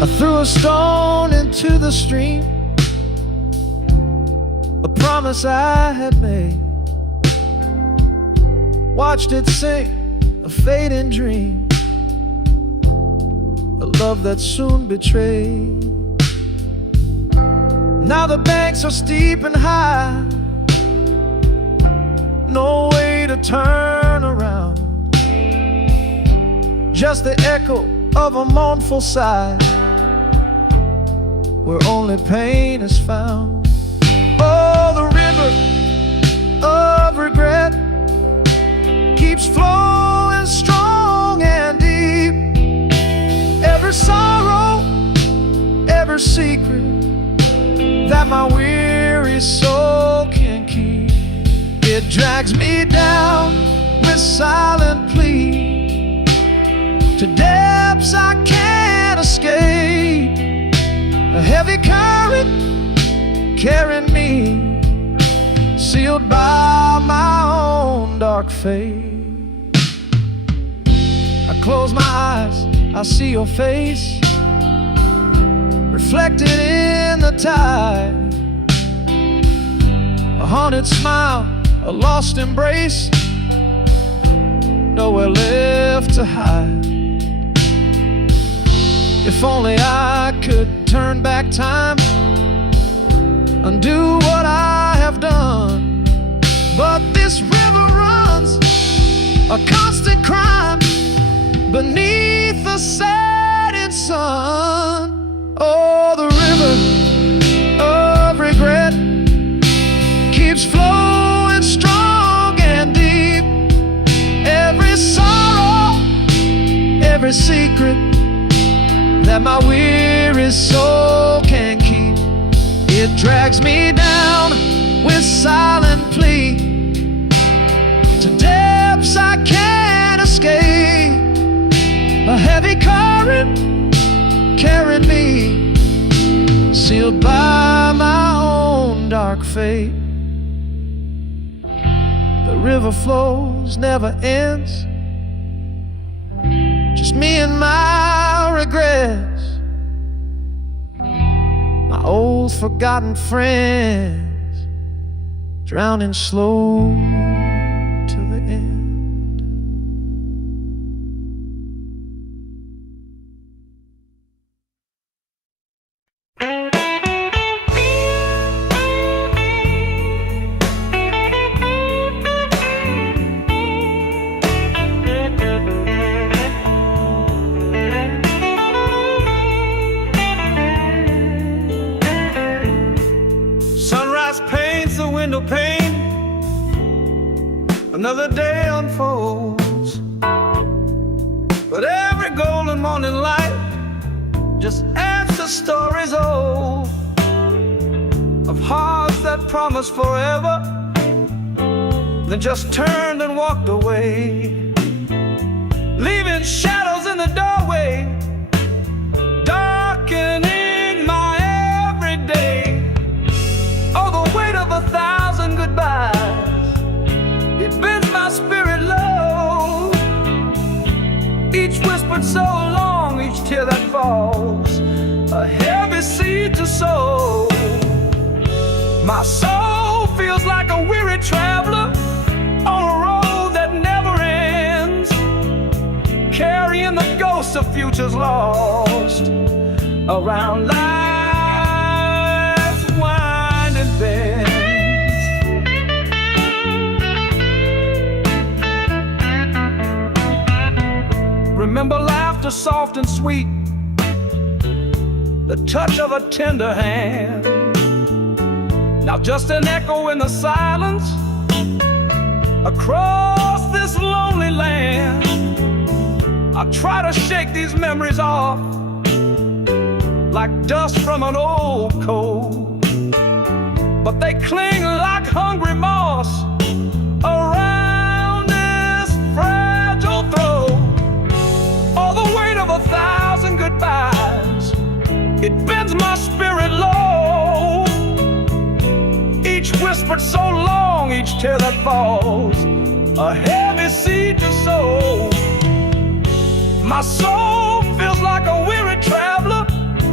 I threw a stone into the stream, a promise I had made. Watched it sink, a fading dream, a love that soon betrayed. Now the banks are steep and high, no way to turn around, just the echo of a mournful sigh, where only pain is found. Oh, the river of regret keeps flowing strong and deep. Every sorrow, every secret that my weary soul can keep, it drags me down with silent plea to depths I can't escape. A heavy current carrying me, sealed by my own dark fate. I close my eyes, I see your face reflected in the tide. A haunted smile, a lost embrace, nowhere left to hide. If only I could turn back time, undo what I have done. But this river runs a constant crime beneath the setting sun. Oh, the river of regret keeps flowing strong and deep. Every sorrow, every secret that my weary soul can keep, it drags me down with silent plea to depths I can't escape. A heavy current carrying me, sealed by my own dark fate. The river flows, never ends, just me and my regrets, my old forgotten friends, drowning slow to the end. Window pane, another day unfolds, but every golden morning light just adds to stories old of hearts that promised forever, then just turned and walked away, leaving shadows in the doorway, darkening my everyday. Oh, the weight of 1,000 goodbyes, it bends my spirit low. Each whispered so long, each tear that falls, a heavy seed to sow. My soul feels like a weary traveler on a road that never ends, carrying the ghosts of futures lost around life's winding bends. Remember laughter soft and sweet, the touch of a tender hand. Now just an echo in the silence across this lonely land. I try to shake these memories off like dust from an old coat, but they cling like hungry moss around this fragile throat. Oh, the weight of 1,000 goodbyes, it bends my spirit low. Each whispered so long, each tear that falls, a heavy seed to sow. My soul feels like a weary traveler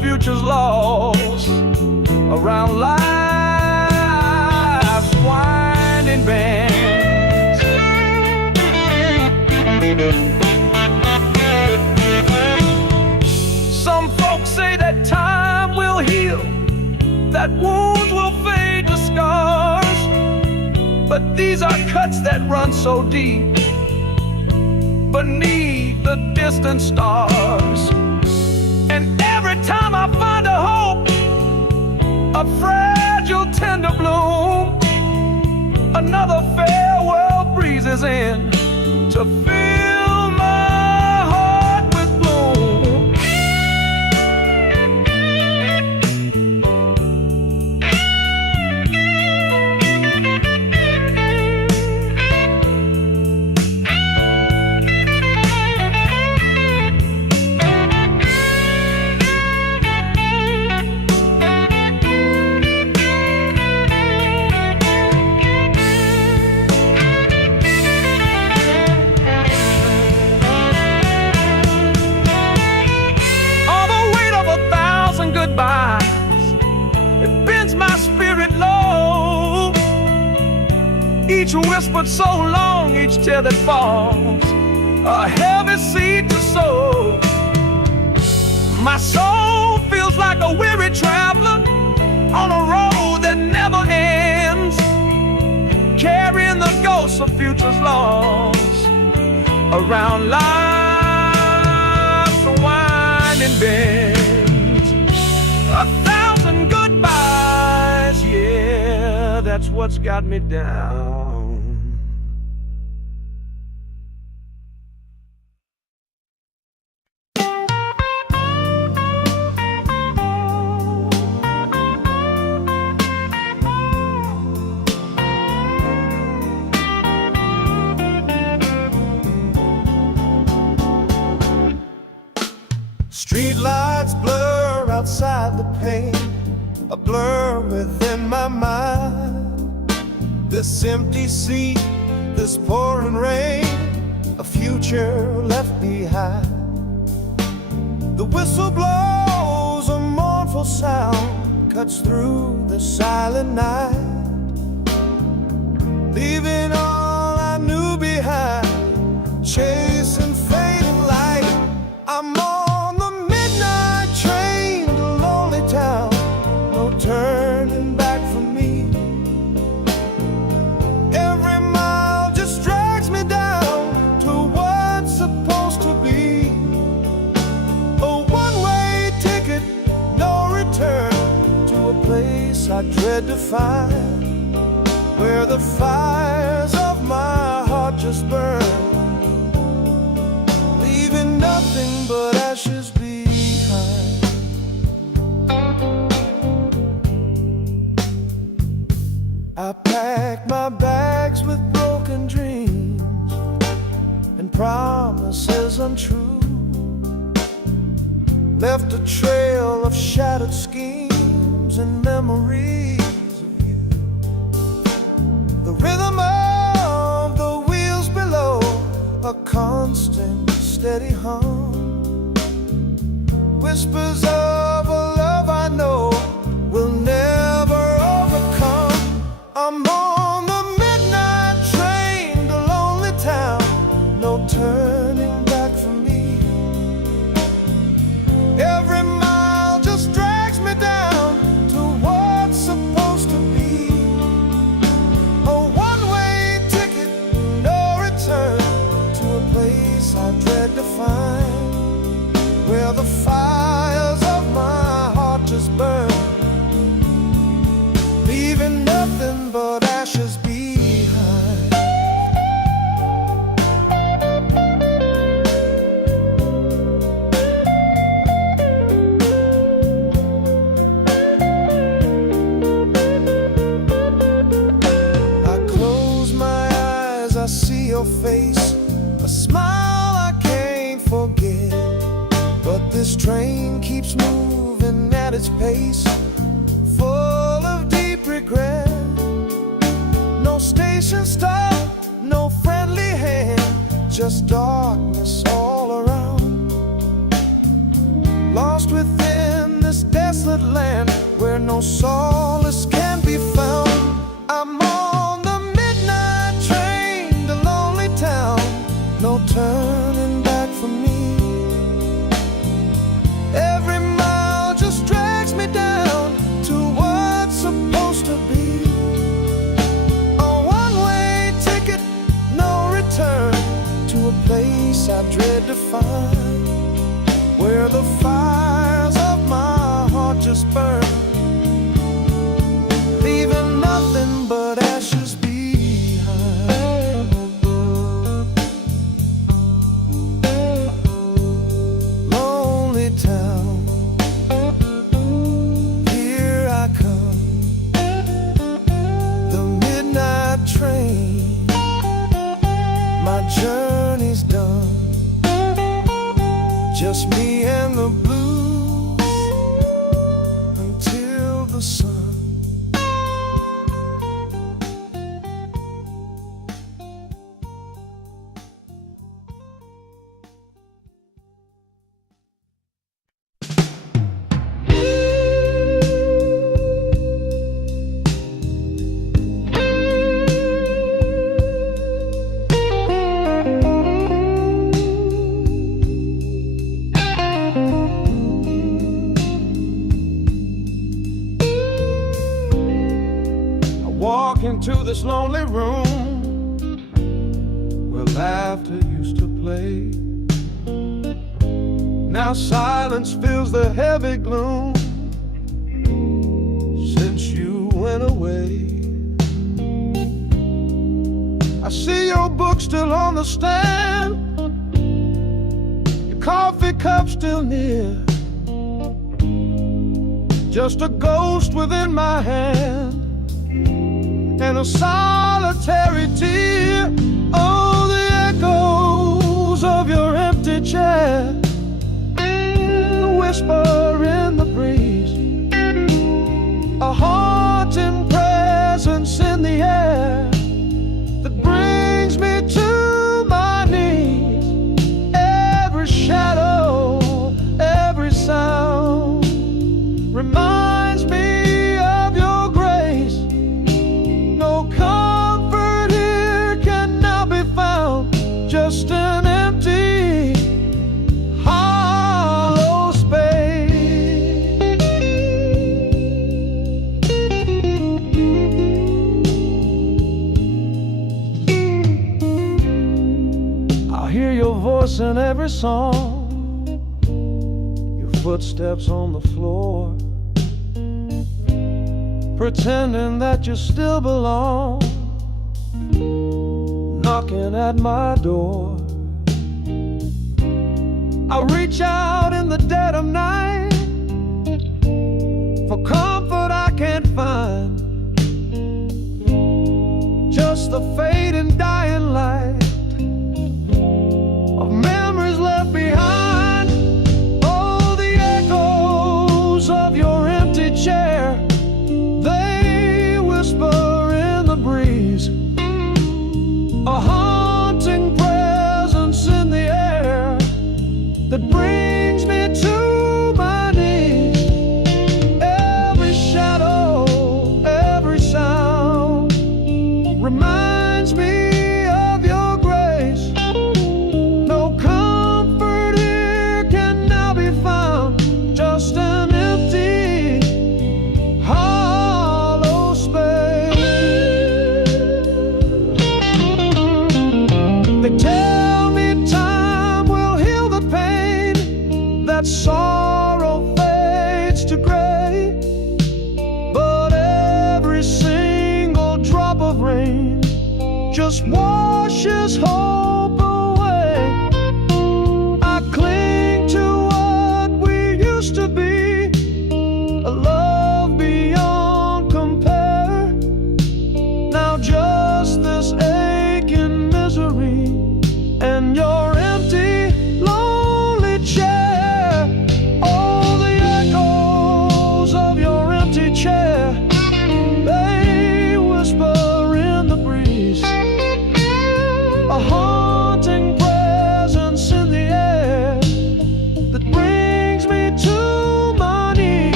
future's lost around life's winding bends. Some folks say that time will heal, that wounds will fade to scars, but these are cuts that run so deep beneath the distant stars. And every time I find a hope, a fragile tender bloom, another farewell breezes in to fill my heart with gloom. It bends my spirit low. Each whispered so long, each tear that falls, a heavy seed to sow. My soul feels like a weary traveler on a road that never ends, carrying the ghosts of futures lost around life's winding bend. 1,000 goodbyes, yeah, that's what's got me down. Street lights blur outside the pane, a blur within my mind. This empty seat, this pouring rain, a future left behind. The whistle blows, a mournful sound cuts through the silent night, leaving all I knew behind, chasing fading light. I'm on the midnight train to lonely town, no turning back for me. Every mile just drags me down to what's supposed to be. A one-way ticket, no return, to a place I dread to find, where the fires of my heart just burn, leaving nothing but ashes behind. I packed my bags with broken dreams and promises untrue, left a trail of shattered schemes and memories of you. The rhythm of the wheels below, a constant steady hum, whispers of a love I know will never overcome. I'm on the midnight train to lonely town, no turning back for me. Every mile just drags me down to what's supposed to be. A one-way ticket, no return, to a place I dread to find, where the fires of my heart just burn, leaving nothing but ashes behind. I close my eyes, I see your face, a smile I can't forget. But this train keeps moving at its pace, full of deep regret. No station stop, no friendly hand, just darkness all around. Lost within this desert land where no solace can be found. I'm on the midnight train to lonely town, no turning back for me. Every mile just drags me down to what's supposed to be. A one-way ticket, no return, to a place I dread to find, where the fires of my heart just burn, leaving nothing but ashes behind. Lonely town, here I come, the midnight train, my journey's done, just me and the blues until the sun. Walk into this lonely room where laughter used to play. Now silence fills the heavy gloom since you went away. I see your book still on the stand, your coffee cup still near, just a ghost within my hand and a solitary tear. Oh, the echoes of your empty chair, the whisper in the breeze, a haunting presence in the air that brings me to my knees. Every shadow, every sound reminds me of your grace. No comfort here can now be found, just an empty, hollow space. I'll hear your voice in every song, your footsteps on the floor, pretending that you still belong, knocking at my door. I reach out in the dead of night for comfort I can't find, just the fading dying light of memories left behind. Oh, the echoes of your empty chair, they whisper in the breeze, a haunting presence in the air that brings me to my knees. Every shadow, every sound reminds me of your grace. No comfort here can now be found, just an empty, hollow space. They tell me time will heal the pain, that sorrow fades to gray, but every single drop of rain just washes hope away. I cling to what we used to be, a love beyond compare. Now just this aching misery and your empty, lonely chair. Oh, the echoes of your empty chair, they whisper in the breeze, a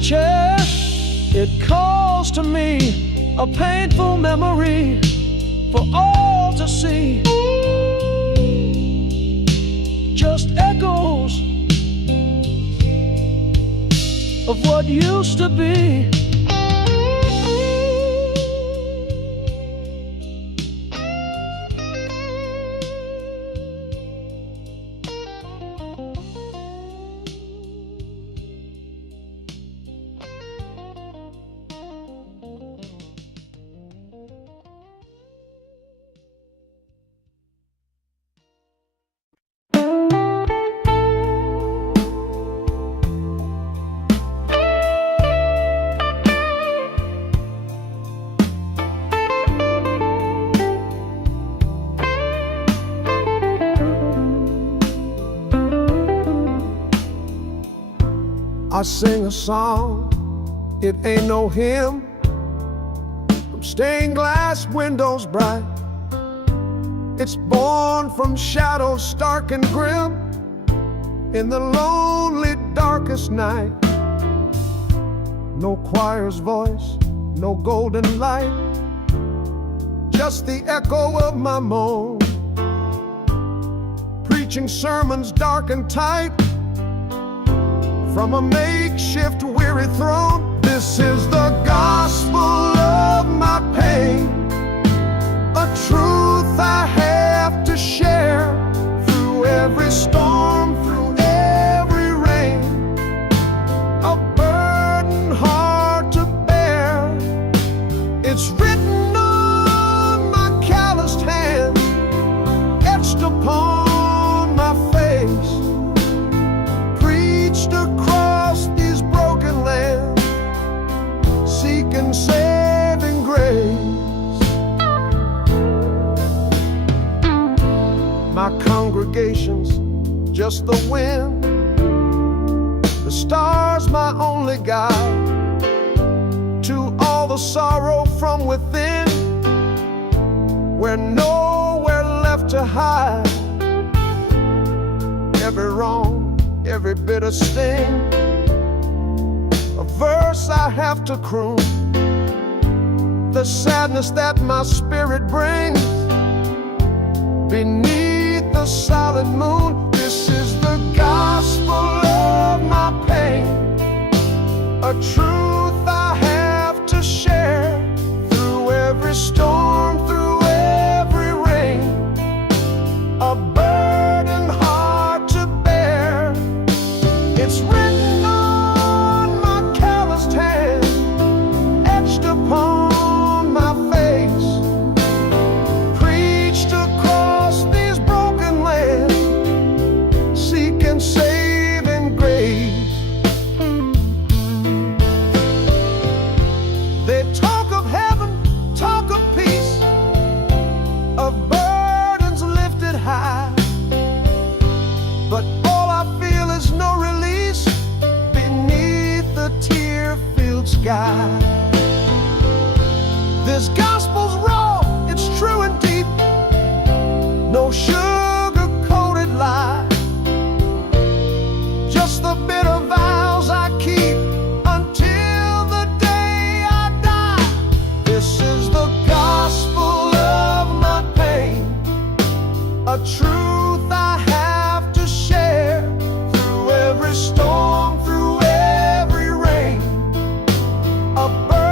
preacher, it calls to me a painful memory for all to see. Just echoes of what used to be. I sing a song, it ain't no hymn, from stained glass windows bright. It's born from shadows stark and grim, in the lonely darkest night. No choir's voice, no golden light, just the echo of my moan, preaching sermons dark and tight from a makeshift weary throne. This is the gospel of my pain, a truth I have to share through every storm, through every rain, a burden hard to bear. It's written on my calloused hand, etched upon my face, preached across these broken lands, seeking saving grace. My congregation's just the wind, the stars my only guide, to all the sorrow from within, we're nowhere left to hide. Every wrong, every bitter sting, a verse I have to croon, the sadness that my spirit brings beneath the solid moon. This is the gospel of my pain, a truth I have to share through every storm, through every rain, a burden hard to bear. It's written on my calloused hand, etched upon my face, preached across these broken lands, seeking saving grace. They talk of heaven, talk of peace, of burdens lifted high, but all I feel is no release beneath the tear-filled sky. This gospel's raw, it's true and deep, no sugar-coated lie, just the bitter vows I keep until the day I die. This is the gospel of my pain, a truth I have to share through every storm, through every rain, a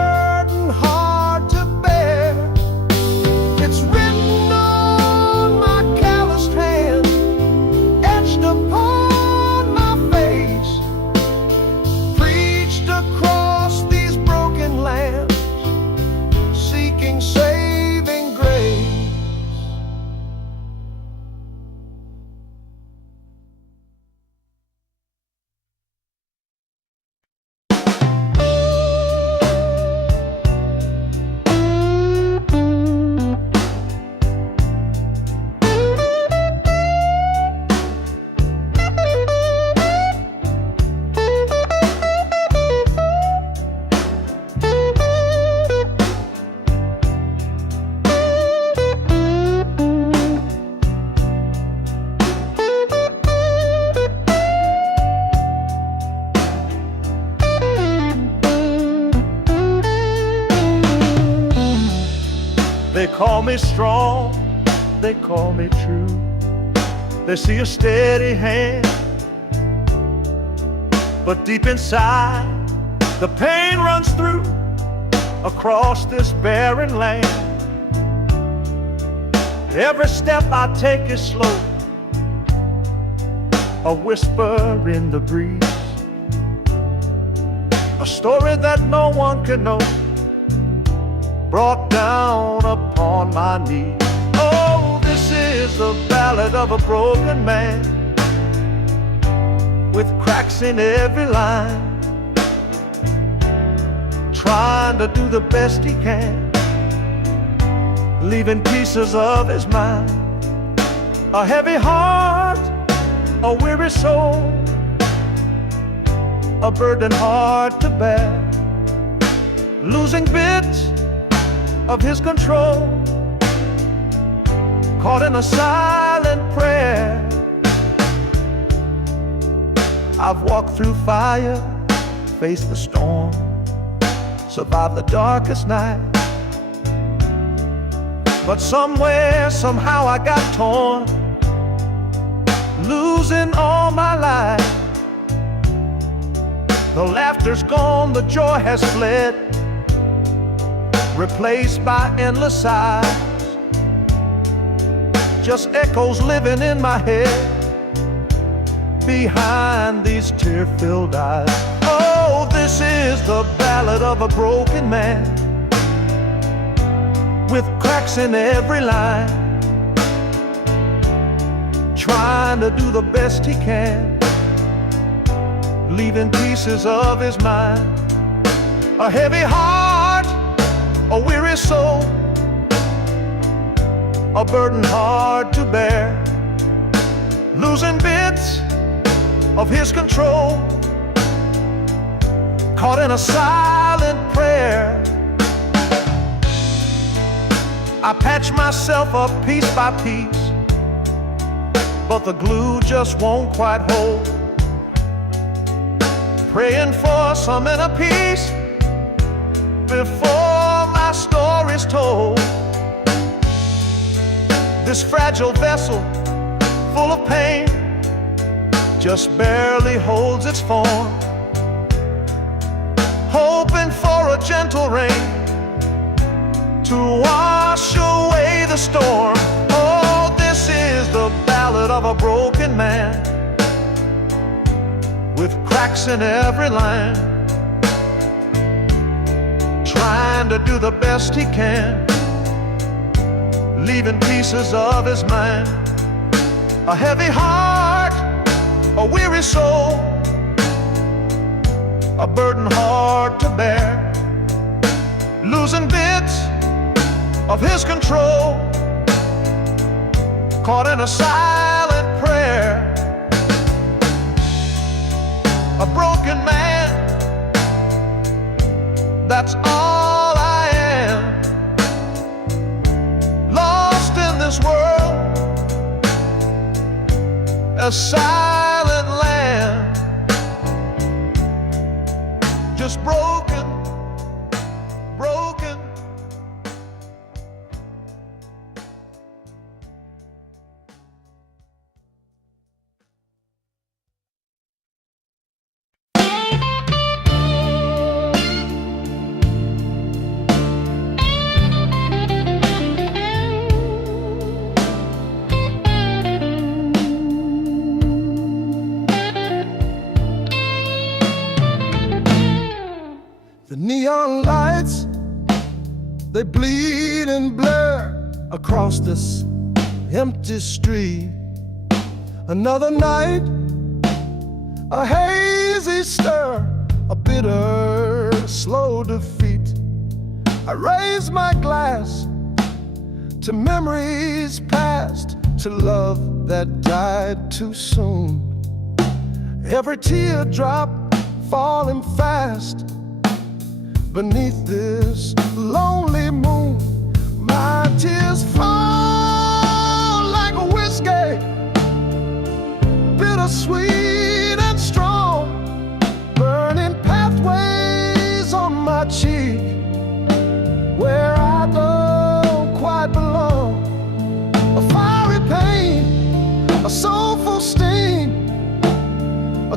They call me strong, they call me true. They see a steady hand, but deep inside the pain runs through across this barren land. Every step I take is slow, a whisper in the breeze, a story that no one can know, brought down upon my knees. Oh, this is the ballad of a broken man, with cracks in every line, trying to do the best he can, leaving pieces of his mind. A heavy heart, a weary soul, a burden hard to bear, losing bits of his control, caught in a silent prayer. I've walked through fire, faced the storm, survived the darkest night, but somewhere, somehow I got torn, losing all my life. The laughter's gone, the joy has fled, replaced by endless sighs, just echoes living in my head behind these tear-filled eyes. Oh, this is the ballad of a broken man, with cracks in every line, trying to do the best he can, leaving pieces of his mind. A heavy heart, a weary soul, a burden hard to bear, losing bits of his control, caught in a silent prayer. I patch myself up piece by piece, but the glue just won't quite hold, praying for some inner peace before my story's told. This fragile vessel, full of pain, just barely holds its form, hoping for a gentle rain to wash away the storm. Oh, this is the ballad of a broken man, with cracks in every line, trying to do the best he can, leaving pieces of his mind. A heavy heart, a weary soul, a burden hard to bear, losing bits of his control, caught in a silent prayer. A broken man, that's all I am, lost in this world, a silent land, just broken, broken. The neon lights, they bleed and blur across this empty street. Another night, a hazy stir, a bitter, slow defeat. I raise my glass to memories past, to love that died too soon. Every teardrop falling fast beneath this lonely moon. My tears fall like a whiskey, bittersweet and strong, burning pathways on my cheek where I don't quite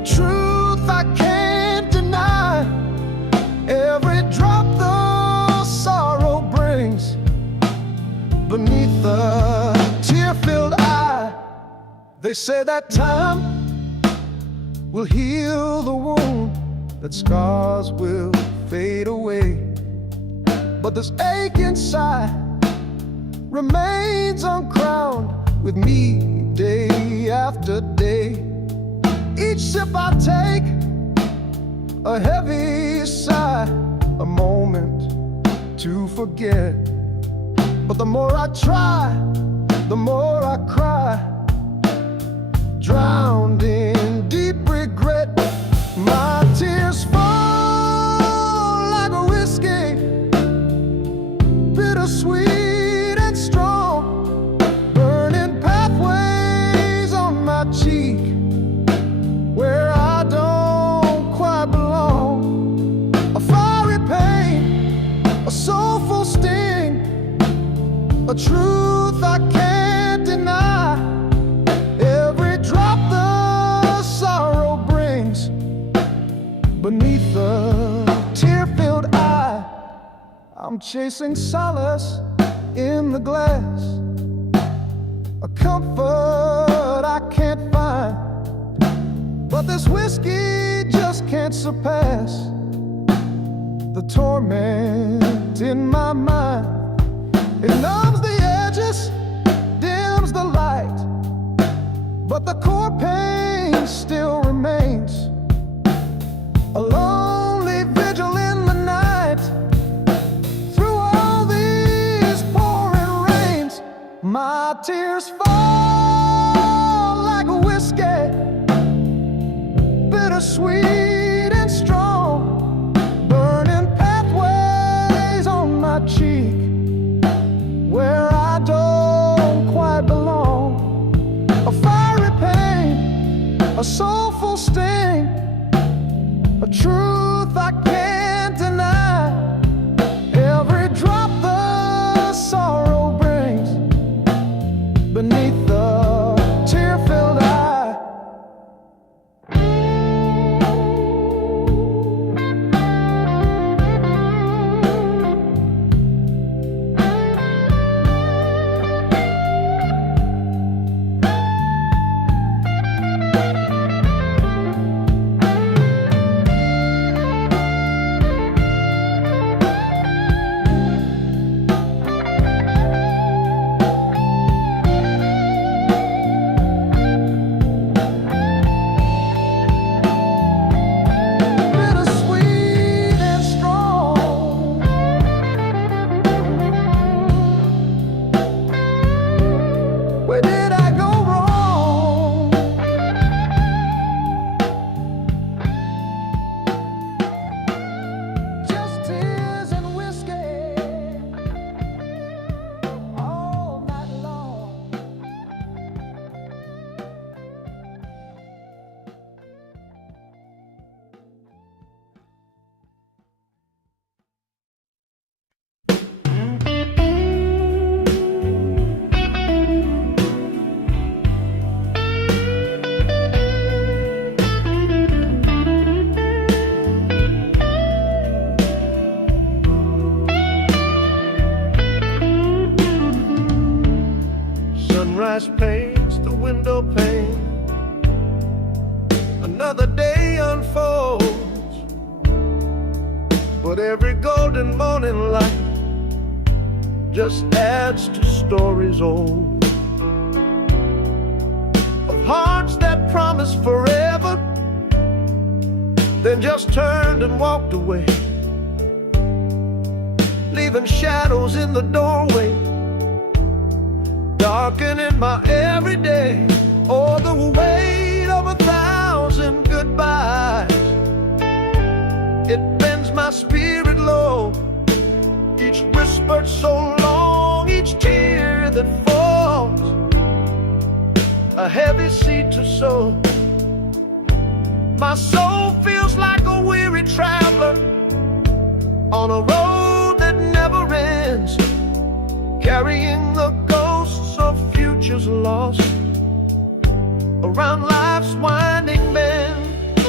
truth I can't deny. Every drop the sorrow brings beneath the tear-filled eye. They say that time will heal the wound, that scars will fade away, but this ache inside remains uncrowned with me day after day. Each sip I take, a heavy sigh, a moment to forget. But the more I try, the more I cry, drowned in deep regret. My tears fall like a whiskey, bittersweet and strong, burning pathways on my cheek where I don't quite belong. A fiery pain, a soulful sting, a truth I can't deny. Every drop the sorrow brings beneath the tear-filled eye. I'm chasing solace in the glass, a comfort I can't find, but this whiskey just can't surpass the torment in my mind. It numbs the edges, dims the light, but the core pain still remains. A lonely vigil in the night, through all these pouring rains. My tears fall like a whiskey, bittersweet and strong, burning pathways on my cheek where I don't quite belong. A fiery pain, a soulful sting, a truth I can't deny. Every drop the sorrow brings beneath the tear-filled eye. Where did I go wrong? Just tears and whiskey all night long. Sunrise paints the window pane, another day unfolds, but every golden morning light just adds to stories old, of hearts that promised forever, then just turned and walked away, leaving shadows in the doorway, darkening my everyday. Oh, the weight of 1,000 goodbyes, it bends my spirit low. Each whisper so long, each tear that falls, a heavy seed to sow. My soul feels like a weary traveler on a road that never ends, carrying the ghosts of futures lost around life's winding bend.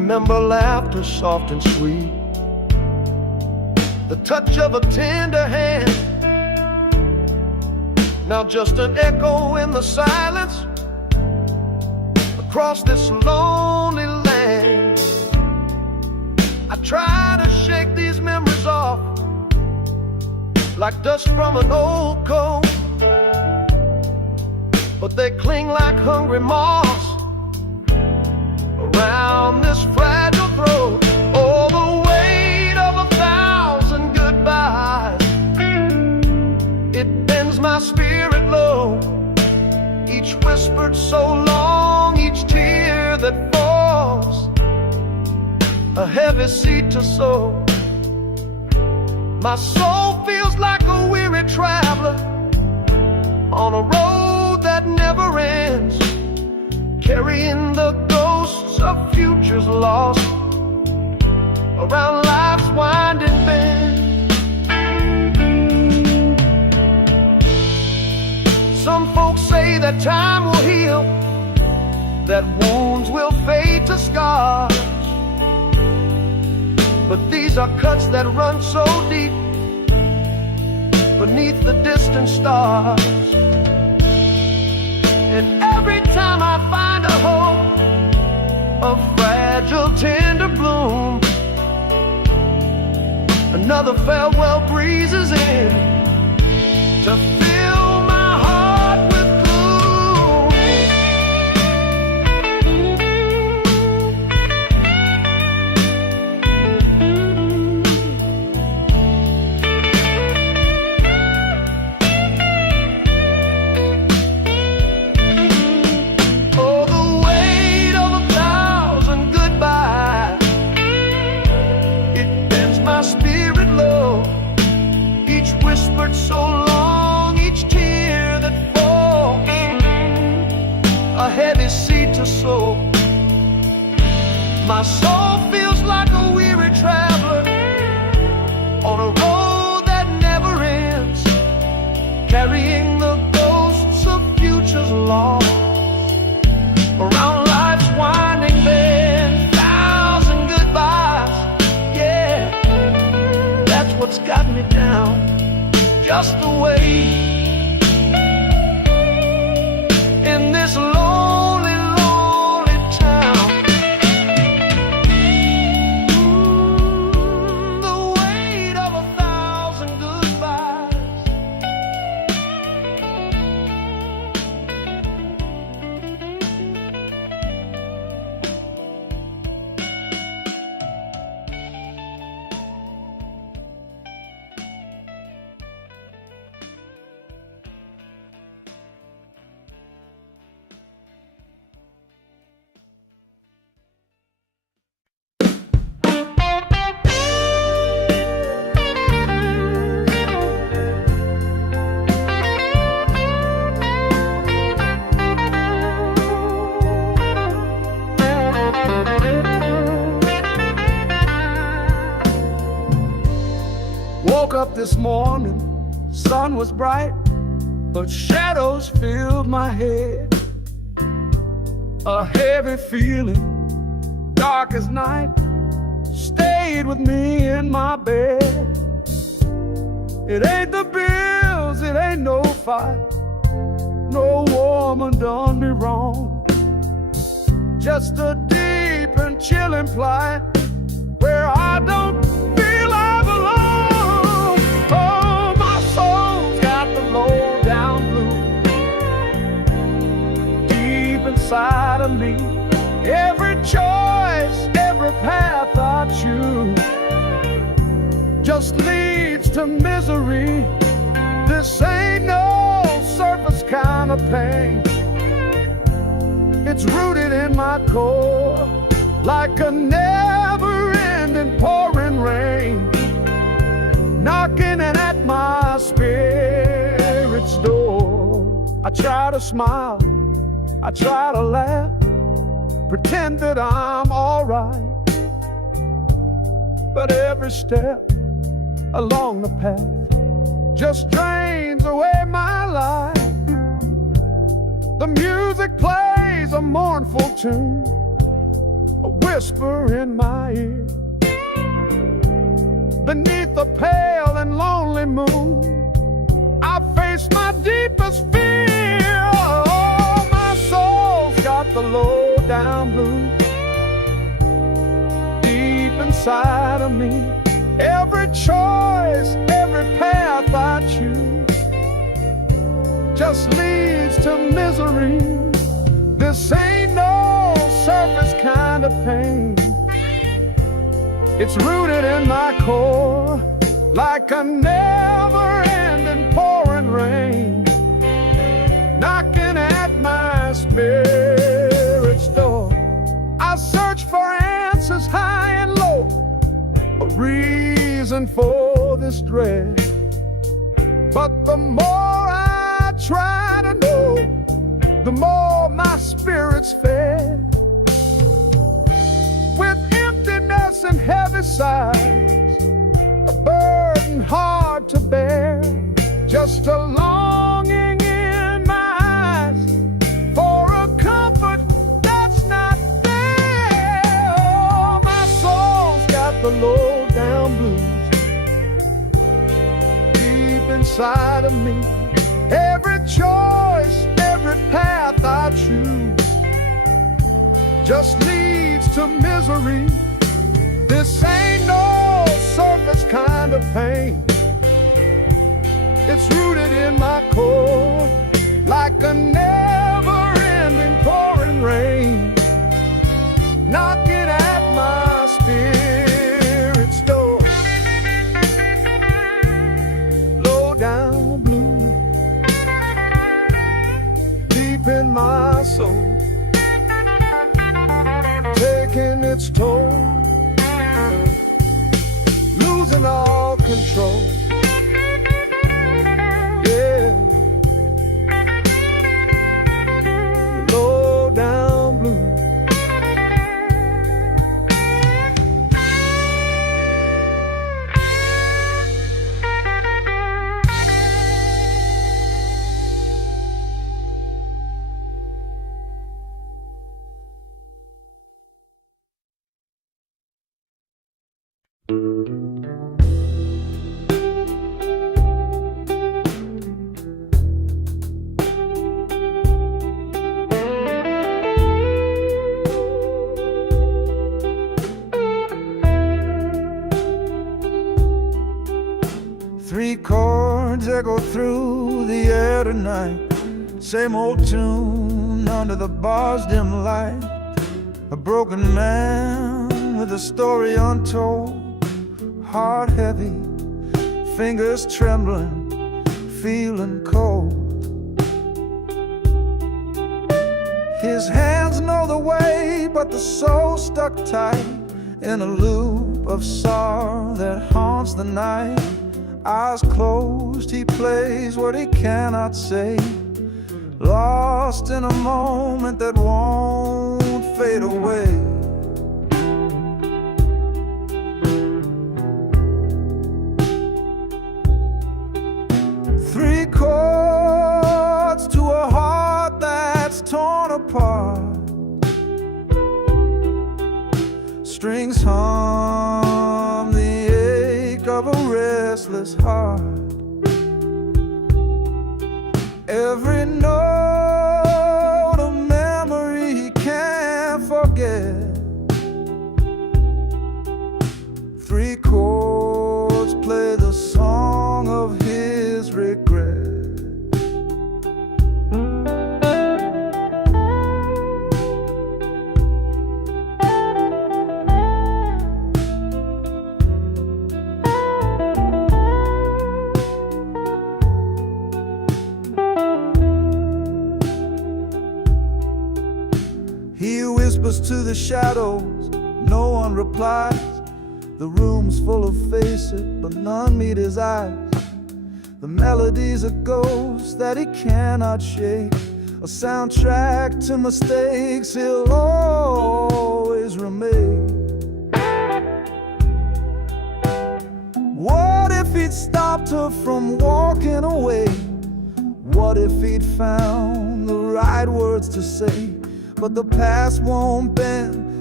remember laughter soft and sweet, the touch of a tender hand. Now just an echo in the silence across this lonely land. I try to shake these memories off like dust from an old coat, but they cling like hungry moths around this fragile throat. Oh, the weight of 1,000 goodbyes, it bends my spirit low. Each whispered so long, each tear that falls, a heavy seed to sow. My soul feels like a weary traveler on a road that never ends, carrying the ghosts of futures lost around life's winding bend. Some folks say that time will heal, that wounds will fade to scars, but these are cuts that run so deep beneath the distant stars. And every time I find a hope, a fragile tender bloom, another farewell breezes in to fill my heart with so long, each tear that falls, a heavy seed to sow. My soul feels like a weary traveler on a road that never ends, carrying the ghosts of futures lost around life's winding bend. 1,000 goodbyes, yeah, that's what's got me down. Just the way in this lonely, lonely town. The weight of 1,000 goodbyes. Woke up this morning, sun was bright, but shadows filled my head. A heavy feeling, dark as night, stayed with me in my bed. It ain't the bills, it ain't no fight, no woman done me wrong. Just a deep and chilling plight where I don't feel I belong. Oh, my soul's got the low down blues deep inside of me. Every choice, every path I choose just leads to misery. This ain't no surface kind of pain. It's rooted in my core like a never-ending pouring rain, knocking at my spirit's door. I try to smile, I try to laugh, pretend that I'm alright, but every step along the path just drains away my life. The music plays a mournful tune, a whisper in my ear. Beneath the pale and lonely moon, I face my deepest fear. Oh, my soul's got the low down blues deep inside of me. Every choice, every path I choose just leads to misery. This ain't no surface kind of pain. It's rooted in my core, like a never-ending pouring rain, knocking at my spirit's door. I search for answers high and low, a reason for this dread. But the more I try to know, the more my spirit's fed. With emptiness and heavy sighs, a burden hard to bear, just a longing in my eyes for a comfort that's not there. Oh, my soul's got the low down blues deep inside of me. Every choice, every path I choose just leads to misery. This ain't no surface kind of pain. It's rooted in my core, like a never-ending pouring rain, knocking at my spirit's door. Low down blue, deep in my soul, taking its toll, losing all control. Yeah, low down blue. Three chords echo through the air tonight, same old tune under the bar's dim light. A broken man with a story untold, heart heavy, fingers trembling, feeling cold. His hands know the way, but the soul stuck tight in a loop of sorrow that haunts the night. Eyes closed, he plays what he cannot say, lost in a moment that won't fade away. Three chords to a heart that's torn apart, strings hum the ache of a restless heart. Every note a memory he can't forget. Three chords play the song of his regret. He whispers to the shadows, no one replies. The room's full of faces, but none meet his eyes. The melody's a ghost that he cannot shake, a soundtrack to mistakes he'll always remake. What if he'd stopped her from walking away? What if he'd found the right words to say? But the past won't bend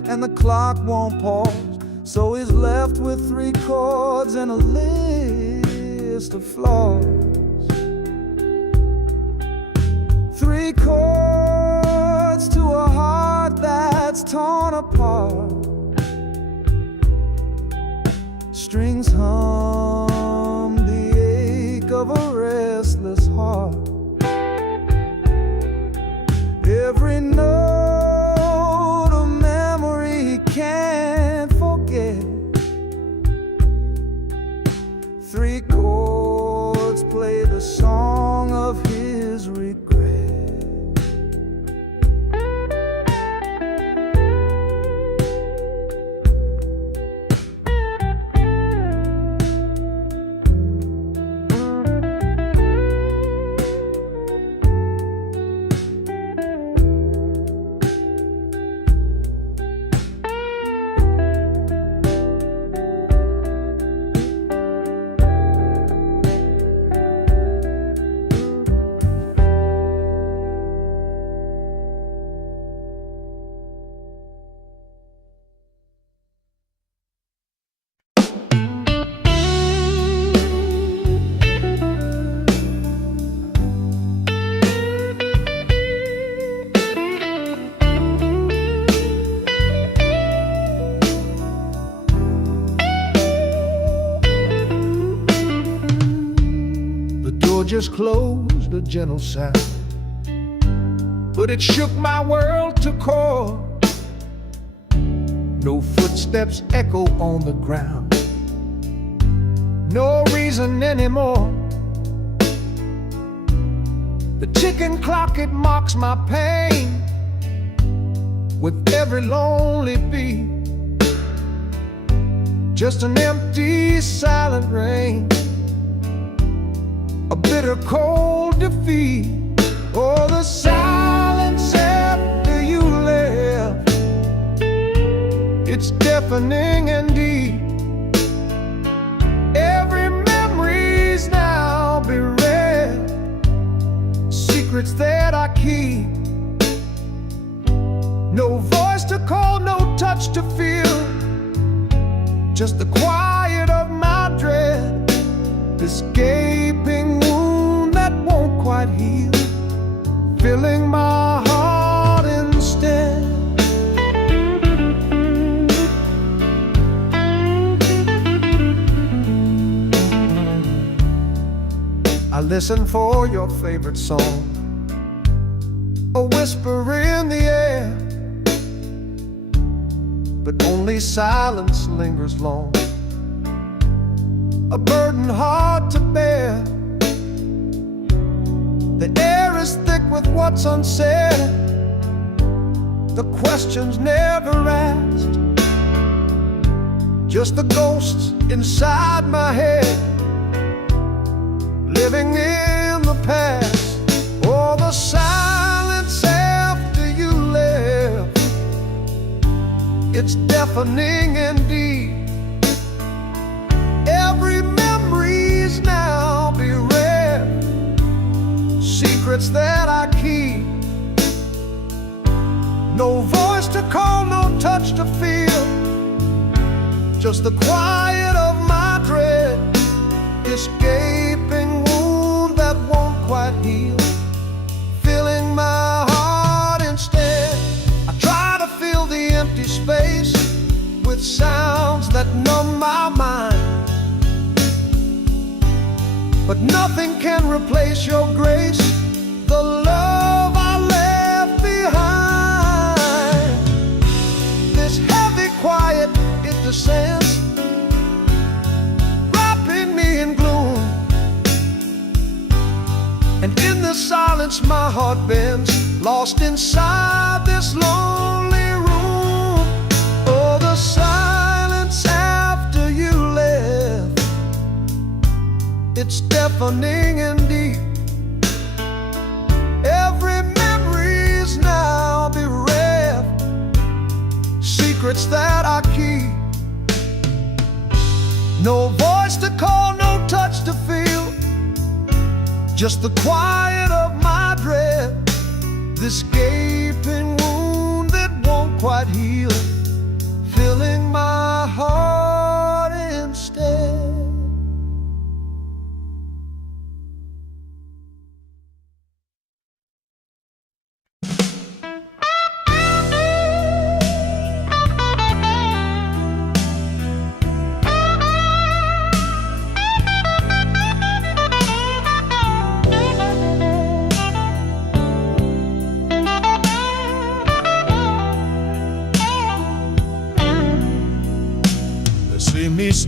and the clock won't pause. So he's left with 3 chords and a list of flaws. 3 chords to a heart that's torn apart. Strings hum the ache of a restless heart. Every note of memory he can't forget. 3 chords play the song of his regret. Just closed, a gentle sound, but it shook my world to core. No footsteps echo on the ground, no reason anymore. The ticking clock, it mocks my pain with every lonely beat. Just an empty, silent rain, a bitter cold defeat. Oh, the silence after you left, it's deafening and deep. Every memory's now bereft, secrets that I keep. No voice to call, no touch to feel, just the quiet of my dread. This gaping wound that won't quite heal, filling my heart instead. I listen for your favorite song, a whisper in the air, but only silence lingers long, a burden hard to bear. The air is thick with what's unsaid, the questions never asked, just the ghosts inside my head, living in the past. Oh, the silence after you left, it's deafening indeed. Every memory's now bereft, secrets that I keep. No voice to call, no touch to feel, just the quiet of my dread. This gaping wound that won't quite heal, filling my heart instead. I try to fill the empty space with sounds that numb my mind, but nothing can replace your grace, the love I left behind. This heavy quiet, it descends, wrapping me in gloom, and in the silence my heart bends, lost inside this lonely room. Oh, the silence after you left, it's deafening and deep. Every memory's now bereft, secrets that I keep. No voice to call, no touch to feel, just the quiet of my dread. This gaping wound that won't quite heal,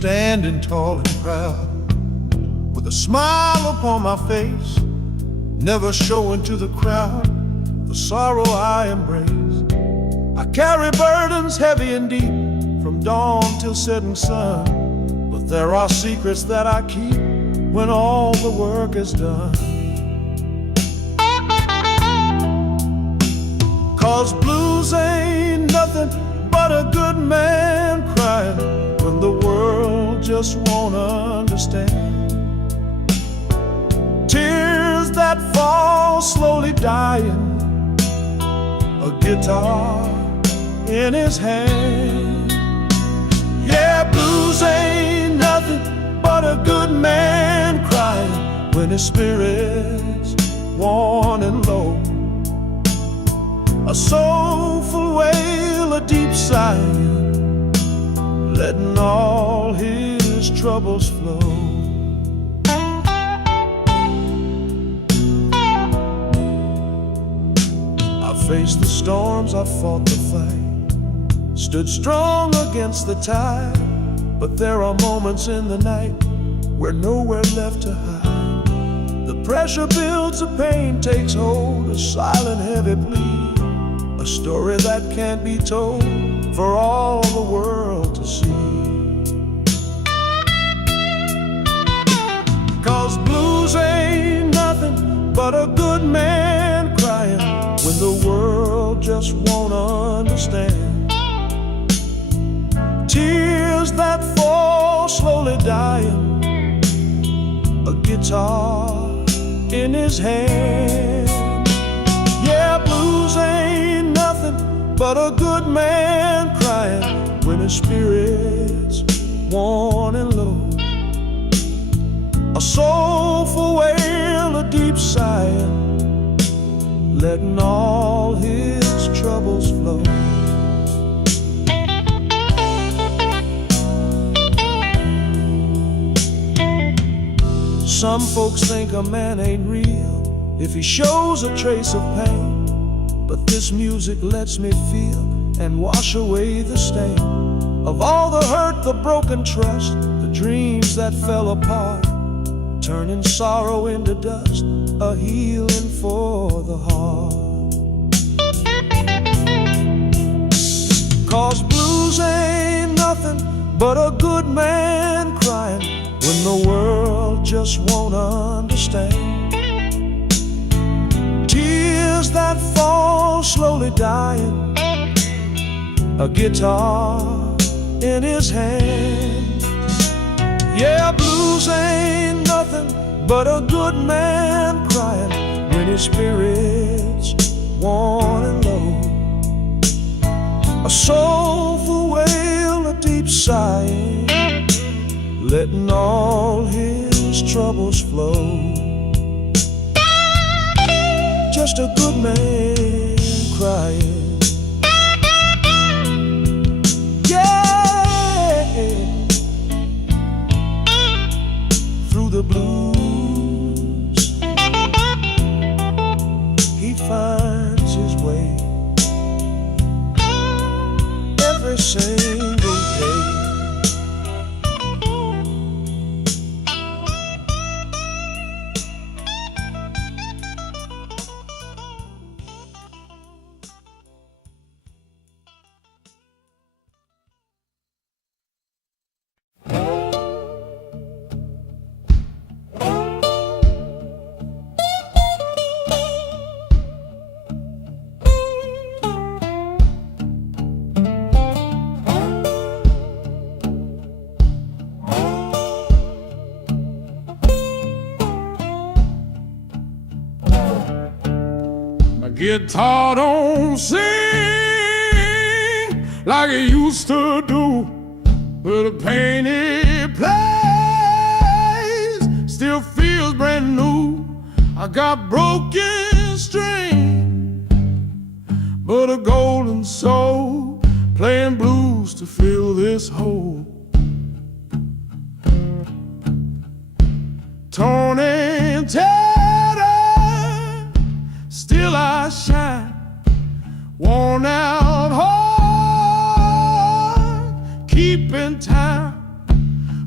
standing tall and proud, with a smile upon my face, never showing to the crowd the sorrow I embrace. I carry burdens heavy and deep, from dawn till setting sun, but there are secrets that I keep when all the work is done. 'Cause blues ain't nothing but a good man crying when the world just won't understand. Tears that fall slowly dying, a guitar in his hand. Yeah, blues ain't nothing but a good man crying when his spirit's worn and low. A soulful wail, a deep sigh, letting all his troubles flow. I faced the storms, I fought the fight, stood strong against the tide, but there are moments in the night where nowhere left to hide. The pressure builds, the pain takes hold, a silent heavy plea, a story that can't be told for all the world to see. 'Cause blues ain't nothing but a good man crying when the world just won't understand. Tears that fall slowly dying, a guitar in his hand. Yeah, blues ain't nothing but a good man crying when his spirit's worn and low. A soulful wail, a deep sigh, letting all his troubles flow. Some folks think a man ain't real if he shows a trace of pain, but this music lets me feel and wash away the stain of all the hurt, the broken trust, the dreams that fell apart, turning sorrow into dust, a healing for the heart. 'Cause blues ain't nothing but a good man crying when the world just won't understand. Tears that fall slowly dying, a guitar in his hand. Yeah, blues ain't nothing but a good man crying when his spirit's worn and low. A soulful wail, a deep sigh, letting all his troubles flow. Just a good man crying. Yeah, through the blues he finds his way every single day. Guitar don't sing like it used to do, but the pain it plays still feels brand new. I got broken string, but a golden soul playing blues to fill this hole. Torn and tattered, still I shine. Worn out heart, keeping time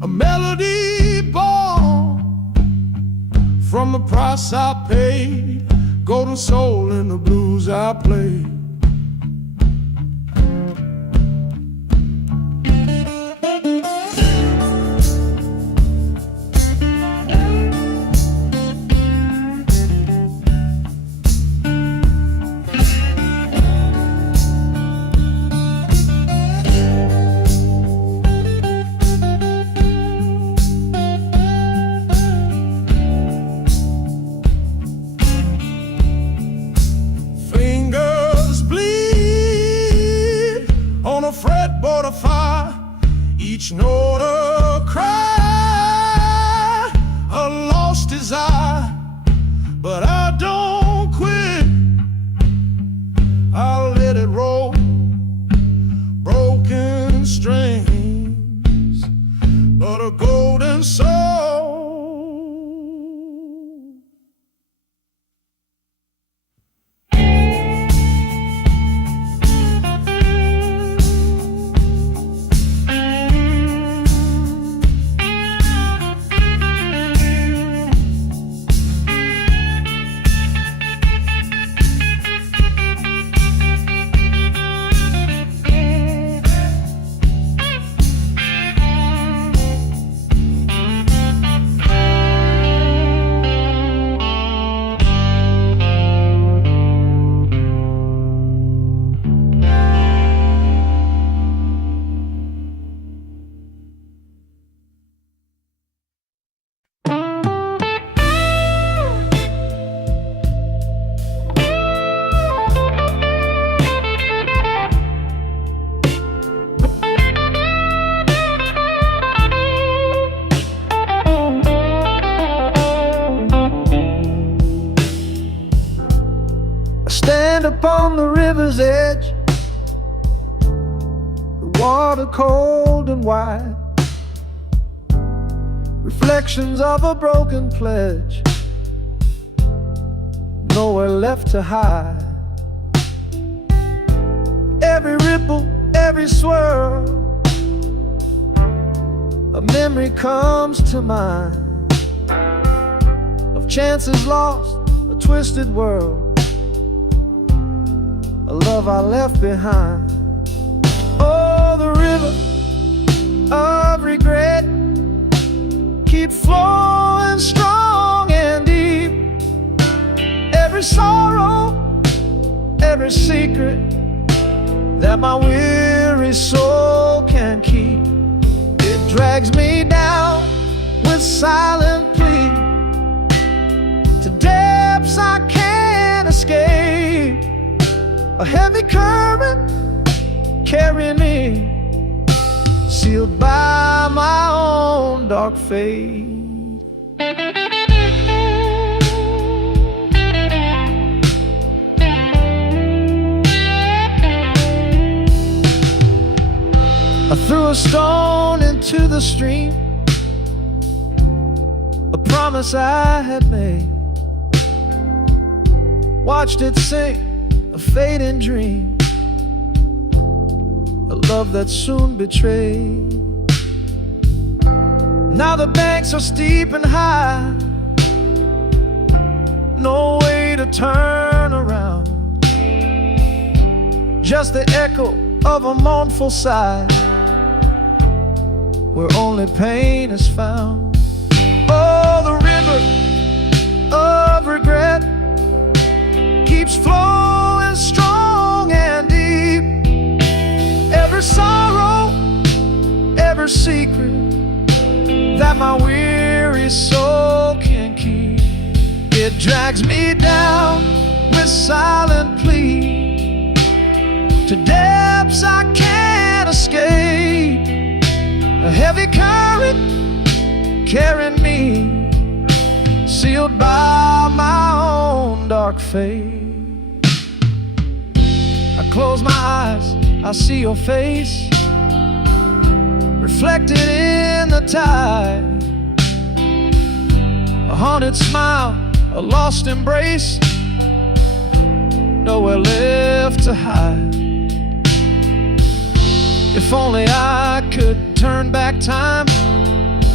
a melody born from the price I paid, golden soul in the blues I played. Fretboard of fire, each note a cry, a lost desire, but I don't quit. I'll let it roll, broken strings, but a golden soul. Upon the river's edge, the water cold and wide, reflections of a broken pledge, nowhere left to hide. Every ripple, every swirl, a memory comes to mind of chances lost, a twisted world, a love I left behind. Oh, the river of regret keeps flowing strong and deep. Every sorrow, every secret that my weary soul can keep, it drags me down with silent plea to depths I can't escape. A heavy current carrying me, sealed by my own dark fate. I threw a stone into the stream, a promise I had made, watched it sink, a fading dream, a love that soon betrayed. Now the banks are steep and high, no way to turn around, just the echo of a mournful sigh, where only pain is found. Oh, the river of regret keeps flowing strong and deep. Every sorrow, every secret that my weary soul can keep, it drags me down with silent plea to depths I can't escape. A heavy current carrying me, sealed by my own dark fate. I close my eyes, I see your face reflected in the tide, a haunted smile, a lost embrace, nowhere left to hide. If only I could turn back time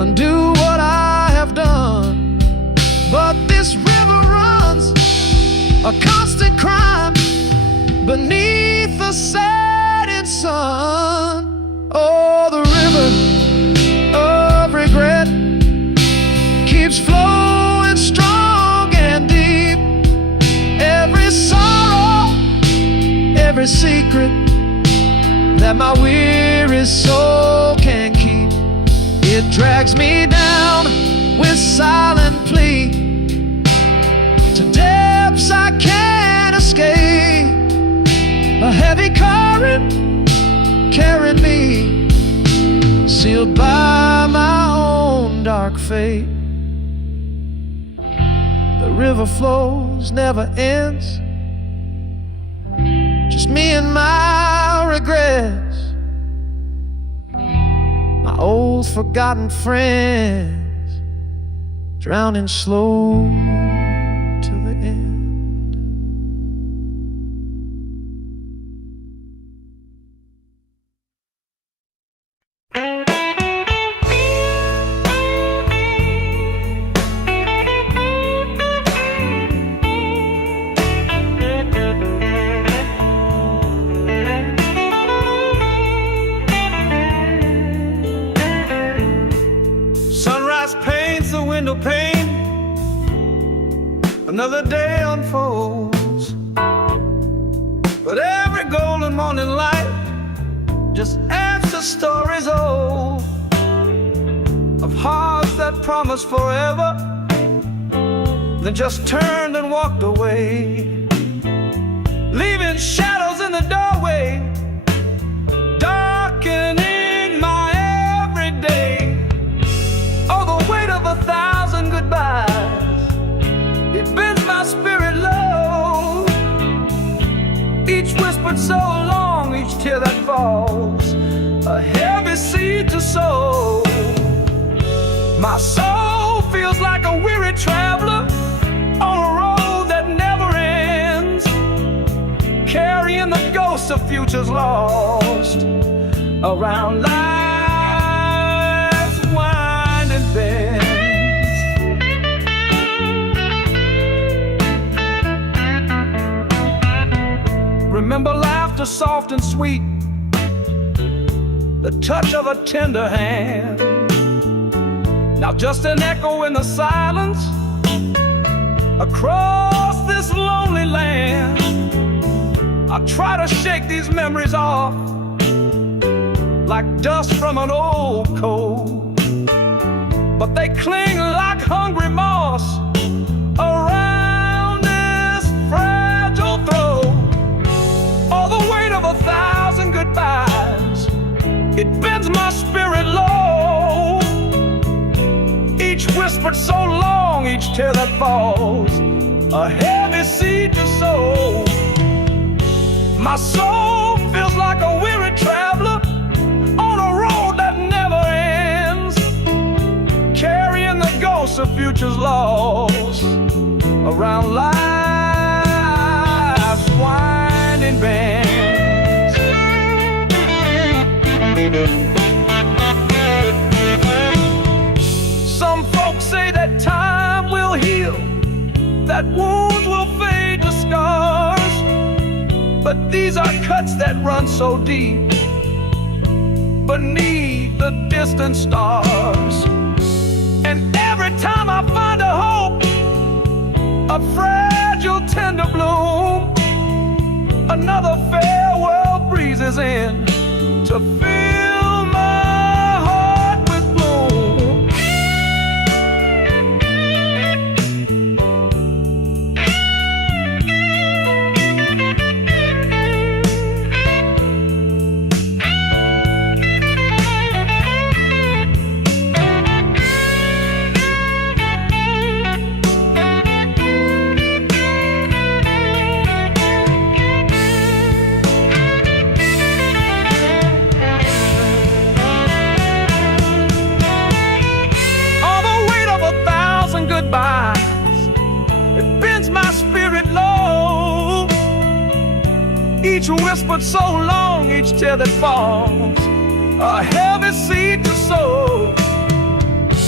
undo what I have done. But this river runs a constant crime beneath the setting sun. Oh, the river of regret keeps flowing strong and deep. Every sorrow, every secret that my weary soul can keep, it drags me down with silent plea to depths I can't escape. A heavy current carried me, sealed by my own dark fate. The river flows, never ends, just me and my regrets, my old forgotten friends, drowning slow to the end. Window pane, another day unfolds, but every golden morning light just adds to stories old of hearts that promised forever, then just turned and walked away, leaving shadows in the doorway, darkening my everyday. Oh, the weight of 1,000 goodbyes, it bends my spirit low. Each whispered so long, each tear that falls, a heavy seed to sow. My soul feels like a weary traveler on a road that never ends, carrying the ghosts of futures lost around life's winding bends. Remember laughter soft and sweet, the touch of a tender hand. Now just an echo in the silence across this lonely land. I try to shake these memories off like dust from an old coat, but they cling like hungry moss around this fragile throat. All the weight of 1,000 goodbyes, it bends my spirit low. Each whispered so long, each tear that falls, a heavy seed to sow. My soul feels like a weary traveler on a road that never ends, carrying the ghosts of futures lost around life's winding bends. Some folks say that time will heal, that wounds will fade to scars, but these are cuts that run so deep beneath the distant stars. And every time I find a hope, a fragile tender bloom, another farewell breezes in to fill my heart with gloom. It bends my spirit low. Each whispered so long, each tear that falls, a heavy seed to sow.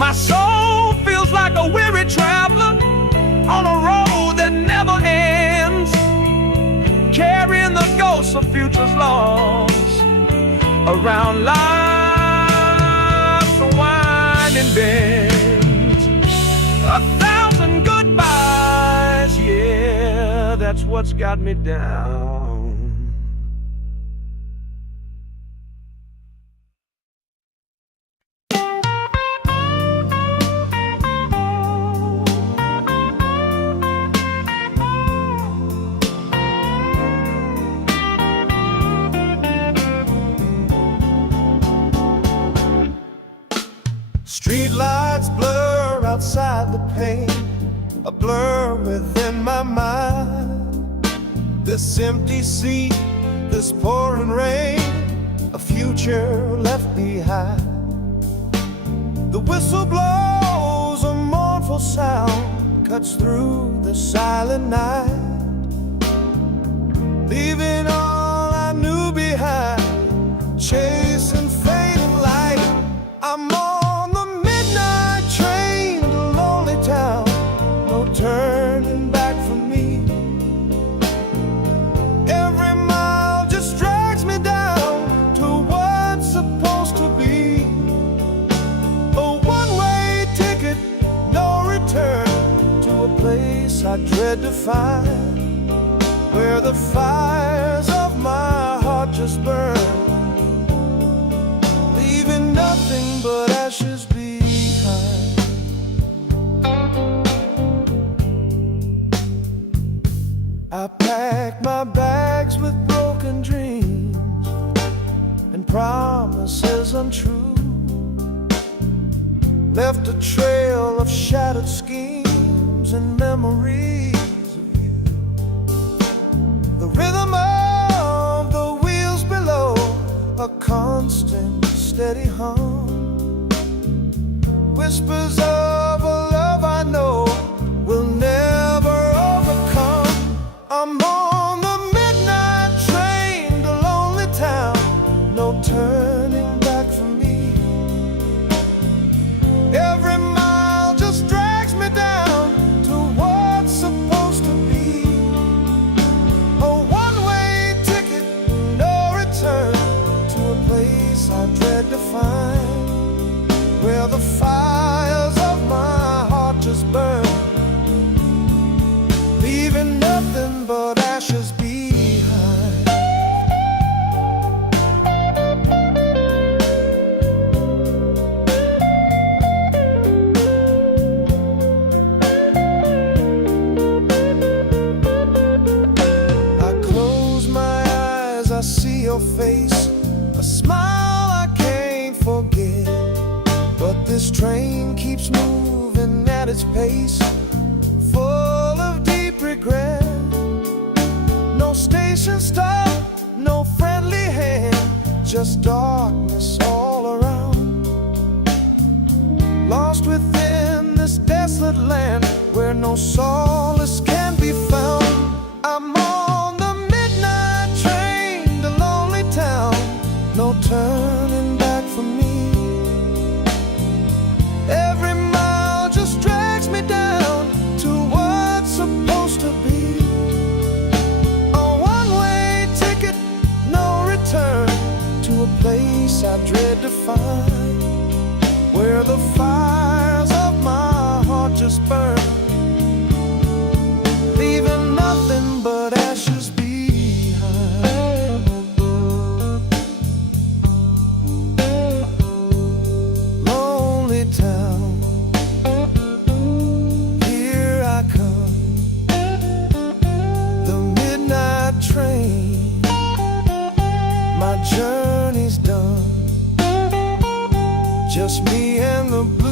My soul feels like a weary traveler on a road that never ends, carrying the ghosts of futures lost around life's winding bends. 1,000 goodbyes, yeah, that's what's got me down. Street lights blur outside the pane, a blur within my mind. This empty sea, this pouring rain, a future left behind. The whistle blows, a mournful sound cuts through the silent night, leaving all I knew behind, chasing fading light. I'm on the midnight train to lonely town, no turning back for me. Every mile just drags me down to what's supposed to be. A one-way ticket, no return, to a place I dread to find, where the fires of my heart just burn, leaving nothing but ashes behind. I packed my bags with broken dreams and promises untrue, left a trail of shattered schemes and memories of you. The rhythm of the wheels below, a constant steady hum, whispers of a love I know will never overcome. I'm on the midnight train to lonely town, no turning back for me. Every mile just drags me down to what's supposed to be. A one-way ticket, no return, to a place I dread to find, where the fires of my heart just burn, leaving nothing but ashes behind. I close my eyes, I see your face, a smile I can't forget. But this train keeps moving at its pace, full of deep regret. No station stop, no friendly hand, just darkness all around. Lost within this desolate land, where no solace can be found. I'm on the midnight train to lonely town, no turning back for me. Every mile just drags me down to what's supposed to be. A one-way ticket, no return, to a place I dread to find, where the fires of my heart just burn, leaving nothing but ashes behind. Lonely town, here I come, the midnight train, my journey's done, just me and the blue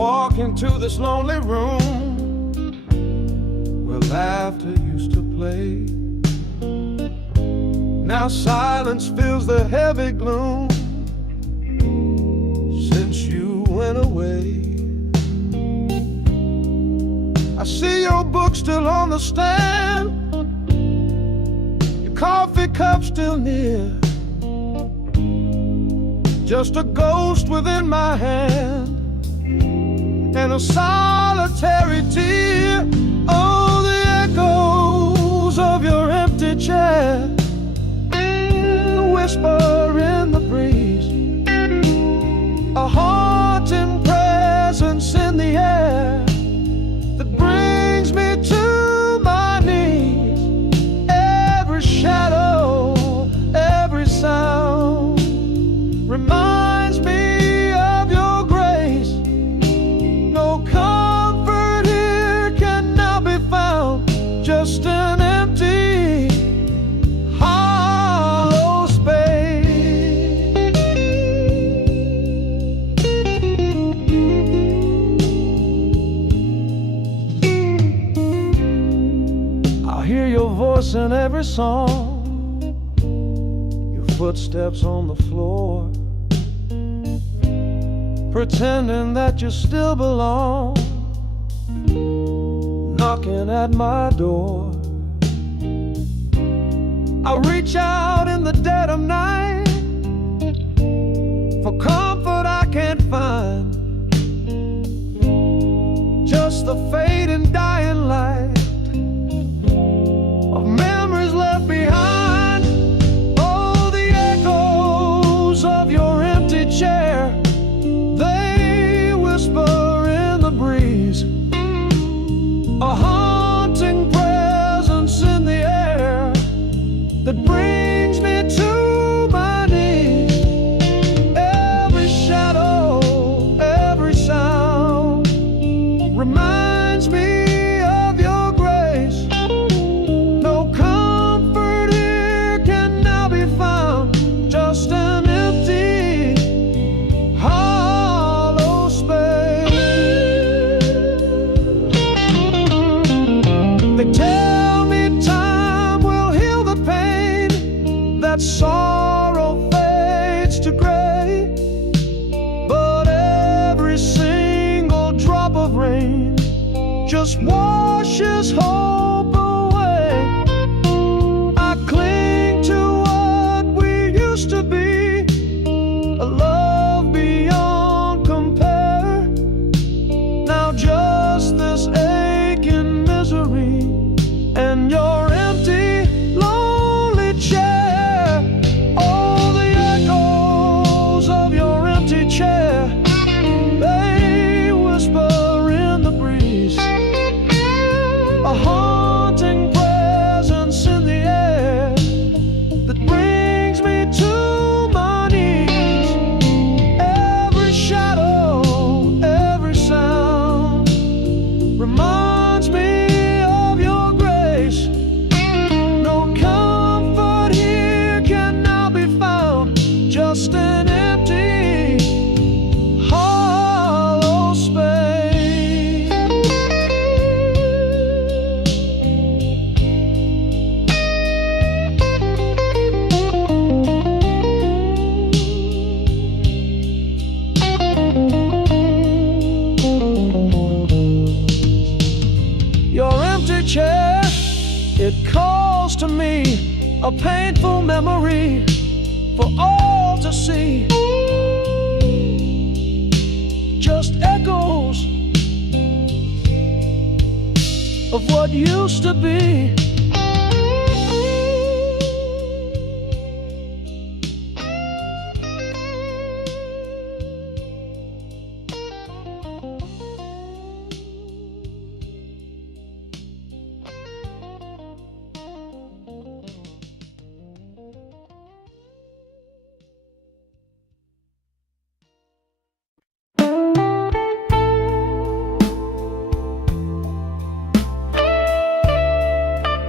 walk into this lonely room where laughter used to play. Now silence fills the heavy gloom since you went away. I see your book still on the stand, your coffee cup still near, just a ghost within my hand and a solitary tear. Oh, the echoes of your empty chair, the whisper in the breeze, a haunting presence in the air that brings me to my knees. Every shadow, every sound reminds me of your grace. No comfort here can now be found, just an empty, hollow space. I hear your voice in every song, your footsteps on the floor, pretending that you still belong, knocking at my door. I reach out in the dead of night for comfort I can't find, just the fading dying light of memories left behind. Oh, the echoes of your empty chair, they whisper in the breeze, a haunting presence in the air that brings me to my knees. Every shadow, every sound reminds me of your grace. No comfort here can now be found, just an empty, hollow space. They tell me time will heal the pain, that sorrow fades to gray, but every single drop of rain just washes hope away. I cling to what we used to be, a love beyond compare. Now just this aching misery and your empty, lonely chair. Oh, the echoes of your empty chair, they whisper in the breeze, a haunting presence in the air that brings me to my knees. Every shadow, every sound reminds me of your grace. No comfort here can now be found, just an empty, hollow space. Your empty chair, it calls to me, a painful memory for all to see. Just echoes of what used to be.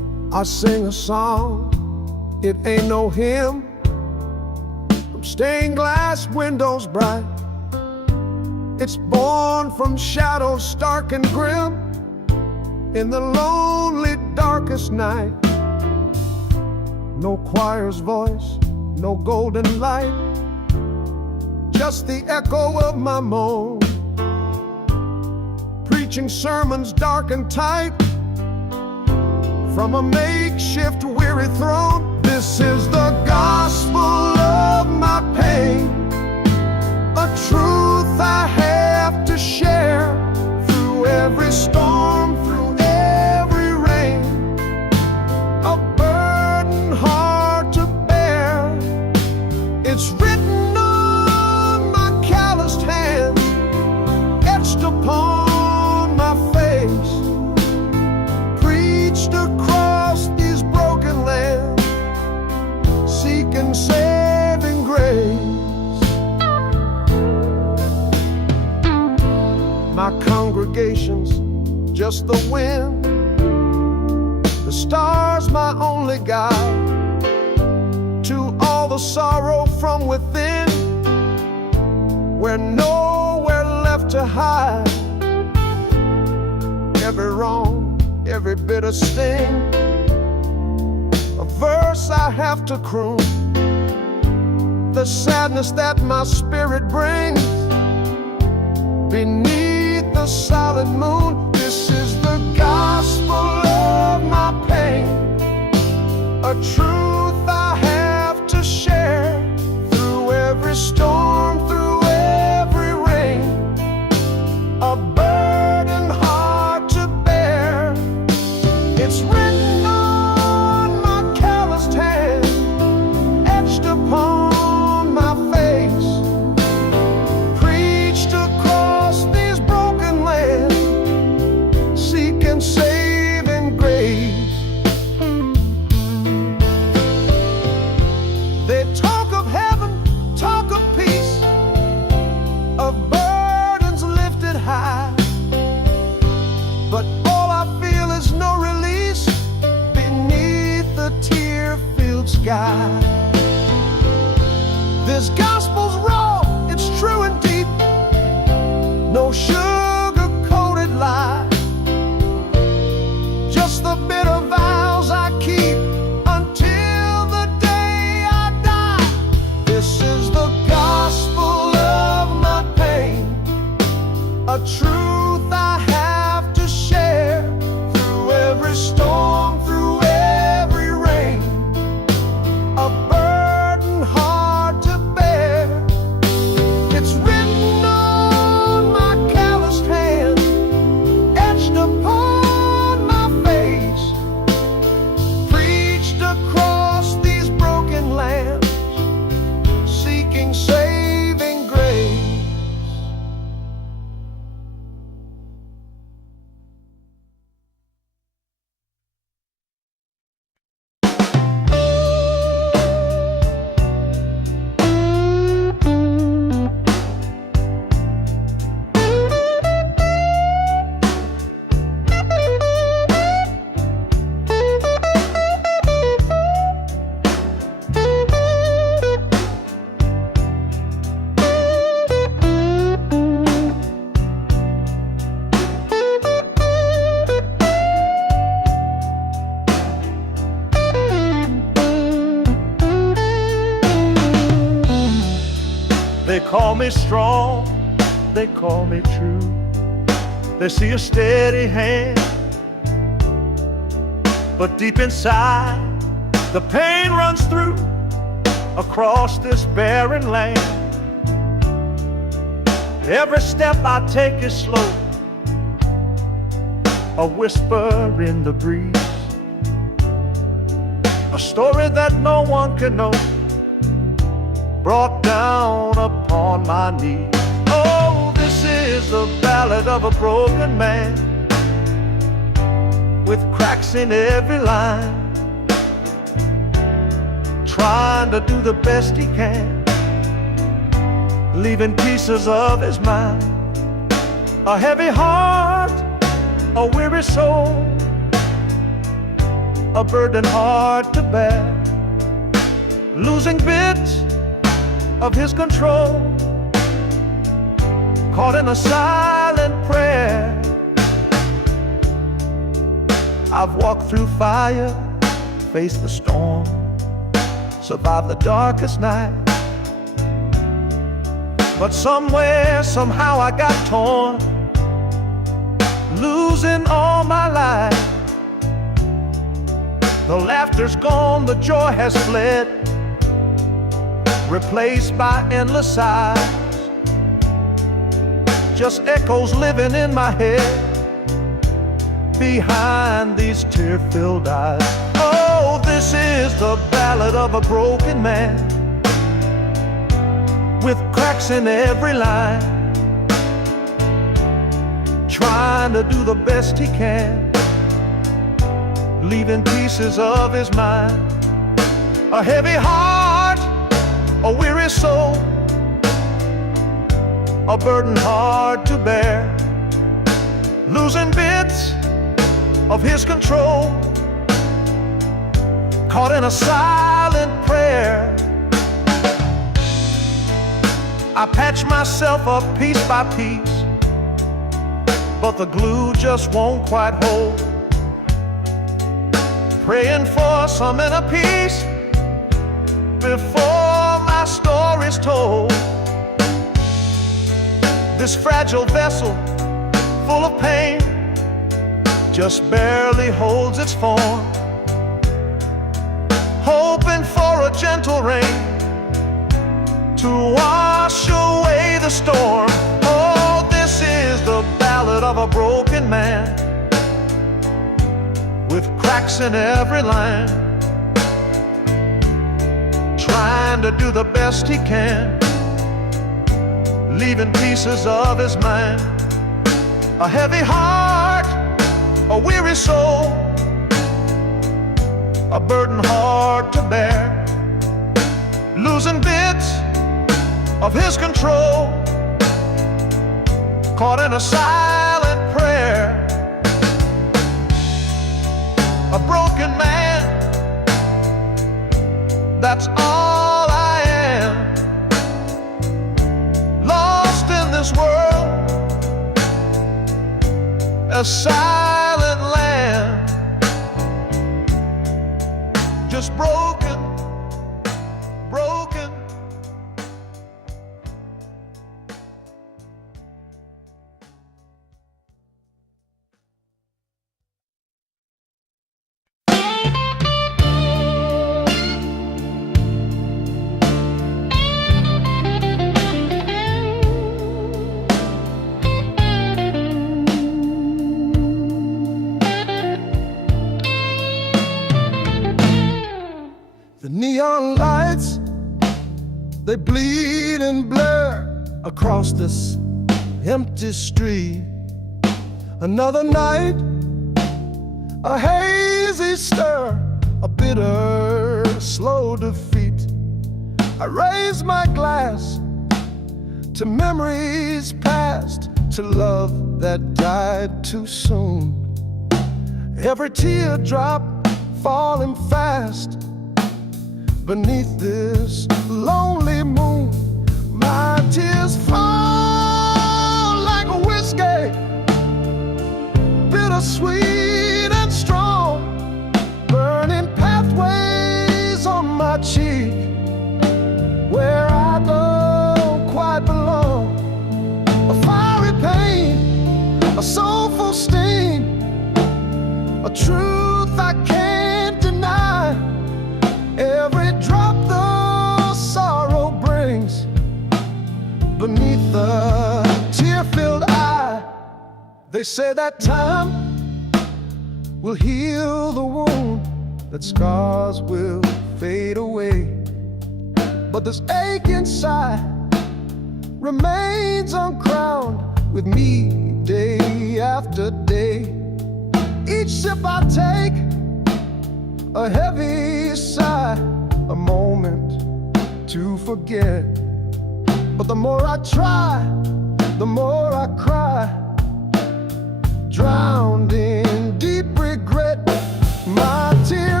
I sing a song, it ain't no hymn, from stained glass windows bright. It's born from shadows stark and grim, in the lonely darkest night. No choir's voice, no golden light, just the echo of my moan, preaching sermons dark and tight from a makeshift weary throne. This is the gospel of my pain, a truth I have to share through every storm, through every rain, a burden hard to bear. It's written on my calloused hands, etched upon my face, preached across these broken lands, seeking saving grace. My congregation's just the wind, the stars my only guide to all the sorrow from within, where nowhere left to hide. Every wrong, every bitter sting, a verse I have to croon, the sadness that my spirit brings beneath the silent moon. This is the gospel of my pain, a truth I have to share through every storm, through every rain, a burden hard to bear. It's written on my calloused hand, etched upon my face, preached across these broken lands, seeking saving grace. They talk of heaven, talk of peace, of burdens lifted high, but all I feel is no release beneath the tear-filled sky. This gospel's raw, it's true and deep, no sugar-coated lie, just the bitter vows I keep until the day I die. This is the gospel of my pain, a truth I have to share through every storm, through every rain, a burden hard to bear. It's written on my calloused hand, etched upon my face, preached across these broken lands, seeking saving grace. They call me strong, they call me true. They see a steady hand, but deep inside the pain runs through across this barren land. Every step I take is slow, a whisper in the breeze, a story that no one can know, brought down upon my knees. Oh, this is the ballad of a broken man, with cracks in every line, trying to do the best he can, leaving pieces of his mind, a heavy heart, a weary soul, a burden hard to bear, losing bits of his control, caught in a silent prayer. I've walked through fire, faced the storm, survived the darkest night. But somewhere, somehow I got torn, losing all my life. The laughter's gone, the joy has fled, replaced by endless sighs. Just echoes living in my head, behind these tear-filled eyes. Oh, this is the ballad of a broken man, with cracks in every line, trying to do the best he can, leaving pieces of his mind. A heavy heart, a weary soul, a burden hard to bear, losing bits of his control, caught in a silent prayer. I patch myself up piece by piece, but the glue just won't quite hold. Praying for some inner peace before my story's told. This fragile vessel, full of pain, just barely holds its form, hoping for a gentle rain to wash away the storm. Oh, this is the ballad of a broken man, with cracks in every line, trying to do the best he can, leaving pieces of his mind. A heavy heart, a weary soul, a burden hard to bear, losing bits of his control, caught in a silent prayer. A broken man, that's all I am, lost in this world, a silent land, just broken, broken. The neon lights, they bleed and blur across this empty street. Another night, a hazy stir, a bitter, slow defeat. I raise my glass to memories past, to love that died too soon. Every teardrop falling fast beneath this lonely moon. My tears fall like whiskey, bittersweet and strong, burning pathways on my cheek, where I don't quite belong. A fiery pain, a soulful sting, a truth I can't deny. Every drop the sorrow brings beneath the tear-filled eye. They say that time will heal the wound, that scars will fade away, but this ache inside remains uncrowned with me day after day. Each sip I take, a heavy sigh, a moment to forget. But the more I try, the more I cry, drowned in deep regret. My tears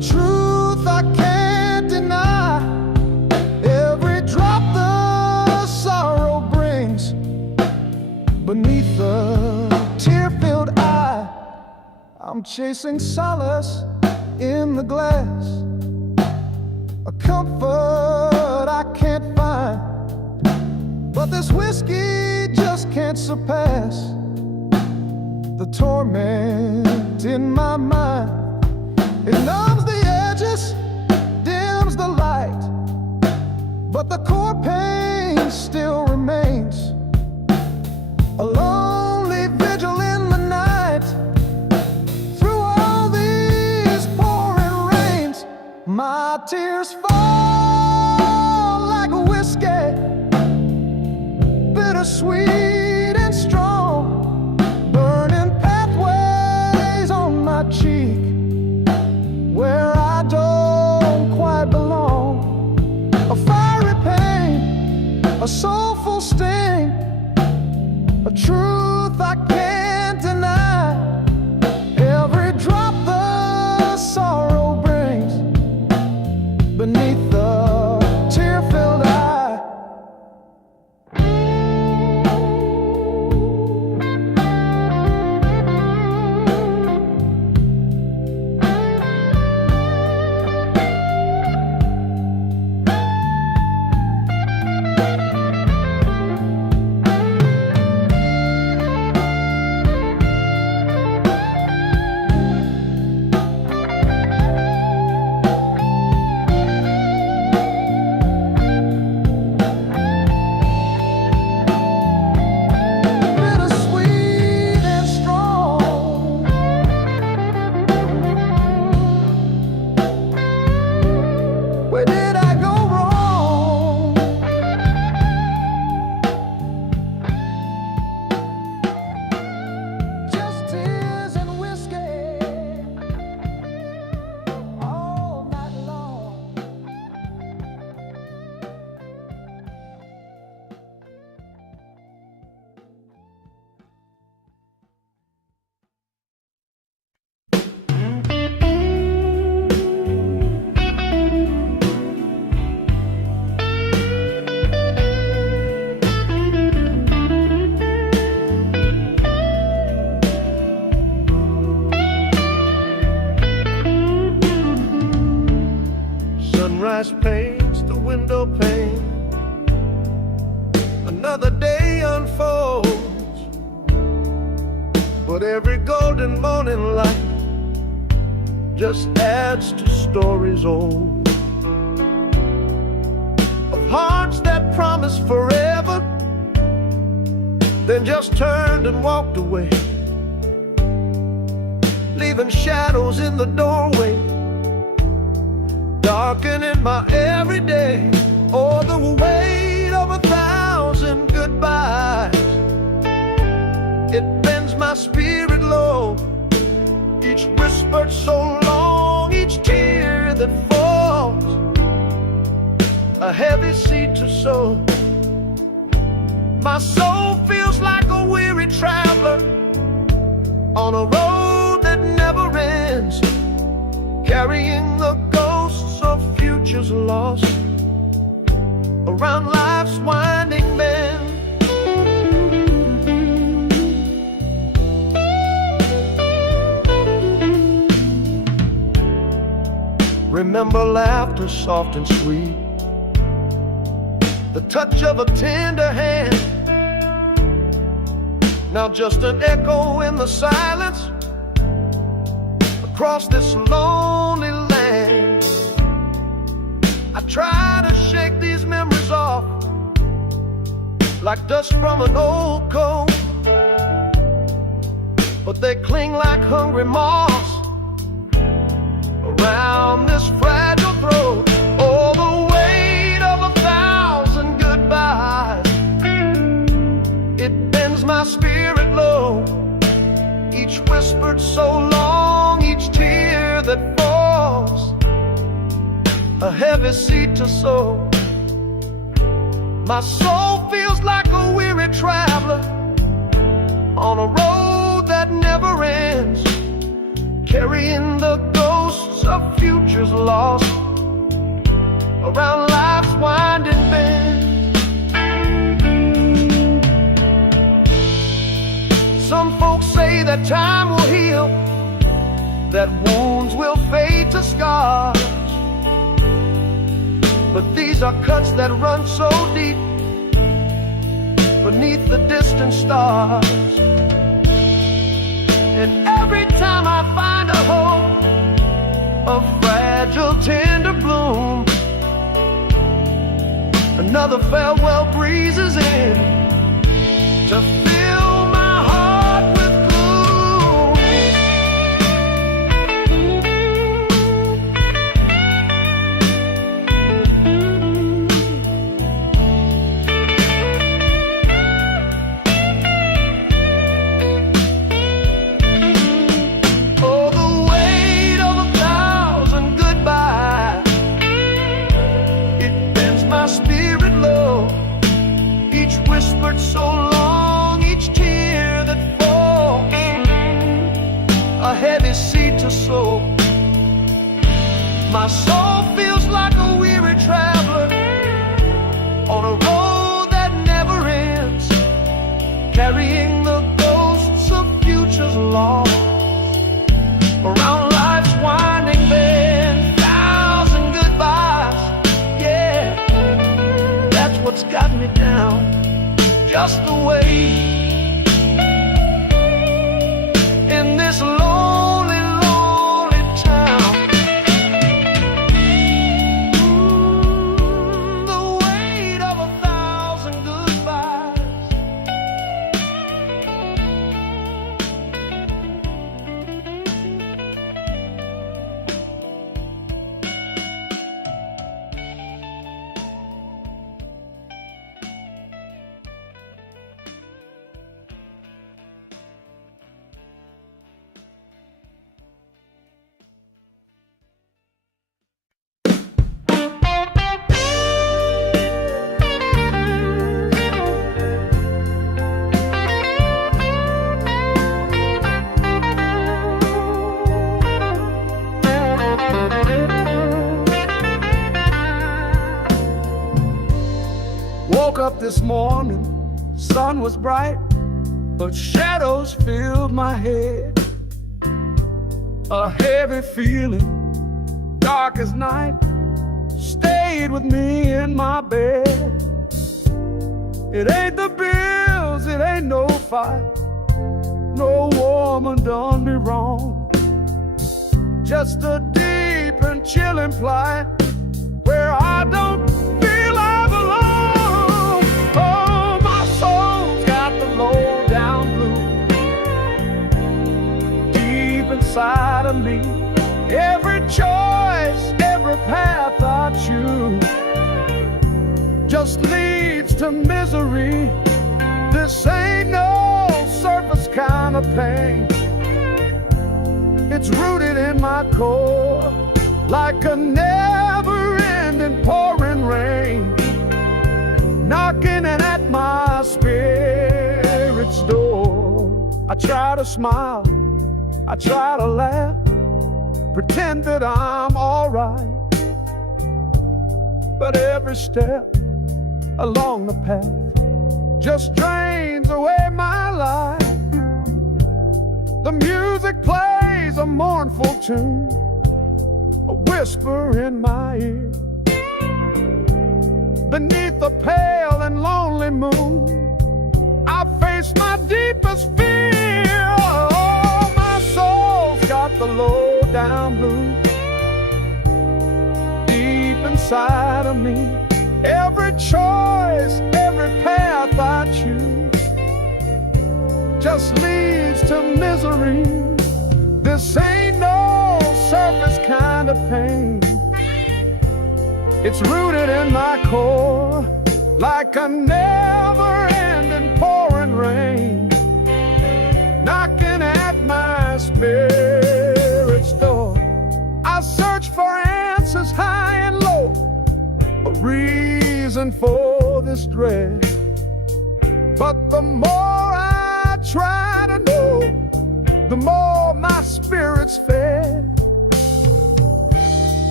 truth I can't deny. Every drop the sorrow brings beneath the tear-filled eye. I'm chasing solace in the glass, a comfort I can't find. But this whiskey just can't surpass the torment in my mind. It numbs the edges, dims the light, but the core pain still remains. A lonely vigil in the night. Through all these pouring rains, my tears fall like a whiskey, bittersweet and strong, burning pathways on my cheek where I don't quite belong. A fiery pain, a soulful sting, a truth I can't deny. Every drop the sorrow brings beneath the tear-filled eye. Sunrise paints the window pane. Another day unfolds, but every golden morning light just adds to stories old, of hearts that promised forever, then just turned and walked away, leaving shadows in the doorway, darkening my everyday. Oh, the weight of 1,000 goodbyes, it bends my spirit low. Each whispered so long, each tear that falls, a heavy seed to sow. My soul feels like a weary traveler on a road that never ends, carrying the ghosts of futures lost around life's winding bend. Remember laughter soft and sweet, the touch of a tender hand, now just an echo in the silence across this lonely land. I try to shake these memories off like dust from an old coat, but they cling like hungry moths around this fragile throat. Oh, the weight of 1,000 goodbyes, it bends my spirit low. Each whispered so long, each tear that falls, a heavy seed to sow. My soul feels like a weary traveler on a road that never ends, carrying the ghosts of future lost around life's winding bend. Some folks say that time will heal, that wounds will fade to scars, but these are cuts that run so deep beneath the distant stars. And every time I find a hope, a fragile, tender bloom, another farewell breezes in to fill my heart with gloom. Oh, the weight of 1,000 goodbyes, it bends my spirit low. Each whispered so long, each tear that falls, a heavy seed to sow. My soul feels like a weary traveler on a road that never ends, carrying the ghosts of futures lost around life's winding bend. 1,000 goodbyes, yeah, that's what's got me down, just the way in this lonely, lonely town. The weight of 1,000 goodbyes. Woke up this morning, sun was bright, but shadows filled my head. A heavy feeling, dark as night, stayed with me in my bed. It ain't the bills, it ain't no fight, no woman done me wrong. Just a deep and chilling plight where I don't feel I belong. Oh, my soul's got the low down blues deep inside of me. Every choice, every path I choose just leads to misery. This ain't no surface kind of pain. It's rooted in my core like a never-ending pouring rain, knocking at my spirit's door. I try to smile, I try to laugh, pretend that I'm alright, but every step along the path just drains away my life. The music plays a mournful tune, a whisper in my ear. Beneath the pale and lonely moon, I face my deepest fear. Oh, my soul's got the low down blues deep inside of me. Every choice, every path I choose just leads to misery. This ain't no surface kind of pain. It's rooted in my core like a never-ending pouring rain, knocking at my spirit's door. I search for answers high and low, a reason for this dread, but the more I try to know, the more my spirit's fed.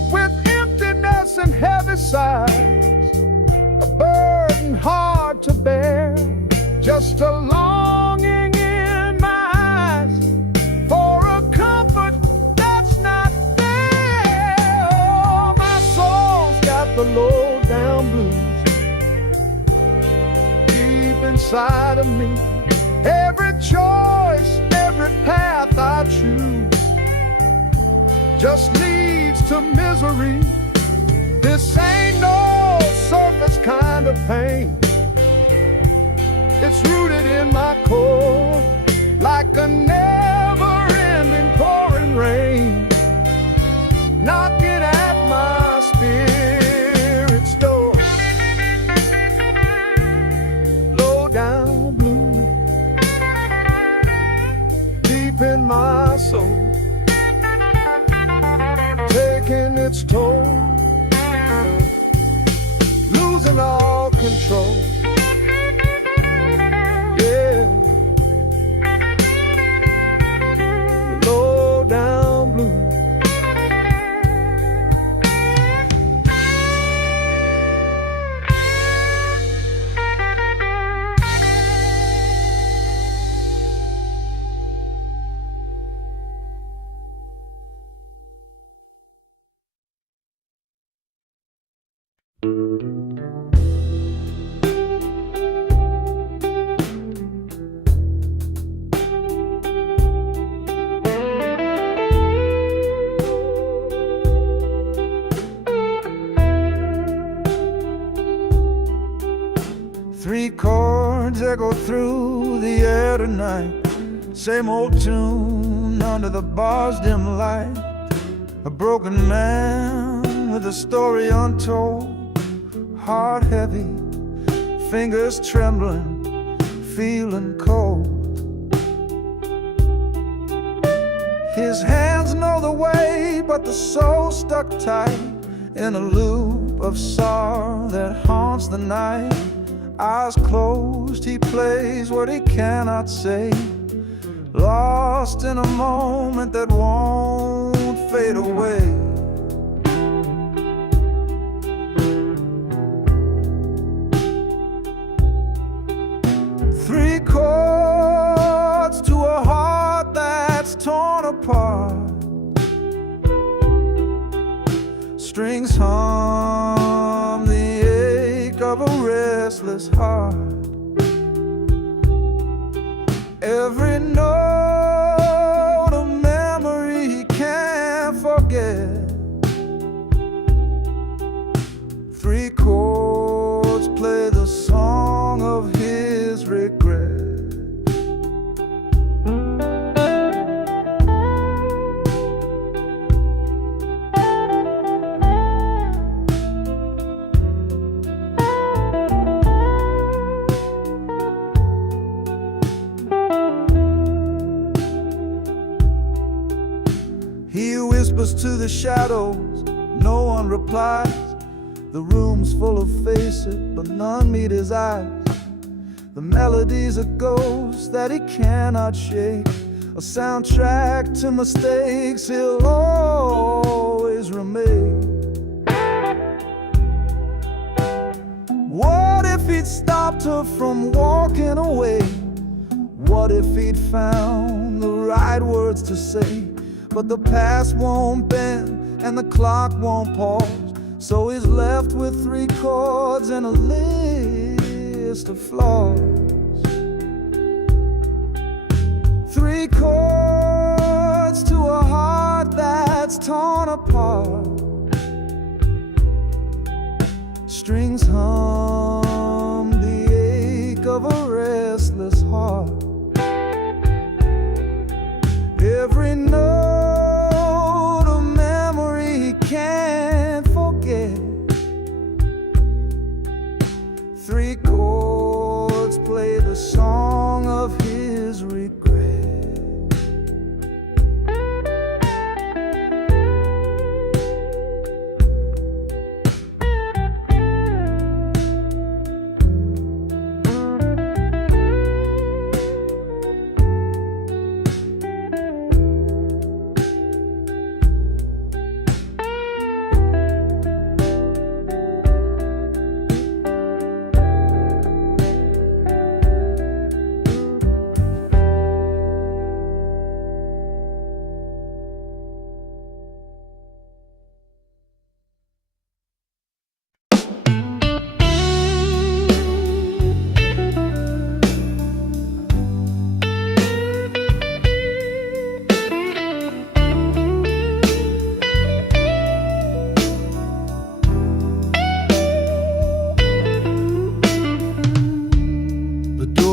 with emptiness and heavy sighs, a burden hard to bear, just a longing in my eyes for a comfort that's not there. Oh, my soul's got the low down blues deep inside of me. Every choice, every path I choose just leads to misery. This ain't no surface kind of pain. It's rooted in my core, like a never-ending pouring rain, knocking at my spirit's door. Low down blue, deep in my soul, taking its toll, losing all control. Yeah, low down blue. Three chords echo through the air tonight, same old tune under the bar's dim light. A broken man with a story untold, heart heavy, fingers trembling, feeling cold. His hands know the way, but the soul stuck tight in a loop of sorrow that haunts the night. Eyes closed, he plays what he cannot say, lost in a moment that won't fade away. Three chords to a heart that's torn apart, strings hum the ache of a restless heart. Every note a memory he can't forget. Three chords play the song of his regret. He whispers to the shadows, no one replies. The room's full of faces, but none meet his eyes. The melody's a ghost that he cannot shake, a soundtrack to mistakes he'll always remake. What if he'd stopped her from walking away? What if he'd found the right words to say? But the past won't bend and the clock won't pause, so he's left with three chords and a list of flaws. Three chords to a heart that's torn apart, strings hum the ache of a restless heart. Every note a memory he can't forget. Three chords play the song of his regret.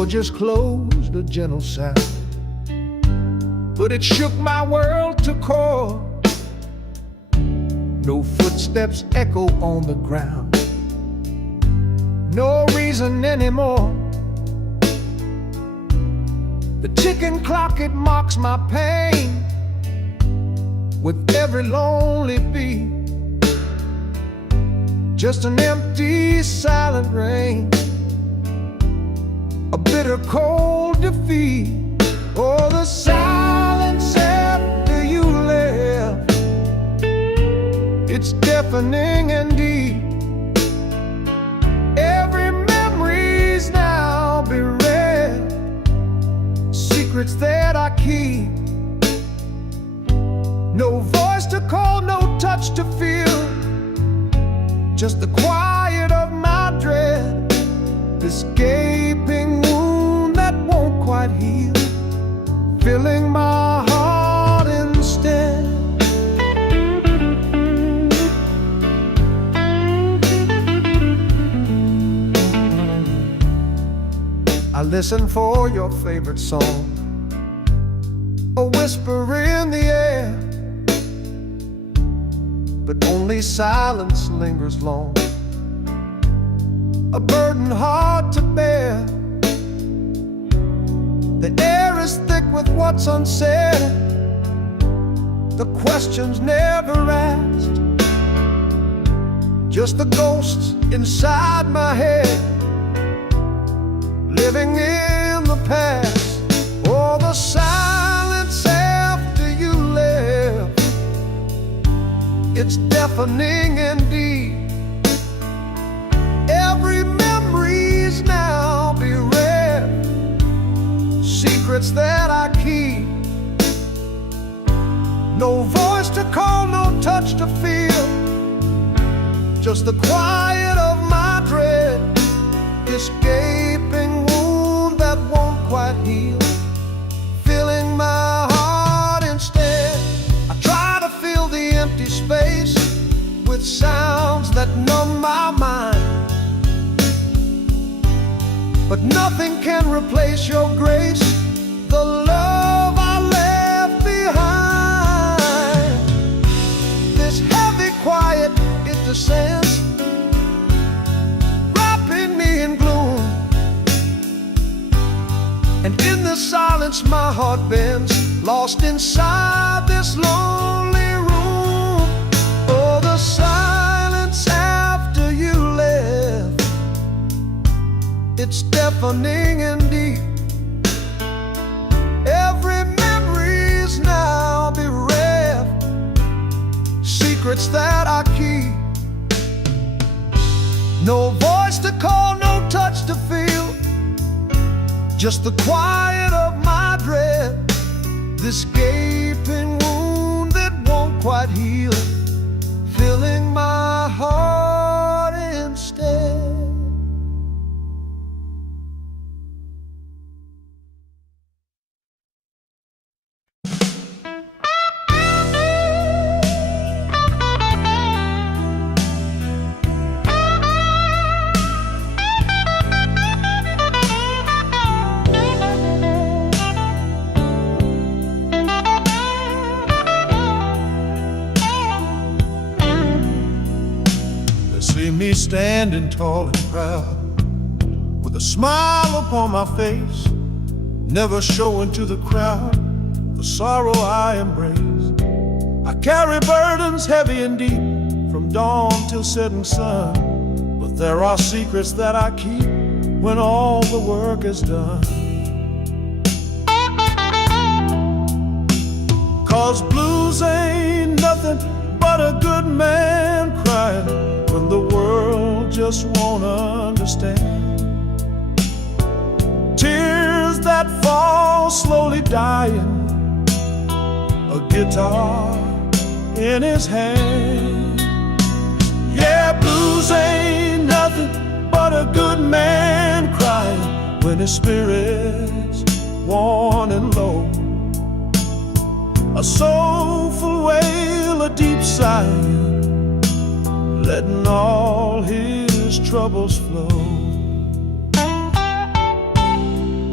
just closed, a gentle sound, but it shook my world to core. No footsteps echo on the ground, no reason anymore. The ticking clock, it mocks my pain with every lonely beat. Just an empty, silent rain, a bitter, cold defeat. Oh, the silence after you left, it's deafening and deep. Every memory's now bereft, secrets that I keep. No voice to call, no touch to feel, just the quiet of my dread, this gaping wound that won't quite heal, filling my heart instead. I listen for your favorite song, a whisper in the air, but only silence lingers long, a burden hard to bear. The air is thick with what's unsaid, the questions never asked, just the ghosts inside my head, living in the past. Oh, the silence after you left, it's deafening and deep. Every memory's now bereft, secrets that I keep. No voice to call, no touch to feel, just the quiet of my dread, this gaping wound that won't quite heal, filling my heart instead. I try to fill the empty space with sounds that numb my mind, but nothing can replace your grace, the love I left behind. This heavy quiet, it descends, wrapping me in gloom, and in the silence my heart bends, lost inside this lonely room. Oh, the silence after you left, it's deafening and deep. Every memory's now bereft, secrets that I keep. No voice to call, no touch to feel, just the quiet of my dread, this gaping wound that won't quite heal, filling my heart instead. See me standing tall and proud, with a smile upon my face, never showing to the crowd the sorrow I embrace. I carry burdens heavy and deep, from dawn till setting sun, but there are secrets that I keep when all the work is done. 'Cause blues ain't nothing but a good man crying when the world just won't understand. Tears that fall slowly dying, a guitar in his hand. Yeah, blues ain't nothing but a good man crying when his spirit's worn and low. A soulful wail, a deep sigh, letting all his troubles flow.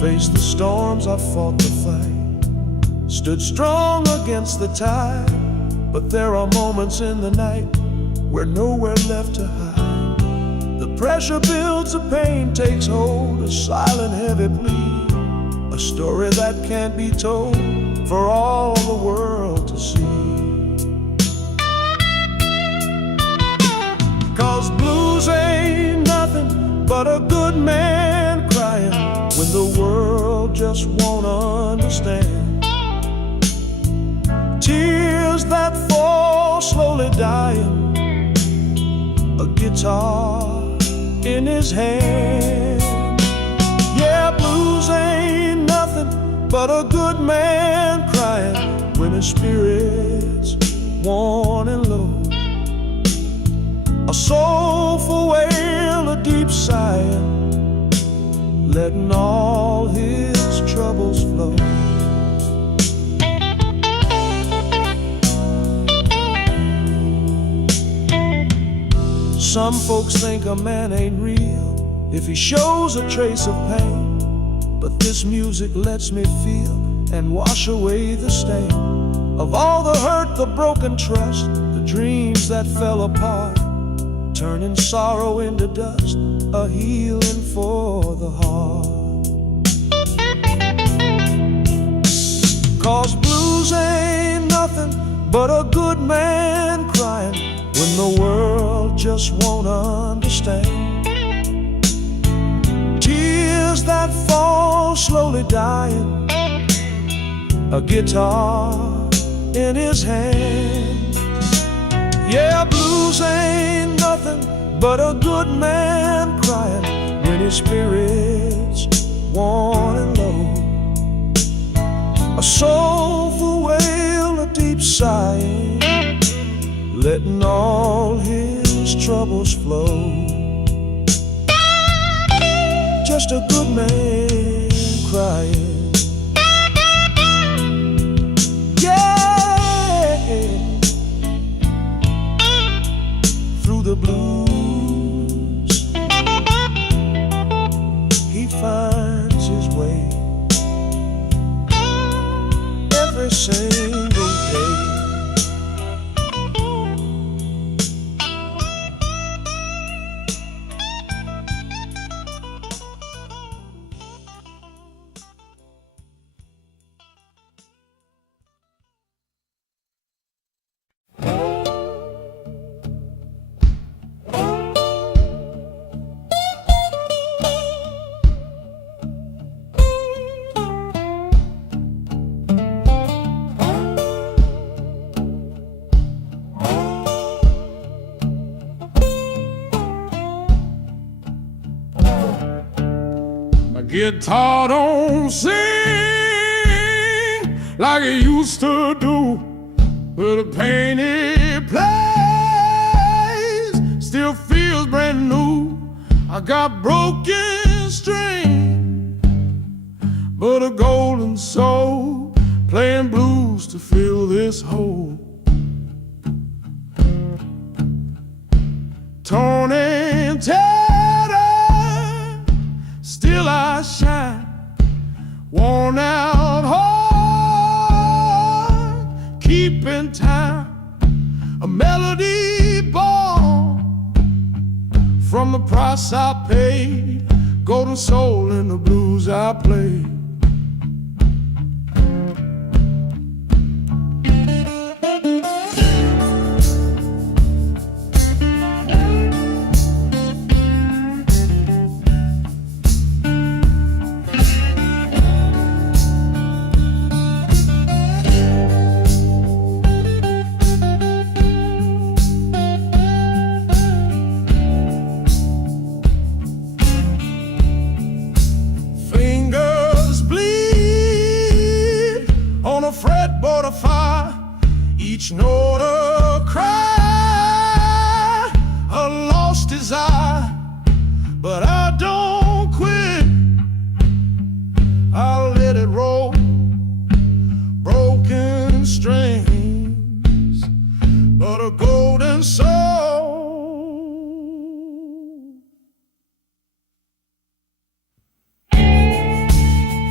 Faced the storms, I fought the fight, stood strong against the tide. But there are moments in the night where nowhere left to hide. The pressure builds, the pain takes hold, a silent heavy plea, a story that can't be told for all the world to see. 'Cause blues ain't nothing but a good man crying when the world just won't understand. Tears that fall slowly dying, a guitar in his hand. Yeah, blues ain't nothing but a good man crying when his spirit's worn and low. A soulful wail, a deep sighing, letting all his troubles flow. Some folks think a man ain't real if he shows a trace of pain, but this music lets me feel and wash away the stain of all the hurt, the broken trust, the dreams that fell apart, turning sorrow into dust, a healing for the heart. 'Cause blues ain't nothing but a good man crying when the world just won't understand. Tears that fall slowly dying, a guitar in his hand. Yeah, blues ain't nothing but a good man crying when his spirit's worn and low. A soulful wail, a deep sighing, letting all his troubles flow. Just a good man crying. Yeah, through the blues he finds his way every single day. Guitar don't sing like it used to do, but the pain it plays still feels brand new. I got broken strings, but a golden soul playing blues to fill this hole. Torn and tattered, still I shine, worn out heart, keeping time, a melody born from the price I paid, golden soul in the blues I play. Fretboard of fire, each note a cry, a lost desire, but I don't quit. I'll let it roll, broken strings, but a golden soul.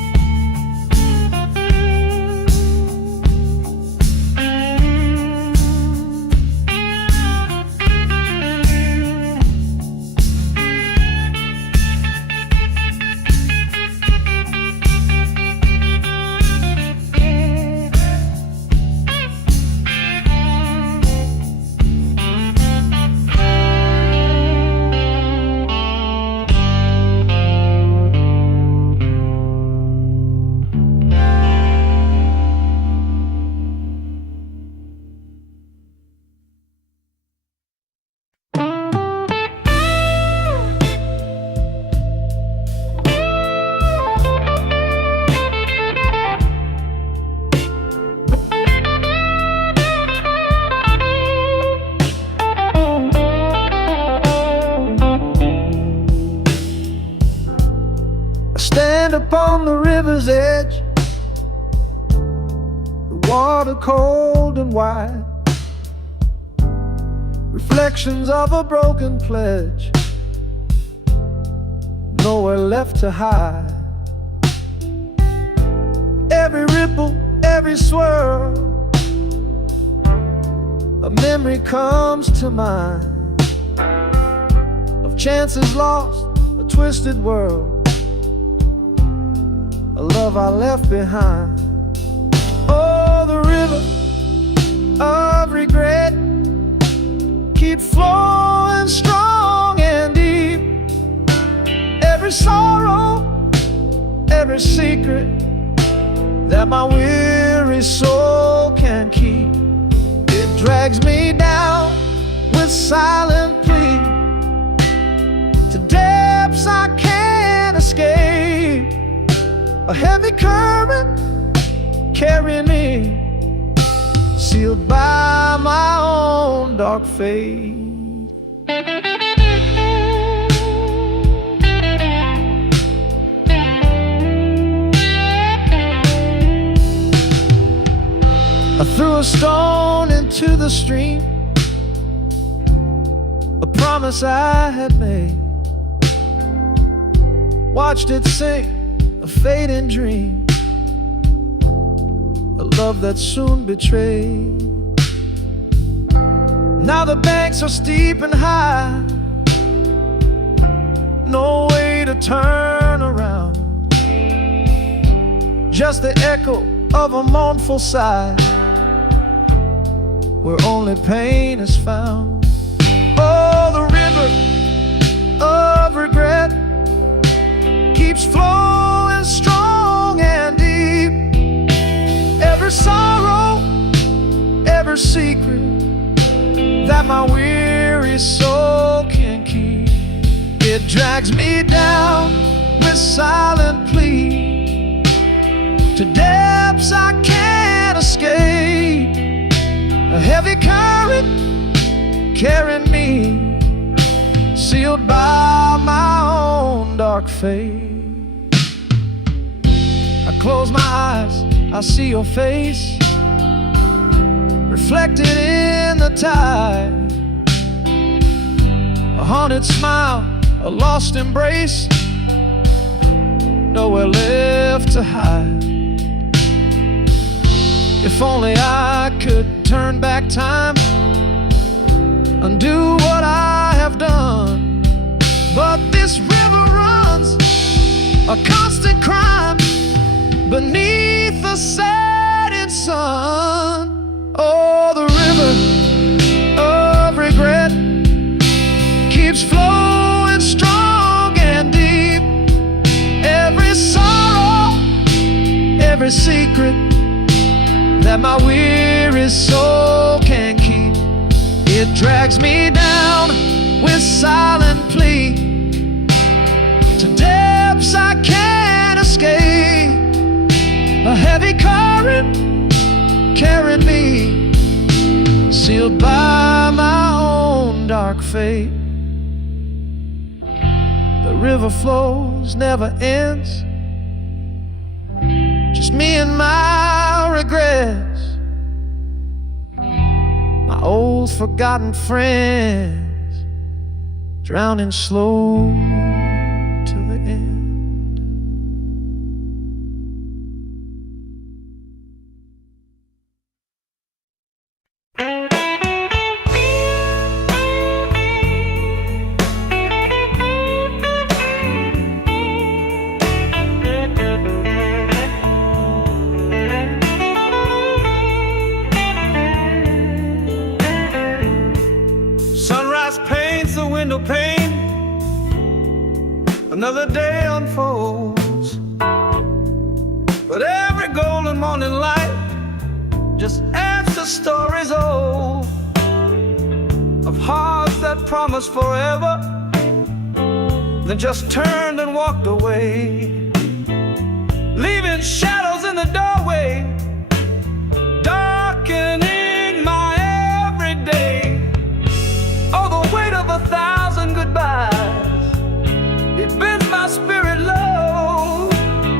stand upon the river's edge, the water cold and wide, reflections of a broken pledge, nowhere left to hide. Every ripple, every swirl, a memory comes to mind of chances lost, a twisted world, a love I left behind. Oh, the river of regret keeps flowing strong and deep. Every sorrow, every secret that my weary soul can keep, it drags me down with silent plea to depths I can't escape. A heavy current carrying me, sealed by my own dark fate. I threw a stone into the stream, a promise I had made, watched it sink, a fading dream, a love that soon betrayed. Now the banks are steep and high, no way to turn around, just the echo of a mournful sigh, where only pain is found. Oh, the river of regret keeps flowing strong and deep. Every sorrow, every secret that my weary soul can keep, it drags me down with silent plea to depths I can't escape. A heavy current carrying me, sealed by my own dark fate. I close my eyes, I see your face reflected in the tide, a haunted smile, a lost embrace, nowhere left to hide. If only I could turn back time, undo what I have done, but this river runs a constant crime beneath the setting sun. Oh, the river of regret keeps flowing strong and deep. Every sorrow, every secret that my weary soul can keep, it drags me down with silent plea to depths I can't escape. A heavy current carrying me, sealed by my own dark fate. The river flows, never ends, just me and my regrets, my old forgotten friends, drowning slow to the end. Window pane, another day unfolds, but every golden morning light just adds to stories old of hearts that promised forever, then just turned and walked away, leaving shadows in the doorway, darkening my everyday. Oh, the weight of 1,000 goodbyes, it bends my spirit low.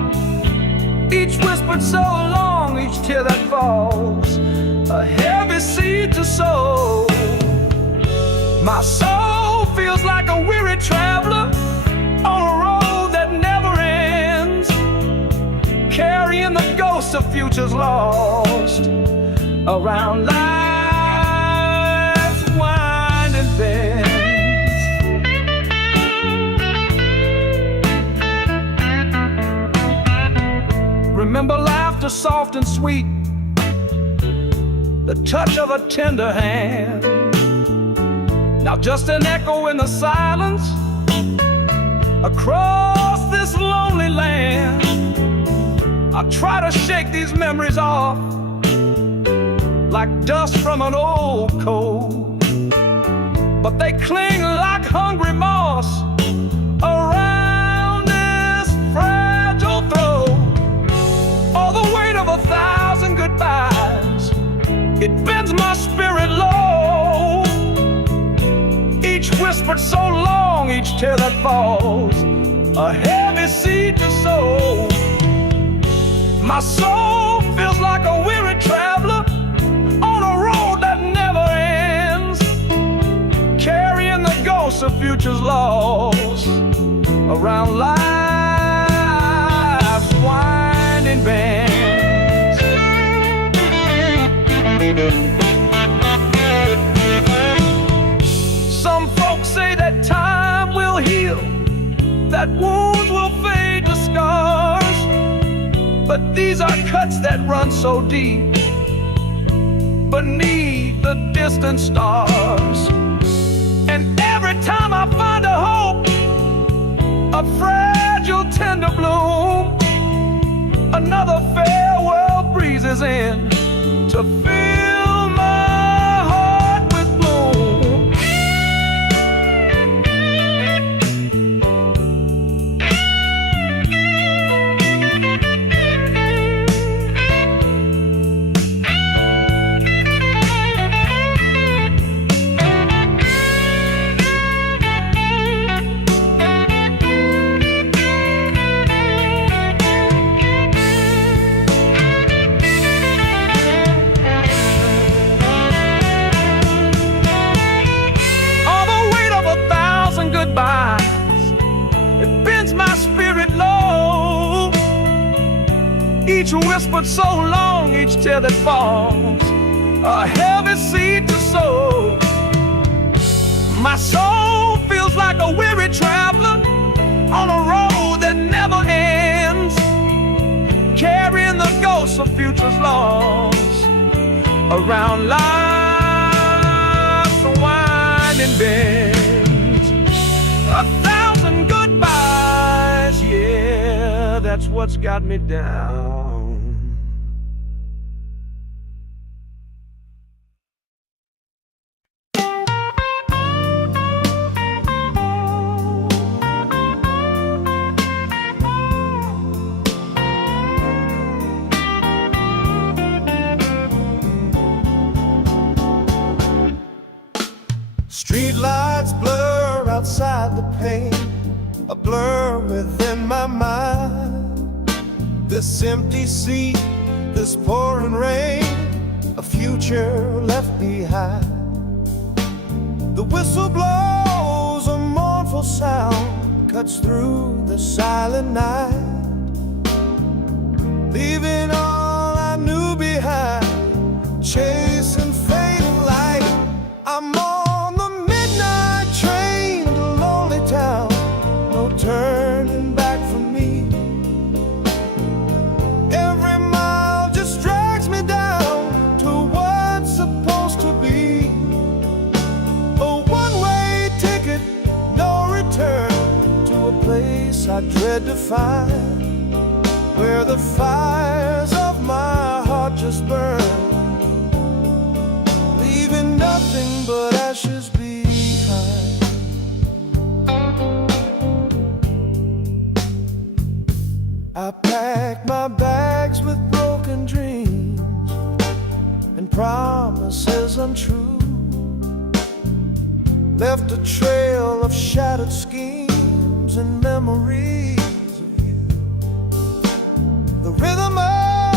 whispered so long, each tear that falls, a heavy seed to sow. My soul feels like a weary traveler on a road that never ends, carrying the ghosts of futures lost around life's winding bends. Remember laughter soft and sweet, the touch of a tender hand. Now just an echo in the silence across this lonely land. I try to shake these memories off like dust from an old coat, but they cling like hungry moss around this fragile throat. Oh, the weight of 1,000 goodbyes, it bends my spirit low. Each whispered so long, each tear that falls, a heavy seed to sow. My soul feels like a weary traveler on a road that never ends, carrying the ghosts of futures lost around life's winding bends. Some folks say that time will heal, that wounds will fade to scars, but these are cuts that run so deep beneath the distant stars. And every time I find a hope, a fragile tender bloom, another farewell breezes in to fill my heart with gloom. It bends my spirit low. Each whispered so long, each tear that falls, a heavy seed to sow. My soul feels like a weary traveler on a road that never ends, carrying the ghosts of futures lost around life's winding bends. 1,000 goodbyes, yeah, that's what's got me down. Street lights blur outside the pane, a blur within my mind. This empty seat, this pouring rain, a future left behind. The whistle blows, a mournful sound cuts through the silent night, leaving all I knew behind, chasing fading light. I'm on the midnight train to lonely town, no turning back for me. Every mile just drags me down to what's supposed to be. A one-way ticket, no return, to a place I dread to find, where the fires of my heart just burn, leaving nothing but ashes behind. I packed my bags with broken dreams and promises untrue, left a trail of shattered schemes and memories of you. The rhythm of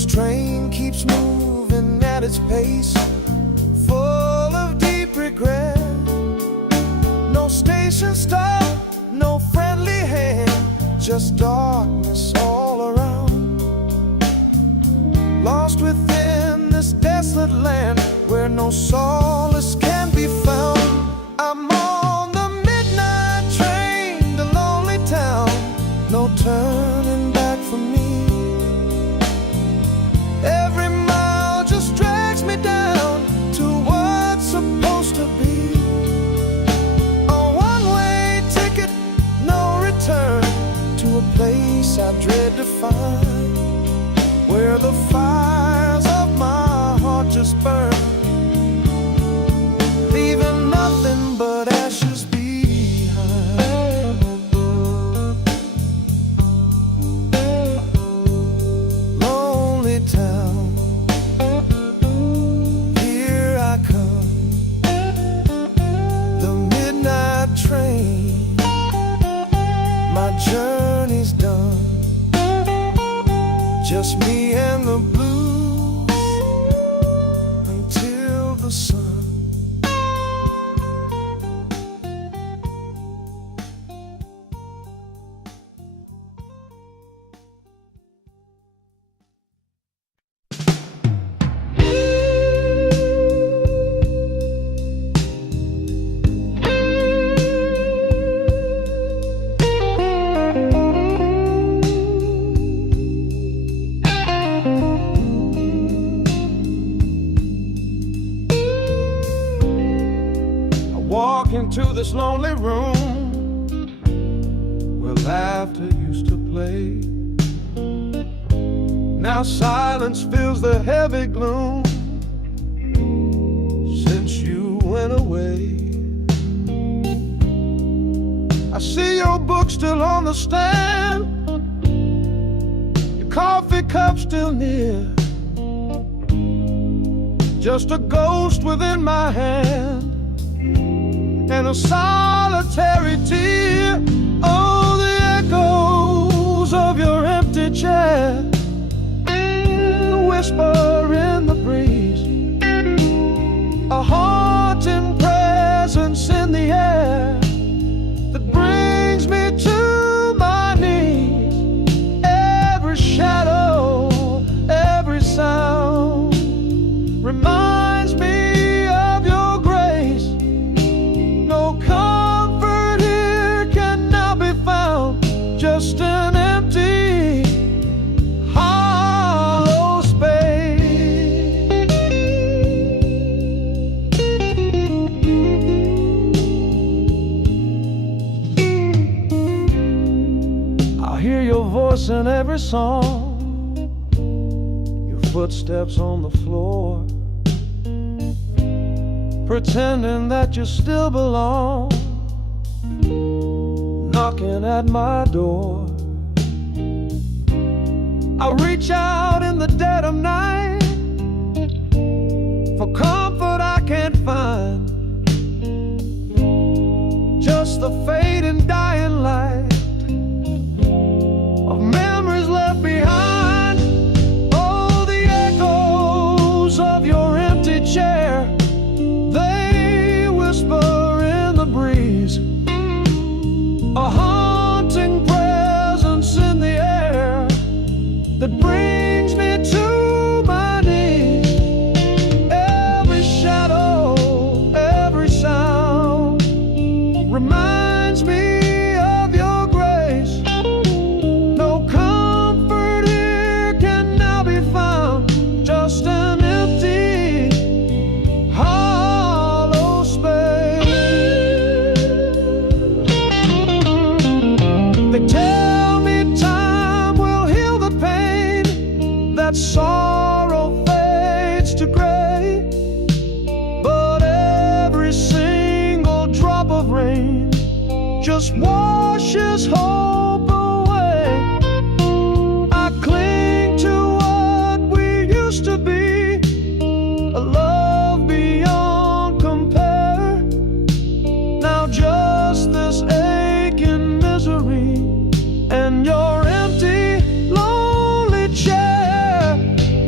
This train keeps moving at its pace, full of deep regret. No station stop, no friendly hand, just darkness all around. Lost within this desolate land where no solace can be found. I'm on the midnight train to lonely town, no turning back for me. Every mile just drags me down to what's supposed to be. A one-way ticket, no return, to a place I dread to find, where the fires of my heart just burn, leaving nothing but ashes behind. Lonely town, here I come, the midnight train, my journey's done. Just me and the blues until the sun. Walk into this lonely room where laughter used to play. Now silence fills the heavy gloom since you went away. I see your book still on the stand, your coffee cup still near, just a ghost within my hand and a solitary tear. Oh, the echoes of your empty chair, the whisper in the breeze, a haunting presence in the air that brings me to my knees. Every shadow, every sound reminds me of your grace. No comfort here can now be found, just an empty, hollow space. I hear your voice in every song, your footsteps on the floor, pretending that you still belong, knocking at my door. I reach out in the dead of night for comfort I can't find, just the fading dying light of memories left behind. Oh, the echoes of your empty chair, they whisper in the breeze, a haunting presence in the air that brings me to my knees. Every shadow, every sound reminds me of your grace. No comfort here can now be found, just an empty, hollow space. They tell me time will heal the pain, that sorrow fades to gray, but every single drop of rain just washes hope away. I cling to what we used to be, a love beyond compare. Now just this aching misery and your empty, lonely chair.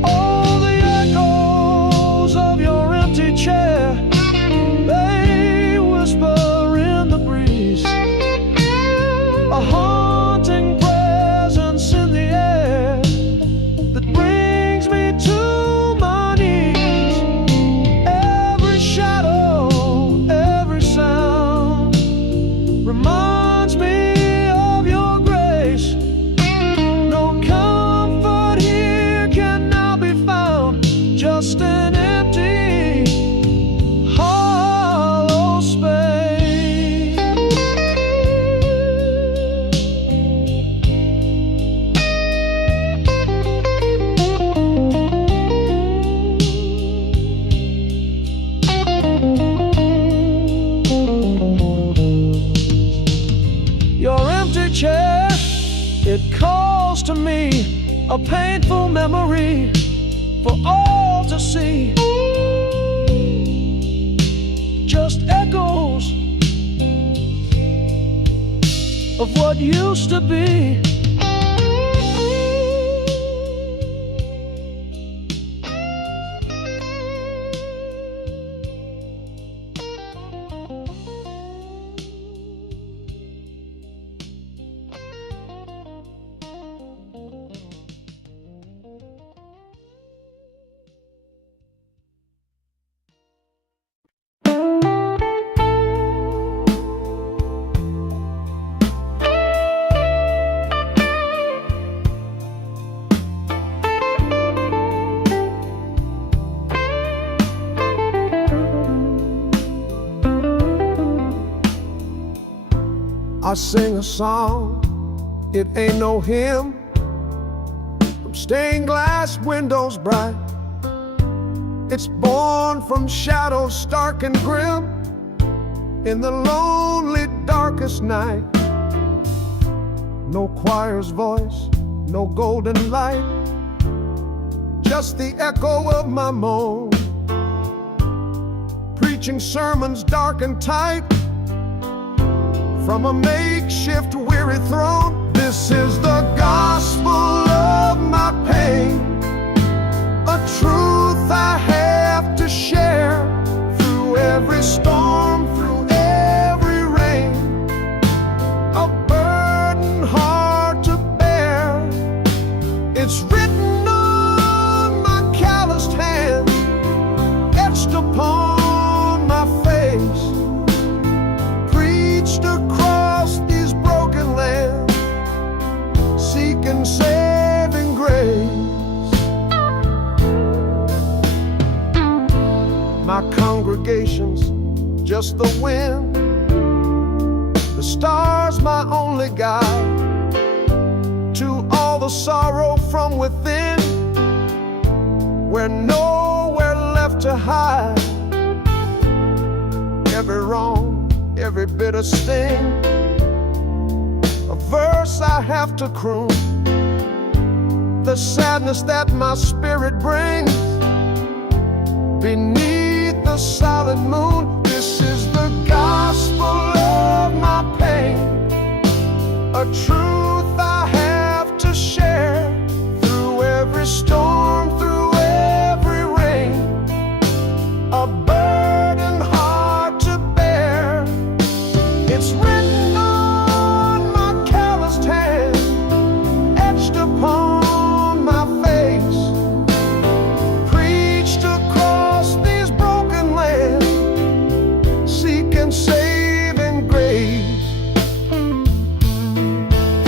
calls to me, a painful memory for all to see. Just echoes of what used to be. I sing a song, it ain't no hymn, from stained glass windows bright. It's born from shadows stark and grim, in the lonely darkest night. No choir's voice, no golden light, just the echo of my moan, preaching sermons dark and tight from a makeshift weary throne. This is the gospel of my pain, a truth I have to share through every storm, through every rain, a burden hard to bear. It's written on my calloused hands, etched upon my face, preached across these broken lands, seeking saving grace. My congregation's just the wind, the stars my only guide, to all the sorrow from within, we're nowhere left to hide. Every wrong, every bitter sting, a verse I have to croon, the sadness that my spirit brings beneath the silent moon. This is the gospel of my pain, a truth I have to share through every storm, through every rain, a burden hard to bear. It's written on my calloused hand, etched upon my face, preached across these broken lands, seeking saving grace.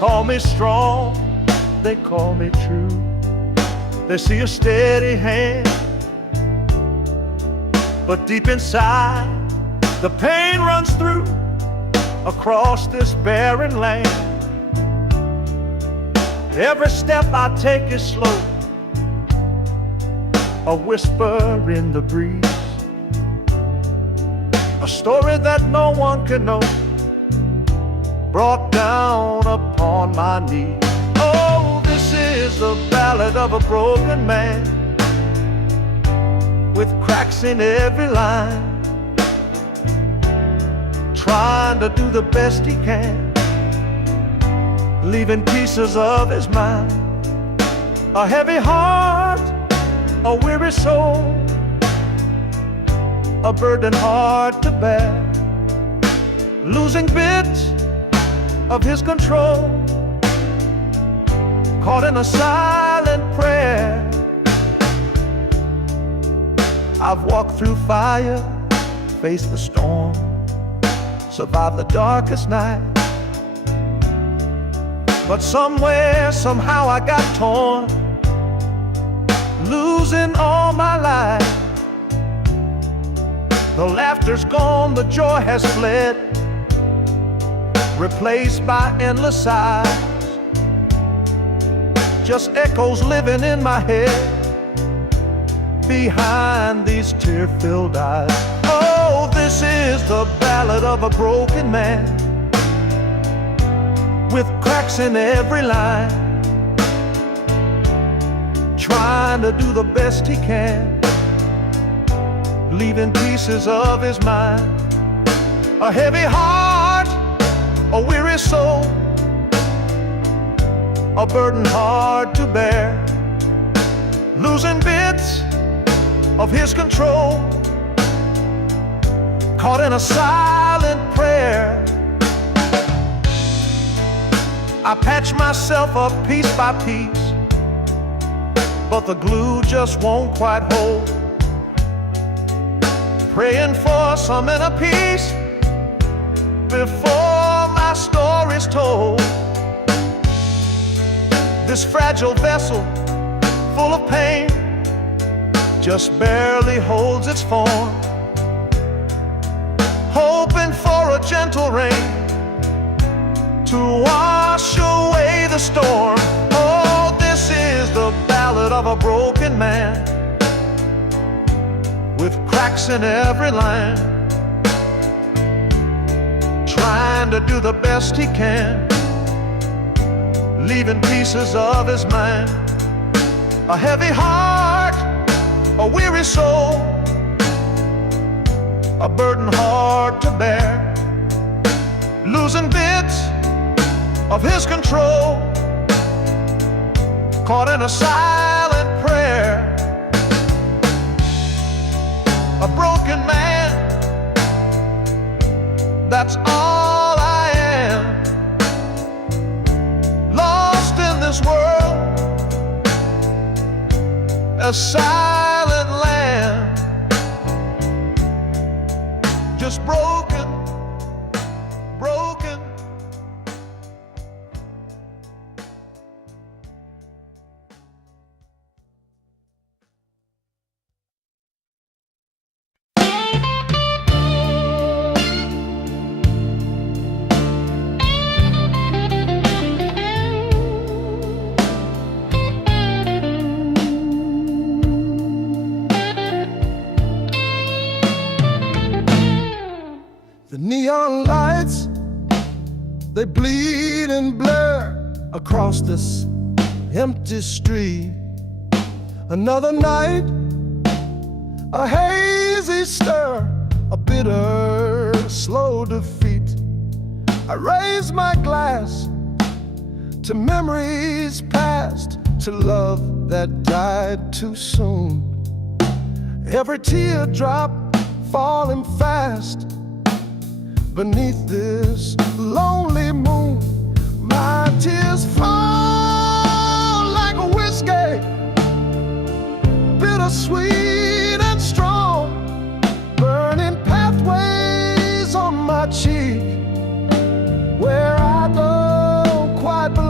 call me strong, they call me true. They see a steady hand, but deep inside the pain runs through across this barren land. Every step I take is slow, a whisper in the breeze, a story that no one can know, brought down upon my knees. Oh, this is the ballad of a broken man, with cracks in every line, trying to do the best he can, leaving pieces of his mind. A heavy heart, a weary soul, a burden hard to bear, losing bits of his control, caught in a silent prayer. I've walked through fire, faced the storm, survived the darkest night, but somewhere, somehow I got torn, losing all my life. The laughter's gone, the joy has fled, replaced by endless sighs, just echoes living in my head behind these tear-filled eyes. Oh, this is the ballad of a broken man, with cracks in every line, trying to do the best he can, leaving pieces of his mind. A heavy heart, a weary soul, a burden hard to bear, losing bits of his control, caught in a silent prayer. I patch myself up piece by piece, but the glue just won't quite hold, praying for some inner peace before my story's told. This fragile vessel, full of pain, just barely holds its form, hoping for a gentle rain to wash away the storm. Oh, this is the ballad of a broken man, with cracks in every line, trying to do the best he can, leaving pieces of his mind. A heavy heart, a weary soul, a burden hard to bear, losing bits of his control, caught in a silent prayer. A broken man, that's all I am, lost in this world, a silent land, just broken, broken. The neon lights, they bleed and blur across this empty street. Another night, a hazy stir, a bitter, slow defeat. I raise my glass to memories past, to love that died too soon. Every teardrop falling fast beneath this lonely moon. My tears fall like a whiskey, bittersweet and strong, burning pathways on my cheek, where I don't quite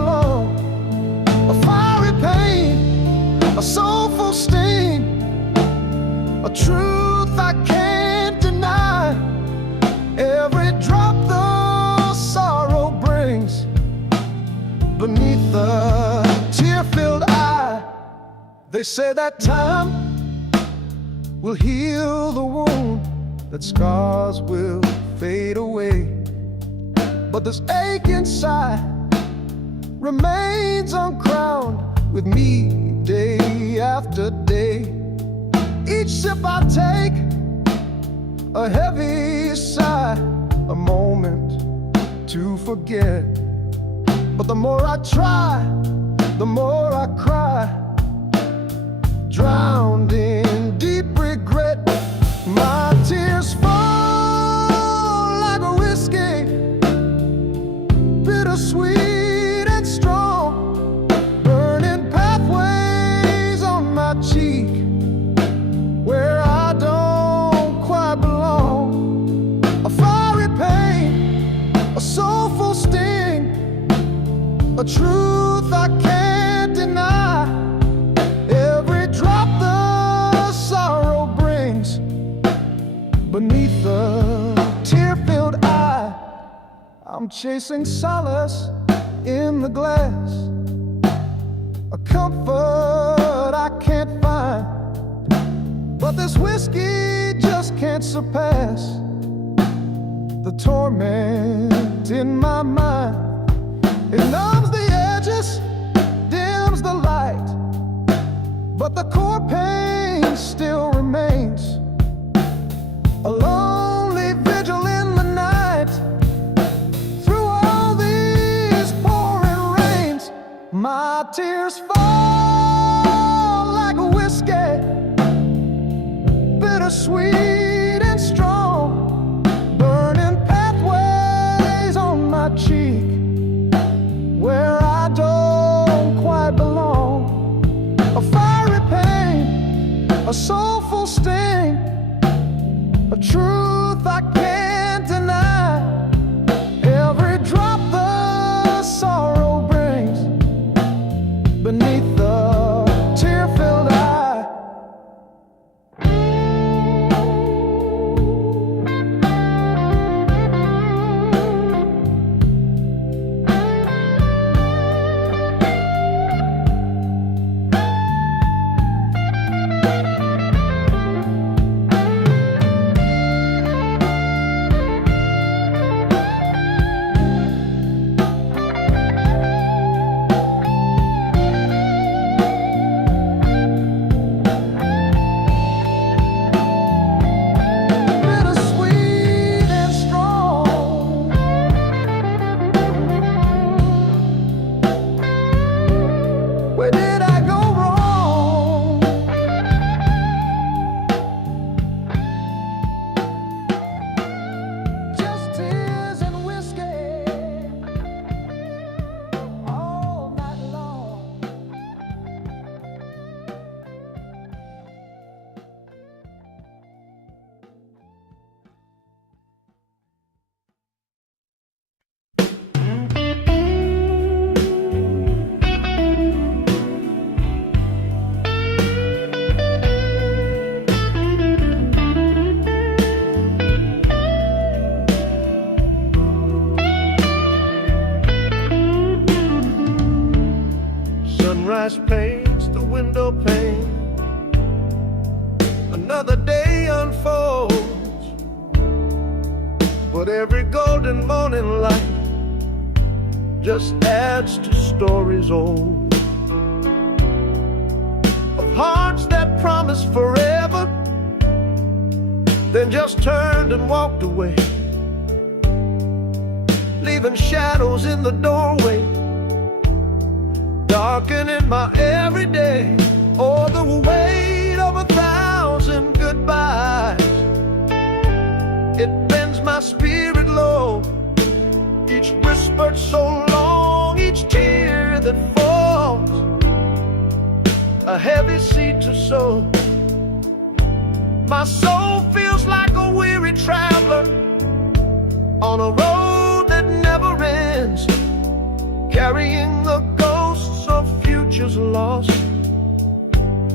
a soulful sting, a truth I can't deny. Every drop the sorrow brings beneath the tear-filled eye. They say that time will heal the wound, that scars will fade away, but this ache inside remains uncrowned with me day after day. Each sip I take, a heavy sigh, a moment to forget. But the more I try, the more I cry, drowned in deep regret. My tears fall like a whiskey, bittersweet and strong, burning pathways on my cheek where I don't quite belong. A fiery pain, a soulful sting, a truth I can't deny. Every drop the sorrow brings beneath the tear-filled eye. I'm chasing solace in the glass, a comfort I can't find, but this whiskey just can't surpass the torment in my mind. It numbs the edges, dims the light, but the core pain still remains. A lonely vigil in the night, through all these pouring rains. My tears fall like a whiskey, bittersweet and strong, burning pathways on my cheek where I don't quite belong. A fiery pain, a soulful sting, a truth I can't deny. Every drop the sorrow brings beneath the tear-filled eye. Where did I go wrong? Just tears and whiskey all night long. Sunrise paints the window pane, another day unfolds, but every golden morning light just adds to stories old, of hearts that promised forever, then just turned and walked away, leaving shadows in the doorway, darkening my everyday. Oh, the weight of 1,000 goodbyes, it bends my spirit low. Each whispered so long, each tear that falls, a heavy seed to sow. My soul feels like a weary traveler on a road that never ends, carrying the ghosts of futures lost.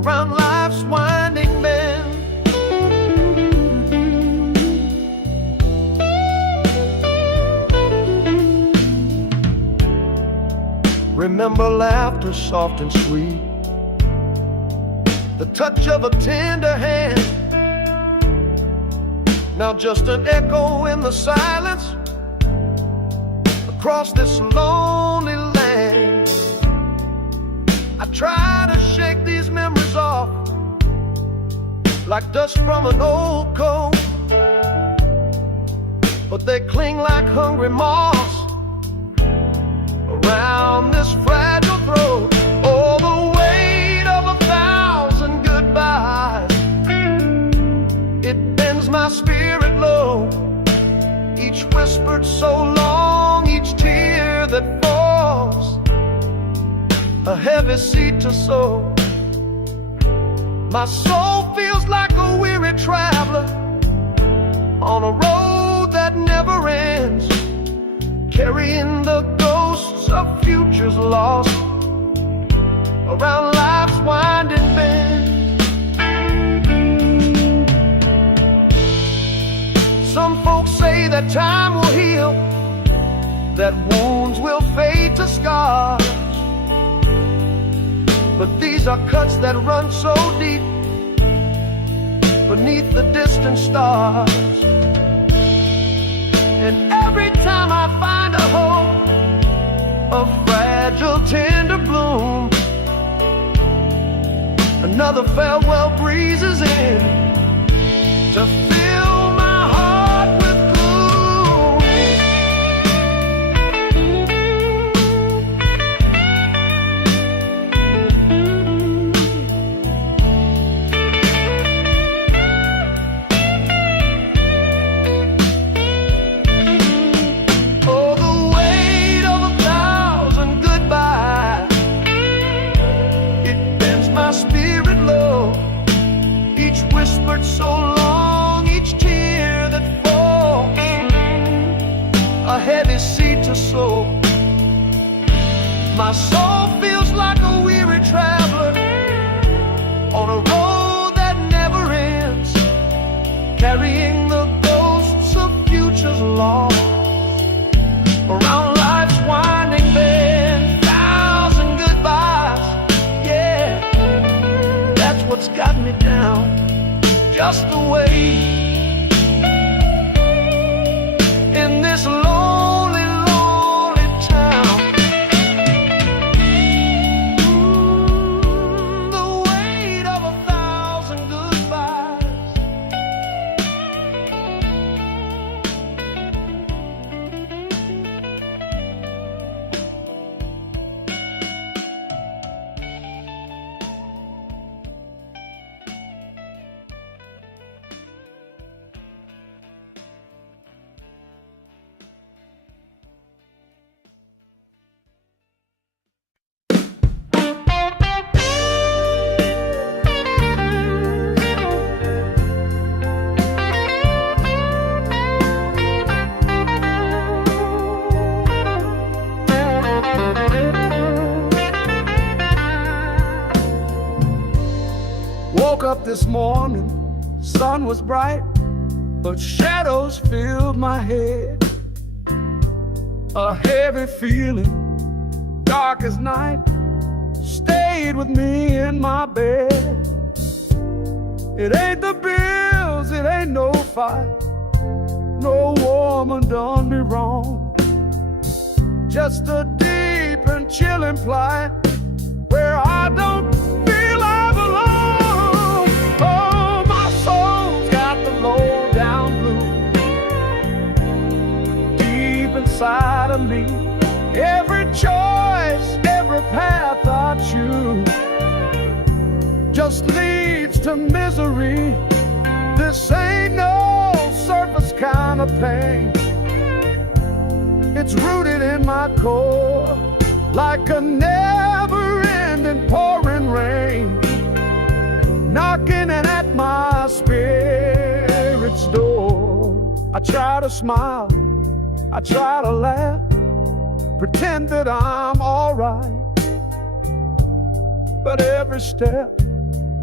around life's winding bend. Remember laughter soft and sweet, the touch of a tender hand. Now just an echo in the silence across this lonely land. I try to shake these memories off like dust from an old coat, but they cling like hungry moths around this fragile throat. Oh, the weight of 1,000 goodbyes, it bends my spirit low. Each whispered so long, each tear that falls, a heavy seed to sow. My soul feels like a weary traveler on a road that never ends, carrying the ghosts of futures lost around life's winding bend. Some folks say that time will heal, that wounds will fade to scars, but these are cuts that run so deep beneath the distant stars. And every time I find a hope, a fragile tender bloom, another farewell breezes in to fill my heart with gloom. Oh, the weight of 1,000 goodbyes, it bends my spirit low. Each whispered so long, each tear that falls, a heavy seed to sow. My soul feels like a weary traveler on a road that never ends, carrying the ghosts of futures lost around life's winding bend. 1,000 goodbyes, yeah, that's what's got me down, just the way in this lonely, lonely town. The weight of 1,000 goodbyes. Woke up this morning, sun was bright, but shadows filled my head. A heavy feeling, dark as night, stayed with me in my bed. It ain't the bills, it ain't no fight, no woman done me wrong. Just a deep and chilling plight where I don't feel I belong. Oh, my soul's got the low down blues deep inside of me. Every choice, every path I choose just leads to misery. This ain't no surface kind of pain. It's rooted in my core like a never-ending pouring rain, knocking at my spirit's door. I try to smile, I try to laugh, pretend that I'm all right, but every step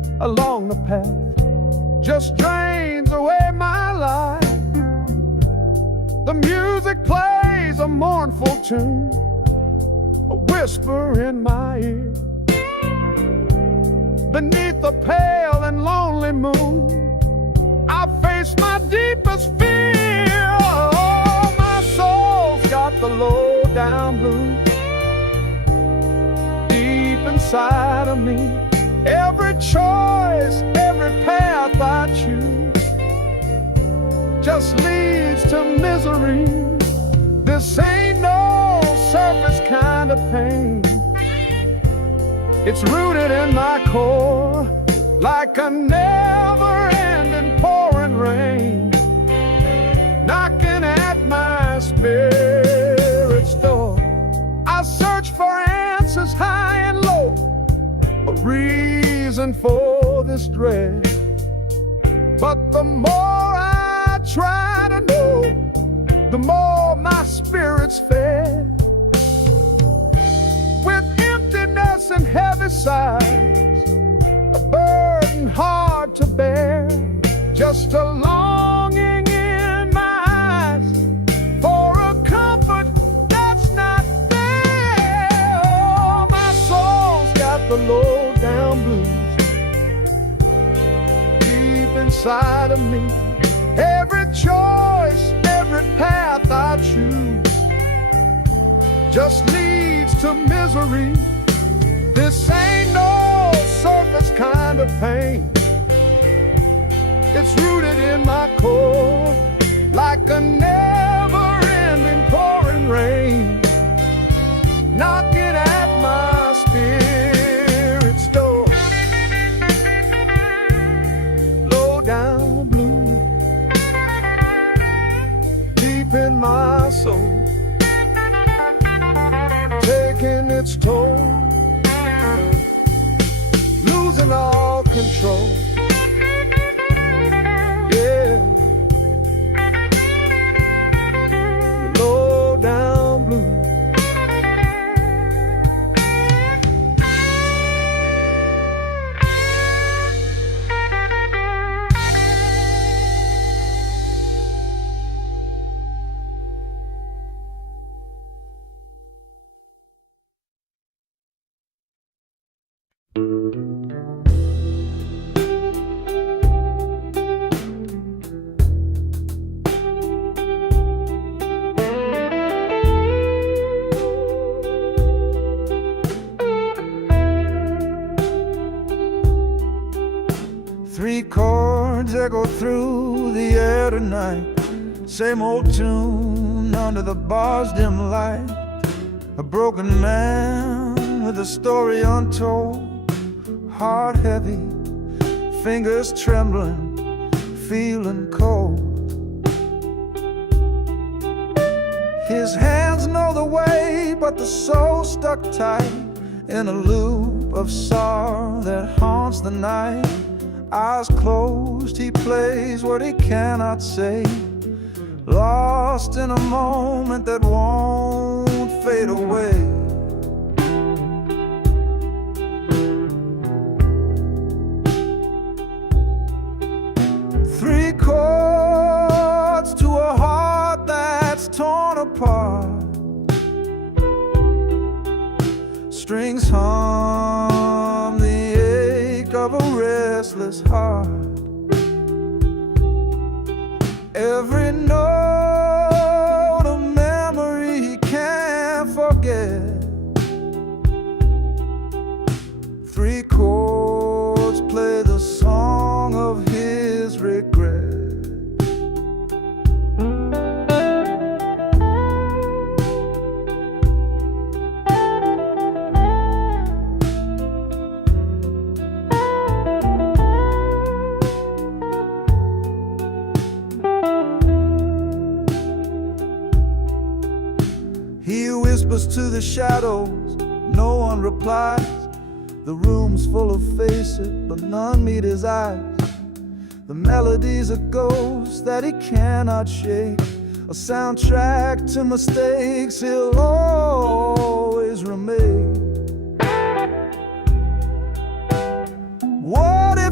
along the path just drains away my life. The music plays a mournful tune, a whisper in my ear. Beneath the pale and lonely moon, I face my deepest fear. Oh, my soul's got the low down blues deep inside of me. Every choice, every path I choose just leads to misery. This ain't no surface kind of pain. It's rooted in my core like a never-ending pouring rain, knocking at my spirit's door. I search for answers high and low, a reason for this dread. But the more I try to know, the more my spirit's fed. With emptiness and heavy sighs, a burden hard to bear, just a longing in my eyes for a comfort that's not there. Oh, my soul's got the low down blues deep inside of me. Every choice, every path I choose just leads to misery. This ain't no surface kind of pain. It's rooted in my core like a never-ending pouring rain, knocking at my spirit's door. Low down blue, deep in my soul, taking its toll, losing all control. Yeah, low down blue. Three chords echo through the air tonight, same old tune under the bar's dim light. A broken man with a story untold, heart heavy, fingers trembling, feeling cold. His hands know the way, but the soul stuck tight in a loop of sorrow that haunts the night. Eyes closed, he plays what he cannot say, lost in a moment that won't fade away. Three chords to a heart that's torn apart, strings hum the ache of a restless heart. Every note a memory he can't forget. Three chords play the song of his regret. He whispers to the shadows, no one replies. The room's full of faces, but none meet his eyes. The melody's a ghost that he cannot shake, a soundtrack to mistakes he'll always remain. What if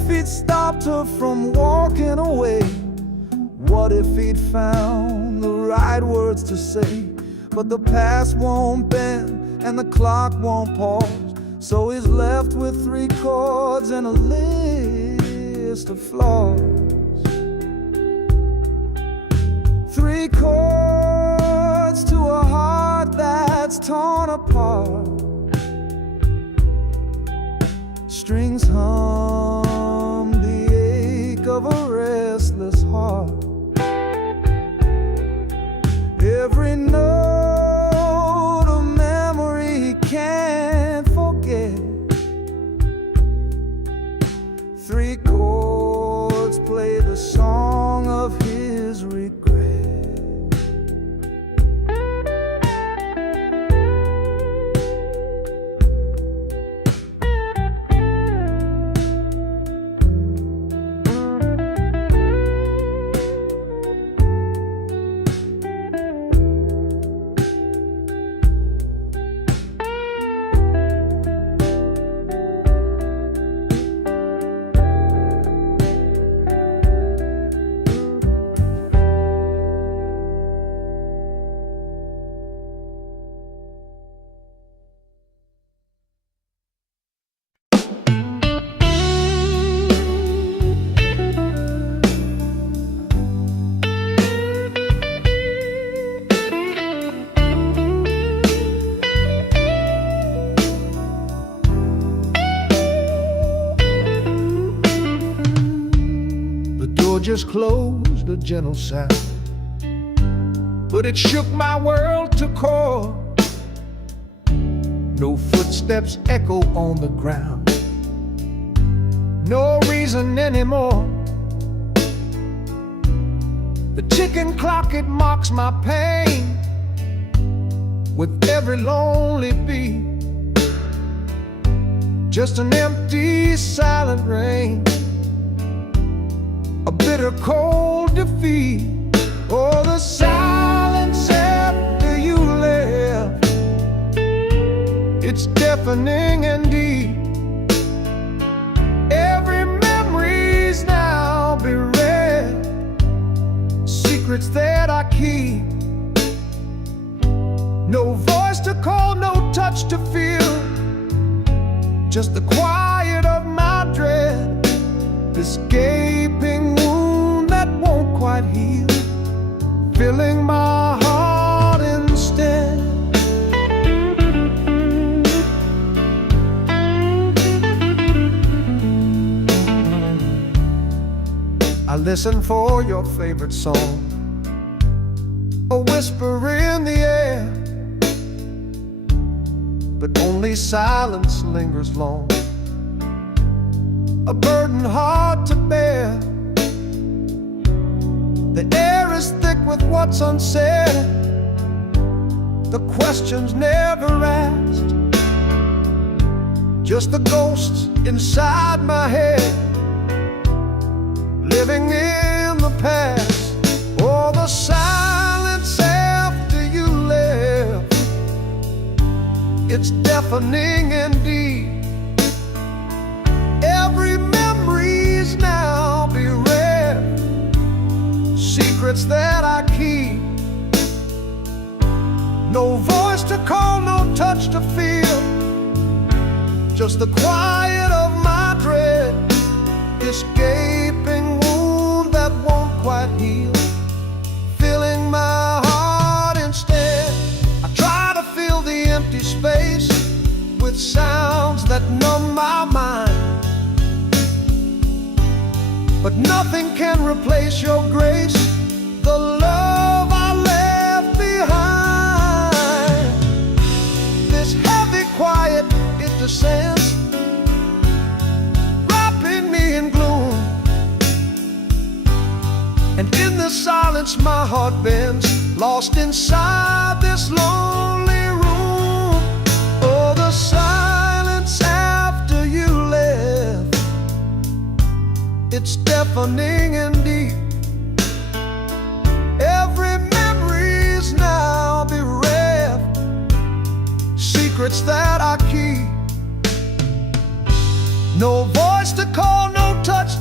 if he'd stopped her from walking away? What if he'd found the right words to say? But the past won't bend and the clock won't pause, so he's left with 3 chords and a list of flaws. 3 chords to a heart that's torn apart. Strings hum the ache of a restless heart. Every note a memory he can't forget. 3 chords play the song of his regret. Just closed, a gentle sound, but it shook my world to core. No footsteps echo on the ground, no reason anymore. The ticking clock, it mocks my pain with every lonely beat. Just an empty, silent rain, a bitter cold defeat. Oh, the silence after you left, it's deafening and deep. Every memory's now bereft, secrets that I keep. No voice to call, no touch to feel, just the quiet of my dread. This gaping wound that won't quite heal, filling my heart instead. I listen for your favorite song, a whisper in the air, but only silence lingers long, a burden hard to bear. The air is thick with what's unsaid, the questions never asked, just the ghosts inside my head, living in the past. Oh, the silence after you left, it's deafening indeed. Every memory's now bereft, secrets that I keep. No voice to call, no touch to feel, just the quiet of my dread. This gaping wound that won't quite heal, filling my heart instead. I try to fill the empty space with sounds that numb my mind, but nothing can replace your grace, the love I left behind. This heavy quiet, it descends, wrapping me in gloom, and in the silence my heart bends, lost inside this lonely room. Oh, the silence after you left, it's deafening and deep. Every memory's now bereft, secrets that I keep. No voice to call, no touch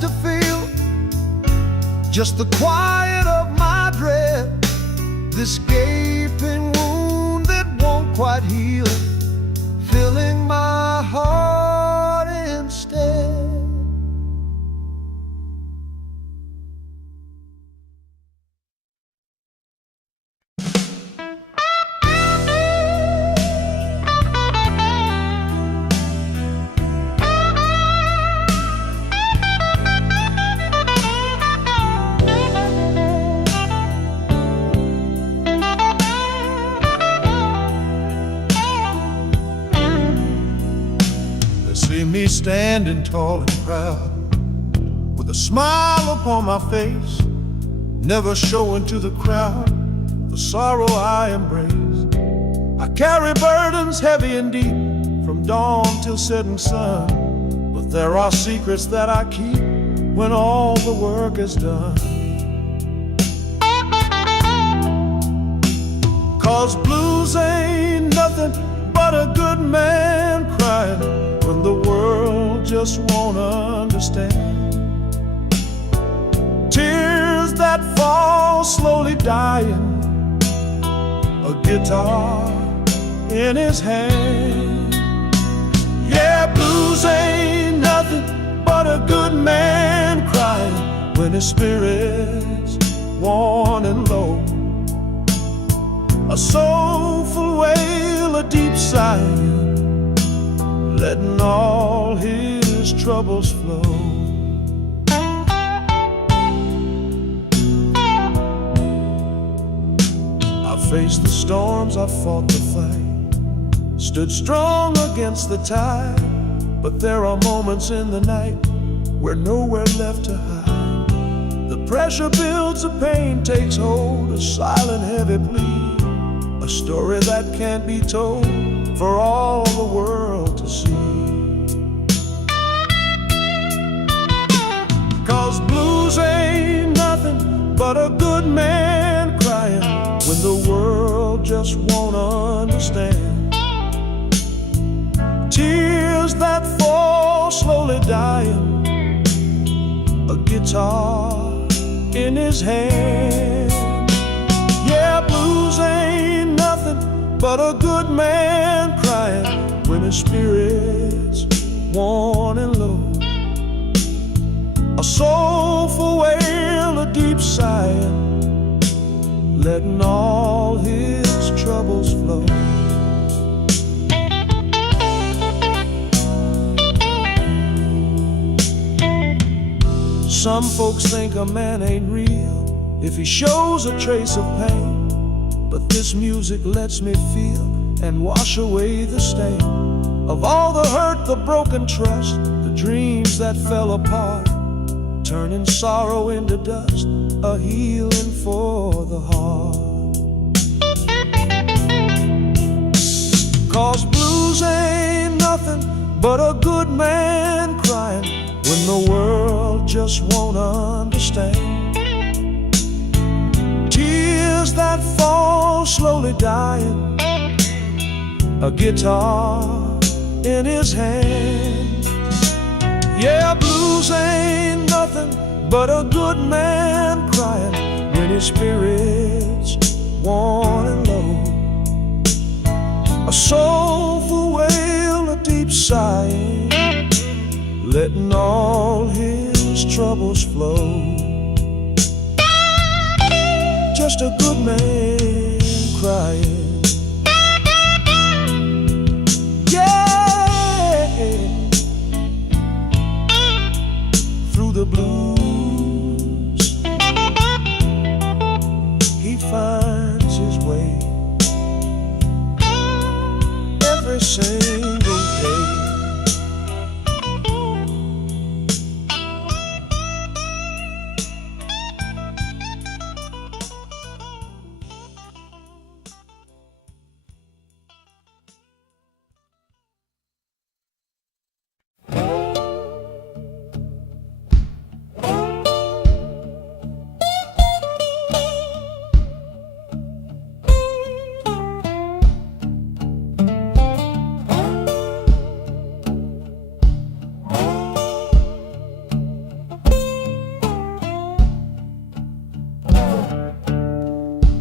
just the quiet of my breath, this gaping wound that won't quite heal, filling my heart instead. See me standing tall and proud, with a smile upon my face, never showing to the crowd the sorrow I embrace. I carry burdens heavy and deep, from dawn till setting sun, but there are secrets that I keep when all the work is done. 'Cause blues ain't nothing but a good man crying when the world just won't understand. Tears that fall slowly dying, a guitar in his hand. Yeah, blues ain't nothing but a good man crying when his spirit's worn and low. A soulful wail, a deep sigh, letting all his troubles flow. I faced the storms, I fought the fight, stood strong against the tide, but there are moments in the night where nowhere left to hide. The pressure builds, the pain takes hold, a silent heavy plea, a story that can't be told for all the world to see. 'Cause blues ain't nothing but a good man crying when the world just won't understand. Tears that fall slowly dying, a guitar in his hand. Yeah, blues ain't nothing but a good man crying when his spirit's worn and low. A soulful wail, a deep sigh, letting all his troubles flow. Some folks think a man ain't real if he shows a trace of pain, but this music lets me feel and wash away the stain of all the hurt, the broken trust, the dreams that fell apart, turning sorrow into dust, a healing for the heart. 'Cause blues ain't nothing but a good man crying when the world just won't understand. Tears that fall slowly dying, a guitar in his hand. Yeah, blues ain't nothing but a good man crying when his spirit's worn and low. A soulful wail, a deep sigh, letting all his troubles flow. Just a good man crying. Yeah, through the blues he finds his way every single day.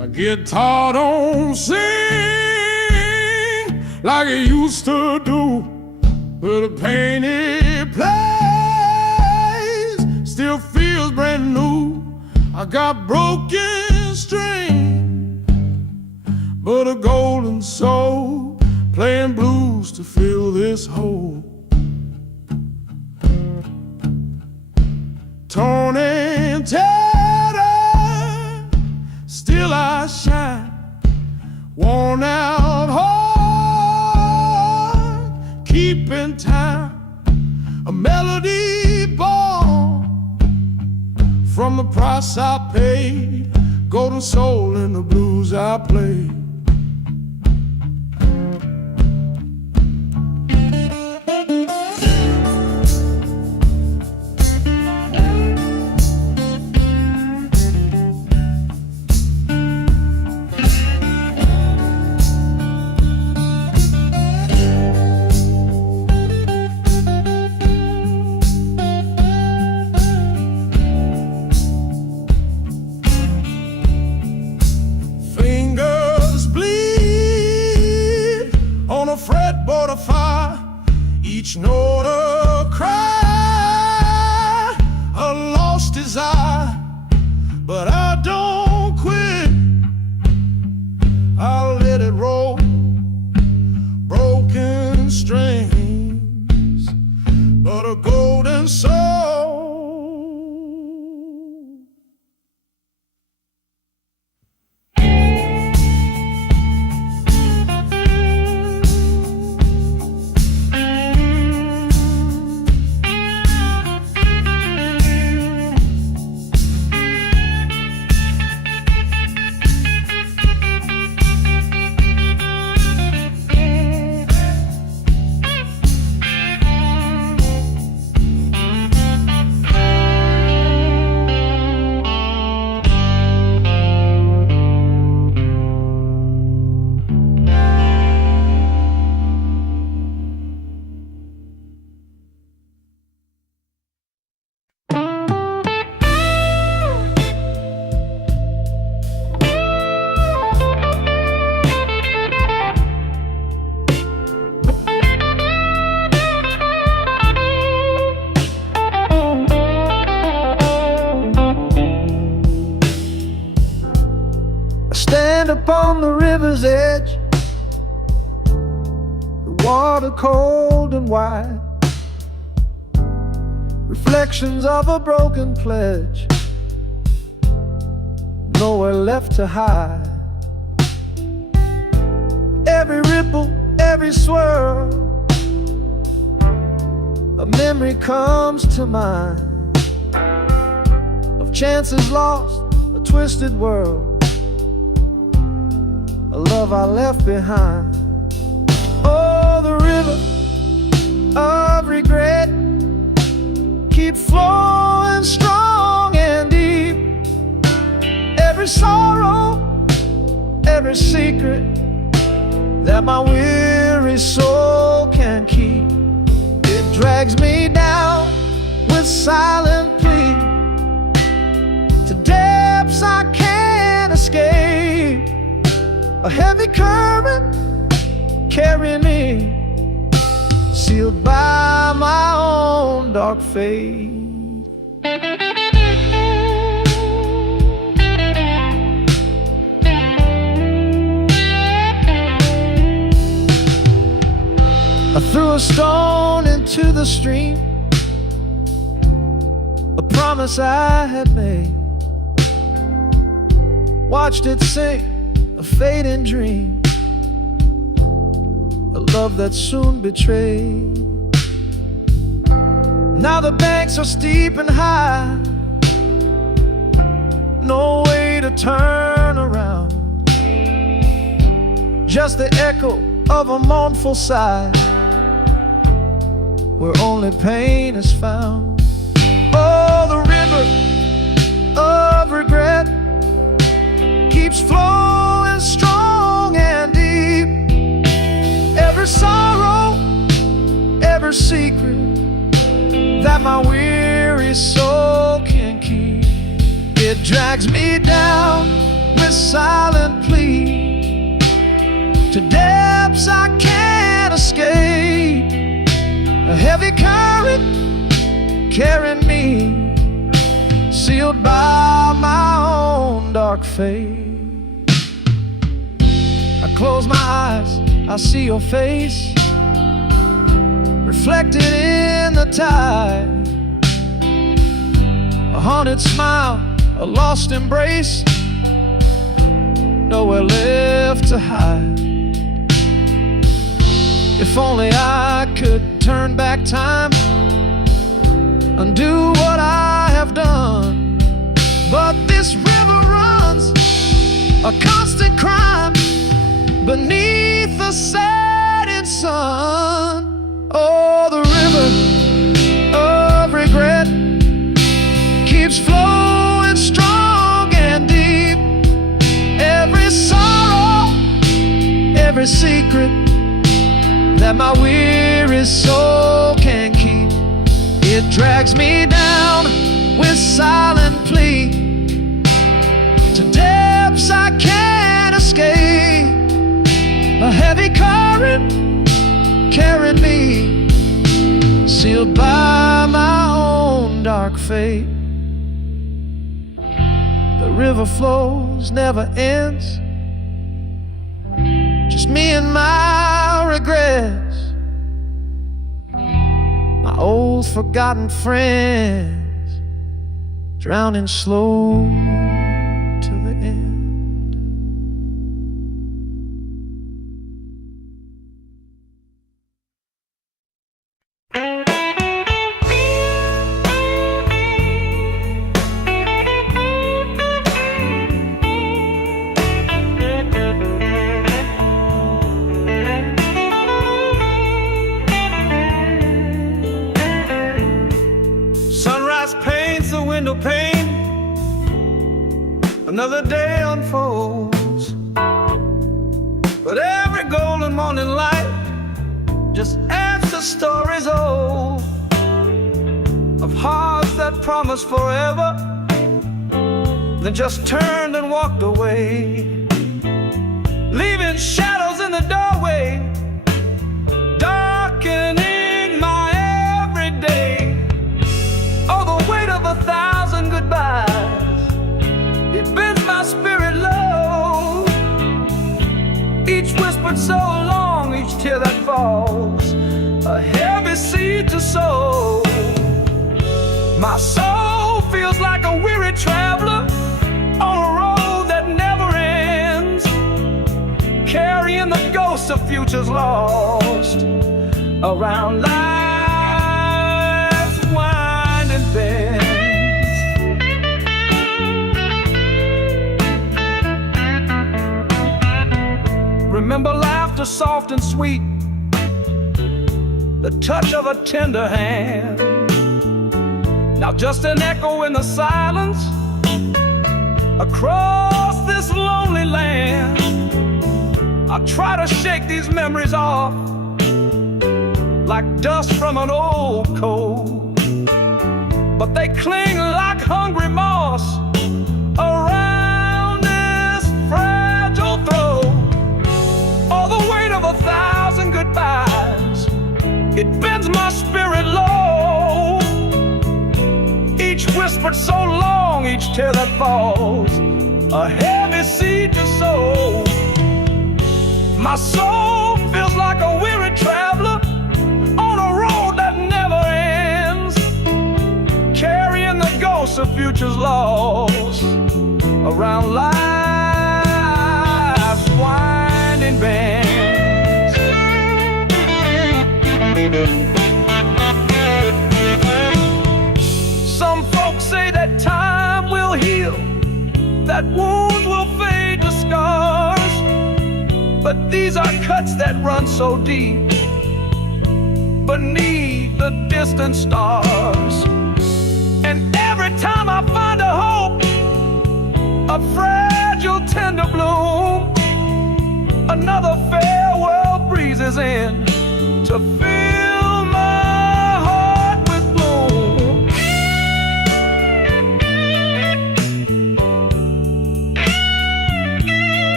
My guitar don't sing like it used to do, but the pain it plays still feels brand new. I got broken strings, but a golden soul, playing blues to fill this hole. Torn and tattered, still I shine. Worn out heart, keeping time. A melody born from the price I paid. Golden soul in the blues I play. Fretboard of fire, each note a cry, a lost desire. But I don't quit, I'll let it roll. Broken strings, but a golden soul. Upon the river's edge, the water cold and wide, reflections of a broken pledge, nowhere left to hide. Every ripple, every swirl, a memory comes to mind of chances lost, a twisted world, a love I left behind. Oh, the river of regret keeps flowing strong and deep. Every sorrow, every secret that my weary soul can keep, it drags me down with silent plea to depths I can't escape. A heavy current carrying me, sealed by my own dark fate. I threw a stone into the stream, a promise I had made, watched it sink, a fading dream, a love that soon betrayed. Now the banks are steep and high, no way to turn around, just the echo of a mournful sigh, where only pain is found. Oh, the river of regret keeps flowing strong and deep. Every sorrow, every secret that my weary soul can keep, it drags me down with with silent plea to depths I can't escape. A heavy current carrying me, sealed by my own dark fate. I close my eyes, I see your face reflected in the tide. A haunted smile, a lost embrace, nowhere left to hide. If only I could turn back time, undo what I have done. But this river runs a constant crime beneath the setting sun. Oh, the river of regret keeps flowing strong and deep. Every sorrow, every secret that my weary soul can keep, it drags me down with silent plea to depths I can't escape. A heavy current carrying me, sealed by my own dark fate. The river flows, never ends, just me and my regrets, my old forgotten friends, drowning slow to the end. Window pane, another day unfolds, but every golden morning light just adds to stories old of hearts that promised forever, then just turned and walked away, leaving shadows in the doorway, darkening my everyday. Oh, the weight of 1,000 goodbyes, it bends my spirit low. Each whispered so long, each tear that falls, a heavy seed to sow. My soul feels like a weary traveler on a road that never ends, carrying the ghosts of futures lost around life's winding bends. Remember laughter soft and sweet, the touch of a tender hand. Now just an echo in the silence across this lonely land. I try to shake these memories off like dust from an old coat, but they cling like hungry moss around this fragile throat. All the weight of 1,000 goodbyes, it bends my spirit low. Each whispered so long, each tear that falls, a heavy seed to sow. My soul feels like a weary traveler on a road that never ends, carrying the ghosts of futures lost around life's winding bends. Some folks say that time will heal, that wounds will fade to scars, but these are cuts that run so deep beneath the distant stars. And every time I find a hope, a fragile tender bloom, another farewell breezes in to fill my heart with gloom.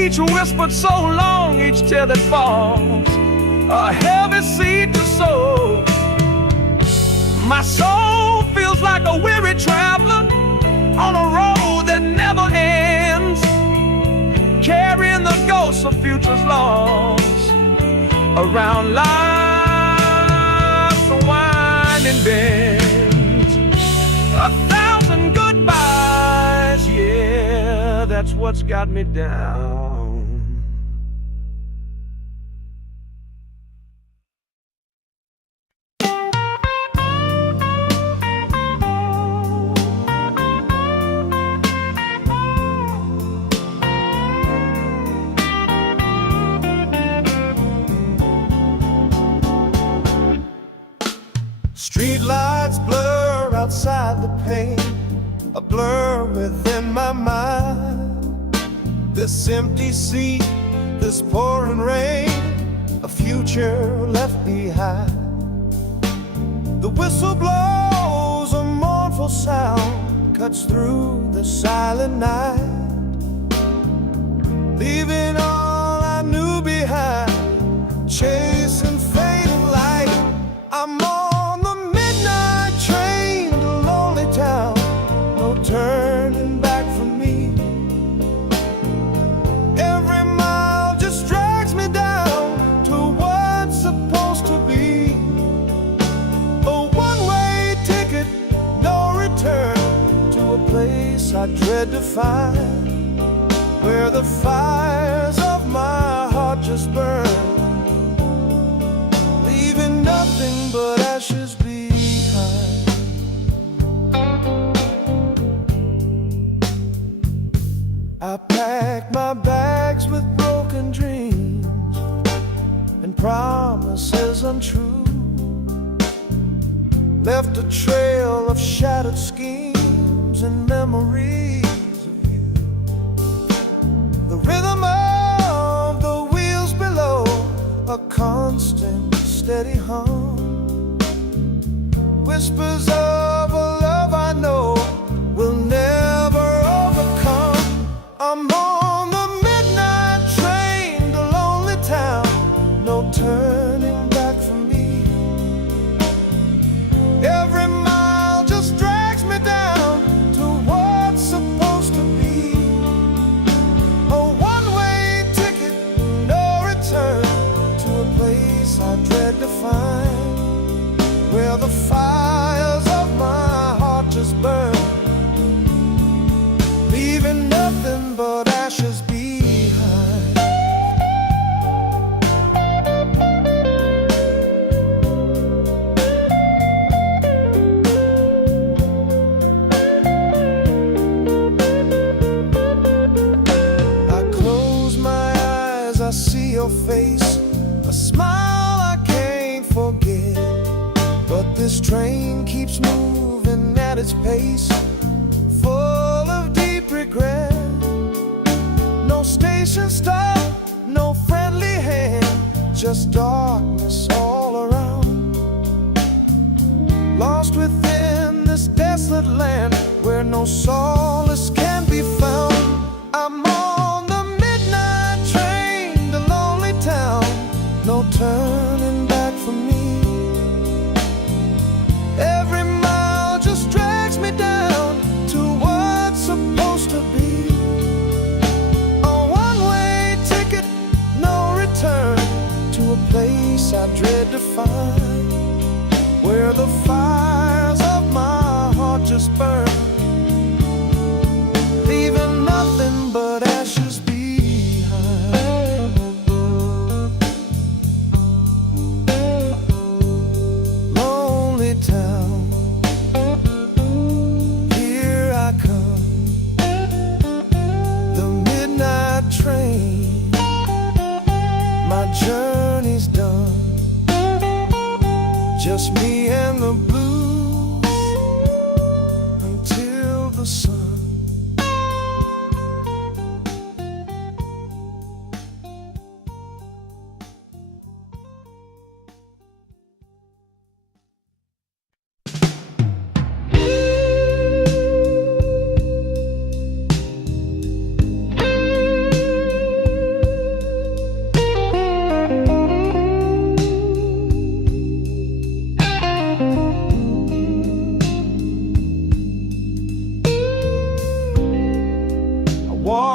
Each whispered so long, each tear that falls, a heavy seed to sow. My soul feels like a weary traveler on a road that never ends, carrying the ghosts of futures lost around life's winding bends. 1,000 goodbyes, yeah, that's what's got me down. Street lights blur outside the pane, a blur within my mind. This empty seat, this pouring rain, a future left behind. The whistle blows, a mournful sound cuts through the silent night, leaving all I knew behind, chasing fading light. I'm on the midnight train to lonely town, no turning back for me. Every mile just drags me down to what's supposed to be. A one-way ticket, no return, to a place I dread to find, where the fires of my heart just burn, leaving nothing but ashes behind. I packed my bags with broken dreams and promises untrue, left a trail of shattered schemes and memories of you. The rhythm of the wheels below, a constant steady hum, whispers of a love I know will never overcome. I'm on the midnight train to lonely town, no turning back for me. Every mile just drags me down to what's supposed to be. A one-way ticket, no return, to a place I dread to find, where the fires of my heart just burn, leaving nothing but ashes behind. I close my eyes, I see your face, a smile I can't forget. But this train keeps moving at its pace, full of deep regret. No station stop, no friendly hand, just darkness all around. Lost within this desolate land where no solace can be found. I'm on the midnight train to lonely town, no turning back for me. Every mile just drags me down to what's supposed to be. A one-way ticket, no return, to a place I dread to find, where the fires of my heart just burn, leaving nothing but ashes behind. Lonely town, here I come, the midnight train, my journey's done, just me and the blues until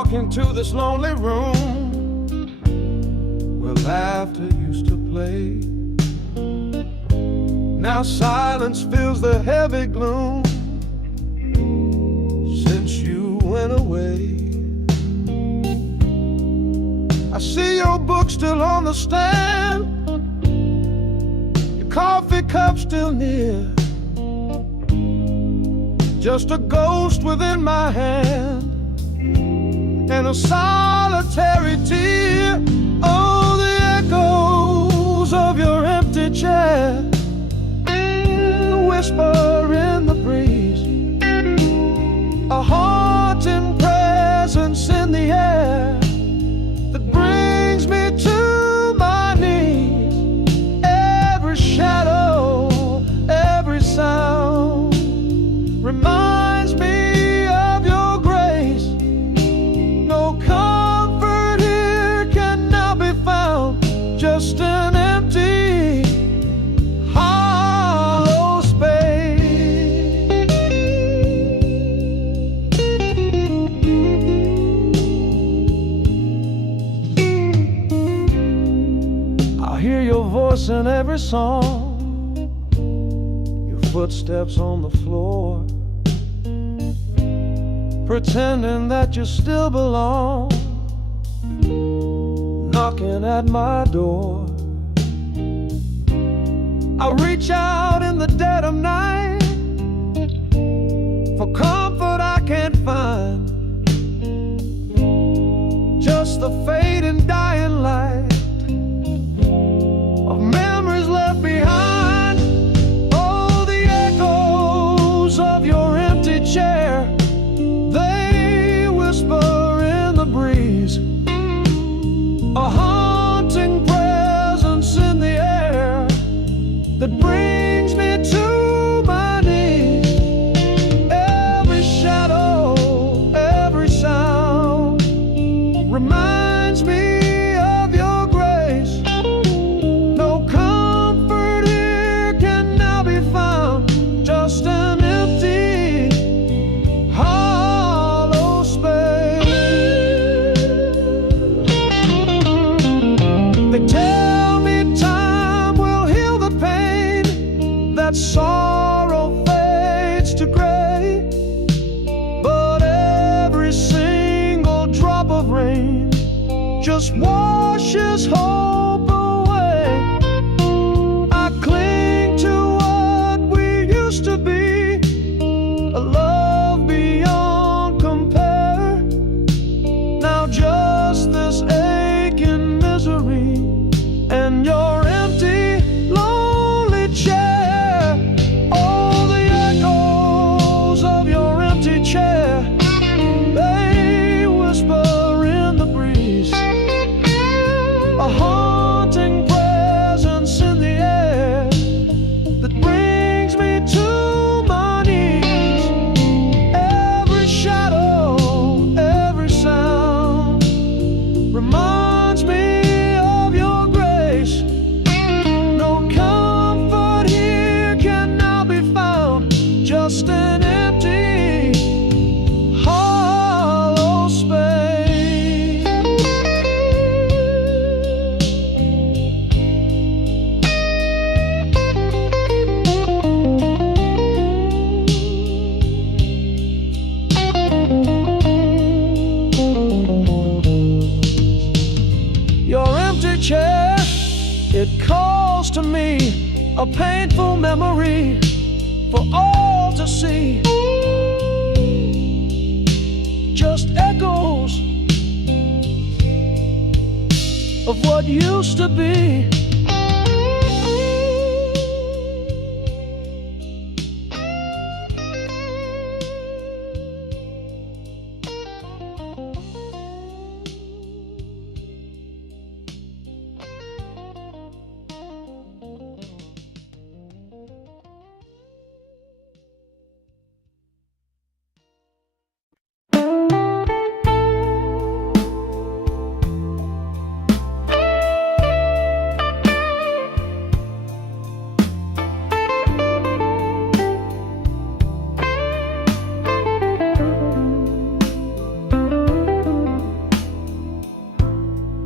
walk into this lonely room where laughter used to play. Now silence fills the heavy gloom since you went away. I see your book still on the stand, your coffee cup still near, just a ghost within my hand and a solitary tear. Oh, the echoes of your empty chair, the whisper in the breeze, a haunting presence in the air that brings me to my knees. Every shadow, every sound reminds me of your grace. No comfort here can now be found, just an empty, hollow space. I hear your voice in every song, your footsteps on the floor, pretending that you still belong, knocking at my door. I reach out in the dead of night for comfort I can't find, just the fading dying light of memories left behind. Oh, the echoes of your empty chair, they whisper in the breeze, a haunting presence in the air that brings me to my knees. Every shadow, every sound reminds me of your grace. No comfort here can now be found, just an empty, hollow space. They tell me time will heal the pain, that sorrow fades to gray, but every single drop of rain just washes hope away. I cling to what we used to be, a love beyond compare. Now just this aching misery and your empty, lonely chair. Oh, the echoes of your empty chair, they whisper in the breeze, a haunting presence in the air that brings me to my knees. Every shadow, every sound reminds me of your grace. No comfort here can now be found, just an empty, hollow space. Your empty chair, it calls to me, a painful memory for all to see. Just echoes of what used to be.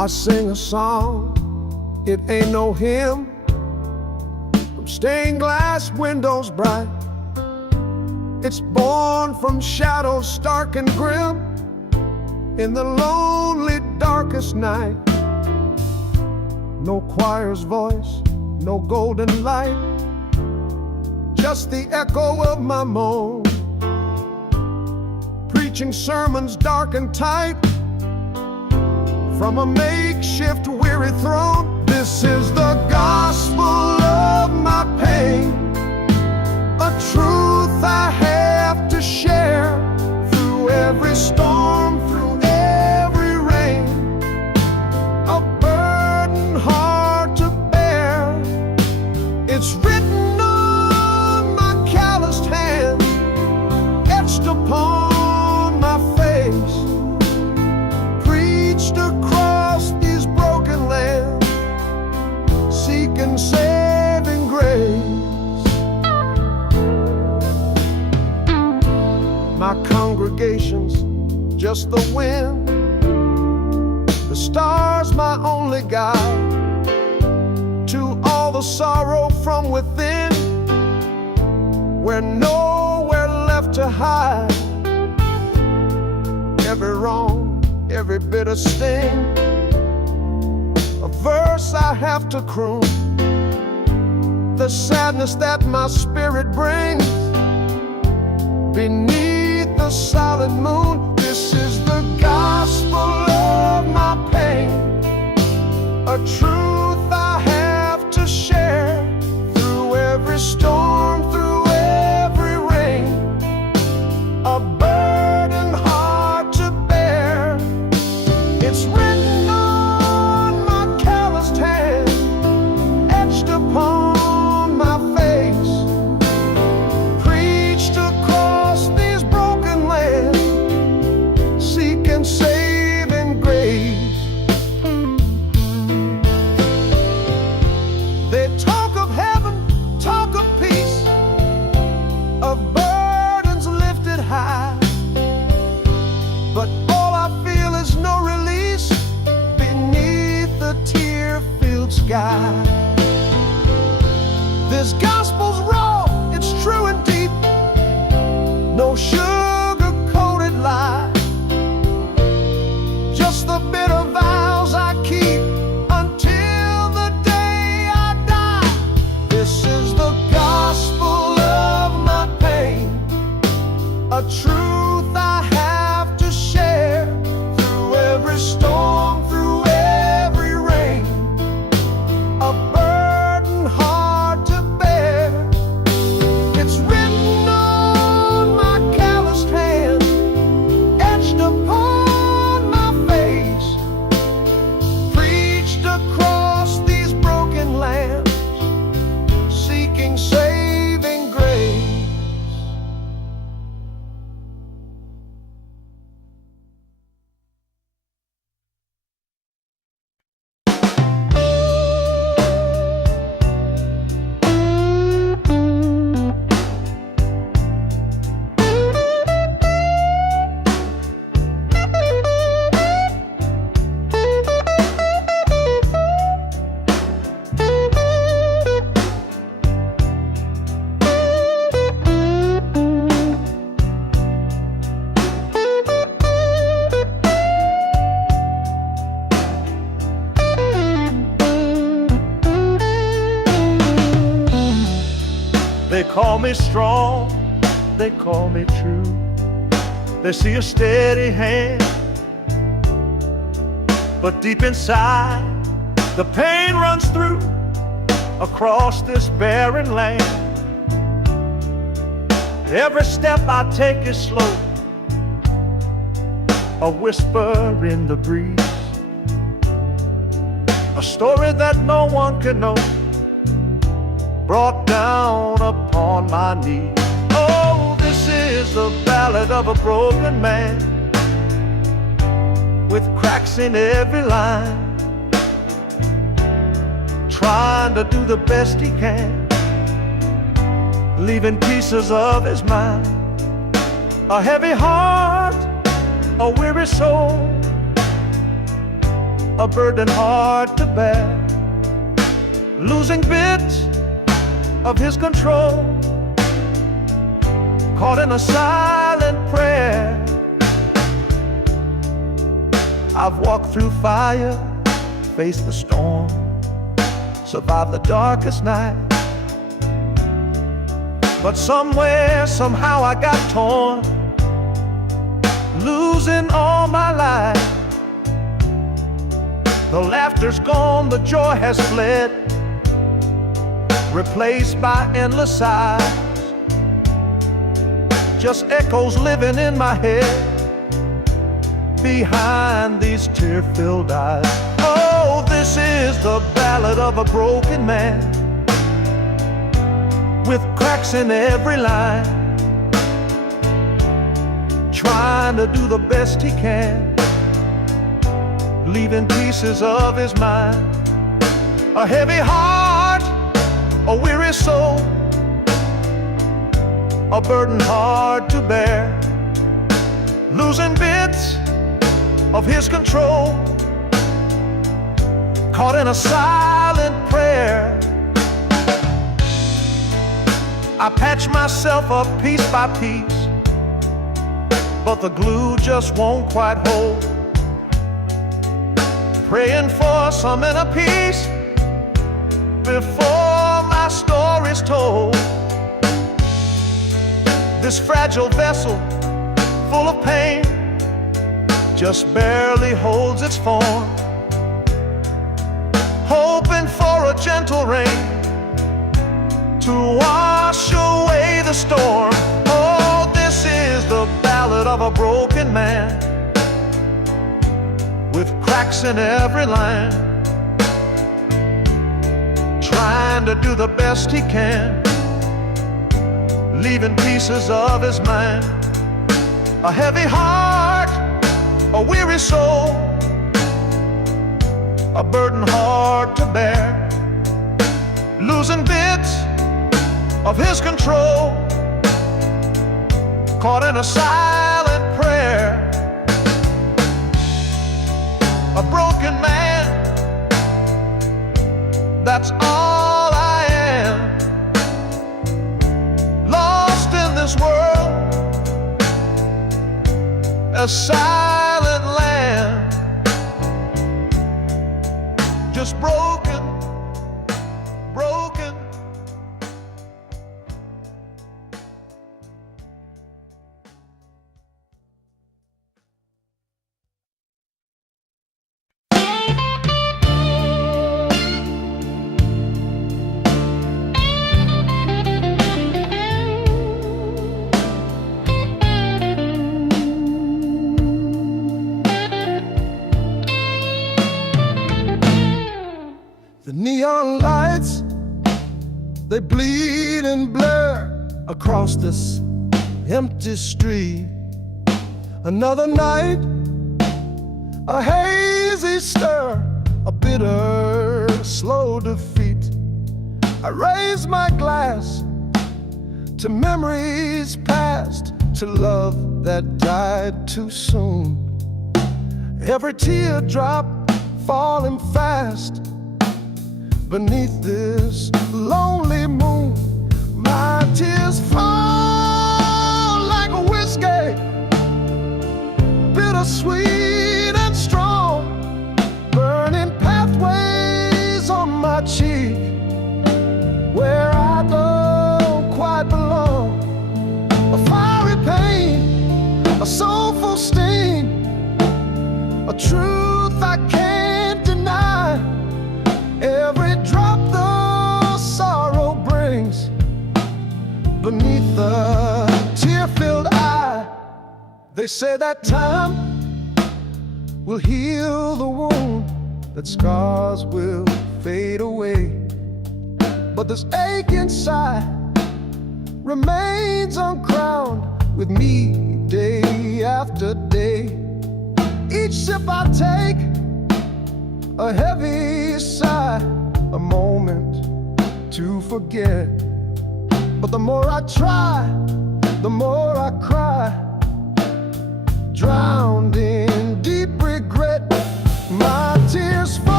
I sing a song, it ain't no hymn, from stained glass windows bright. It's born from shadows stark and grim, in the lonely darkest night. No choir's voice, no golden light, just the echo of my moan, preaching sermons dark and tight from a makeshift weary throne. This is the gospel of my pain, a truth I have to share through every storm, through every rain, a burden hard to bear. It's written on my calloused hands, etched upon my face, preached across these broken lands, seeking saving grace. My congregation's just the wind, the stars my only guide to all the sorrow from within, where nowhere left to hide. Every wrong, every bitter sting, a verse I have to croon, the sadness that my spirit brings beneath the solid moon. This is the gospel of my pain, a truth I have to share through every storm, through every rain, a burden hard to bear. It's written on my calloused hand, etched upon my face, preached across these broken lands, seeking saving grace. They talk of heaven, talk of peace, of burdens lifted high, but all I feel is no release beneath the tear-filled sky. This gospel's raw, it's true and deep, no sugar-coated lie, just the bitter vows I keep until the day I die. This is the gospel of my pain, a truth I have to share through every storm, through every rain, a burden hard to bear. It's written on my calloused hand, etched upon my face, preached across these broken lands, seeking saving grace. They call me strong, they call me true. They see a steady hand, but deep inside the pain runs through across this barren land. Every step I take is slow, a whisper in the breeze, a story that no one can know, brought down upon my knees. Oh, this is the ballad of a broken man, with cracks in every line, trying to do the best he can, leaving pieces of his mind, a heavy heart, a weary soul, a burden hard to bear, losing bits of his control, caught in a silent prayer. I've walked through fire, faced the storm, survived the darkest night. But somewhere, somehow I got torn, losing all my life. The laughter's gone, the joy has fled, replaced by endless sighs. Just echoes living in my head, behind these tear-filled eyes. Oh, this is the ballad of a broken man, with cracks in every line, trying to do the best he can, leaving pieces of his mind. A heavy heart, a weary soul, a burden hard to bear, losing bits of his control, caught in a silent prayer. I patch myself up piece by piece, but the glue just won't quite hold. Praying for some inner peace before my story's told. This fragile vessel, full of pain, just barely holds its form, hoping for a gentle rain to wash away the storm. Oh, this is the ballad of a broken man, with cracks in every line, trying to do the best he can, leaving pieces of his mind. A heavy heart, a weary soul, a burden hard to bear, losing bits of his control, caught in a silent prayer. A broken man, that's all I am, lost in this world, a silent land, just broken, broken. The neon lights, they bleed and blur across this empty street. Another night, a hazy stir, a bitter, slow defeat. I raise my glass to memories past, to love that died too soon. Every teardrop falling fast beneath this lonely moon. My tears fall like a whiskey, bittersweet and strong, burning pathways on my cheek, where I don't quite belong. A fiery pain, a soulful sting, a truth I can't deny. Every drop the sorrow brings beneath the tear-filled eye. They say that time will heal the wound, that scars will fade away, but this ache inside remains uncrowned with me day after day. Each sip I take, a heavy sigh, a moment to forget. But the more I try, the more I cry, drowned in deep regret. My tears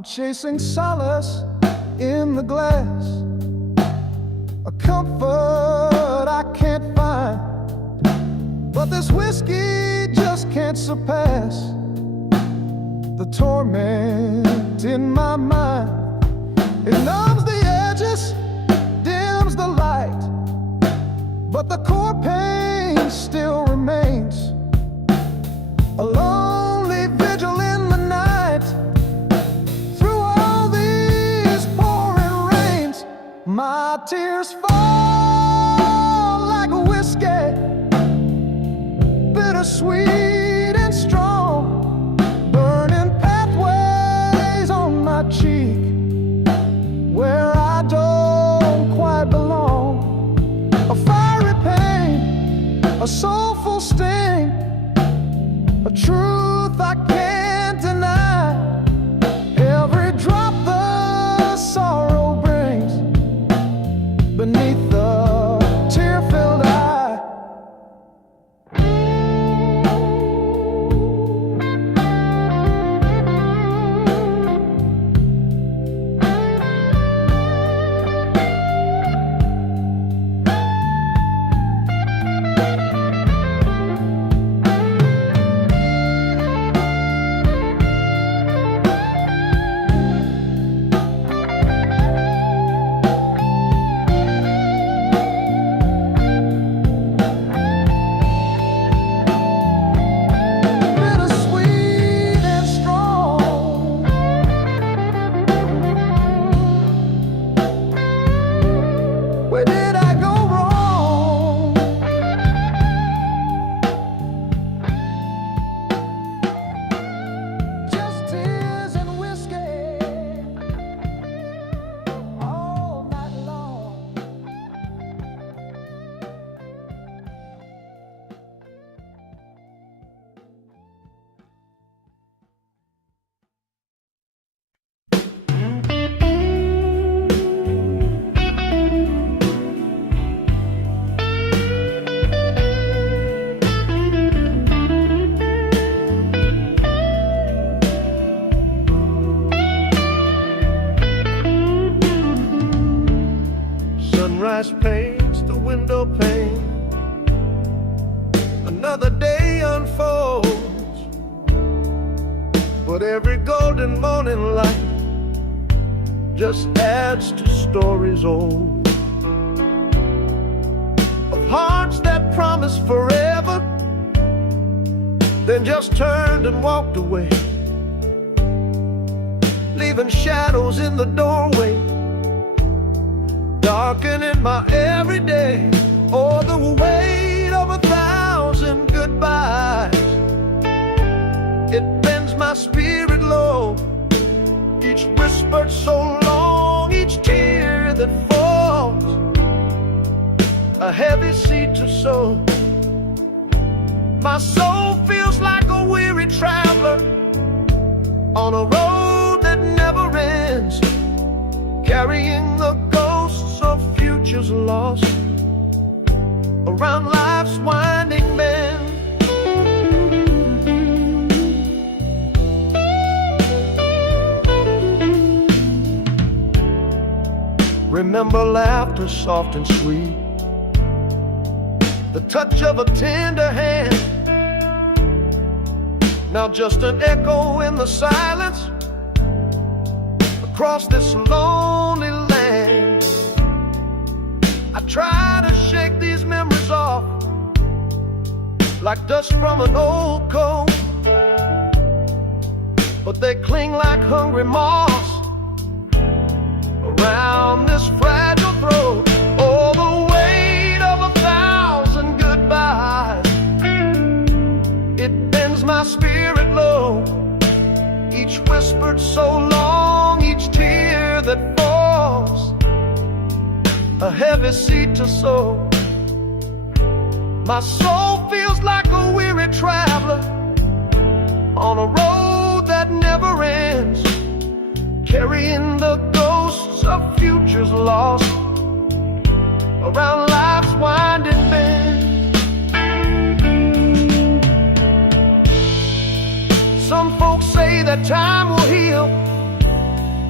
I'm chasing solace in the glass, a comfort I can't find, but this whiskey just can't surpass the torment in my mind. It numbs the edges, dims the light, but the core pain still remains. A lonely vigil in the night, through all these pouring rains. My tears fall like a whiskey, bittersweet and strong, burning pathways on my cheek where I don't quite belong. A fiery pain, a soulful sting, a truth I can't deny. Every drop the sorrow brings beneath the tear-filled eye. Where did I go wrong? Just tears and whiskey all night long. Sunrise paints the window pane, another day unfolds, but every golden morning light just adds to stories old, of hearts that promised forever, then just turned and walked away, leaving shadows in the doorway, darkening my everyday. Oh, the weight of 1,000 goodbyes, it bends my spirit low. Each whispered so long, each tear that falls, a heavy seed to sow. My soul feels like a weary traveler on a road that never ends, carrying the ghosts of futures lost around life's winding bend. Remember laughter soft and sweet, the touch of a tender hand, now just an echo in the silence across this lonely land. I try to shake these memories off like dust from an old coat, but they cling like hungry moths around this fragile throat. Oh, the weight of 1,000 goodbyes, it bends my spirit low. Each whispered so long, each tear that falls, a heavy seed to sow. My soul feels like a weary traveler on a road that never ends, carrying the ghosts of futures lost around life's winding bend. Some folks say that time will heal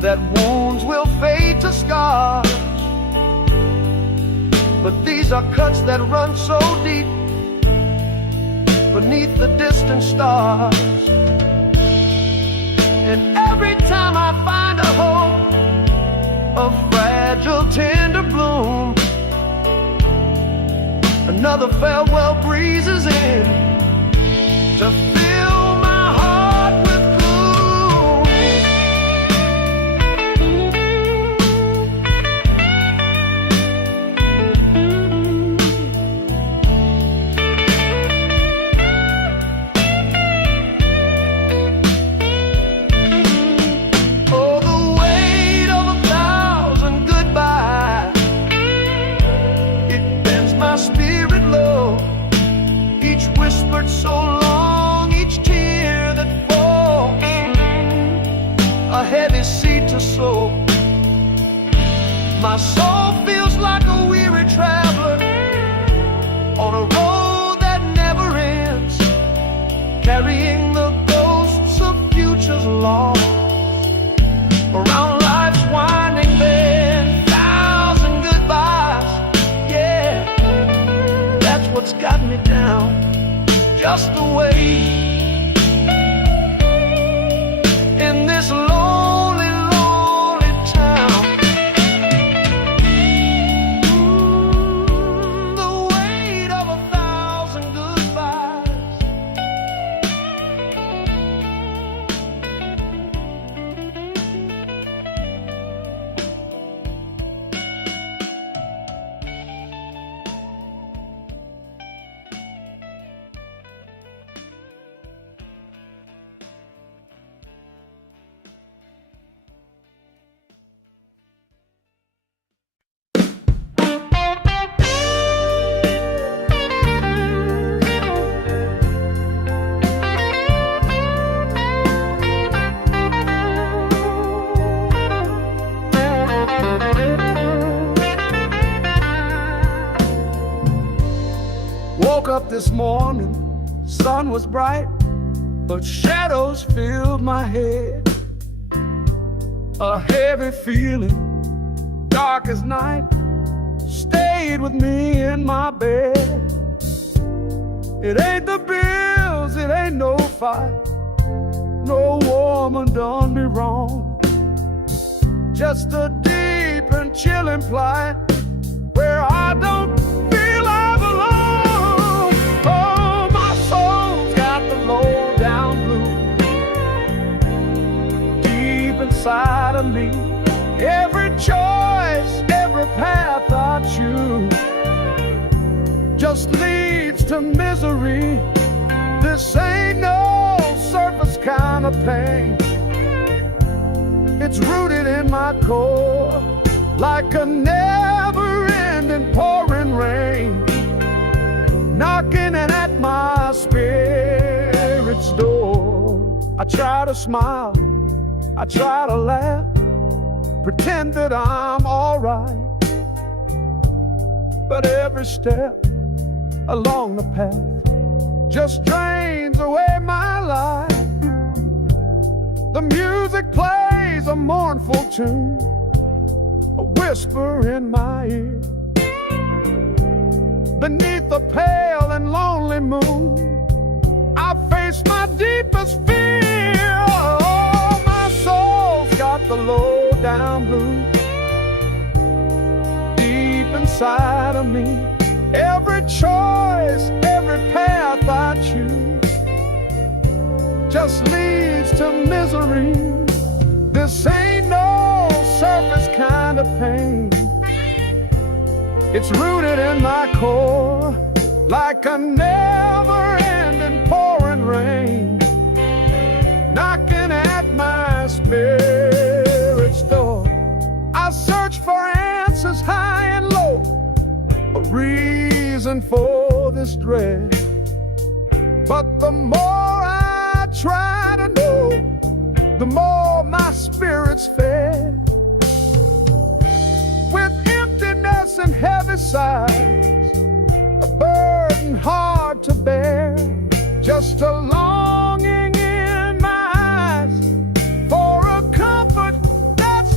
that wounds will fade to scars. But these are cuts that run so deep beneath the distant stars. And every time I find a hope, a fragile, tender bloom, another farewell breezes in to fill my heart with gloom. Oh, the weight of 1,000 goodbyes, it bends my spirit low. Each whispered so long, each tear that falls, a heavy seed to sow. My soul feels like a weary traveler on a road that never ends, carrying the ghosts of futures lost around life's winding bend. 1,000 goodbyes, yeah, that's what's got me down. Just the way in this lonely, lonely town. The weight of 1,000 goodbyes. Woke up this morning, sun was bright, but shadows filled my head. A heavy feeling, dark as night, stayed with me in my bed. It ain't the bills, it ain't no fight, no woman done me wrong. Just a deep and chilling plight where I don't feel I belong. Oh, my soul's got the low down blues deep inside of me. Every choice, every path I choose just leads to misery. This ain't no surface kind of pain. It's rooted in my core like a never-ending pouring rain, knocking at my spirit's door. I try to smile, I try to laugh, pretend that I'm alright, but every step along the path just drains away my life. The music plays a mournful tune, a whisper in my ear. Beneath the pale and lonely moon, I face my deepest fear. Oh, my soul's got the low down blues deep inside of me. Every choice, every path I choose just leads to misery. This ain't no surface kind of pain. It's rooted in my core like a never-ending pouring rain, knocking at my spirit's door. I search for answers high and low, a reason for this dread. But the more I try to know, the more my spirit's fed. With emptiness and heavy sighs, a burden hard to bear, just a longing in my eyes for a comfort that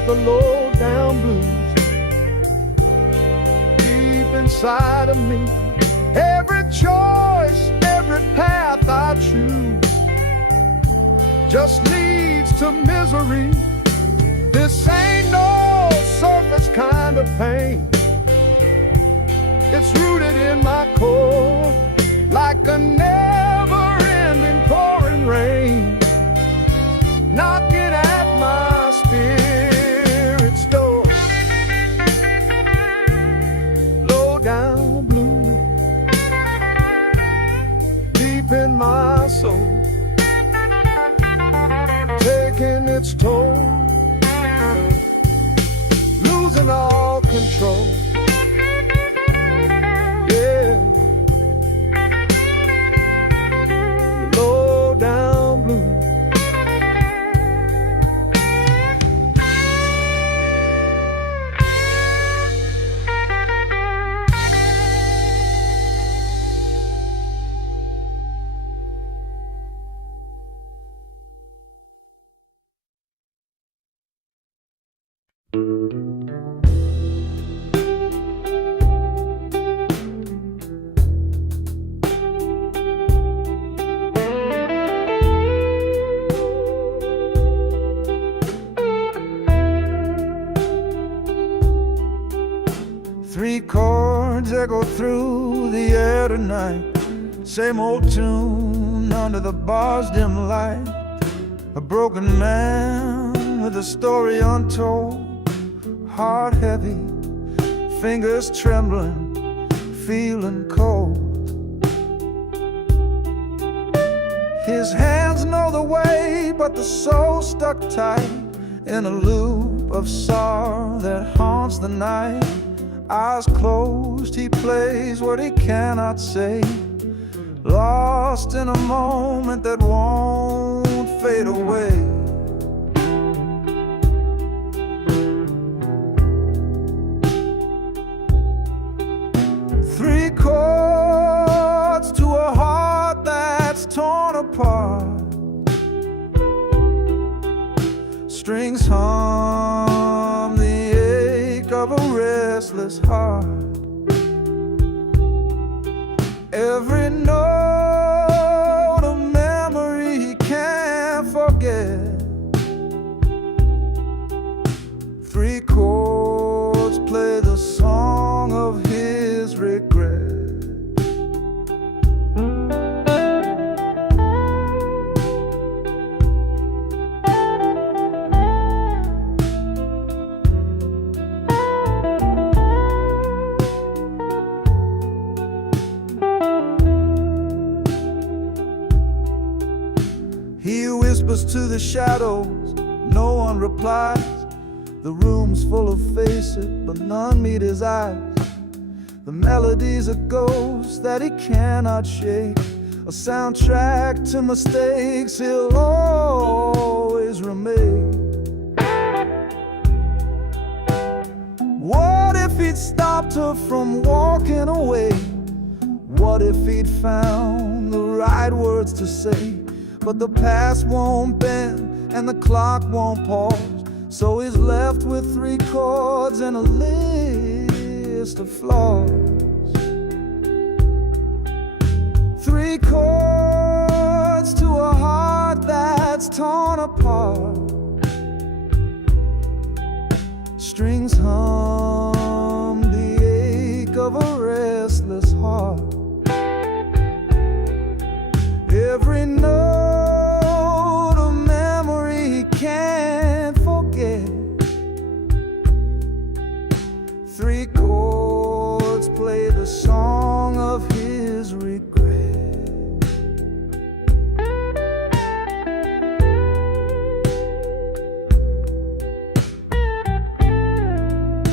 got the low down blues deep inside of me. Every choice, every path I choose just leads to misery. This ain't no surface kind of pain. It's rooted in my core, like a never-ending pouring rain, knocking at my spirit's door. Low down blue, deep in my soul, taking its toll, losing all control. Yeah, low down blue. Three chords echo through the air tonight. Same old tune under the bar's dim light. A broken man with a story untold. Heart heavy, fingers trembling, feeling cold. His hands know the way, but the soul stuck tight in a loop of sorrow that haunts the night. Eyes closed, he plays what he cannot say, lost in a moment that won't fade away. Three chords to a heart that's torn apart. Strings hum the ache of a restless heart. Every note a memory he can't forget. Three chords play the song of his regret. He whispers to the shadows, no one replies. The room's full of faces, but none meet his eyes. The melody's a ghost that he cannot shake, a soundtrack to mistakes he'll always remake. What if he'd stopped her from walking away? What if he'd found the right words to say? But the past won't bend and the clock won't pause, so he's left with three chords and a list of flaws. Three chords to a heart that's torn apart. Strings hum the ache of a restless heart. Every note a memory he can't forget. Three chords play the song of his regret.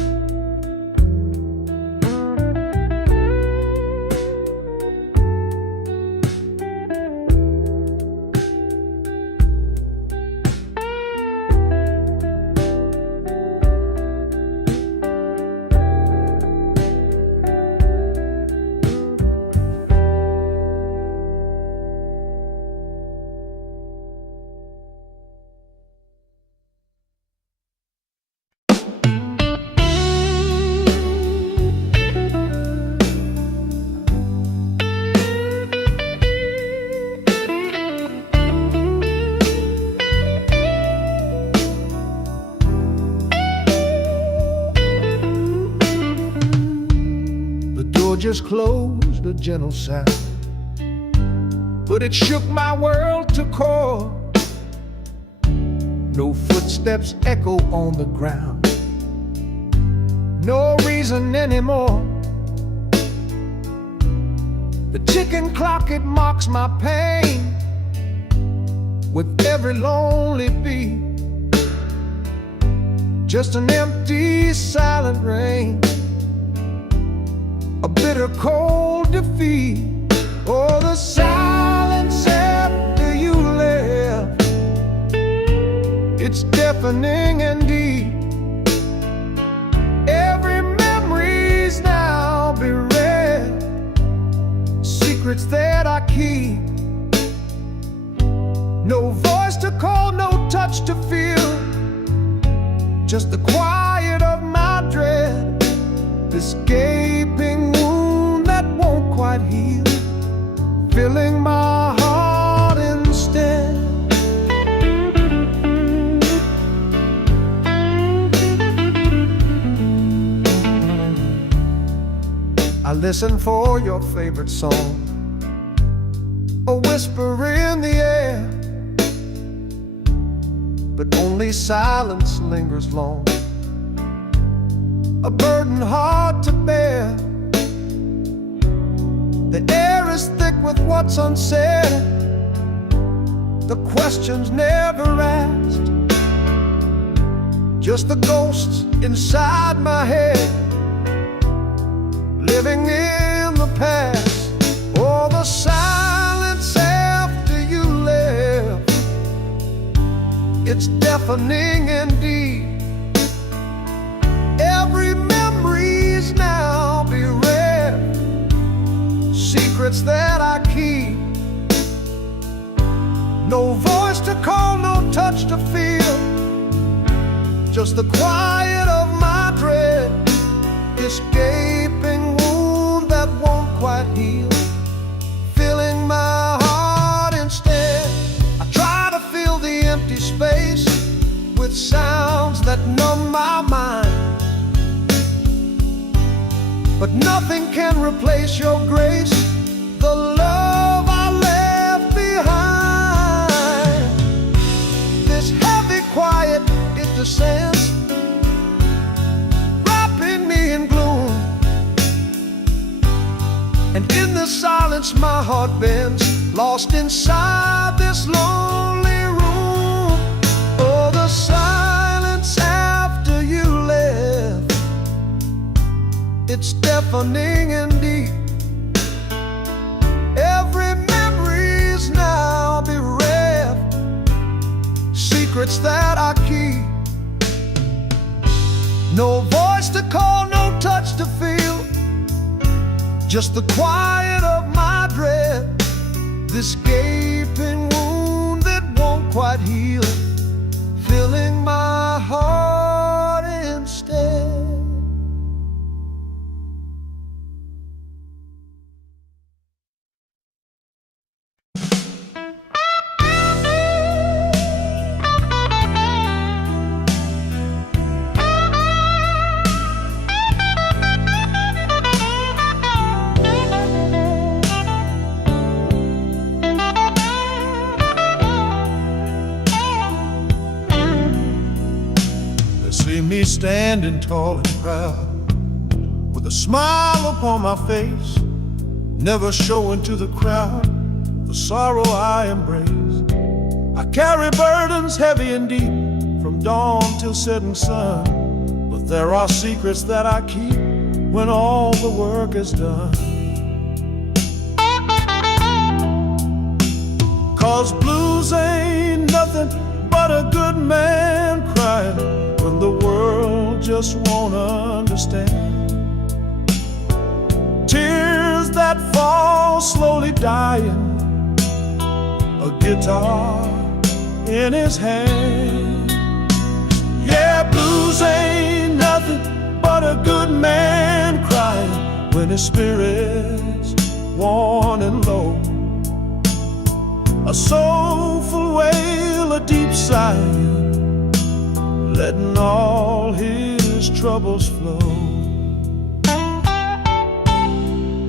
just closed a gentle sound, but it shook my world to core. No footsteps echo on the ground, no reason anymore. The ticking clock, it mocks my pain with every lonely beat. Just an empty, silent rain, a bitter, cold defeat. Oh, the silence after you left, it's deafening indeed. Every memory's now bereft, secrets that I keep. No voice to call, no touch to feel, just the quiet of my dread, this gaping wound that won't quite heal, filling my heart instead. I listen for your favorite song, a whisper in the air, but only silence lingers long, a burden hard to bear. The air is thick with what's unsaid, the questions never asked, just the ghosts inside my head, living in the past. Oh, the silence after you left, it's deafening indeed. Every memory's now bereft, secrets that I keep. No voice to call, no touch to feel, just the quiet of my dread, this gaping wound that won't quite heal, filling my heart instead. I try to fill the empty space with sounds that numb my mind, but nothing can replace your grace, the love I left behind. This heavy quiet, it descends, wrapping me in gloom, and in the silence my heart bends, lost inside this lonely room. Oh, the silence after you left, it's deafening indeed. Every memory's now bereft, secrets that I keep. No voice to call, no touch to feel, just the quiet of my dread, this gaping wound that won't quite heal, filling my heart instead. See me standing tall and proud, with a smile upon my face, never showing to the crowd the sorrow I embrace. I carry burdens heavy and deep, from dawn till setting sun, but there are secrets that I keep when all the work is done. 'Cause blues ain't nothing but a good man crying when the world just won't understand. Tears that fall slowly dying, a guitar in his hand. Yeah, blues ain't nothing but a good man crying when his spirit's worn and low. A soulful wail, a deep sigh, letting all his troubles flow.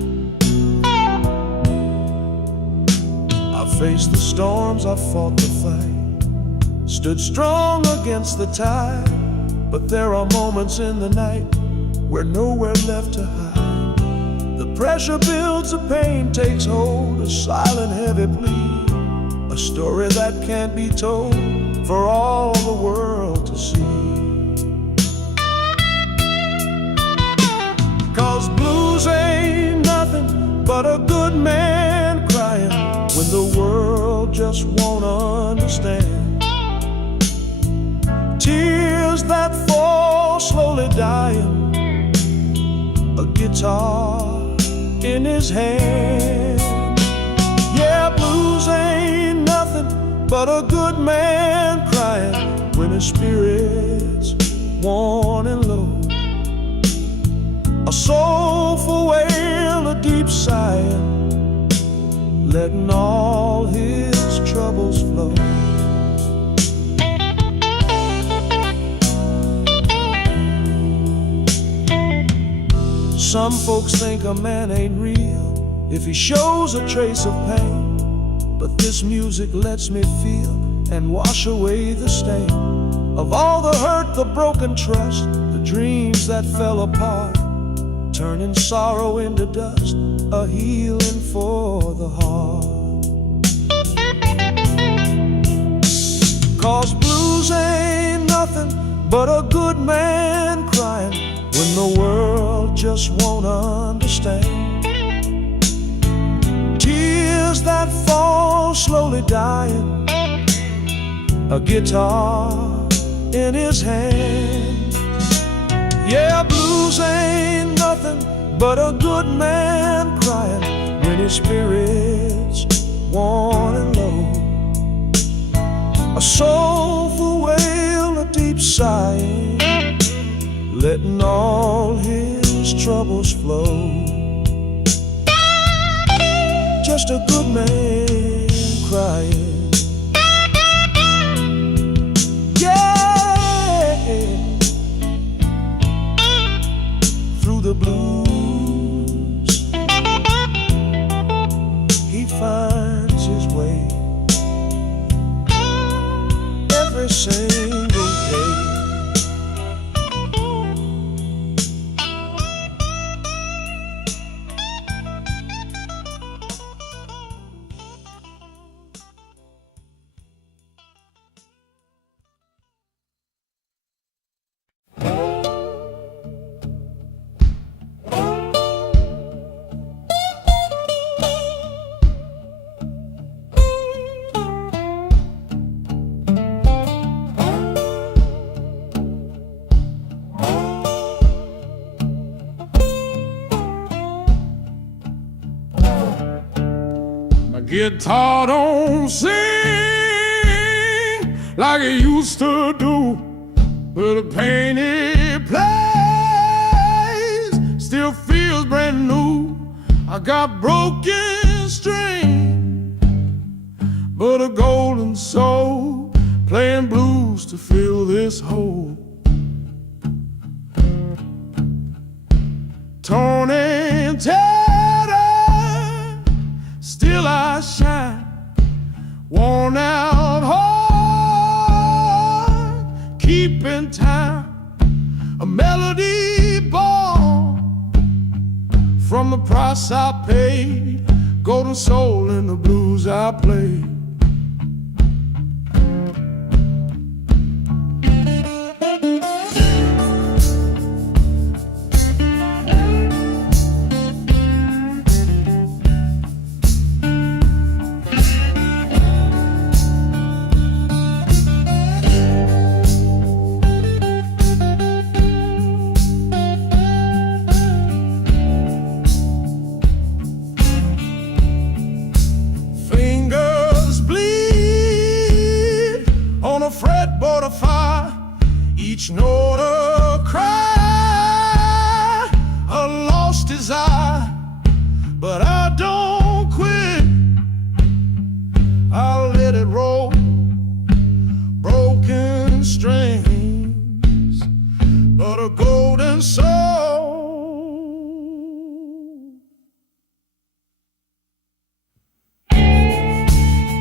Faced the storms, I fought the fight, stood strong against the tide. But there are moments in the night where nowhere left to hide. The pressure builds, the pain takes hold, a silent heavy plea, a story that can't be told for all the world to see. 'Cause blues ain't nothing but a good man crying when the world just won't understand. Tears that fall slowly dying, a guitar in his hand. Yeah, blues ain't nothing but a good man crying when his spirit's worn and low. A soulful wail, a deep sighing, letting all his troubles flow. Some folks think a man ain't real if he shows a trace of pain, but this music lets me feel and wash away the stain of all the hurt, the broken trust, the dreams that fell apart, turning sorrow into dust, a healing for the heart. 'Cause blues ain't nothing but a good man crying when the world just won't understand. Tears that fall slowly dying, a guitar in his hand. Yeah, blues ain't nothing but a good man crying when his spirit's worn and low. A soulful wail, a deep sighing, letting all his troubles flow. Just a good man crying. Yeah, through the blues he finds his way every single day. Guitar don't sing like it used to do, but the pain it plays still feels brand new. I got broken strings, but a golden soul playing blues to fill this hole. Torn and tattered, still I shine, worn out heart, keeping time, a melody born from the price I paid, golden soul in the blues I play. Fretboard of fire, each note a cry, a lost desire, but I don't quit. I'll let it roll, broken strings, but a golden soul.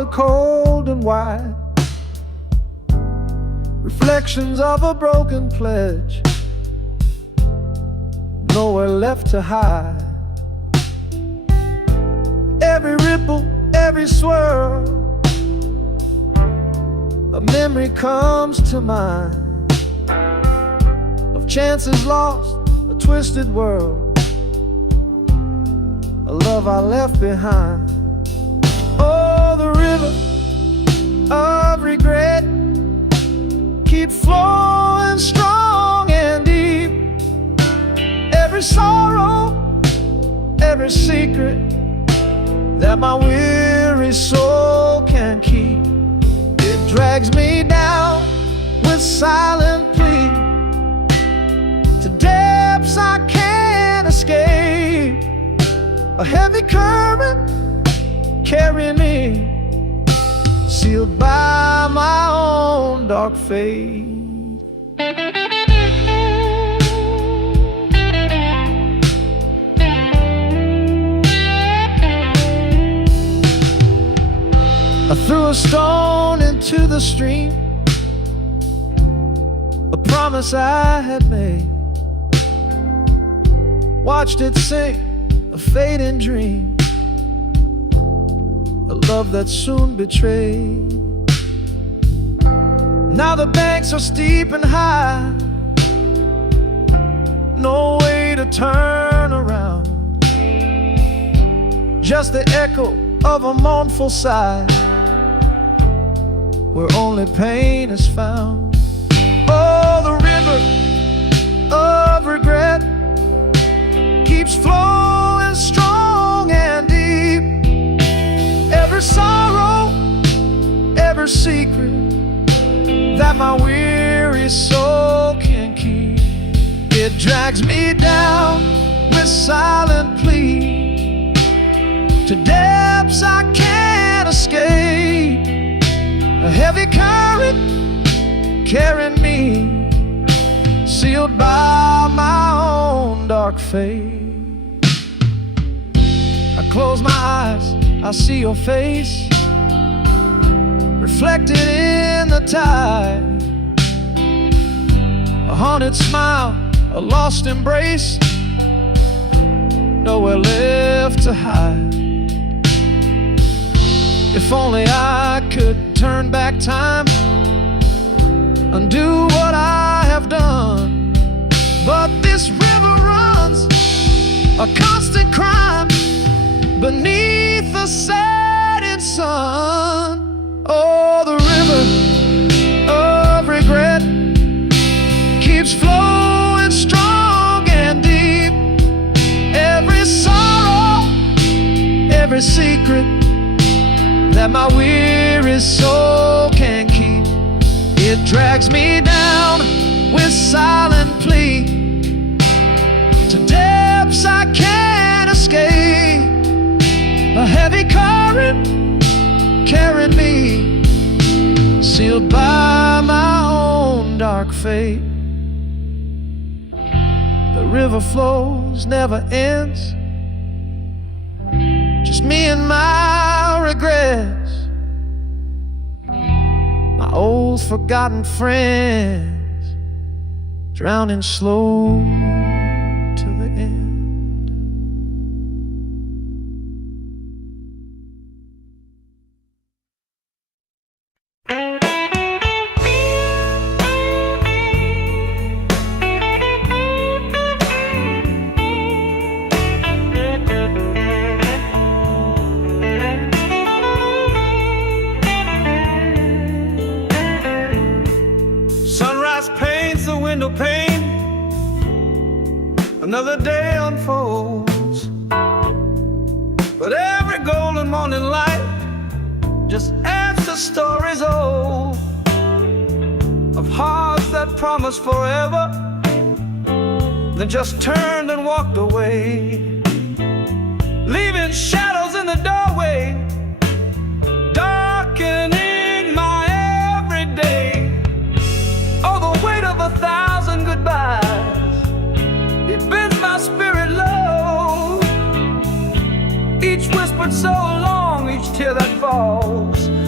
are cold and white, reflections of a broken pledge, nowhere left to hide. Every ripple, every swirl, a memory comes to mind of chances lost, a twisted world, a love I left behind. Oh, the river of regret keep flowing strong and deep. Every sorrow, every secret that my weary soul can keep, it drags me down with silent plea to depths I can't escape. A heavy current carrying me, sealed by my own dark fate. I threw a stone into the stream, a promise I had made. Watched it sink, a fading dream, a love that soon betrayed. Now the banks are steep and high, no way to turn around, just the echo of a mournful sigh, where only pain is found. Oh, the river of regret keeps flowing strong and deep. Every sorrow, every secret that my weary soul can keep, it drags me down with silent plea to depths I can't escape. A heavy current carrying me, sealed by my own dark fate. I close my eyes, I see your face reflected in the tide. A haunted smile, a lost embrace, nowhere left to hide. If only I could turn back time, undo what I have done. But this river runs a constant crime beneath the setting sun. Oh, the river of regret keeps flowing strong and deep. Every sorrow, every secret that my weary soul can keep, it drags me down with silent plea to depths I can't escape. A heavy current carrying me, sealed by my own dark fate. The river flows, never ends, just me and my regrets, my old forgotten friends, drowning slow to the end. Window pane, another day unfolds, but every golden morning light just adds to stories old of hearts that promised forever, then just turned and walked away, leaving shadows in the doorway, darkening my everyday. Oh, the weight of 1,000 goodbyes, it bends my spirit low. Each whispered so long, each tear that falls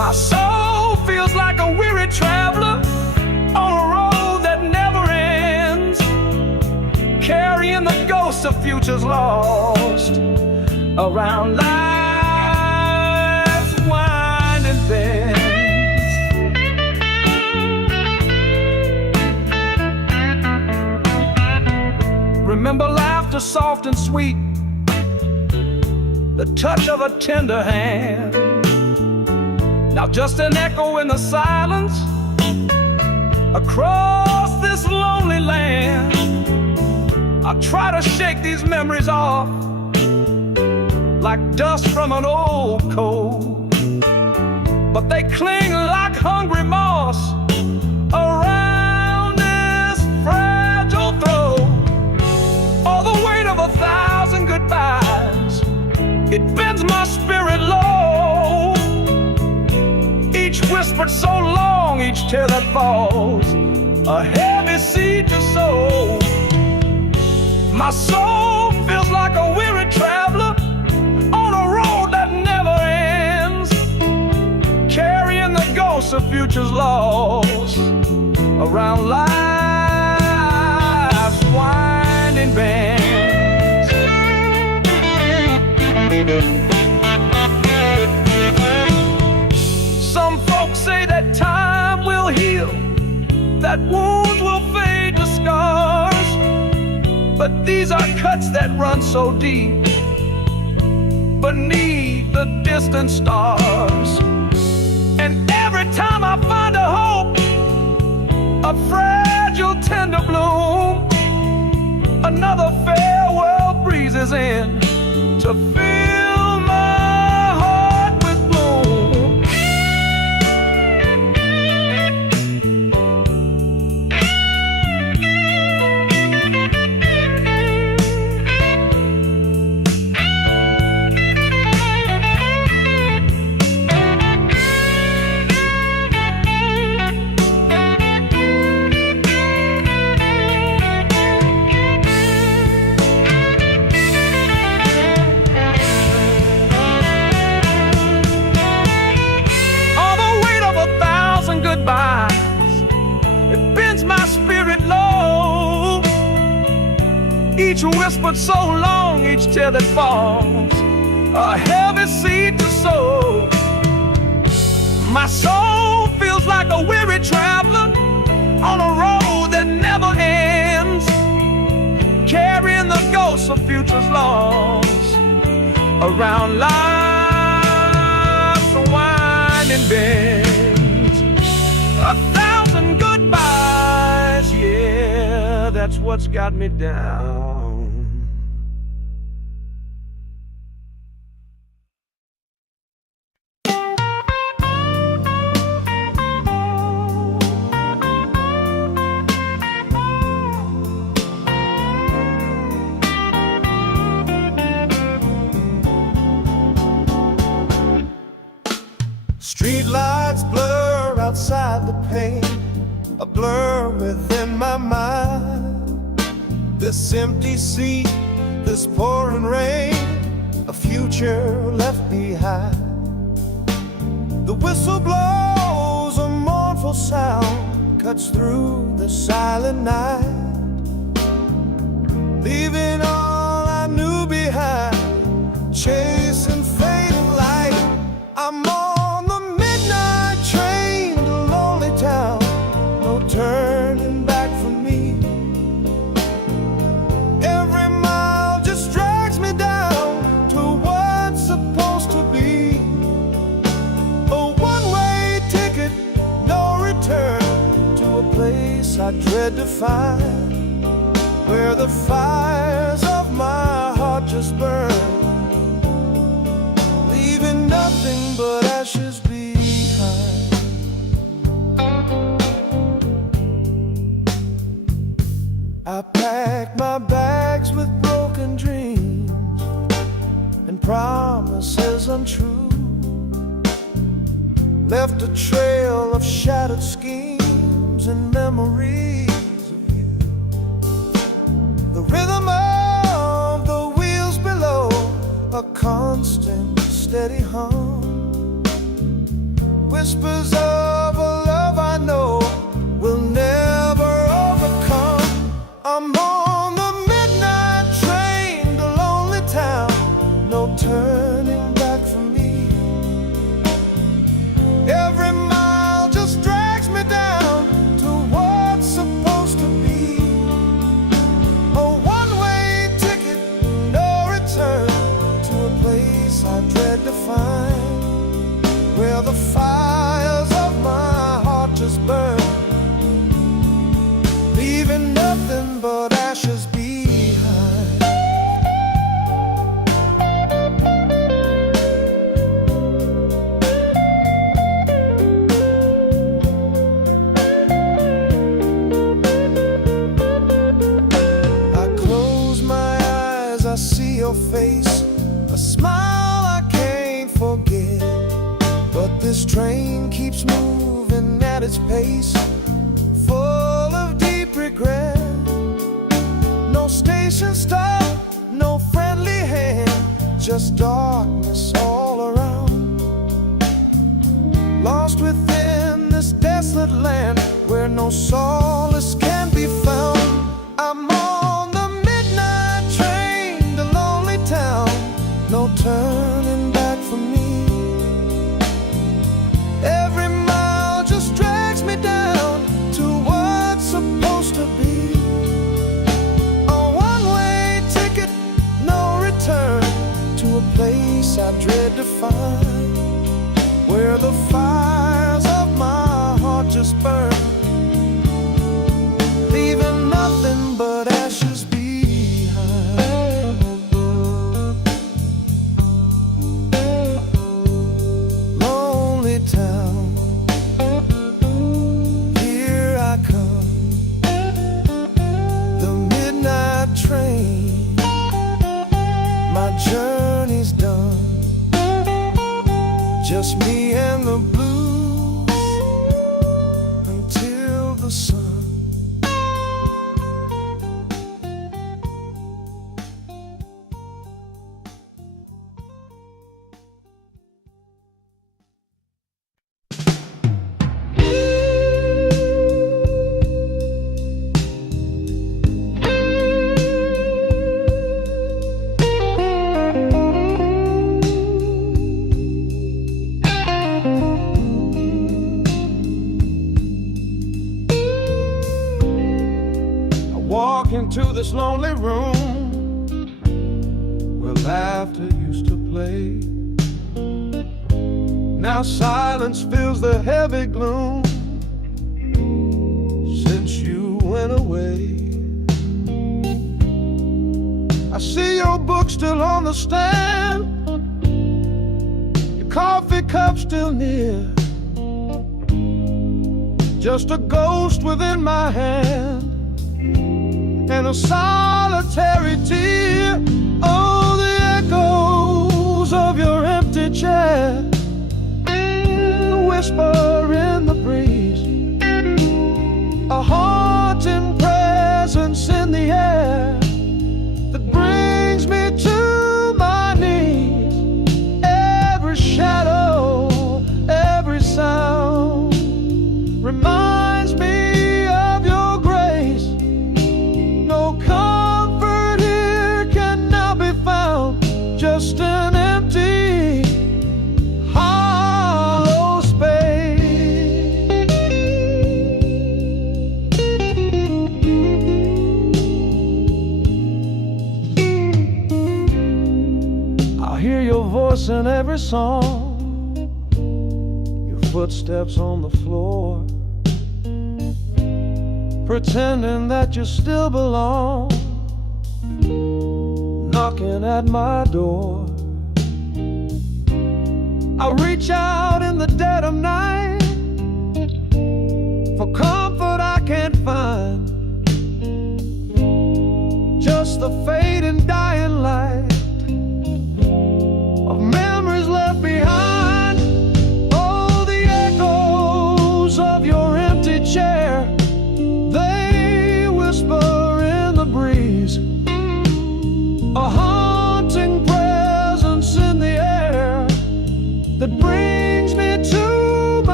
My soul feels like a weary traveler on a road that never ends, carrying the ghosts of futures lost around life's winding bends. Remember laughter soft and sweet, the touch of a tender hand. Now just an echo in the silence across this lonely land. I try to shake these memories off like dust from an old coat, but they cling like hungry moss around this fragile throat. All the weight of 1,000 goodbyes, it bends my spirit low. Each whispered so long, each tear that falls, a heavy seed to sow. My soul feels like a weary traveler on a road that never ends, carrying the ghosts of futures lost around life's winding bends. Some folks say that time will heal, that wounds will fade to scars, but these are cuts that run so deep beneath the distant stars. And every time I find a hope, a fragile tender bloom, another farewell breezes in to fill my heart with gloom. It bends my spirit low. Each whispered so long, each tear that falls, a heavy seed to sow. My soul feels like a weary traveler on a road that never ends, carrying the ghosts of futures lost around life's winding bends. 1,000 goodbyes, yeah, that's what's got me down. Street lights blur outside the pane, a blur within my mind. This empty seat, this pouring rain, a future left behind. The whistle blows, a mournful sound cuts through the silent night, leaving all I knew behind, chasing fading light. I'm on the midnight train to lonely town, no turning back for me. Every mile just drags me down to what's supposed to be. A one-way ticket, no return, to a place I dread to find, where the fires of my heart just burn, leaving nothing but ashes behind. I packed my bags with broken dreams and promises untrue, left a trail of shattered schemes and memories of you. The rhythm of the wheels below, a constant steady hum, whispers of a love I know will never overcome. I'm on the midnight train to lonely town, no turning back for me. Every mile just drags me down to what's supposed to be a one-way ticket, no return, to a place I dread to find, where the fires of my heart just burn, leaving nothing but ashes behind. I close my eyes, I see your face, a smile I can't forget. But this train keeps moving at its pace, full of deep regret. No station stop, no friendly hand, just darkness all around. Lost within this desolate land where no solace can be found. I'm on the midnight train to lonely town, no turning back for me. Every mile just drags me down to what's supposed to be a one-way ticket, no return, to a place I dread to find, where the fires of my heart just burn, leaving nothing but ashes behind. Lonely town, here I come, the midnight train, my journey's done, just me and the blues until the sun. Walk into this lonely room where laughter used to play. Now silence fills the heavy gloom since you went away. I see your book still on the stand, your coffee cup still near, just a ghost within my hand and a solitary tear. Oh, the echoes of your empty chair, the whisper in the breeze, a haunting presence in the air that brings me to my knees. Every shadow, every sound reminds me of your grace. No comfort here can now be found, just an empty, hollow space. I hear your voice in every song, your footsteps on the floor, pretending that you still belong, knocking at my door. I reach out in the dead of night for comfort I can't find, just the fading dying light of memories left behind. Oh, the echoes of your empty chair, they whisper in the breeze, a haunting presence in the air that brings me to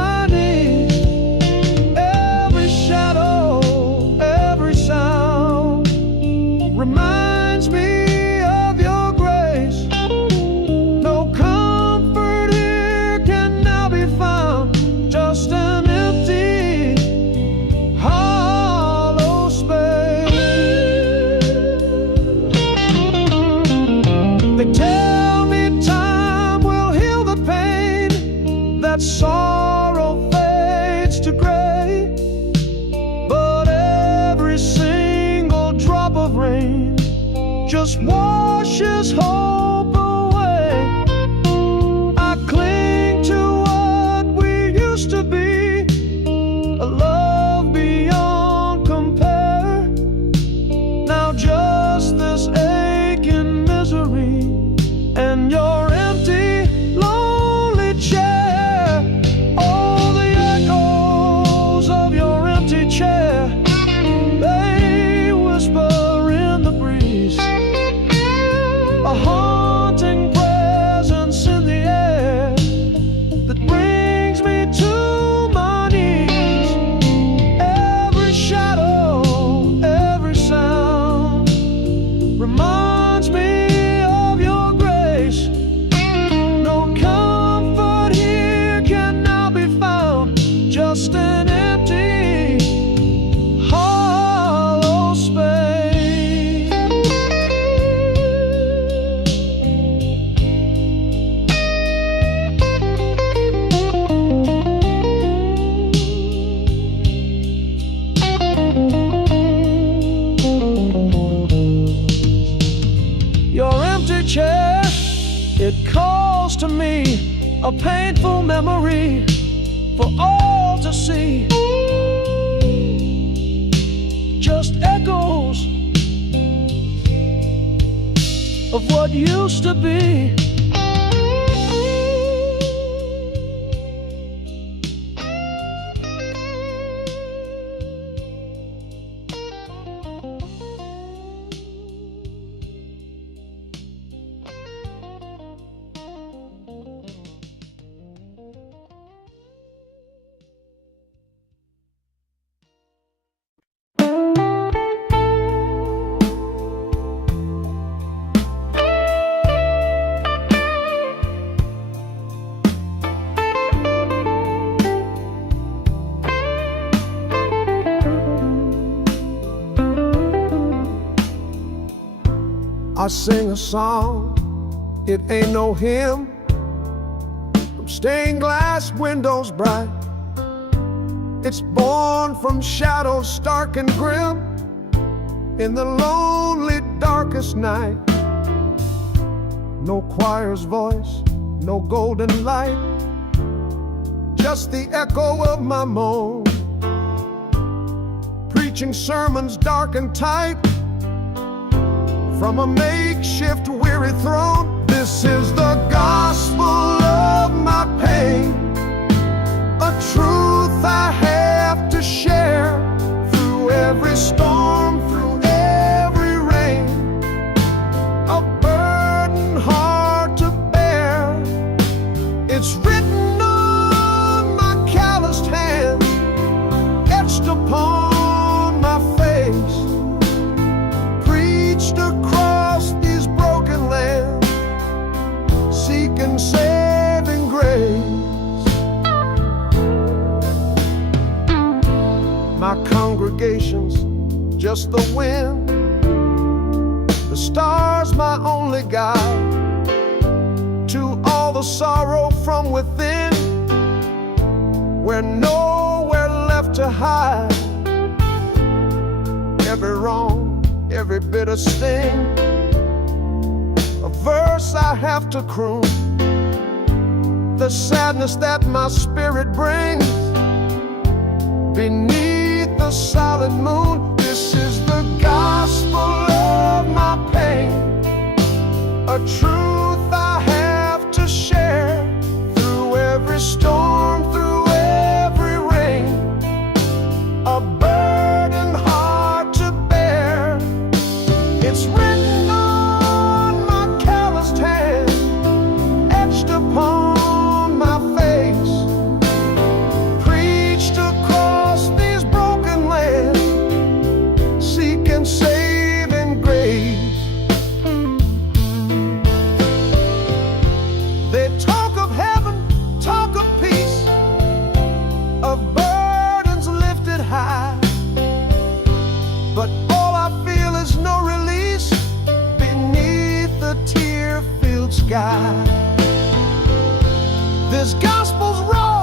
that sorrow fades to gray, but every single drop of rain just washes hope away. I cling to what we used to be, a love beyond compare. Now just this aching misery and your empty, lonely chair. Oh, the echoes of your empty chair, they whisper in the breeze, a haunting presence in the air that brings me to my knees. Every shadow, every sound reminds me of your grace. No comfort here can now be found, just an empty, hollow space. Your empty chair, it calls to me, a painful memory for all to see. Just echoes of what used to be. I sing a song, it ain't no hymn, from stained glass windows bright. It's born from shadows stark and grim, in the lonely darkest night. No choir's voice, no golden light, just the echo of my moan, preaching sermons dark and tight from a makeshift weary throne. This is the gospel of my pain, a truth I have to share through every storm, through every rain, a burden hard to bear. It's written on my calloused hands, etched upon my face, preached across these broken lands, seeking saving grace. My congregation's just the wind, the stars my only guide, to all the sorrow from within, we're nowhere left to hide. Every wrong, every bitter sting, a verse I have to croon, the sadness that my spirit brings beneath the solid moon. This is the gospel of my pain, a truth I have to share through every storm, through every rain, a burden hard to bear. It's written on my calloused hand, etched upon my face, preached across these broken lands, seeking saving grace. They talk of heaven, talk of peace, of burdens lifted high, but all I feel is no release beneath the tear-filled sky. This gospel's raw,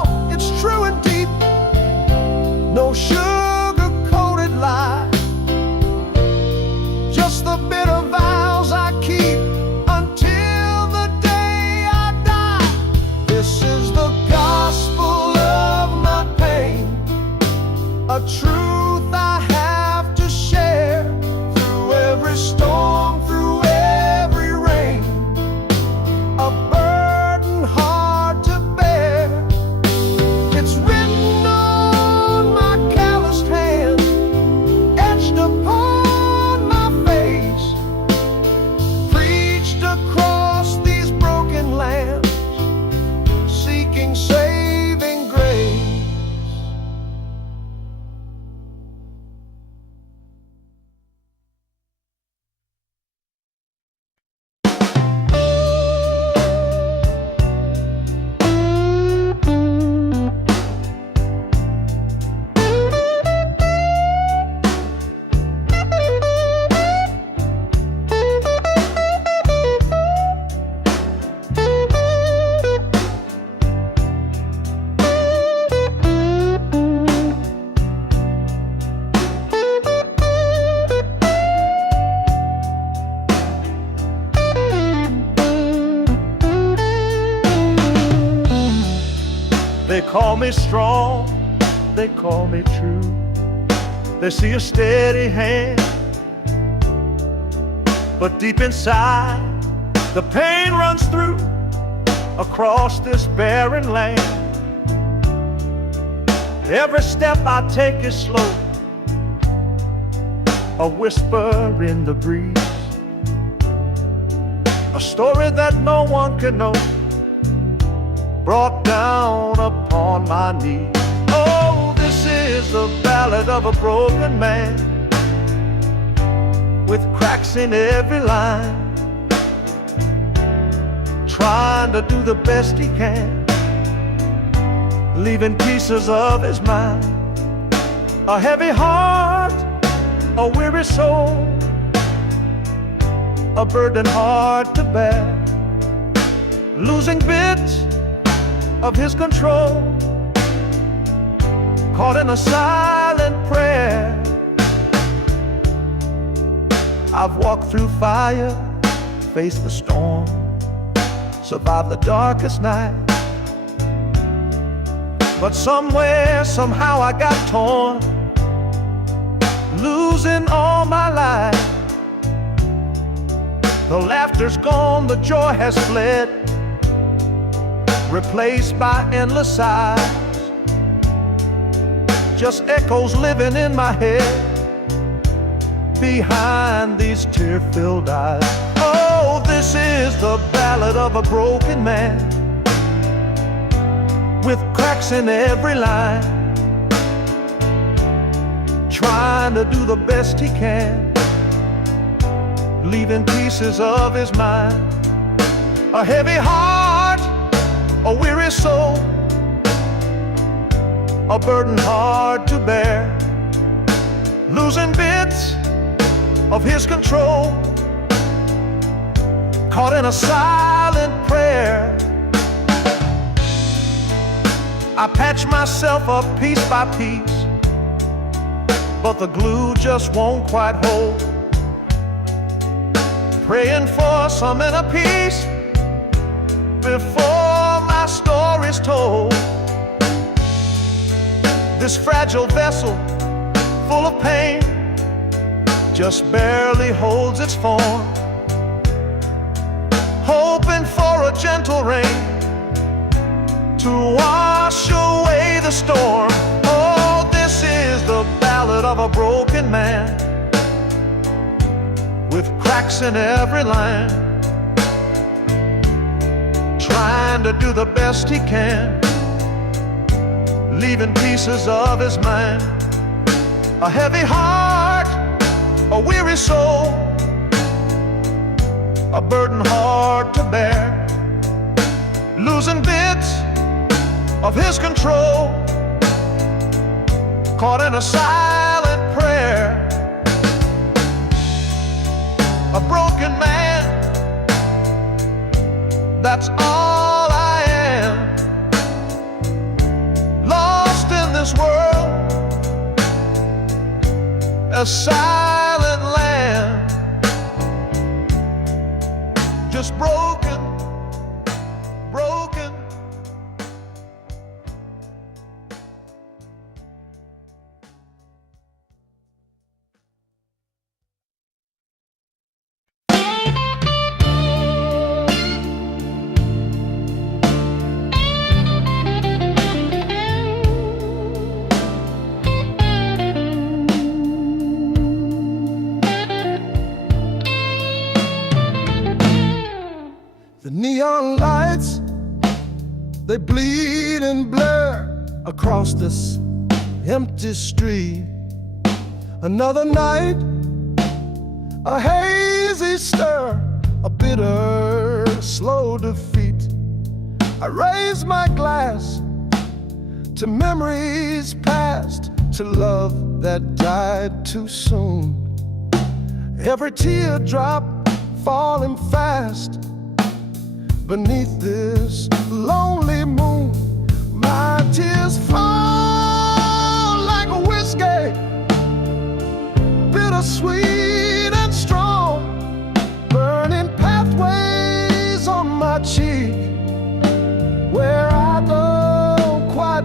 They call me strong, they call me true. They see a steady hand, but deep inside the pain runs through across this barren land. Every step I take is slow, a whisper in the breeze, a story that no one can know, brought down upon my knees. Oh, this is the ballad of a broken man, with cracks in every line, trying to do the best he can, leaving pieces of his mind. A heavy heart, a weary soul, a burden hard to bear, losing bits of his control, caught in a silent prayer. I've walked through fire, faced the storm, survived the darkest night, but somewhere, somehow I got torn, losing all my life. The laughter's gone, the joy has fled, replaced by endless sighs, just echoes living in my head behind these tear-filled eyes. Oh, this is the ballad of a broken man, with cracks in every line, trying to do the best he can, leaving pieces of his mind. A heavy heart, a weary soul, a burden hard to bear, losing bits of his control, caught in a silent prayer. I patch myself up piece by piece, but the glue just won't quite hold, praying for some inner peace before my story's told. This fragile vessel, full of pain, just barely holds its form, hoping for a gentle rain to wash away the storm. Oh, this is the ballad of a broken man, with cracks in every line, trying to do the best he can, leaving pieces of his mind. A heavy heart, a weary soul, a burden hard to bear, losing bits of his control, caught in a silent prayer. A broken man, that's all I am, lost in this world, a silent land, just broken, broken. The neon lights, they bleed and blur across this empty street. Another night, a hazy stir, a bitter, slow defeat. I raise my glass to memories past, to love that died too soon. Every teardrop falling fast beneath this lonely moon. My tears fall like a whiskey, bittersweet and strong, burning pathways on my cheek where I don't quite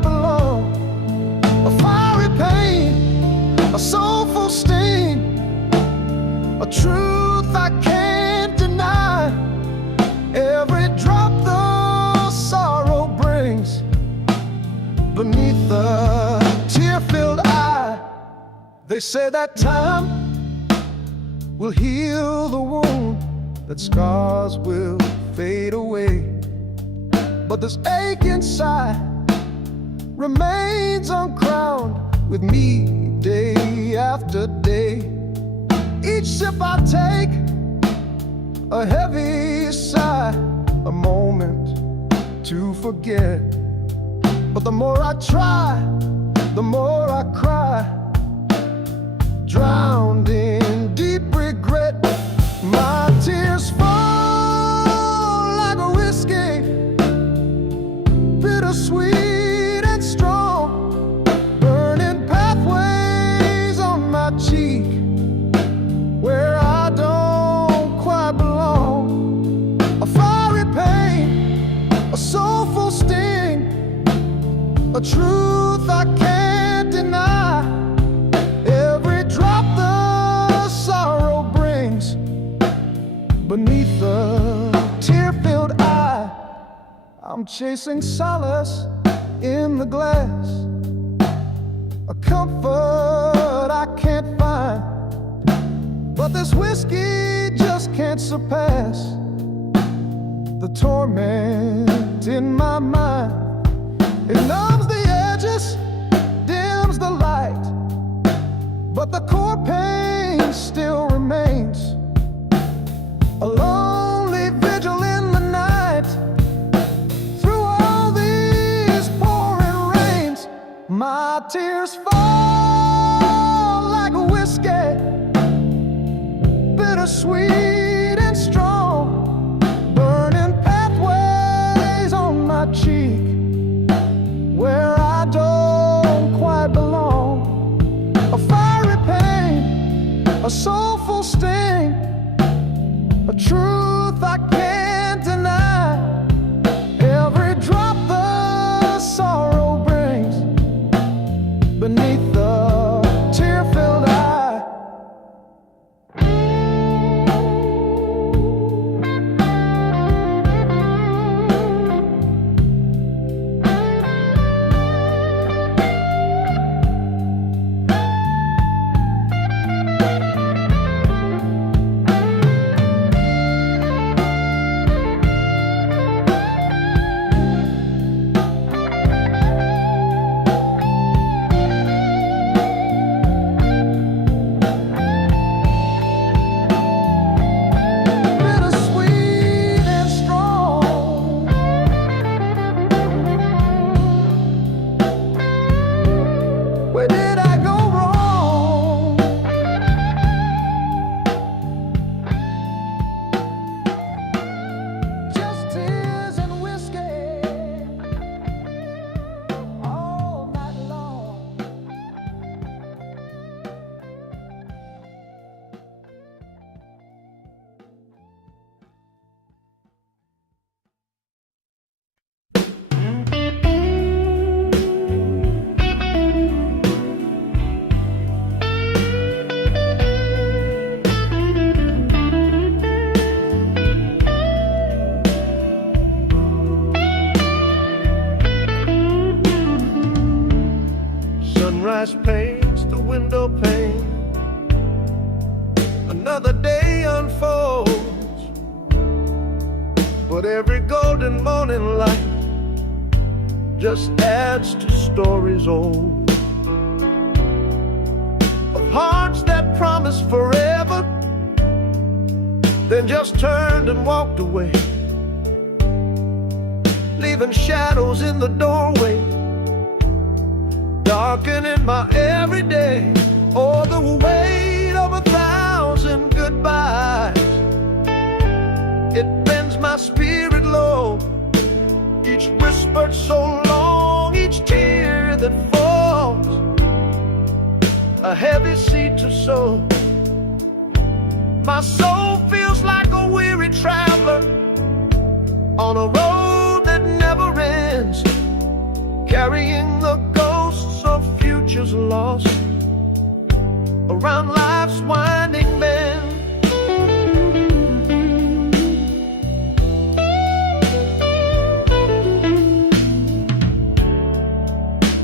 truth I can't deny. Every drop the sorrow brings beneath the tear-filled eye. They say that time will heal the wound, that scars will fade away, but this ache inside remains uncrowned with me day after day. Each sip I take, a heavy sigh, a moment to forget. But the more I try, the more I cry, drowned in deep regret. My tears fall like a whiskey, bittersweet and strong, burning pathways on my cheek where I don't quite belong. A fiery pain, a soulful sting, a truth I can't deny. Every drop the sorrow brings beneath the tear-filled eye. I'm chasing solace in the glass, a comfort I can't find, but this whiskey just can't surpass the torment in my mind. It numbs the edges, dims the light, but the core pain still remains. A lonely vigil in the night, through all these pouring rains. My tears fall like a whiskey, bittersweet and strong, burning pathways on my cheek where I don't quite belong. A fiery pain, a soulful sting, a truth I can't deny. Every drop the sorrow brings beneath the tear-filled eye. Where did I go wrong? Just tears and whiskey all night long. Sunrise paints the window pane, another day unfolds, but every golden morning light just adds to stories old, of hearts that promised forever, then just turned and walked away, leaving shadows in the doorway, darkening my everyday. Oh, the weight of 1,000 goodbyes, it bends my spirit low. Each whispered so long, each tear that falls, a heavy seed to sow. My soul feels like a weary traveler on a road that never ends, carrying the ghosts of futures lost around life's winding bend.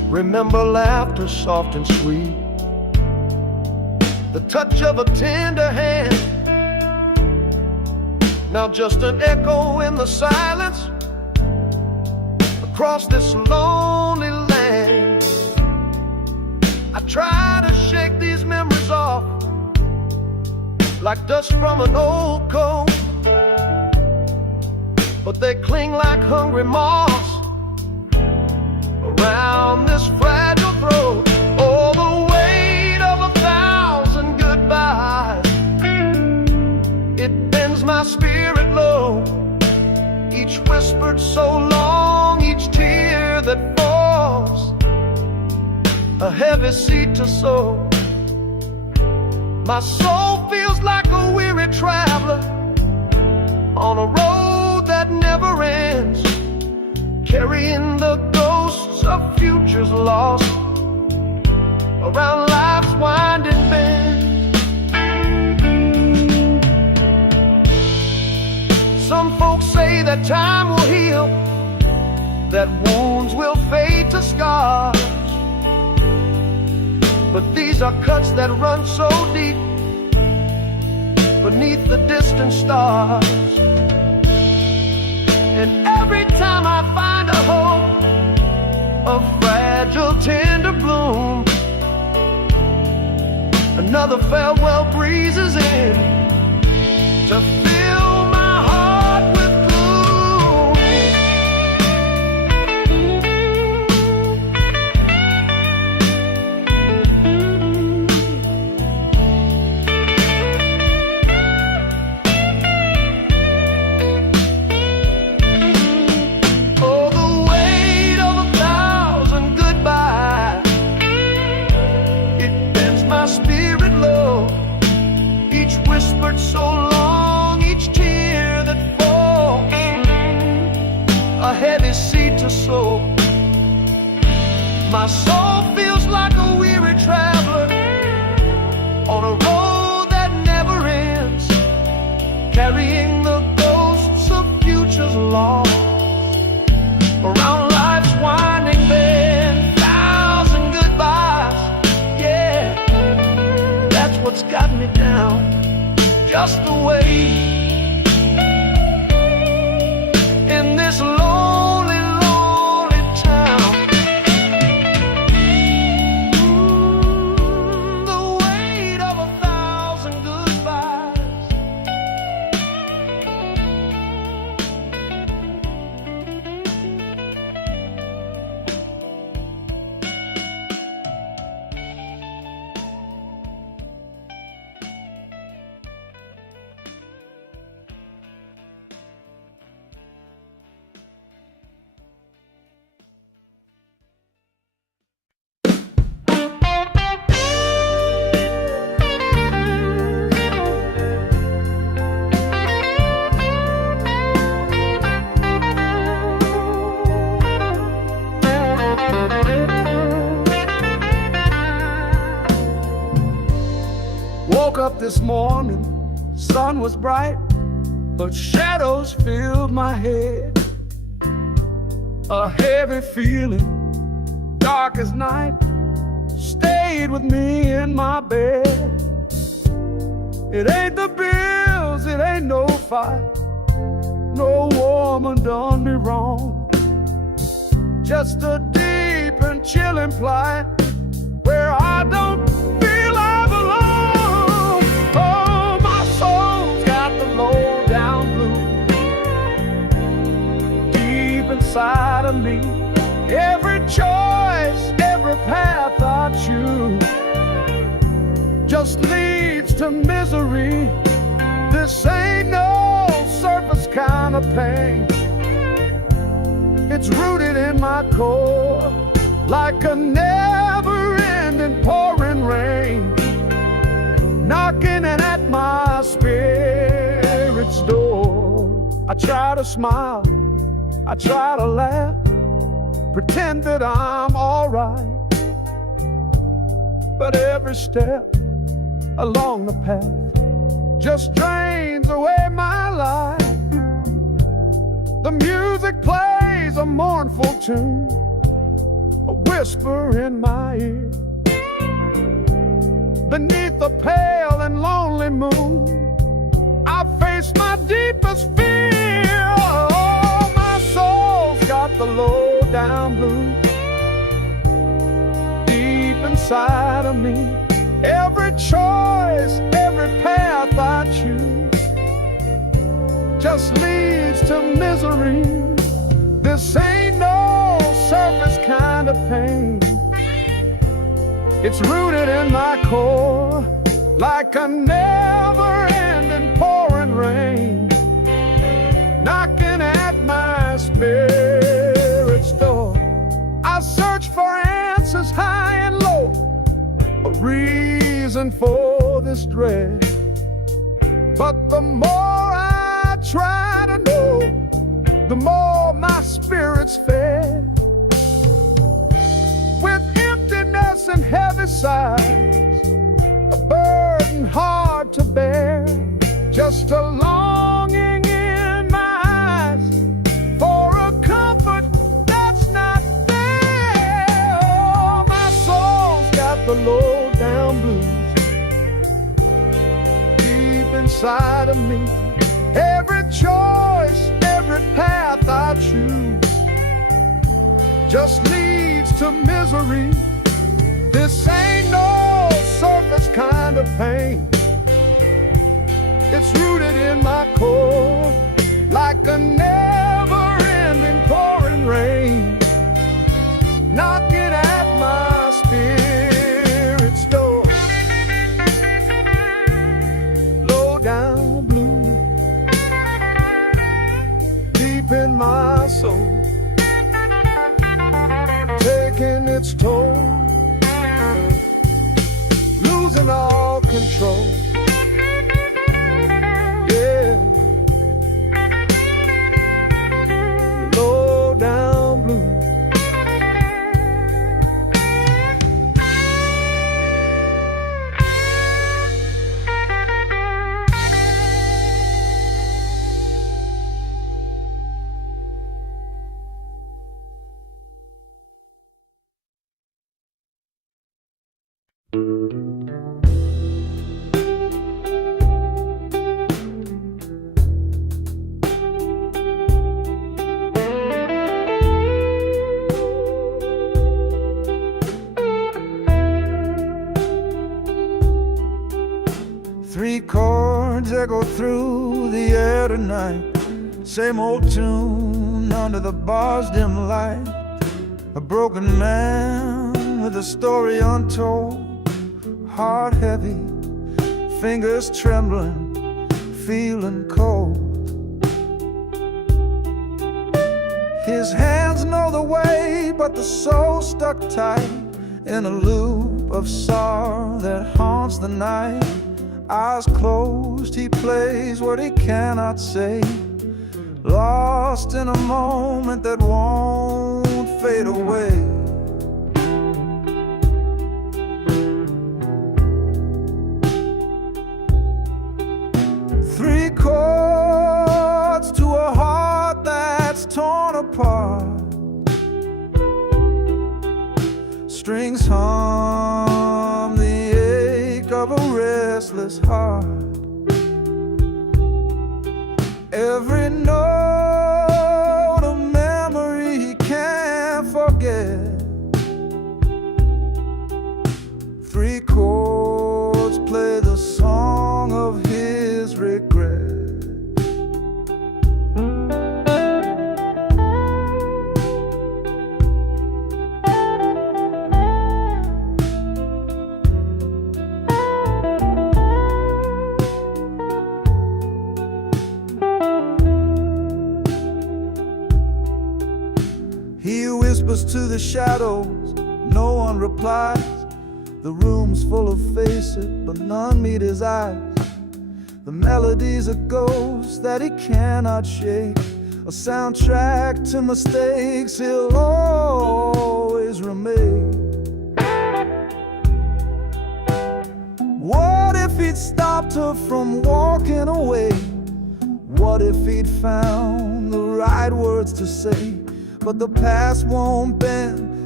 Remember laughter soft and sweet, the touch of a tender hand. Now just an echo in the silence across this lonely land. I try to shake these memories off like dust from an old coat, but they cling like hungry moths around this fragile throat. Oh, the weight of 1,000 goodbyes, it bends my spirit low. Each whispered so long, each tear that falls, a heavy seed to sow. My soul feels like a weary traveler on a road that never ends, carrying the ghosts of futures lost around life's winding bend. Some folks say that time will heal, that wounds will fade to scars, but these are cuts that run so deep beneath the distant stars. And every time I find a hope, a fragile tender bloom, another farewell breezes in to fill my heart with so long, each tear that falls, a heavy seed to sow. My soul feels like a weary traveler on a road that never ends, carrying the ghosts of futures lost around life's winding bend. 1,000 goodbyes, yeah, that's what's got me down. Just the way in this lonely, lonely town. The weight of 1,000 goodbyes. Woke up this morning, sun was bright, but shadows filled my head. A heavy feeling, dark as night, stayed with me in my bed. It ain't the bills, it ain't no fight, no woman done me wrong. Just a deep and chilling plight where I don't feel I belong. Oh, my soul's got the low down blues deep inside of me. Every choice, every path I choose just leads to misery. This ain't no surface kind of pain. It's rooted in my core like a never-ending pouring rain, knocking at my spirit's door. I try to smile, I try to laugh, pretend that I'm all right, but every step along the path just drains away my life. The music plays a mournful tune, a whisper in my ear. Beneath the pale and lonely moon, I face my deepest fear. Oh, my soul's got the low down blues deep inside of me. Every choice, every path I choose just leads to misery. This ain't no surface kind of pain. It's rooted in my core, like a never-ending pouring rain, knocking at my spirit's door. I search for answers high and low, a reason for this dread. But the more I try to know, the more my spirit's fed. With emptiness and heavy sighs, a burden hard to bear, just a longing in my eyes for a comfort that's not there. Oh, my soul's got the low down blues deep inside of me. Every choice, every path I choose just leads to misery. This ain't no surface kind of pain. It's rooted in my core, like a never-ending pouring rain, knocking at my spirit's door. Low down blue, deep in my soul, taking its toll, losing all control. Yeah, low down blue. Three chords echo through the air tonight, same old tune under the bar's dim light. A broken man with a story untold, heart heavy, fingers trembling, feeling cold. His hands know the way, but the soul stuck tight in a loop of sorrow that haunts the night. Eyes closed, he plays what he cannot say, lost in a moment that won't fade away. Three chords to a heart that's torn apart, strings hum the ache of a restless heart. Every note a memory he can't forget. Three chords play the song of his regret. He whispers to the shadows, no one replies. The room's full of faces, but none meet his eyes. The melody's a ghost that he cannot shake, a soundtrack to mistakes he'll always remake. What if he'd stopped her from walking away? What if he'd found the right words to say? But the past won't bend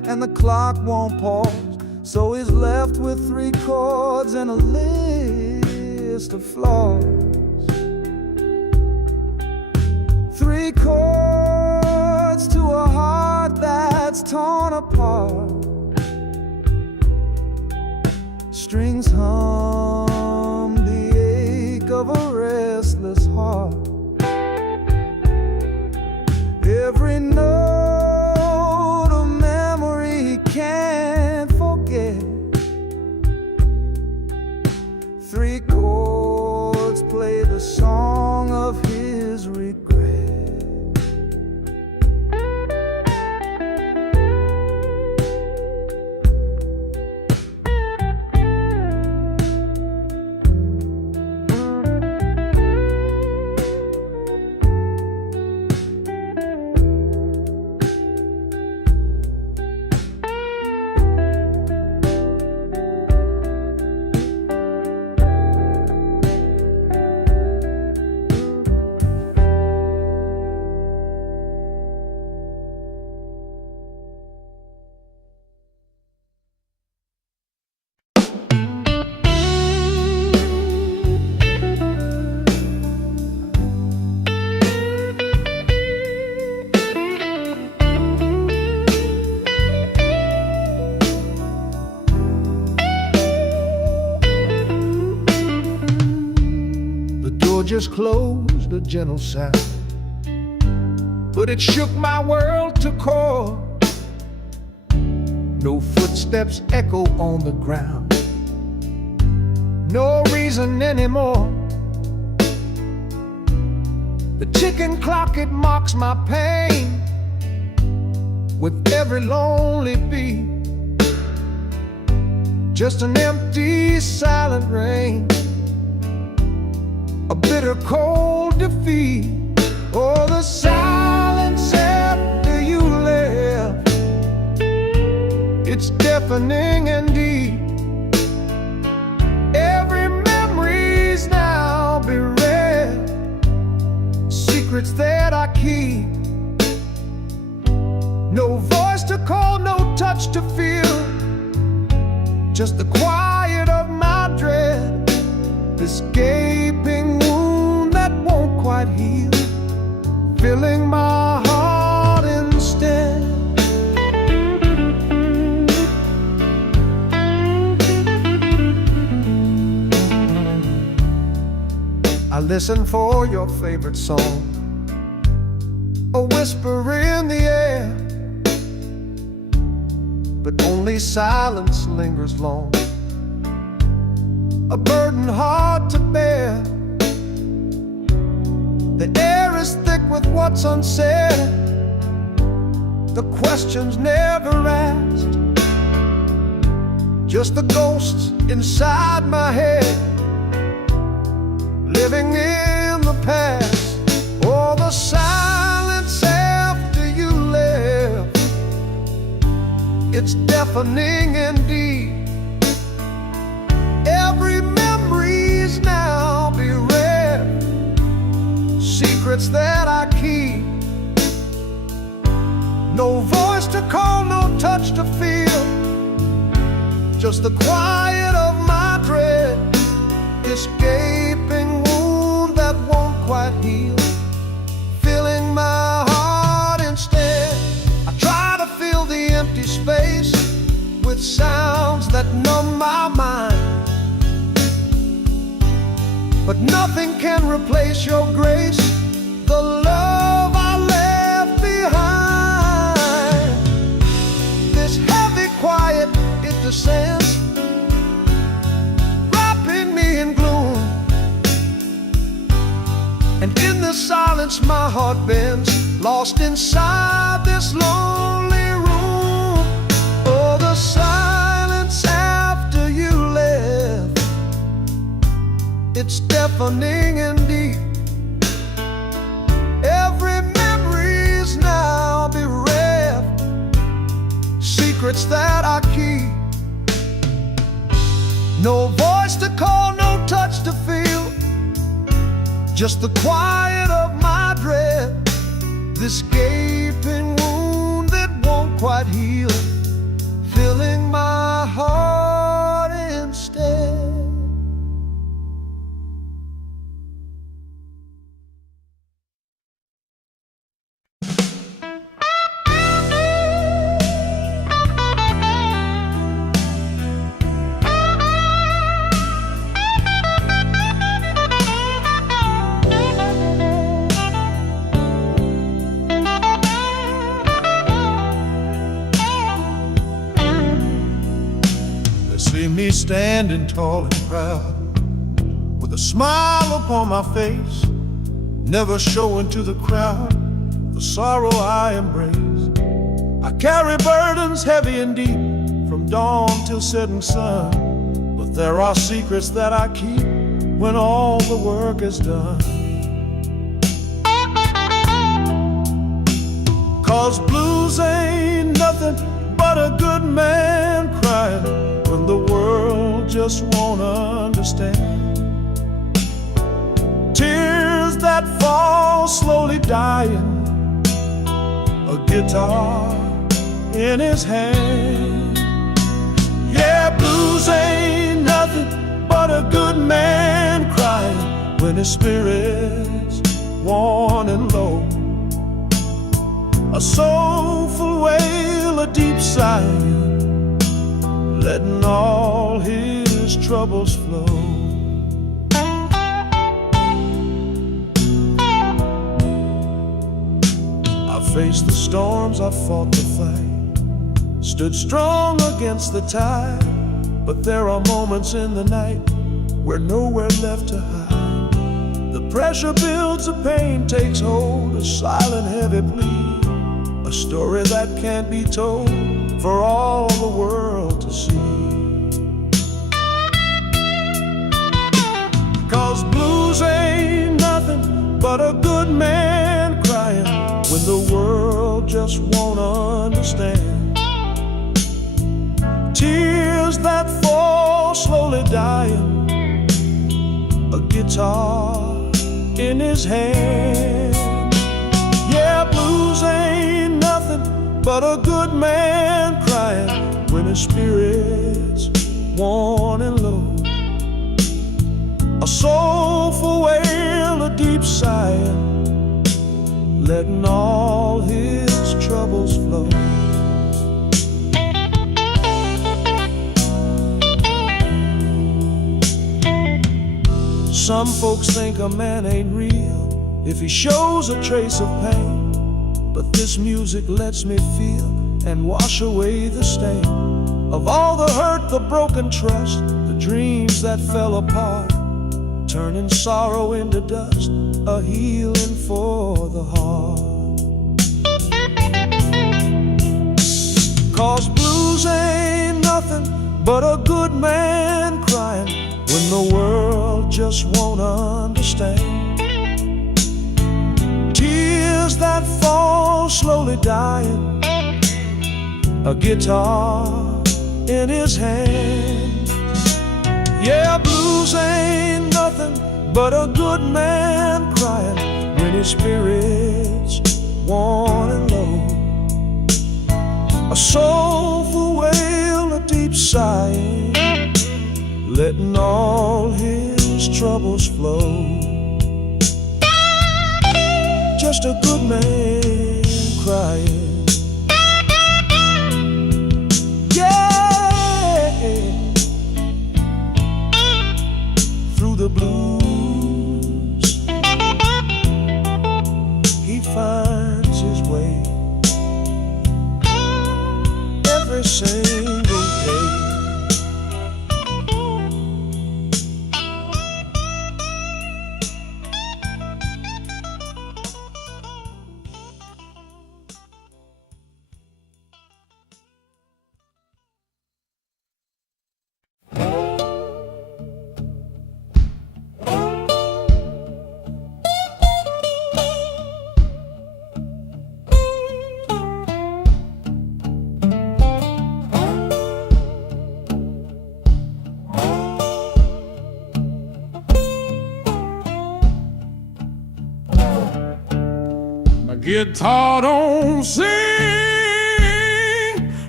and the clock won't pause. So he's left with 3 chords and a list of flaws. 3 chords to a heart that's torn apart. Strings hum the ache of a restless heart. Every note a memory he can't forget. 3 chords play the song of his regret. Just closed, a gentle sound, but it shook my world to core. No footsteps echo on the ground, no reason anymore. The ticking clock, it mocks my pain with every lonely beat. Just an empty, silent rain, a bitter cold defeat. Oh, the silence after you left, it's deafening and deep. Every memory's now bereft, secrets that I keep. No voice to call, no touch to feel, just the quiet of my dread. This gaping wound that won't quite heal, filling my heart instead. I listen for your favorite song, a whisper in the air, but only silence lingers long, a burden hard to bear. The air is thick with what's unsaid, the questions never asked, just the ghosts inside my head, living in the past. Oh, the silence after you left, it's deafening indeed. Every memory's now bereft, secrets that I keep. No voice to call, no touch to feel, just the quiet of my dread. This gaping wound that won't quite heal, filling my heart instead. I try to fill the empty space with sounds that numb my mind, but nothing can replace your grace, the love I left behind. This heavy quiet, it descends, wrapping me in gloom, and in the silence my heart bends, lost inside this lonely room. Oh, the silence after you left, it's deafening and deep. Every memory's now bereft, secrets that I keep. No voice to call, no touch to feel, just the quiet of my dread. This gaping wound that won't quite heal, filling my heart instead. See me standing tall and proud, with a smile upon my face, never showing to the crowd the sorrow I embrace. I carry burdens heavy and deep, from dawn till setting sun, but there are secrets that I keep when all the work is done. 'Cause blues ain't nothing but a good man crying when the world just won't understand. Tears that fall slowly dying, a guitar in his hand. Yeah, blues ain't nothing but a good man crying when his spirit's worn and low. A soulful wail, a deep sigh, letting all his troubles flow. I faced the storms, I fought the fight, stood strong against the tide, but there are moments in the night where nowhere left to hide. The pressure builds, the pain takes hold, a silent heavy plea, a story that can't be told for all the world to see. 'Cause blues ain't nothing but a good man crying when the world just won't understand. Tears that fall slowly dying, a guitar in his hand. Yeah, blues ain't nothing but a good man crying when his spirit's worn and low. A soulful wail, a deep sigh, letting all his troubles flow. Some folks think a man ain't real if he shows a trace of pain, but this music lets me feel and wash away the stain of all the hurt, the broken trust, the dreams that fell apart, turning sorrow into dust, a healing for the heart. 'Cause blues ain't nothing but a good man crying when the world just won't understand. Tears that fall slowly dying, a guitar in his hand. Yeah, blues ain't nothing but a good man crying when his spirit's worn and low. A soulful wail, a deep sigh, letting all his troubles flow. Just a good man crying. Yeah, through the blues he finds his way every single day. Guitar don't sing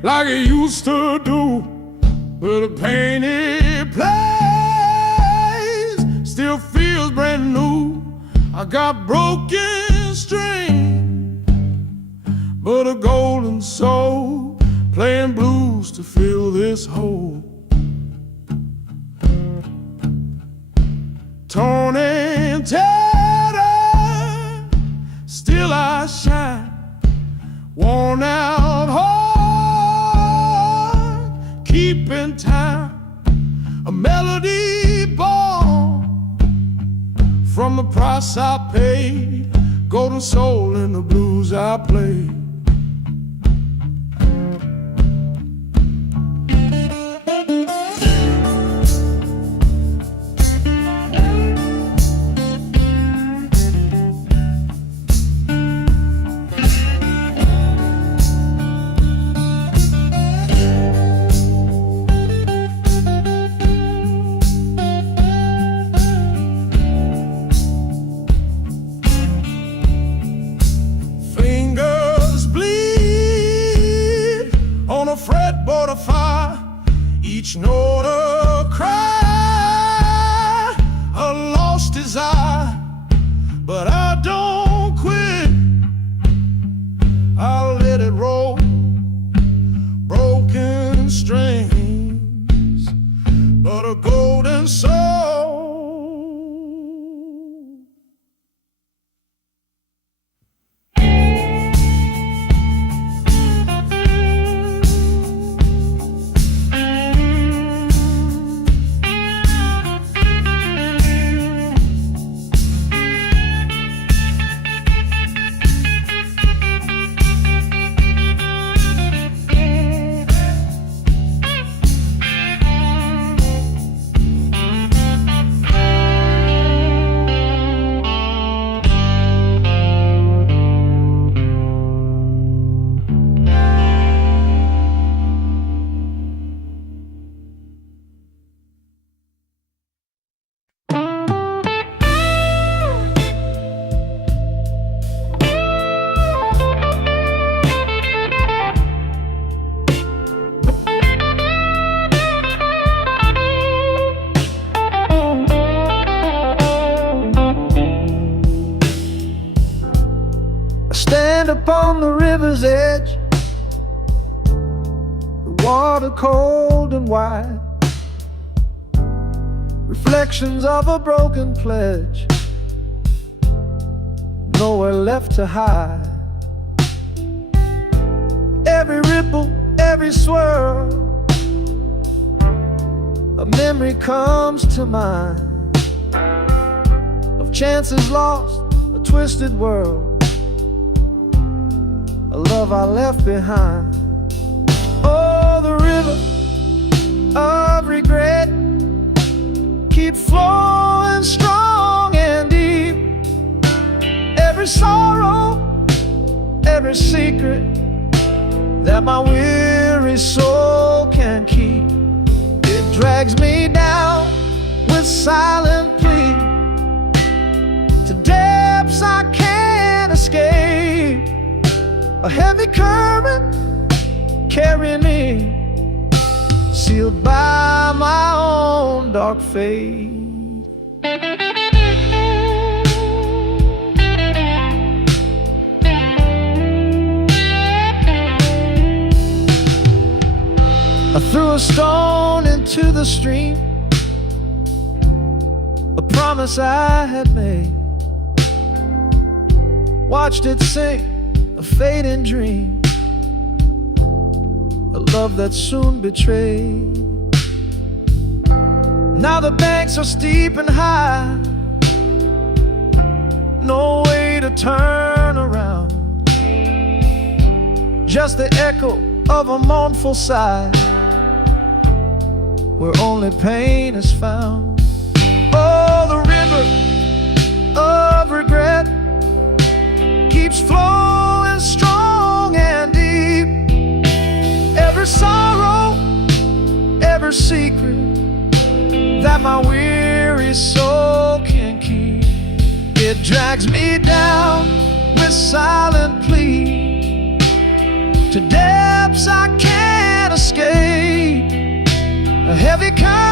like it used to do. But a painted place still feels brand new. I got broken string, but a golden soul playing blues to fill this hole. Torn and tattered, still I shine. Worn out heart, keeping time. A melody born from the price I paid. Golden soul in the blues I played. Fretboard of fire, each note a cry, a lost desire. But I don't quit, I'll let it roll. Broken strings, but a golden soul. Stand upon the river's edge, the water cold and wide, reflections of a broken pledge, nowhere left to hide. Every ripple, every swirl, a memory comes to mind of chances lost, a twisted world, a love I left behind. Oh, the river of regret keeps flowing strong and deep. Every sorrow, every secret that my weary soul can keep, it drags me down with silent plea to depths I can't escape. A heavy current carrying me, sealed by my own dark fate. I threw a stone into the stream, a promise I had made, watched it sink, a fading dream, a love that soon betrayed. Now the banks are steep and high, no way to turn around, just the echo of a mournful sigh, where only pain is found. Oh, the river of regret keeps flowing strong and deep. Every sorrow, every secret that my weary soul can keep, it drags me down with silent plea to depths I can't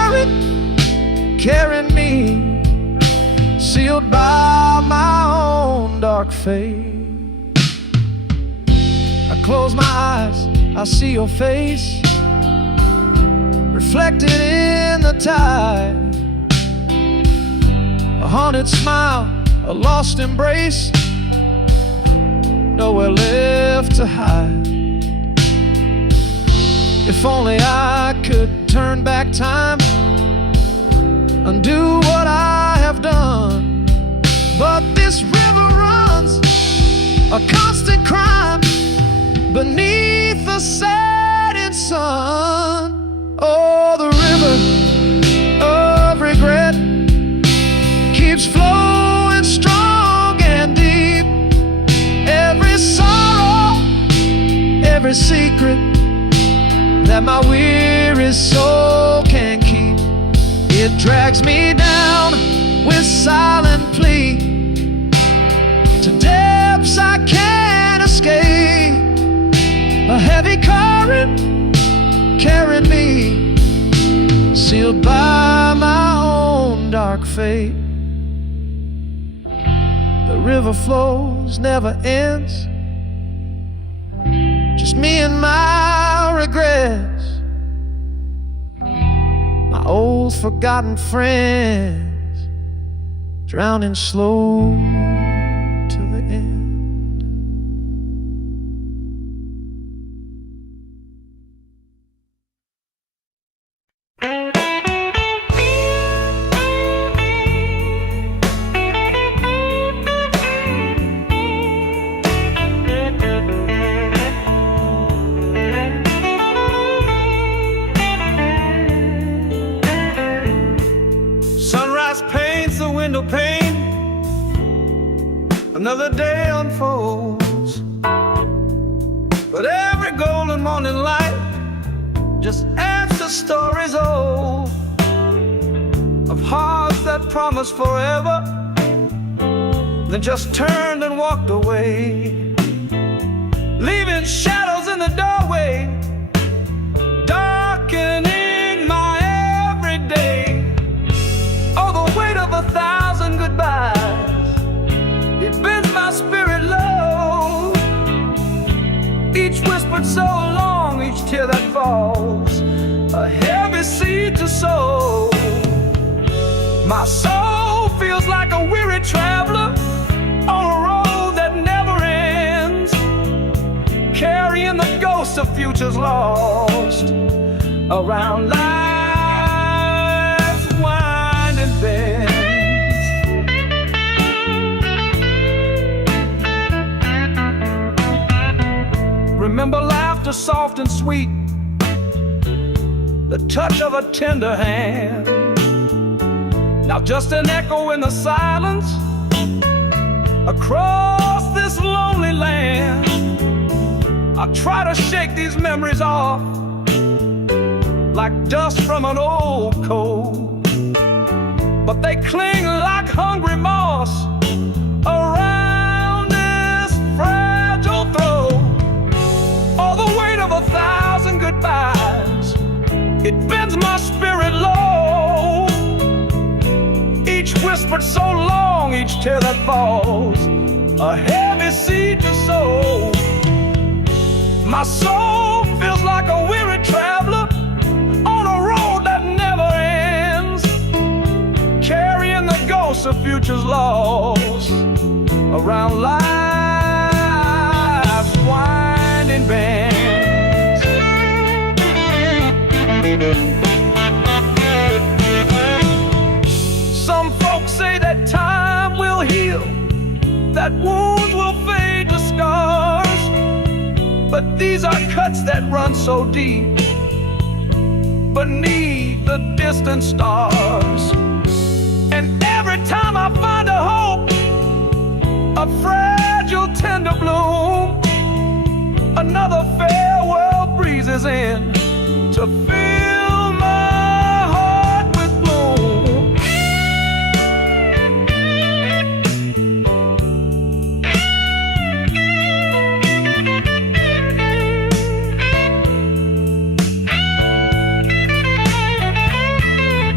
current carrying me, sealed by my own dark fate. I close my eyes, I see your face reflected in the tide. A haunted smile, a lost embrace, nowhere left to hide. If only I could turn back time, undo what I have done. But this river runs a constant crime beneath the setting sun. Oh, the river of regret keeps flowing strong and deep. Every sorrow, every secret that my weary soul can keep, it drags me down with silent plea to depths I can't escape. A heavy current carrying me, sealed by my own dark fate. The river flows, never ends, just me and my regrets, my old forgotten friends, drowning slow till the end. Window pane, another day unfolds, but every golden morning light just adds to stories old of hearts that promised forever, then just turned and walked away, leaving shadows in the doorway, darkening my everyday. Oh, the weight of 1,000 goodbyes, it bends my spirit low. Each whispered so long, each tear that falls, a heavy seed to sow. My soul feels like a weary traveler on a road that never ends, carrying the ghosts of futures lost around life's winding bends. Remember laughter soft and sweet, the touch of a tender hand. Now just an echo in the silence across this lonely land. I try to shake these memories off like dust from an old coat, but they cling like hungry moss around this fragile throat. All the weight of 1,000 goodbyes, it bends my spirit low. Each whispered so long, each tear that falls, a heavy seed to sow. My soul feels like a weary traveler on a road that never ends, carrying the ghosts of futures lost around life's winding bends. Some folks say that time will heal, that wounds will fade to scars, but these are cuts that run so deep beneath the distant stars. And every time I find a hope, a fragile tender bloom, another farewell breezes in to fill my heart with gloom.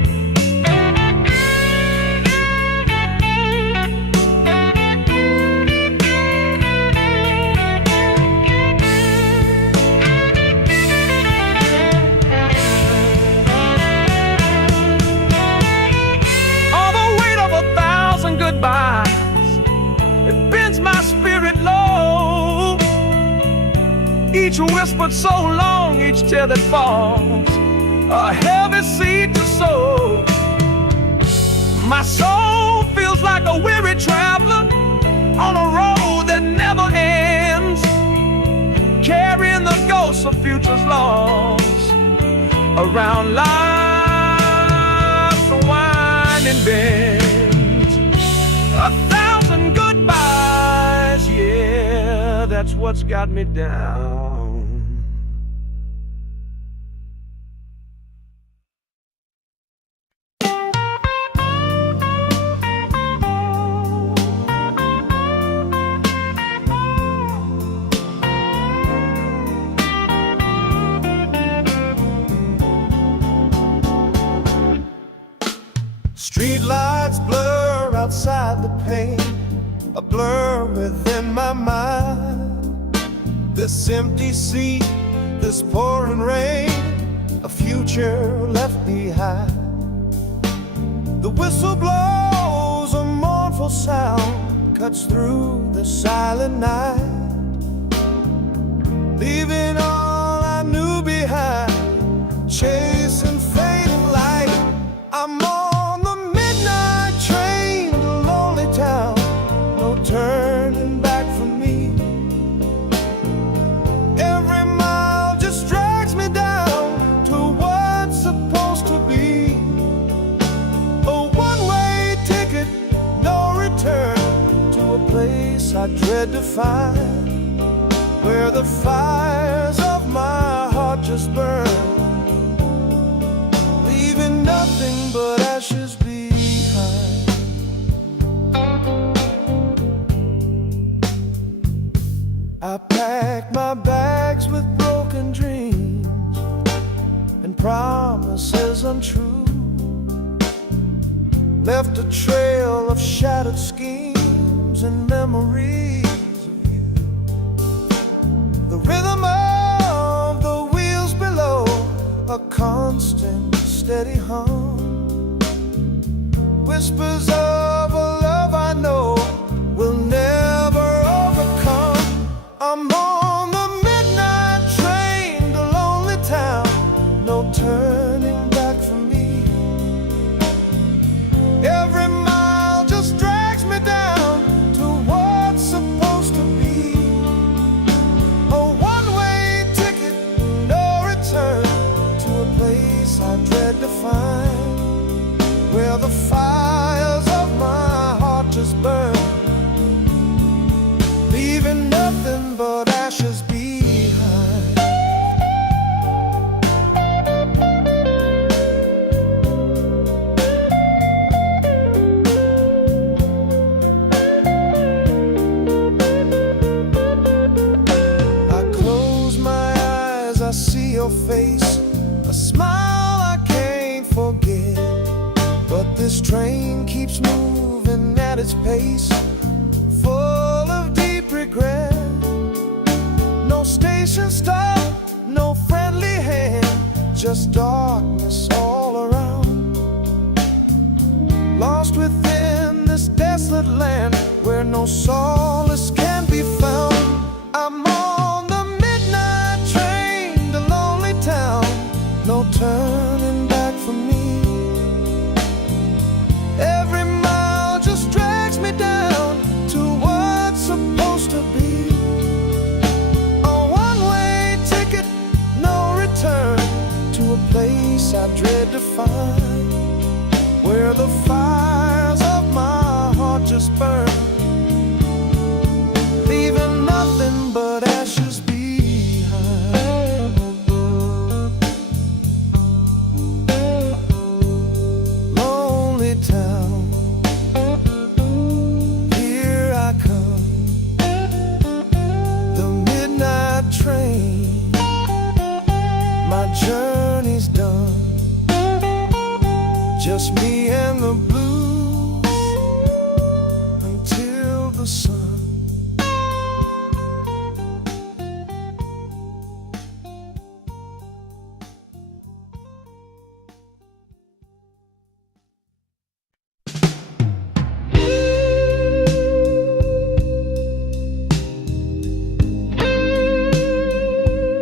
each whispered so long, each tear that falls, a heavy seed to sow. My soul feels like a weary traveler on a road that never ends, carrying the ghosts of futures lost around life's winding bends. 1,000 goodbyes, yeah, that's what's got me down. Street lights blur outside the pane, a blur within my mind. This empty seat, this pouring rain, a future left behind. The whistle blows, a mournful sound cuts through the silent night, leaving all I knew behind, chasing fading light. I'm on the midnight train to lonely town, no turning back for me. Every mile just drags me down to what's supposed to be. A one-way ticket, no return, to a place I dread to find, where the fires of my heart just burn, leaving nothing but ashes behind. I packed my bags with broken dreams and promises untrue, left a trail of shattered schemes and memories of you. The rhythm of the wheels below, a constant steady hum, whispers of a love I know will never overcome. I'm on the midnight train to lonely town, no turning back for me. Every mile just drags me down to what's supposed to be. A one-way ticket, no return, to a place I dread to find, where the fires of my heart just burn, leaving nothing but ashes behind. I close my eyes, I see your face, a smile I can't forget. But this train keeps moving at its pace, full of deep regret. No station stop, no friendly hand, just darkness all around. Lost within this desolate land where no solace can be found. I'm on the midnight train to lonely town, no turning back for me. Every mile just drags me down to what's supposed to be. A one-way ticket, no return, to a place I dread to find, where the fires of my heart just burn, leaving nothing but ashes behind. Lonely town, here I come, the midnight train, my journey's done, just me and the blues until the sun.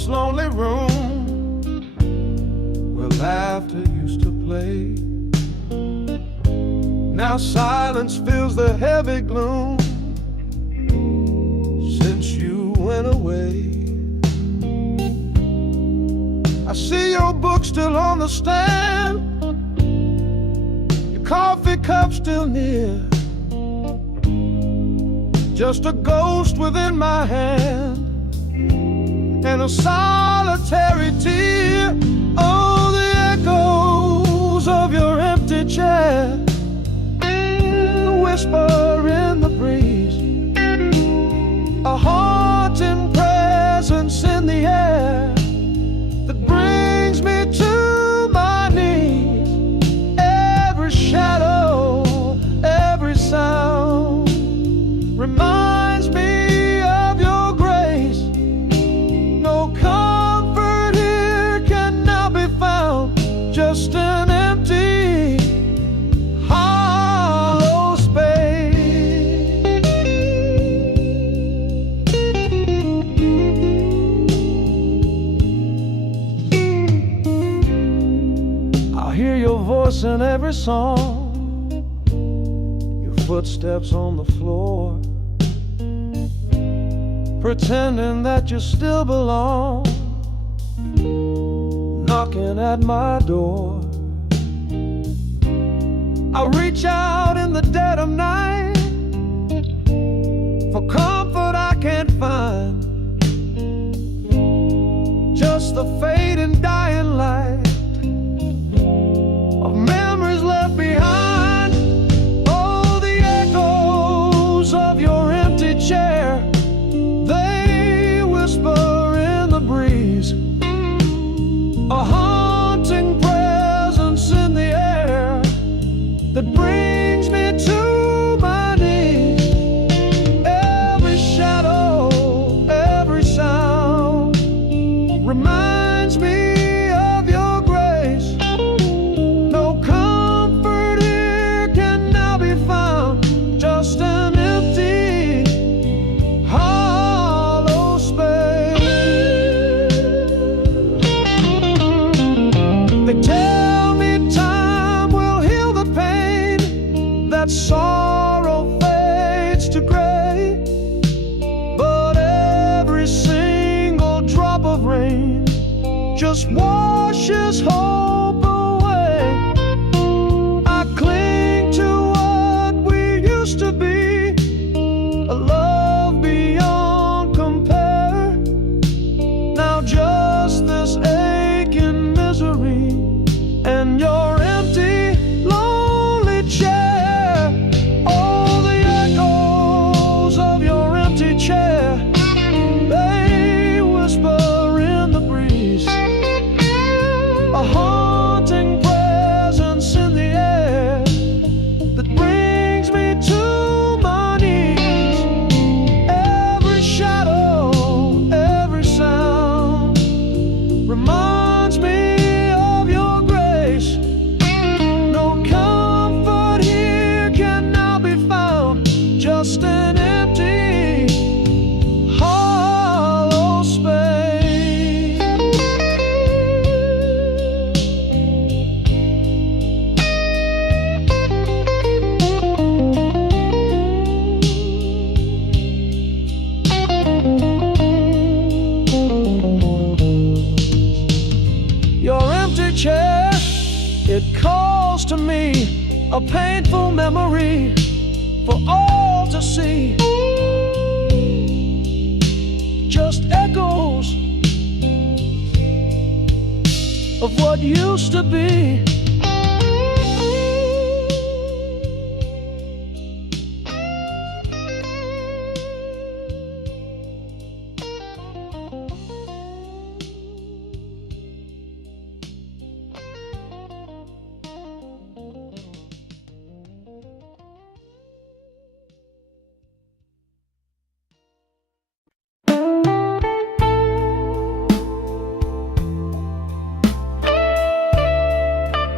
this lonely room where laughter used to play. Now silence fills the heavy gloom since you went away. I see your book still on the stand, your coffee cup still near, just a ghost within my hand and a solitary tear. Oh, the echoes of your empty chair, the whisper in the breeze, a haunting presence in the air that brings me to my knees. Every shadow, every sound reminds me of your grace. No comfort here can now be found, just an empty, hollow space. I hear your voice in every song, your footsteps on the floor, pretending that you still belong, knocking at my door. I reach out in the dead of night for comfort I can't find, just the fading dying light of memories left behind. Oh, the echoes of your empty chair, they whisper in the breeze, a haunting presence in the air that brings me to my knees. Every shadow, every sound reminds me of your grace. No comfort here can now be found, just an empty, hollow space. They tell me time will heal the pain, that sorrow fades to gray, but every single drop of rain just washes hope away. I cling to what we used to be, a love beyond compare. Now just this aching misery and your empty, lonely chair. Oh, the echoes of your empty chair, they whisper in the breeze, a haunting presence in the air that brings me to my knees. Every shadow, every sound reminds me of your grace. No comfort here can now be found, just an empty, hollow space. Your empty chair, it calls to me, a painful memory for all to see. Just echoes of what used to be.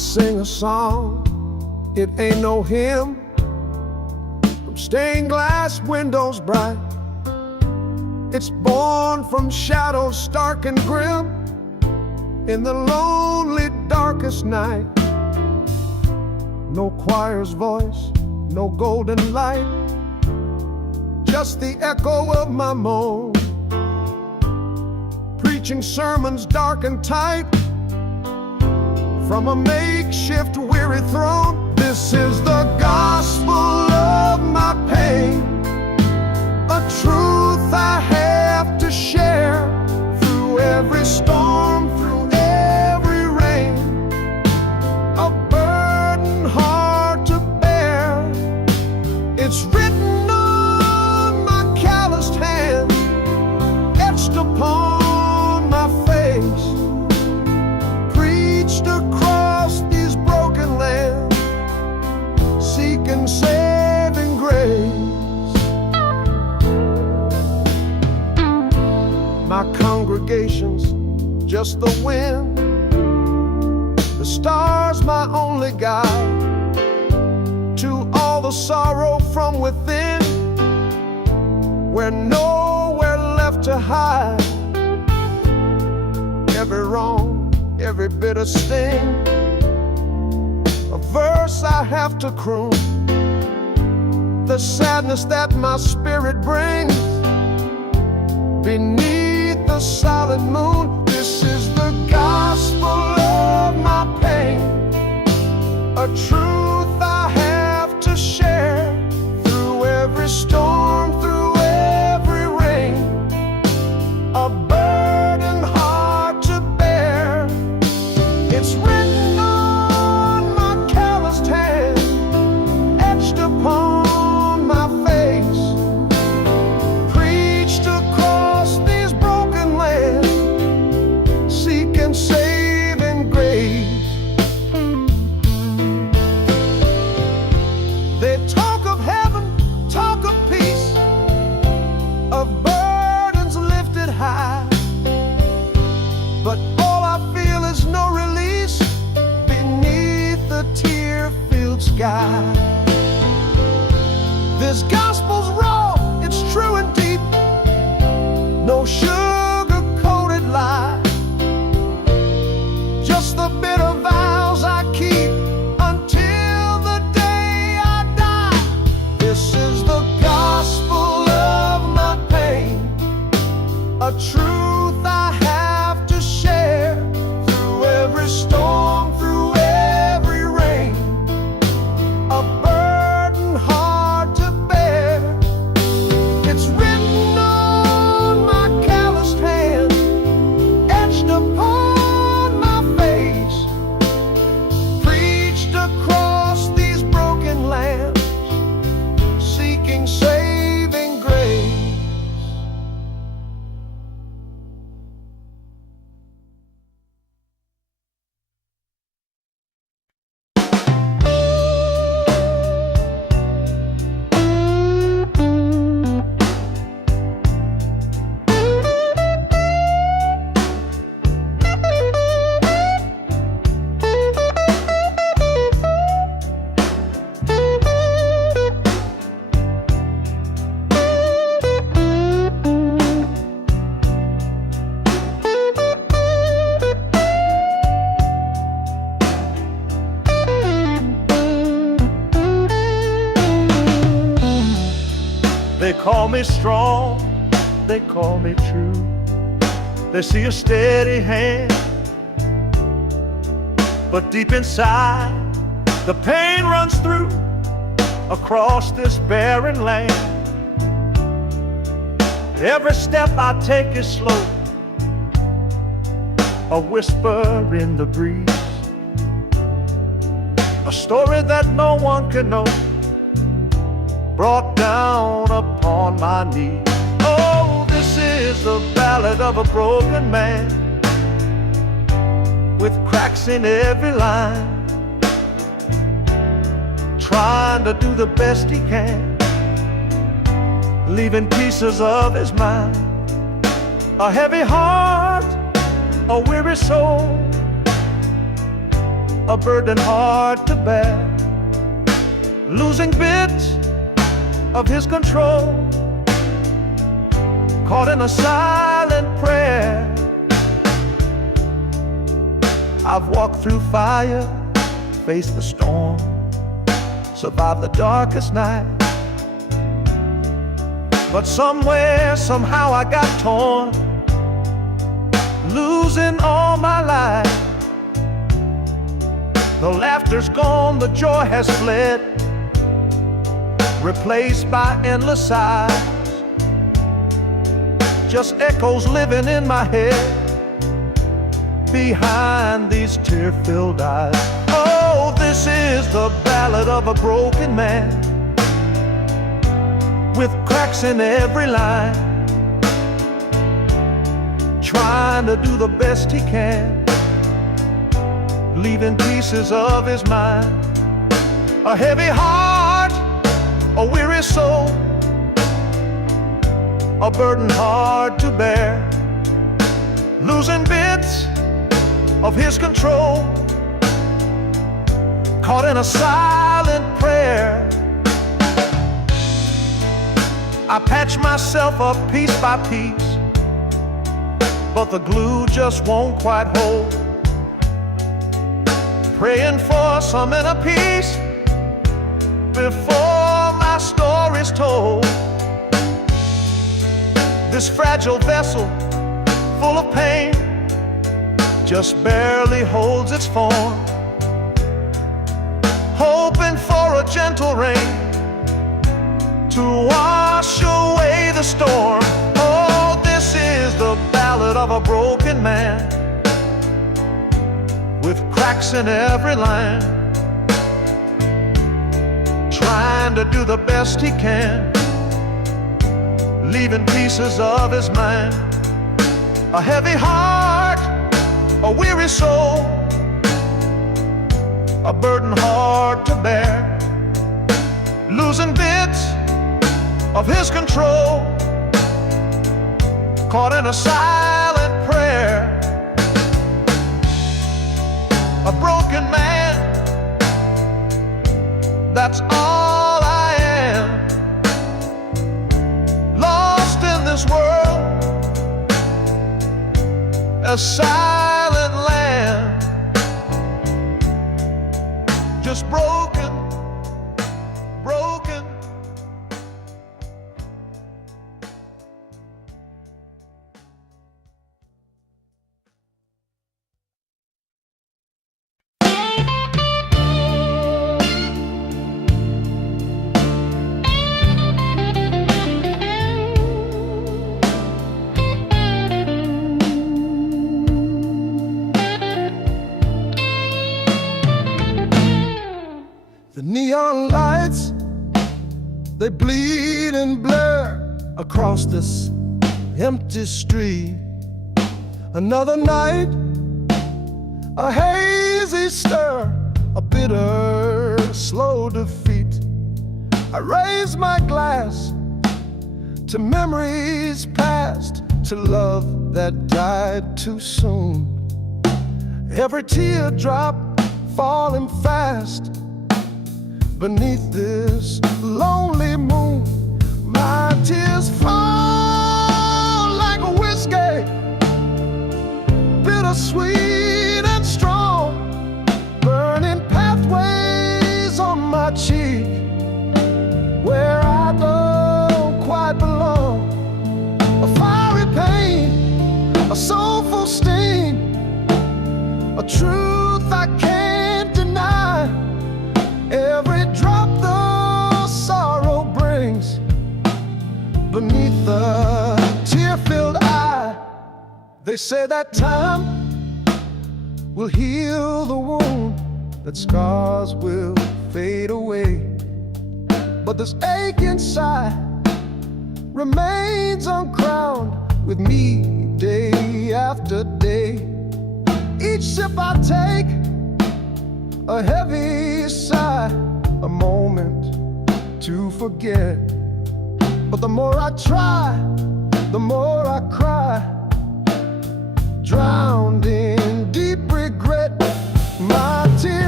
sing a song, it ain't no hymn, from stained glass windows bright. It's born from shadows stark and grim, in the lonely darkest night. No choir's voice, no golden light, just the echo of my moan, preaching sermons dark and tight from a makeshift weary throne. This is the gospel of my pain, a truth I have to share through every storm, through every rain, a burden hard to bear. It's written on my calloused hands, etched upon my face, preached across these broken lands, seeking saving grace. My congregation's just the wind, the stars my only guide to all the sorrow from within, where nowhere left to hide. Every wrong, every bitter sting, a verse I have to croon, the sadness that my spirit brings beneath the solid moon. This is the gospel of my pain, a truth I have to share through every storm, through every rain, a burden hard to bear. It's written on my calloused hand, etched upon my face, preached across these broken lands, seeking saving grace. They talk of heaven, talk of peace, of burdens lifted high, but all I feel is no release beneath the tear-filled sky. This gospel's raw, it's true and deep, no sugar-coated lie, just the bitter vows I keep until the day I die. This is the gospel of my pain, a truth I have to share through every storm, through every rain, a burden hard to bear. It's written on my calloused hand, etched upon my face, preached across these broken lands, seeking saving grace. They call me strong, they call me true. They see a steady hand, but deep inside the pain runs through across this barren land. Every step I take is slow, a whisper in the breeze, a story that no one can know, brought down upon my knees. Oh, this is the ballad of a broken man, with cracks in every line, trying to do the best he can, leaving pieces of his mind, a heavy heart, a weary soul, a burden hard to bear, losing bits of his control, caught in a silent prayer. I've walked through fire, faced the storm, survived the darkest night. But somewhere, somehow I got torn, losing all my life. The laughter's gone, the joy has fled, replaced by endless sighs. Just echoes living in my head, behind these tear-filled eyes. Oh, this is the ballad of a broken man, with cracks in every line, trying to do the best he can, leaving pieces of his mind. A heavy heart, a weary soul, a burden hard to bear, losing bits of his control, caught in a silent prayer. I patch myself up piece by piece, but the glue just won't quite hold. Praying for some inner peace before my story's told. This fragile vessel, full of pain, just barely holds its form, hoping for a gentle rain to wash away the storm. Oh, this is the ballad of a broken man, with cracks in every line, trying to do the best he can, leaving pieces of his mind. A heavy heart, a weary soul, a burden hard to bear, losing bits of his control, caught in a silent prayer. A broken man, that's all I am, lost in this world, a silent land, just broken, broken. The neon lights, they bleed and blur across this empty street. Another night, a hazy stir, a bitter, slow defeat. I raise my glass to memories past, to love that died too soon. Every teardrop falling fast beneath this lonely moon. My tears fall like whiskey, bittersweet and strong, burning pathways on my cheek, where I don't quite belong. A fiery pain, a soulful sting, a truth I can't deny. Every drop the sorrow brings beneath the tear-filled eye. They say that time will heal the wound, that scars will fade away, but this ache inside remains uncrowned with me day after day. Each sip I take, a heavy sigh, a moment to forget. But the more I try, the more I cry, drowned in deep regret. My tears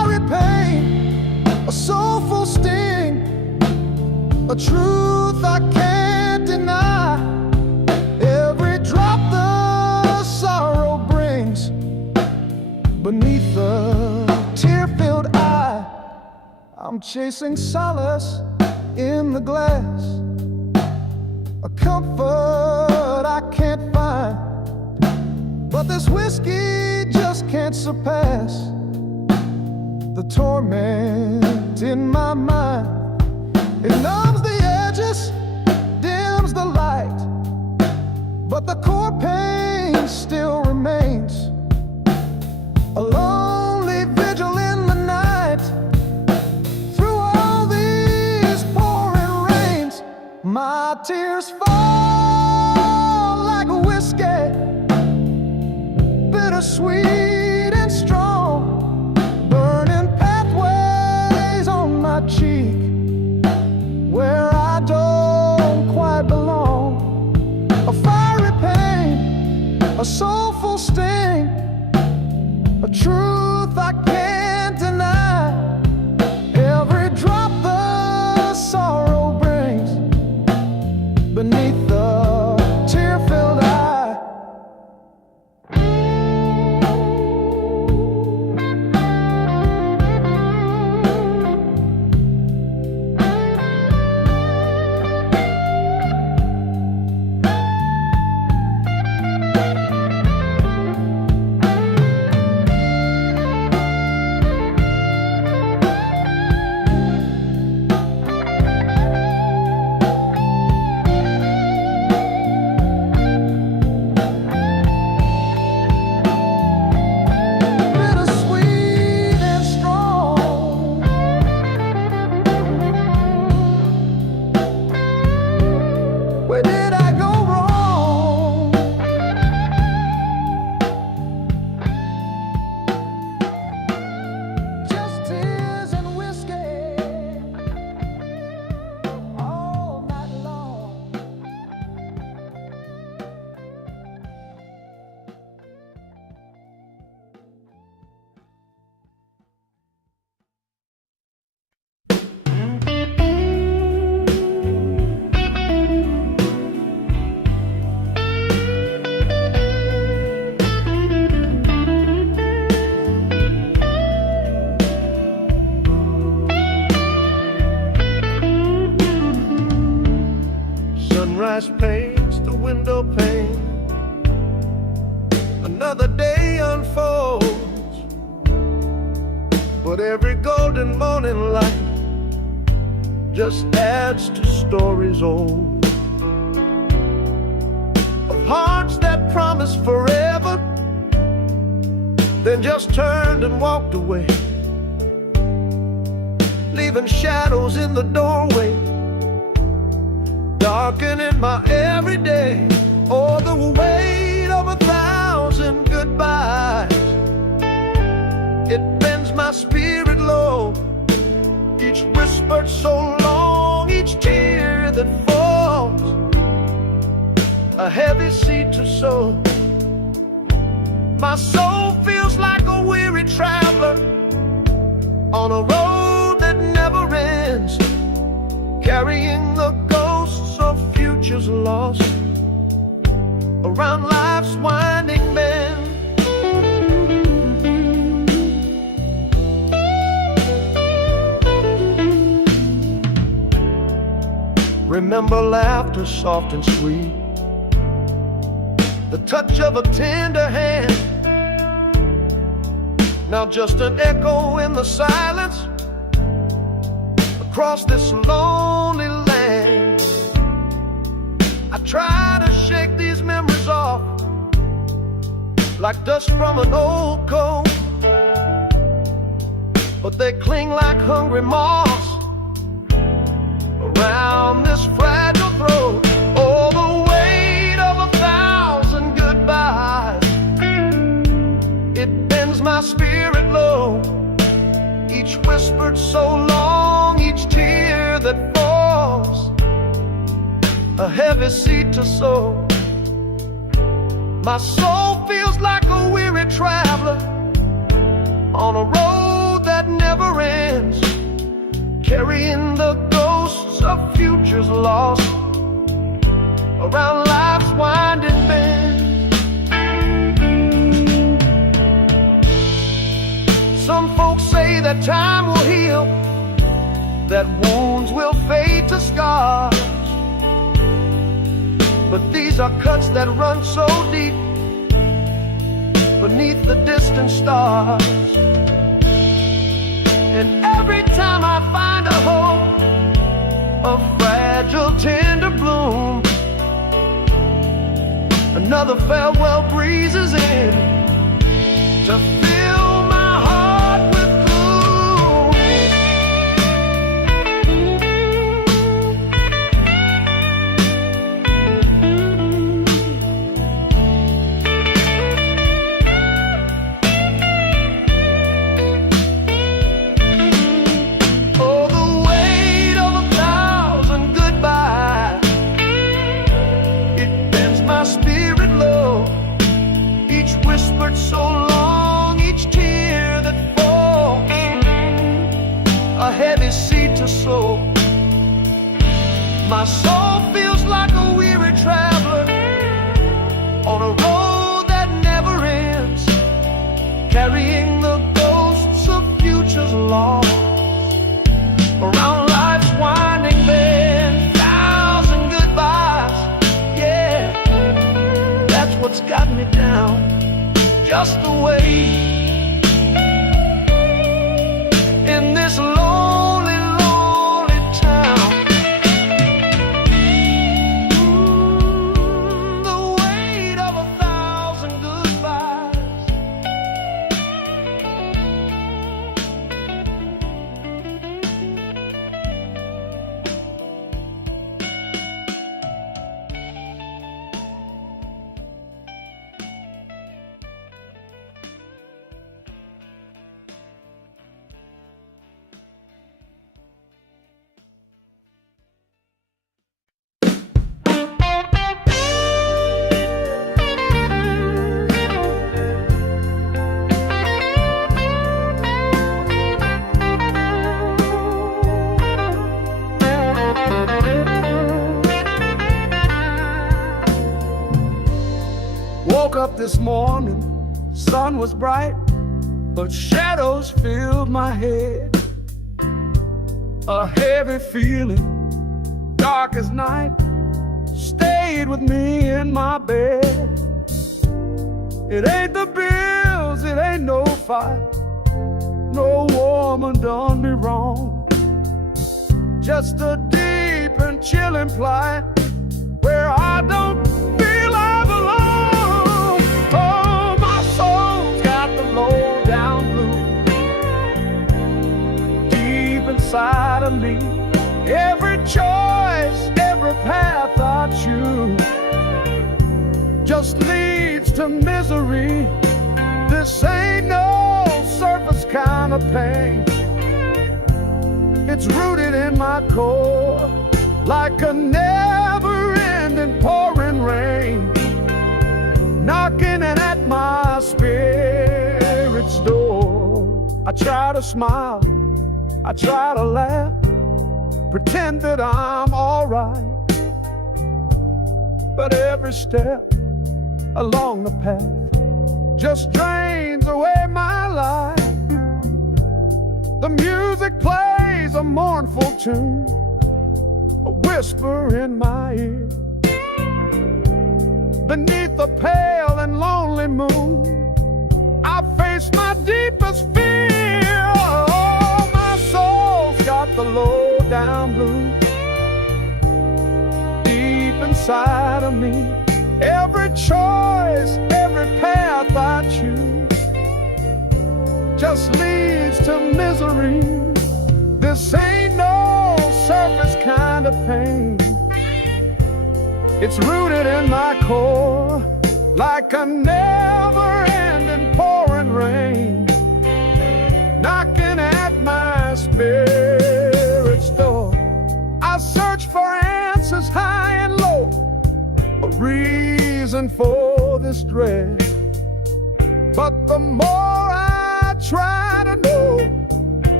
a soulful sting, a truth I can't deny. Every drop the sorrow brings beneath the tear-filled eye. I'm chasing solace in the glass, a comfort I can't find, but this whiskey just can't surpass the torment in my mind. It numbs the edges, dims the light, but the core pain still remains. A lonely vigil in the night, through all these pouring rains. My tears fall like a whiskey, bittersweet and strong, burning pathways on my cheek where I don't quite belong. A fiery pain, a soulful sting, a truth I can't deny. Every drop the sorrow brings beneath the tear-filled eye. Where did I go wrong? Just tears and whiskey all night long. Sunrise paints the window pane, another day unfolds, but every golden morning light just adds to stories old, of hearts that promised forever, then just turned and walked away, leaving shadows in the doorway, darkening my everyday. Oh, the weight of 1,000 goodbyes, it bends my spirit low. Each whispered so long, each tear that falls, a heavy seed to sow. My soul feels like a weary traveler on a road that never ends, carrying the ghosts of futures lost around life's winding bend. Remember laughter soft and sweet, the touch of a tender hand, now just an echo in the silence across this lonely land. I try to shake these memories off like dust from an old coat, but they cling like hungry moths around this fragile throat. Oh, the weight of 1,000 goodbyes, it bends my spirit low. Each whispered so long, each tear that falls, a heavy seed to sow. My soul feels like a weary traveler on a road that never ends, carrying the ghosts of futures lost around life's winding bend. Some folks say that time will heal, that wounds will fade to scars, but these are cuts that run so deep beneath the distant stars. And every time I find a hope, a fragile, tender bloom, another farewell breezes in to fill my heart with gloom. Oh, the weight of 1,000 goodbyes, it bends my spirit low. Each whispered so long, each tear that falls, a heavy seed to sow. My soul feels like a weary traveler on a road that never ends, carrying the ghosts of futures lost around life's winding bend. 1,000 goodbyes, yeah, that's what's got me down, just the way in this lonely, lonely town. The weight of 1,000 goodbyes. Woke up this morning, sun was bright, but shadows filled my head. A heavy feeling, dark as night, stayed with me in my bed. It ain't the bills, it ain't no fight, no woman done me wrong. Just a deep and chilling plight where I don't feel I belong. Oh, my soul's got the low down blues deep inside of me. Every choice, every path I choose just leads to misery. This ain't no surface kind of pain. It's rooted in my core like a never-ending pouring rain, knocking at my spirit's door. I try to smile, I try to laugh, pretend that I'm alright, but every step along the path just drains away my life. The music plays a mournful tune, a whisper in my ear. Beneath the pale and lonely moon, I face my deepest fear. Oh, my soul's got the low down blues deep inside of me. Every choice, every path I choose just leads to misery. This ain't no surface kind of pain. It's rooted in my core like a never-ending pouring rain, knocking at my spirit's door. I search for answers high and low, a reason for this dread, but the more I try to know,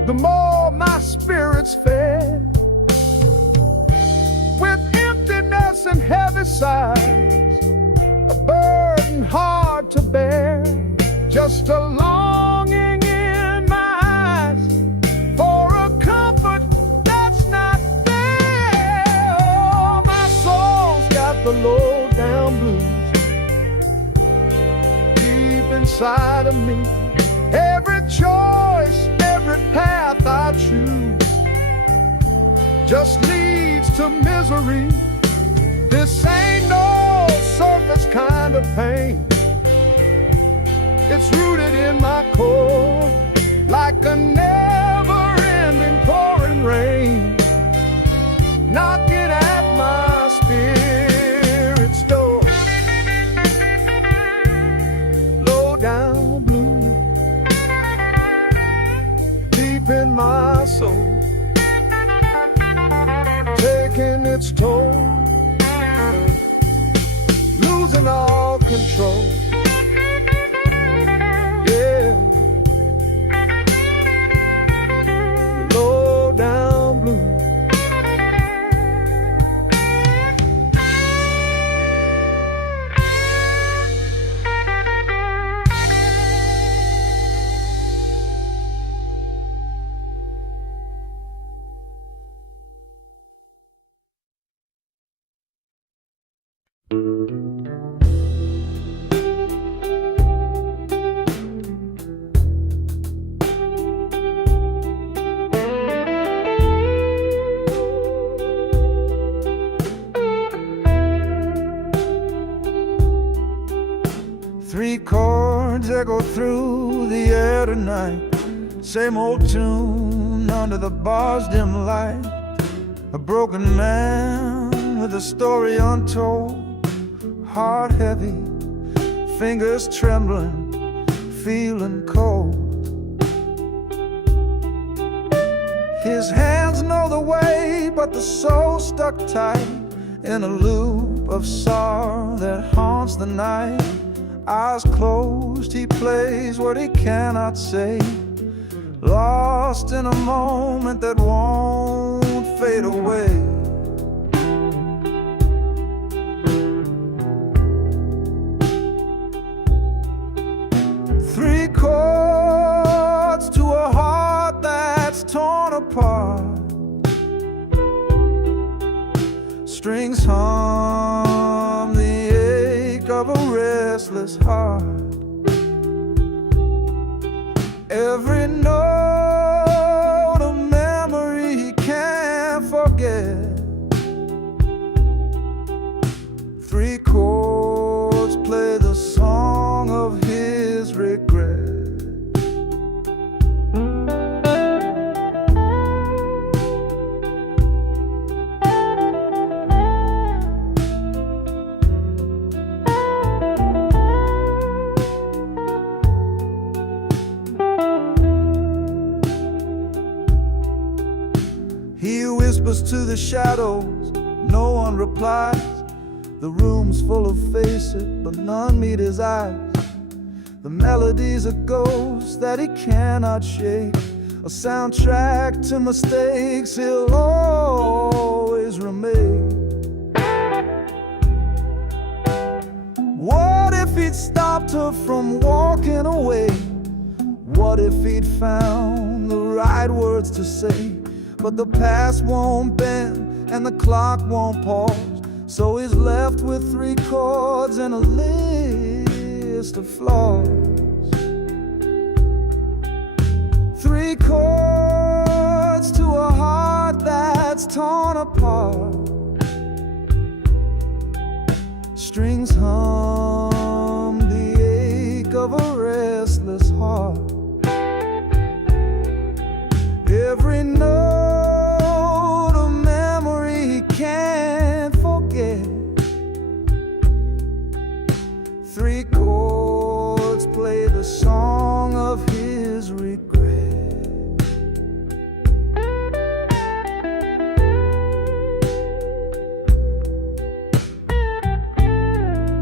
the more my spirit's fed. With emptiness and heavy sighs, a burden hard to bear, just a longing in my eyes for a comfort that's not there. Oh, my soul's got the low down blues deep inside of me. Every choice, every path I choose just leads to misery. This ain't no surface kind of pain. It's rooted in my core, like a never-ending pouring rain, knocking at my spirit's door. Low down blue, deep in my soul, taking its toll, losing all control. Yeah, low down blue. Three chords echo through the air tonight. Same old tune under the bar's dim light. A broken man with a story untold. Heart heavy, fingers trembling, feeling cold. His hands know the way, but the soul stuck tight in a loop of sorrow that haunts the night. Eyes closed, he plays what he cannot say, lost in a moment that won't fade away. Three chords to a heart that's torn apart. Strings hum the ache of a restless heart. Every note a memory he can't forget. Three chords play the song of his regret. He whispers to the shadows, no one replies. The room's full of faces, but none meet his eyes. The melody's a ghost that he cannot shake, a soundtrack to mistakes he'll always remake. What if he'd stopped her from walking away? What if he'd found the right words to say? But the past won't bend and the clock won't pause, so he's left with three chords and a list of flaws. Three chords to a heart that's torn apart. Strings hum the ache of a restless heart. Every note a memory he can't forget. Three chords play the song of his regret.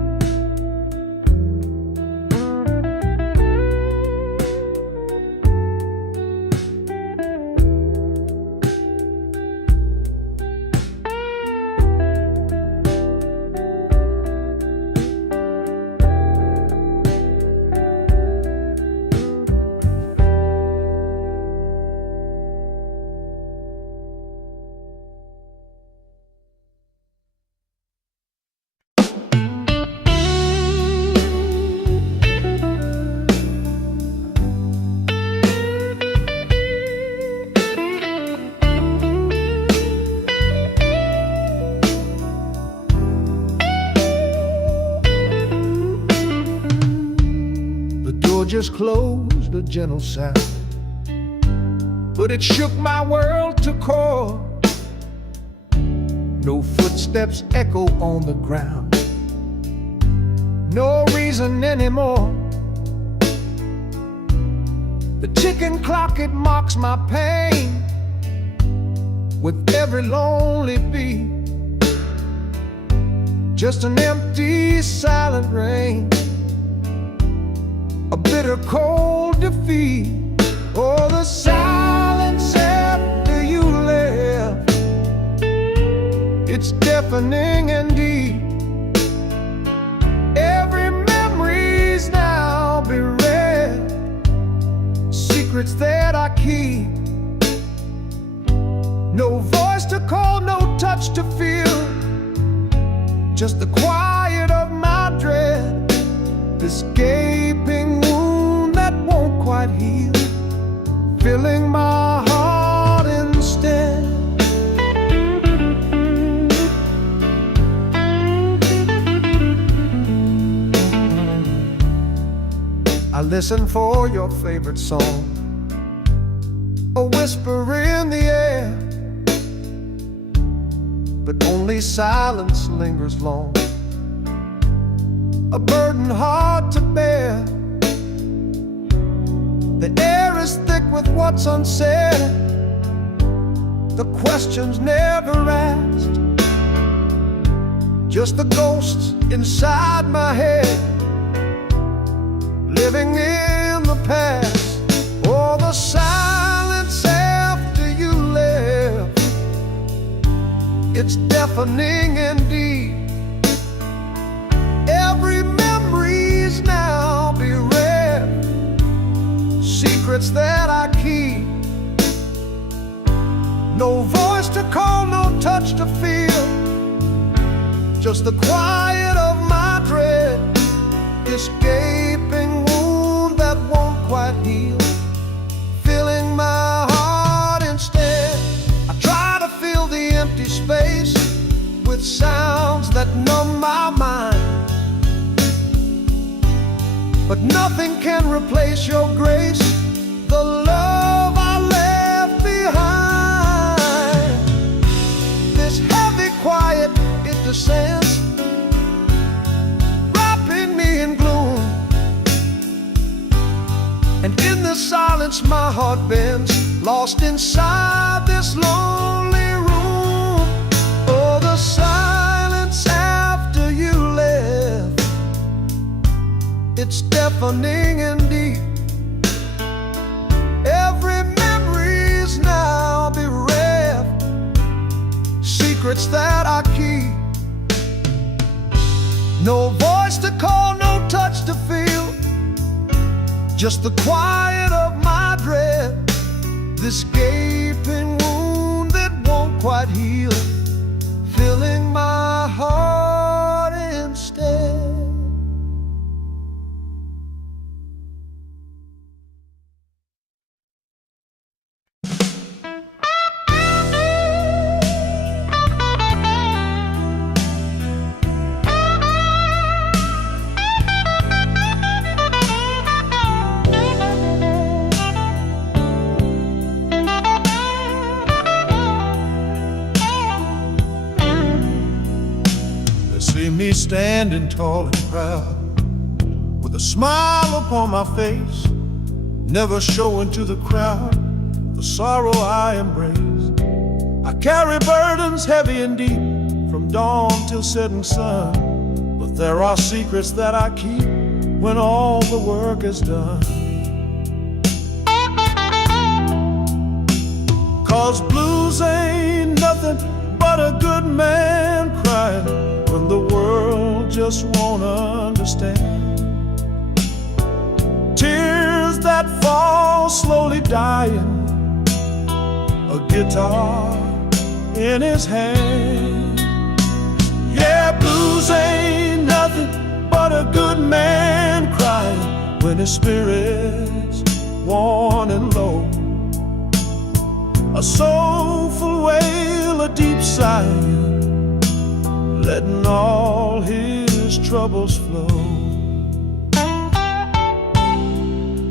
just closed, a gentle sound, but it shook my world to core. No footsteps echo on the ground, no reason anymore. The ticking clock, it mocks my pain with every lonely beat. Just an empty, silent rain, a bitter, cold defeat. Oh, the silence after you left, it's deafening indeed. Every memory's now bereft, secrets that I keep. No voice to call, no touch to feel, just the quiet of my dread, this gaping wound that won't quite heal, filling my heart instead. I listen for your favorite song, a whisper in the air, but only silence lingers long, a burden hard to bear. The air is thick with what's unsaid, the questions never asked, just the ghosts inside my head, living in the past. Oh, the silence after you left, it's deafening indeed. Every memory's now bereft, secrets that I keep. No voice to call, no touch to feel, just the quiet of my dread, this gaping wound that won't quite heal, filling my heart instead. I try to fill the empty space with sounds that numb my mind, but nothing can replace your grace, the love I left behind. This heavy quiet, it descends, wrapping me in gloom, and in the silence my heart bends, lost inside this lonely room. Oh, the silence after you left, it's deafening indeed. Every memory's now bereft, secrets that I keep. No voice to call, no touch to feel, just the quiet of my dread, this gaping wound that won't quite heal, filling my heart instead. See me standing tall and proud, with a smile upon my face, never showing to the crowd the sorrow I embrace. I carry burdens heavy and deep, from dawn till setting sun, but there are secrets that I keep when all the work is done. 'Cause blues ain't nothing but a good man crying when the world just won't understand. Tears that fall slowly dying, a guitar in his hand. Yeah, blues ain't nothing but a good man crying when his spirit's worn and low. A soulful wail, a deep sigh, letting all his troubles flow.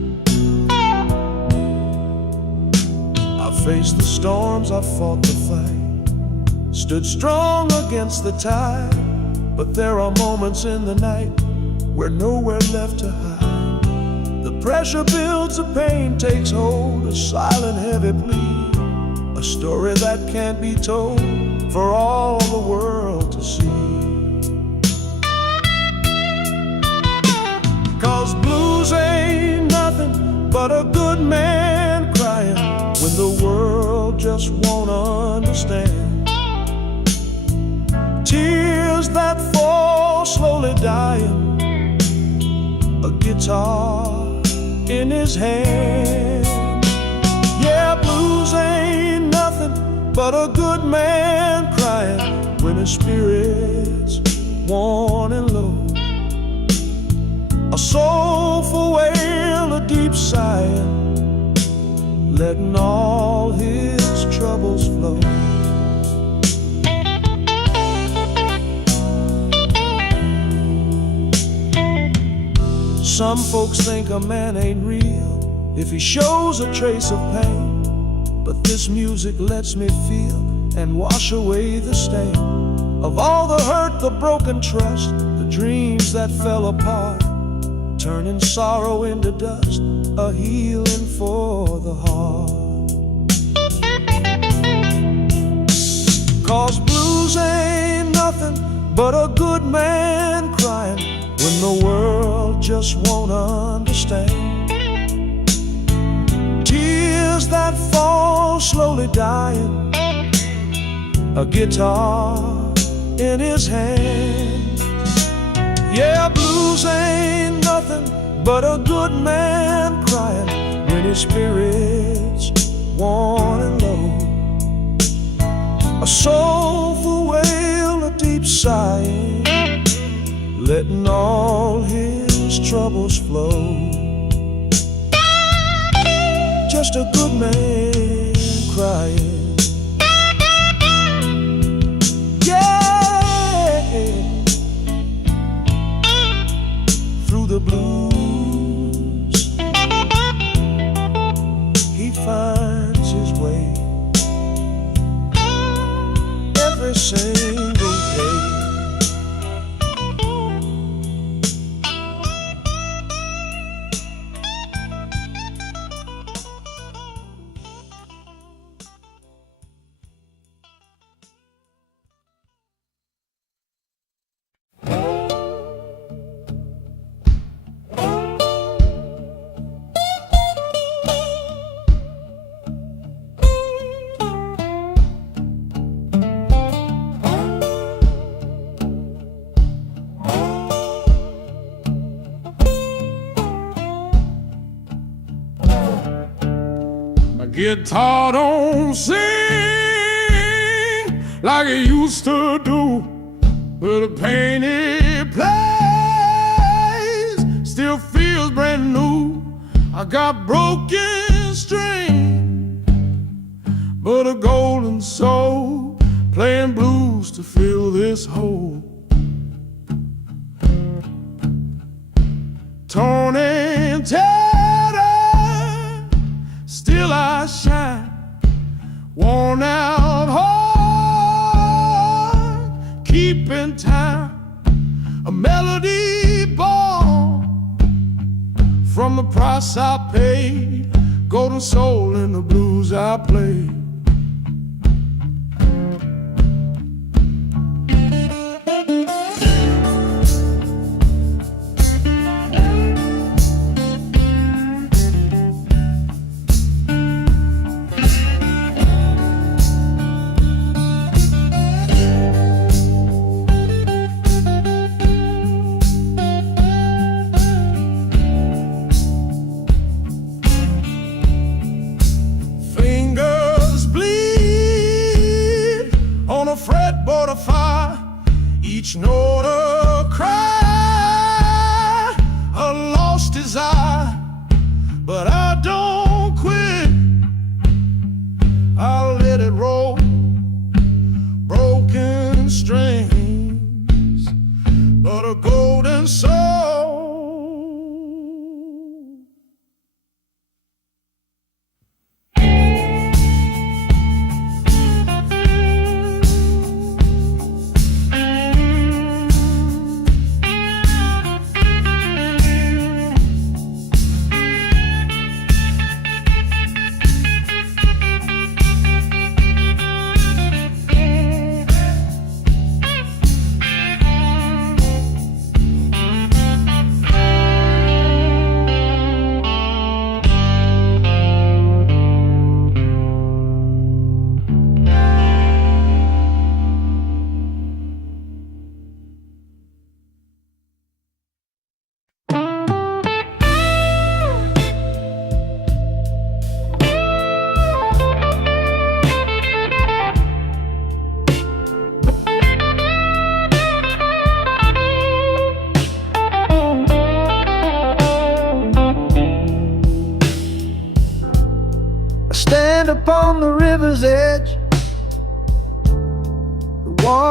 Faced the storms, I fought the fight, stood strong against the tide. But there are moments in the night where nowhere left to hide. The pressure builds, the pain takes hold, a silent heavy plea, a story that can't be told for all the world to see. 'Cause blues ain't nothing but a good man crying when the world just won't understand. Tears that fall slowly dying, a guitar in his hand. Yeah, blues ain't nothing but a good man crying when his spirit's worn and low. A soulful wail, a deep sighing, letting all his troubles flow. Some folks think a man ain't real if he shows a trace of pain, but this music lets me feel and wash away the stain of all the hurt, the broken trust, the dreams that fell apart, turning sorrow into dust, a healing for the heart. 'Cause blues ain't nothing but a good man crying when the world just won't understand. Tears that fall slowly dying, a guitar in his hand. Yeah, blues ain't nothing but a good man crying when his spirit's worn and low. A soulful wail, a deep sighing, letting all his troubles flow. Just a good man crying. Yeah, through the blues he finds his way every single day. Guitar don't sing like it used to do, but the pain it plays still feels brand new. I got broken string, but a golden soul playing blues to fill this hole. Torn and tattered, still I shine, worn out heart, keeping time, a melody born from the price I paid, golden soul in the blues I play. Fretboard of fire, each note a cry, a lost desire, but I don't quit. I'll let it roll, broken strings, but a golden soul.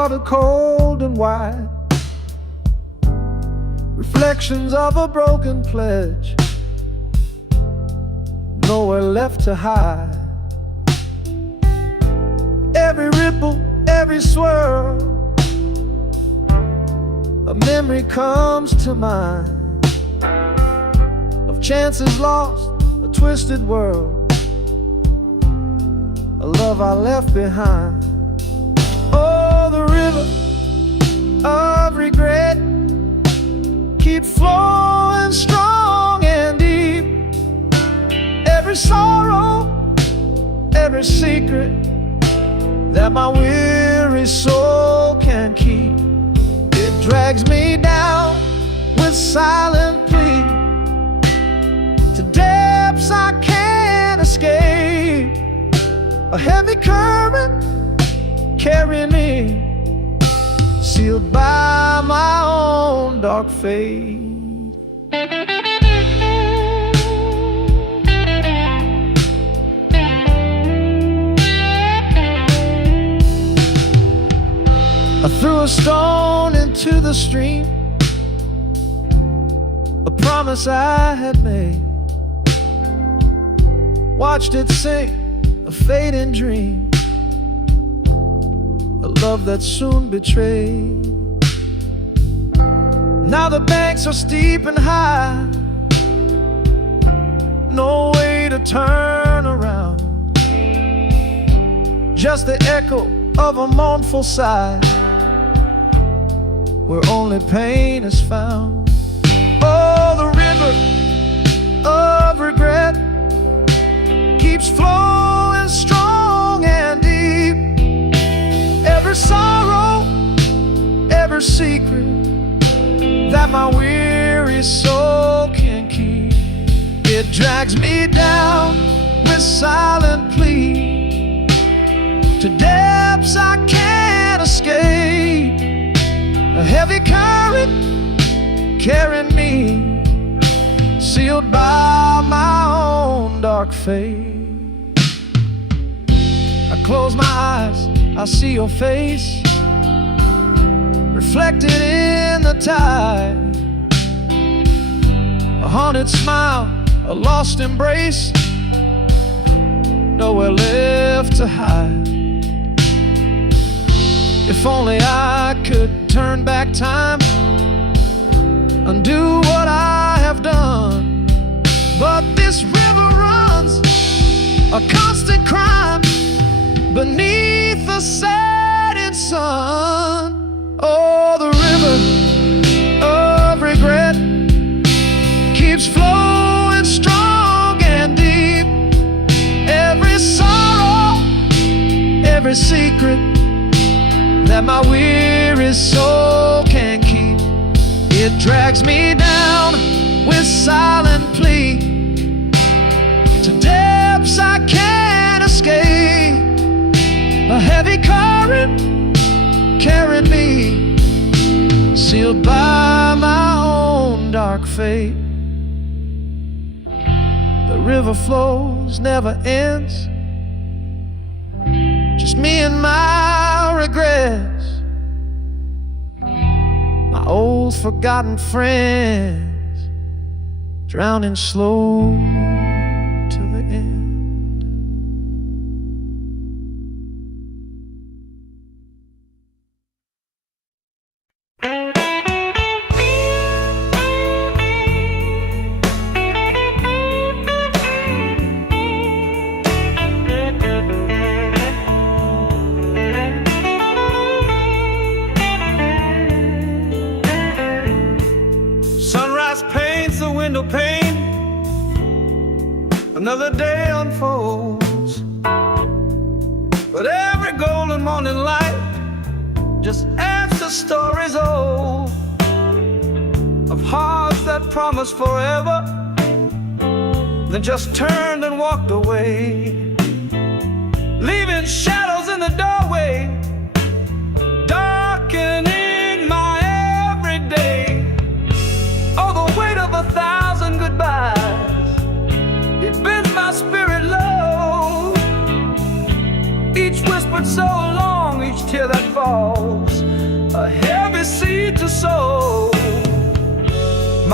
water cold and wide, reflections of a broken pledge, nowhere left to hide. Every ripple, every swirl, a memory comes to mind of chances lost, a twisted world, a love I left behind. Oh, the river of regret keeps flowing strong and deep. Every sorrow, every secret that my weary soul can keep, it drags me down with silent plea to depths I can't escape. A heavy current carrying me, sealed by my own dark fate. I threw a stone into the stream, a promise I had made, watched it sink, a fading dream, a love that soon betrayed. Now the banks are steep and high, no way to turn around, just the echo of a mournful sigh, where only pain is found. Oh, the river of regret keeps flowing strong and deep. Every sorrow, every secret that my weary soul can keep, it drags me down with silent plea to depths I can't escape. A heavy current carrying me, sealed by my own dark fate. I close my eyes, I see your face reflected in the tide, a haunted smile, a lost embrace, nowhere left to hide. If only I could turn back time, undo what I have done, but this river runs a constant crime beneath the setting sun. Oh, the river of regret keeps flowing strong and deep. Every sorrow, every secret that my weary soul can keep, it drags me down with silent plea to depths I can't escape. A heavy current carrying me, sealed by my own dark fate. The river flows, never ends, just me and my regrets, my old forgotten friends, drowning slow to the end. Window pane, another day unfolds, but every golden morning light just adds to stories old of hearts that promised forever, then just turned and walked away, leaving shadows in the doorway, darkening my everyday. Oh, the weight of 1,000 goodbyes, it bends my spirit low. Each whispered so long, each tear that falls,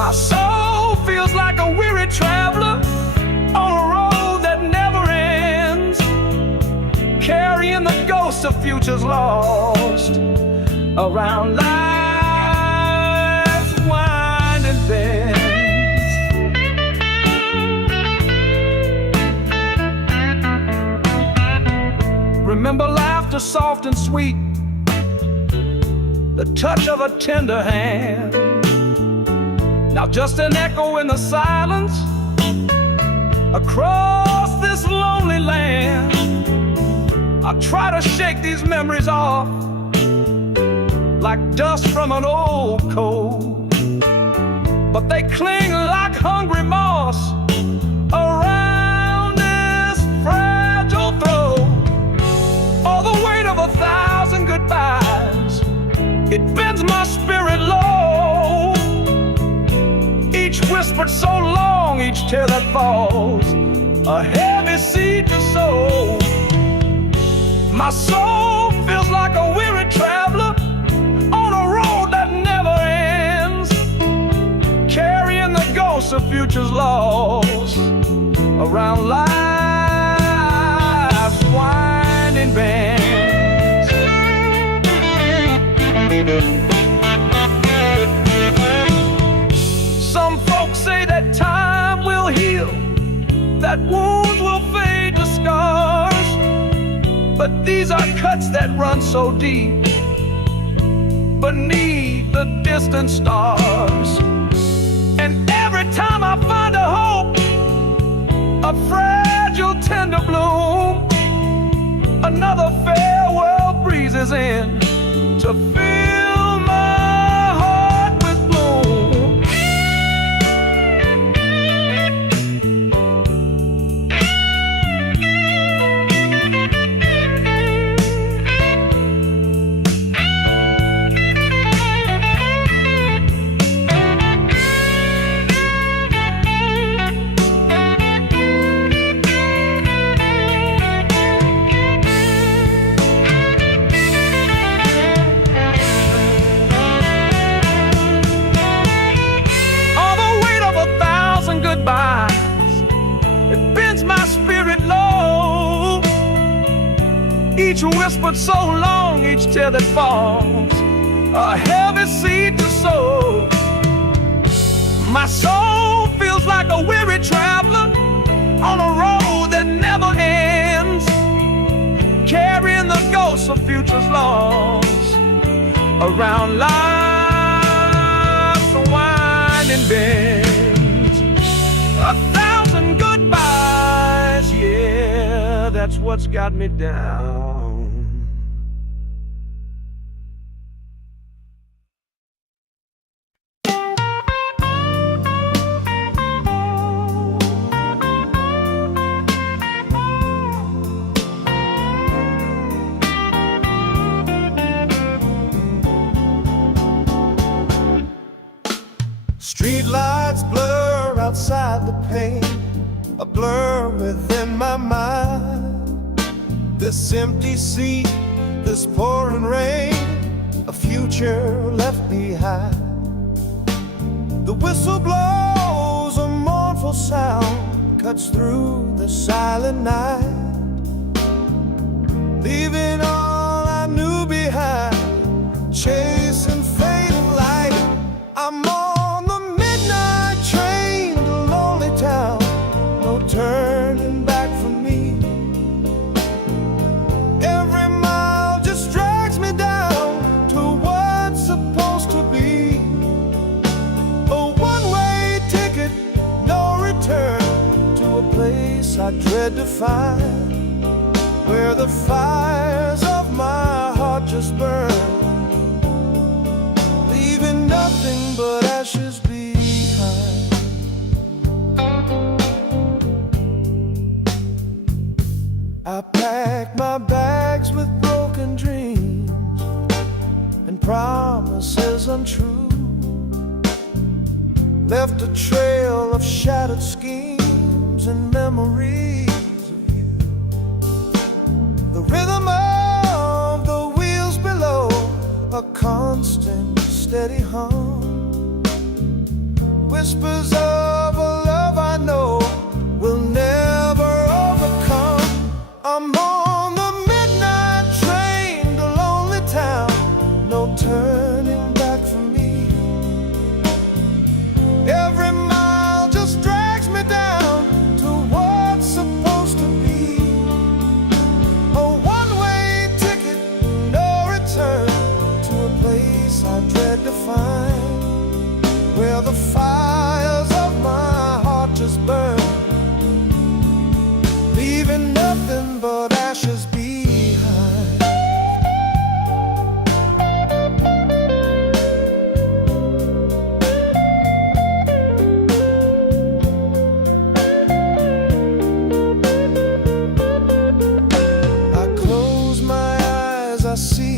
My soul feels like a weary traveler on a road that never ends, carrying the ghosts of futures lost around life's winding bends. Remember laughter soft and sweet, the touch of a tender hand. Now just an echo in the silence across this lonely land. I try to shake these memories off like dust from an old coat, but they cling like hungry moss around this fragile throat. All the weight of 1,000 goodbyes, it bends my spirit low. Each whispered so long, each tear that falls, a heavy seed to sow. My soul feels like a weary traveler on a road that never ends, carrying the ghosts of futures lost around life's winding bends. Some folks say that time will heal, that wounds will fade to scars, but these are cuts that run so deep beneath the distant stars. And every time I find a hope, a fragile tender bloom, another farewell breezes in to fill my heart with gloom. It bends my spirit low. Each whispered so long, each tear that falls, a heavy seed to sow. My soul feels like a weary traveler on a road that never ends, carrying the ghosts of futures lost around life's winding bends. 1,000 goodbyes, yeah, that's what's got me down. Street lights blur outside the pane, a blur within my mind. This empty seat, this pouring rain, a future left behind. The whistle blows, a mournful sound cuts through the silent night, leaving all I knew behind, chasing fading light. I'm on the midnight train to lonely town, no turning back for me. Every mile just drags me down to what's supposed to be. A one-way ticket, no return, to a place I dread to find, where the fires of my heart just burn, leaving nothing but ashes behind. I packed my bags with broken dreams and promises untrue, left a trail of shattered schemes and memories of you. The rhythm of the wheels below, a constant steady hum,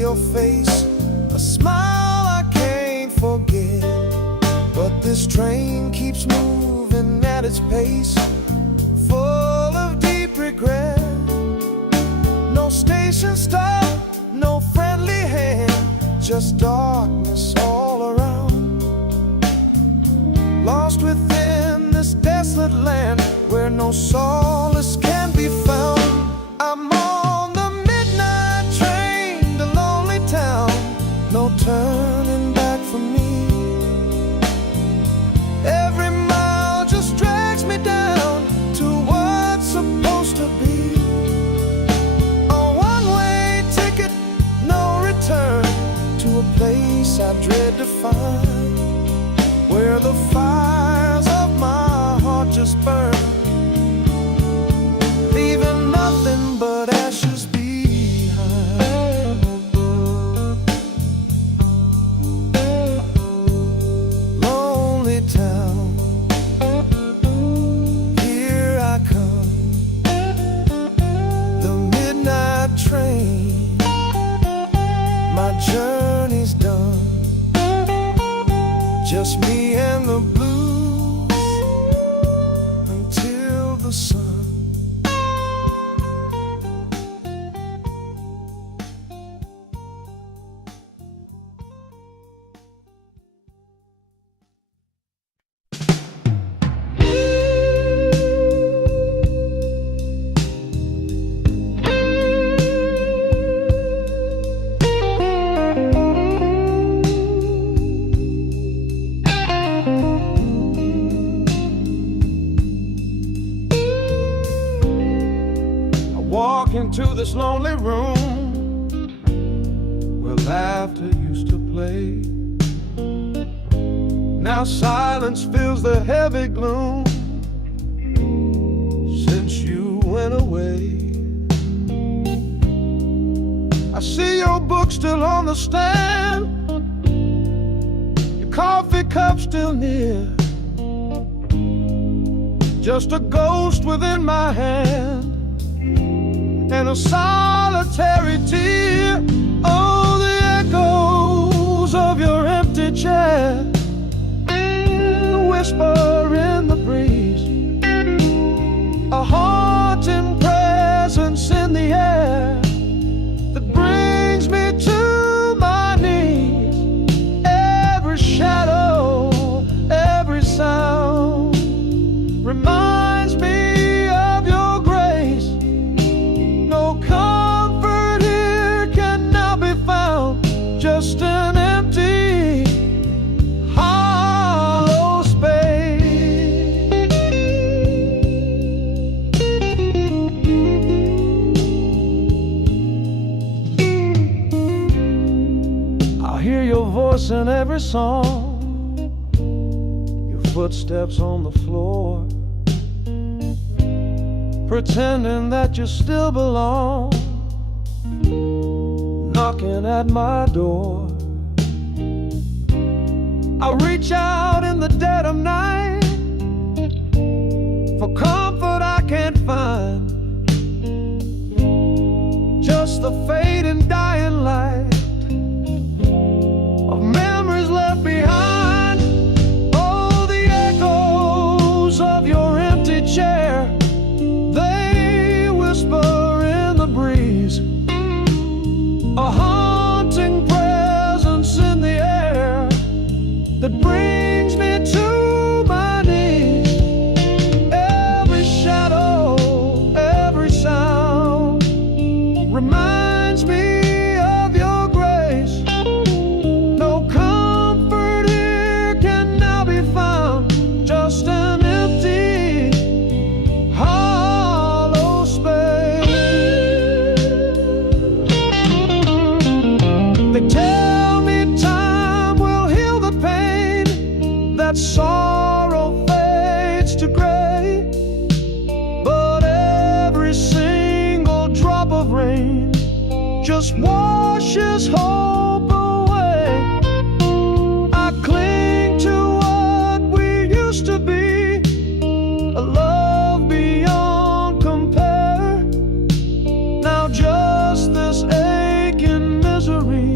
your face, a smile I can't forget. But this train keeps moving at its pace, full of deep regret. No station stop, no friendly hand, just darkness all around. Lost within this desolate land where no solace can be found. I'm on the midnight train to lonely town, no turning back for me. Every mile just drags me down to what's supposed to be. A one-way ticket, no return, to a place I dread to find, where the fires of my heart just burn, leaving nothing but ashes behind. Lonely town, here I come, the midnight train, my journey's done. Just me and the blues until the sun. Walk into this lonely room where laughter used to play. Now silence fills the heavy gloom since you went away. I see your book still on the stand, your coffee cup still near, just a ghost within my hand and a solitary tear. Oh, the echoes of your empty chair, the whisper in the breeze, a haunting presence in the air that brings me to my knees. Every shadow, every sound reminds me of your grace. No comfort here can now be found, just an empty, hollow space. I hear your voice in every song, your footsteps on the floor, pretending that you still belong, knocking at my door. I reach out in the dead of night for comfort I can't find, just the fading dying light of memories left behind. Oh, the echoes of your empty chair, they whisper in the breeze, a haunting presence in the air that brings me to my knees. Every shadow, every sound reminds me of your grace. No comfort here can now be found, just an empty, hollow space. They tell me time will heal the pain, that sorrow fades to gray, but every single drop of rain just washes hope away. I cling to what we used to be, a love beyond compare. Now just this aching misery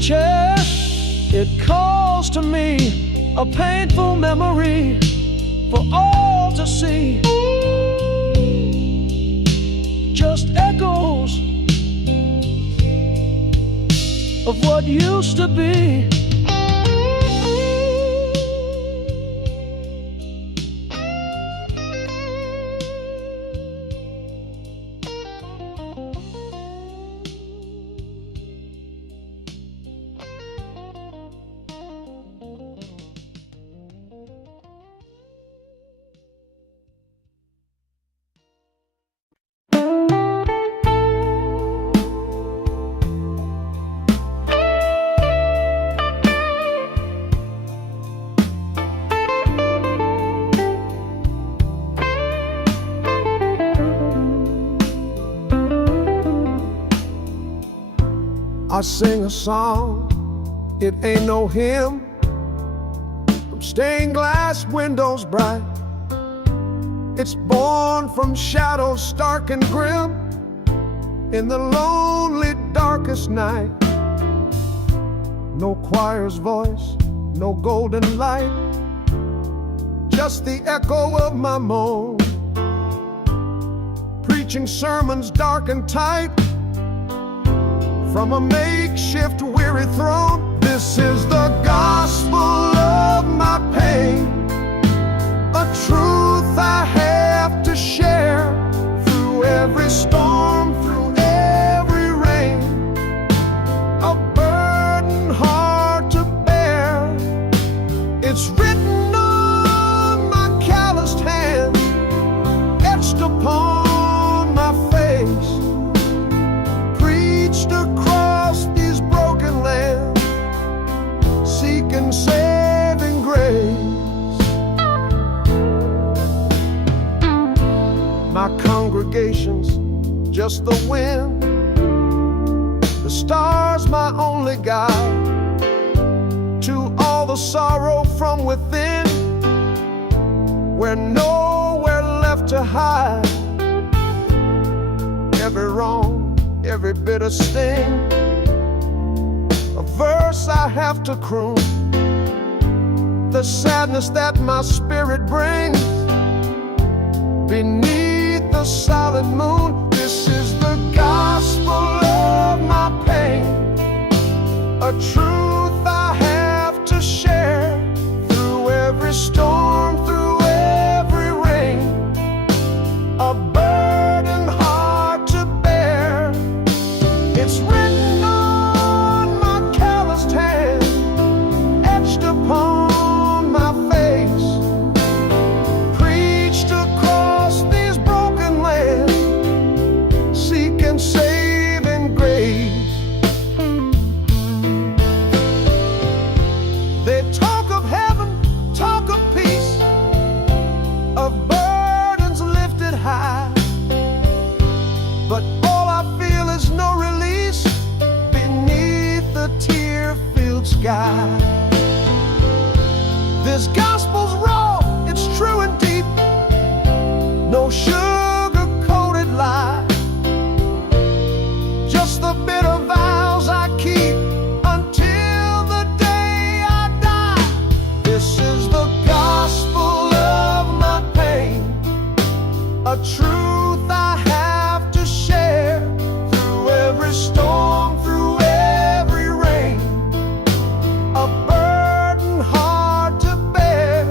chair. It calls to me a painful memory for all to see. Just echoes of what used to be. I sing a song, it ain't no hymn, from stained glass windows bright. It's born from shadows stark and grim, in the lonely darkest night. No choir's voice, no golden light, just the echo of my moan, preaching sermons dark and tight from a makeshift weary throne. This is the gospel of my pain, a truth I have to share through every storm, through every rain, a burden hard to bear. It's written on my calloused hand, etched upon my face, preached across these broken lands, seeking saving grace. My congregation's just the wind, the stars my only guide to all the sorrow from within, where nowhere left to hide. Every wrong, every bitter sting, a verse I have to croon, the sadness that my spirit brings beneath the solid moon. This is the gospel of my pain, a truth I have to share through every storm, through every rain, a burden hard to bear. It's written on my calloused hand, etched upon my face, preached across these broken lands, seeking saving grace. They talk of heaven, talk of peace, of burdens lifted high, but all I feel is no release beneath the tear-filled sky. This gospel's raw, it's true and deep, no sugar-coated lie, just the bitter vows I keep until the day I die. This is the gospel of my pain, a truth I have to share through every storm, through every rain, a burden hard to bear.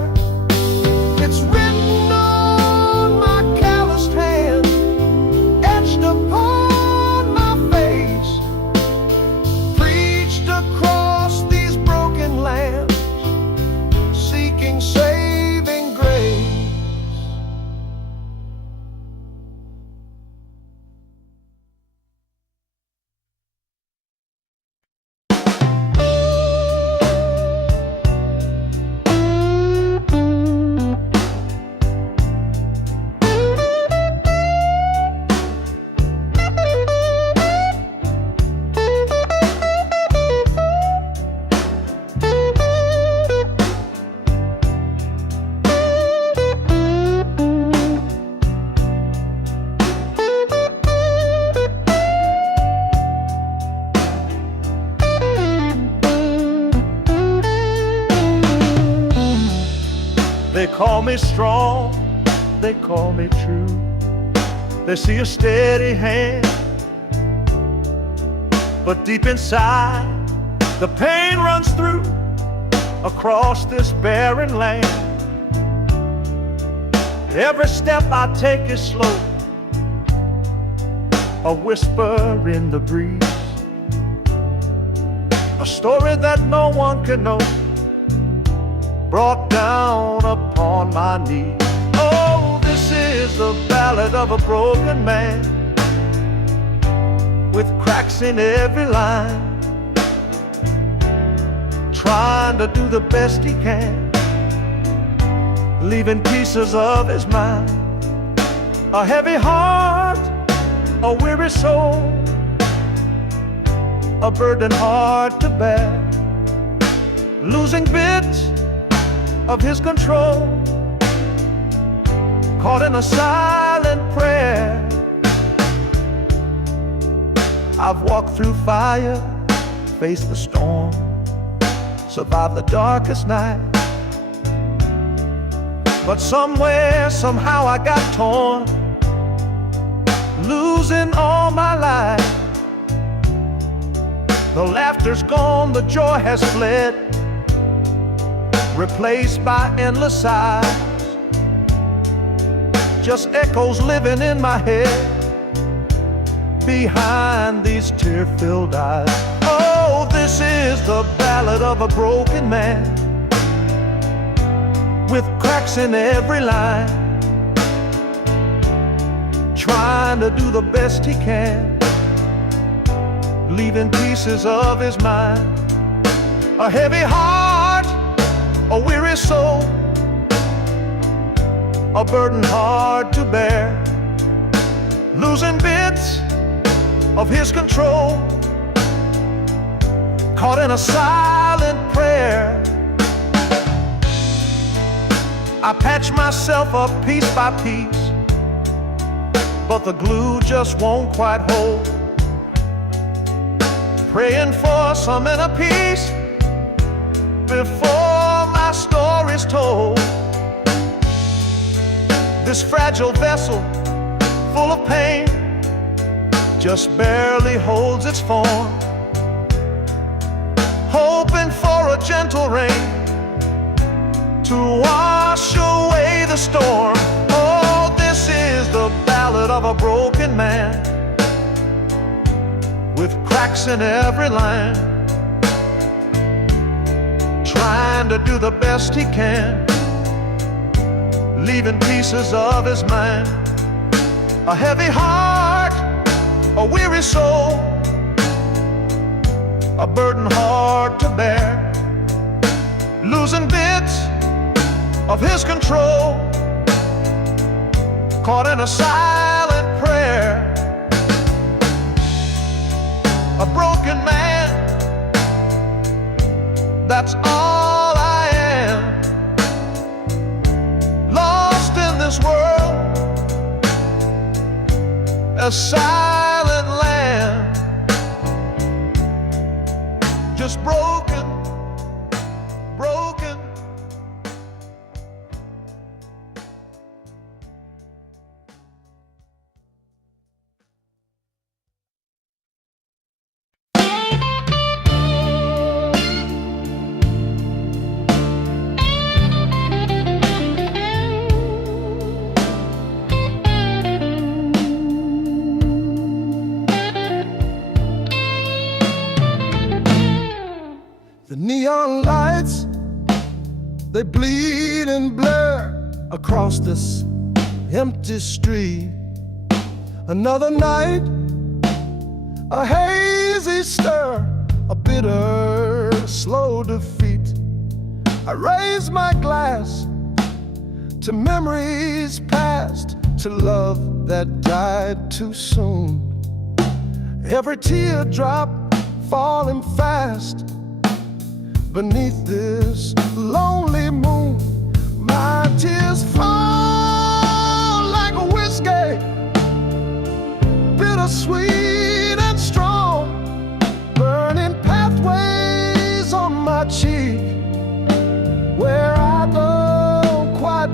They call me strong, they call me true. They see a steady hand, but deep inside the pain runs through across this barren land. Every step I take is slow, a whisper in the breeze, a story that no one can know, brought down upon my knees. Oh, this is the ballad of a broken man, with cracks in every line, trying to do the best he can, leaving pieces of his mind. A heavy heart, a weary soul, a burden hard to bear, losing bits of his control, caught in a silent prayer. I've walked through fire, faced the storm, survived the darkest night, but somewhere, somehow I got torn, losing all my life. The laughter's gone, the joy has fled, replaced by endless sighs, just echoes living in my head behind these tear-filled eyes. Oh, this is the ballad of a broken man, with cracks in every line, trying to do the best he can, leaving pieces of his mind. A heavy heart, a weary soul, a burden hard to bear, losing bits of his control, caught in a silent prayer. I patch myself up piece by piece, but the glue just won't quite hold, praying for some inner peace before my story's told. This fragile vessel, full of pain, just barely holds its form, hoping for a gentle rain to wash away the storm. Oh, this is the ballad of a broken man, with cracks in every line, trying to do the best he can, leaving pieces of his mind. A heavy heart, a weary soul, a burden hard to bear, losing bits of his control, caught in a silent prayer. A broken man, that's all I am, lost in this world, a silent land, just broken, broken. The neon lights, they bleed and blur across this empty street. Another night, a hazy stir, a bitter, slow defeat. I raise my glass to memories past, to love that died too soon. Every teardrop falling fast beneath this lonely moon. My tears fall like a whiskey, bittersweet and strong, burning pathways on my cheek where I don't quite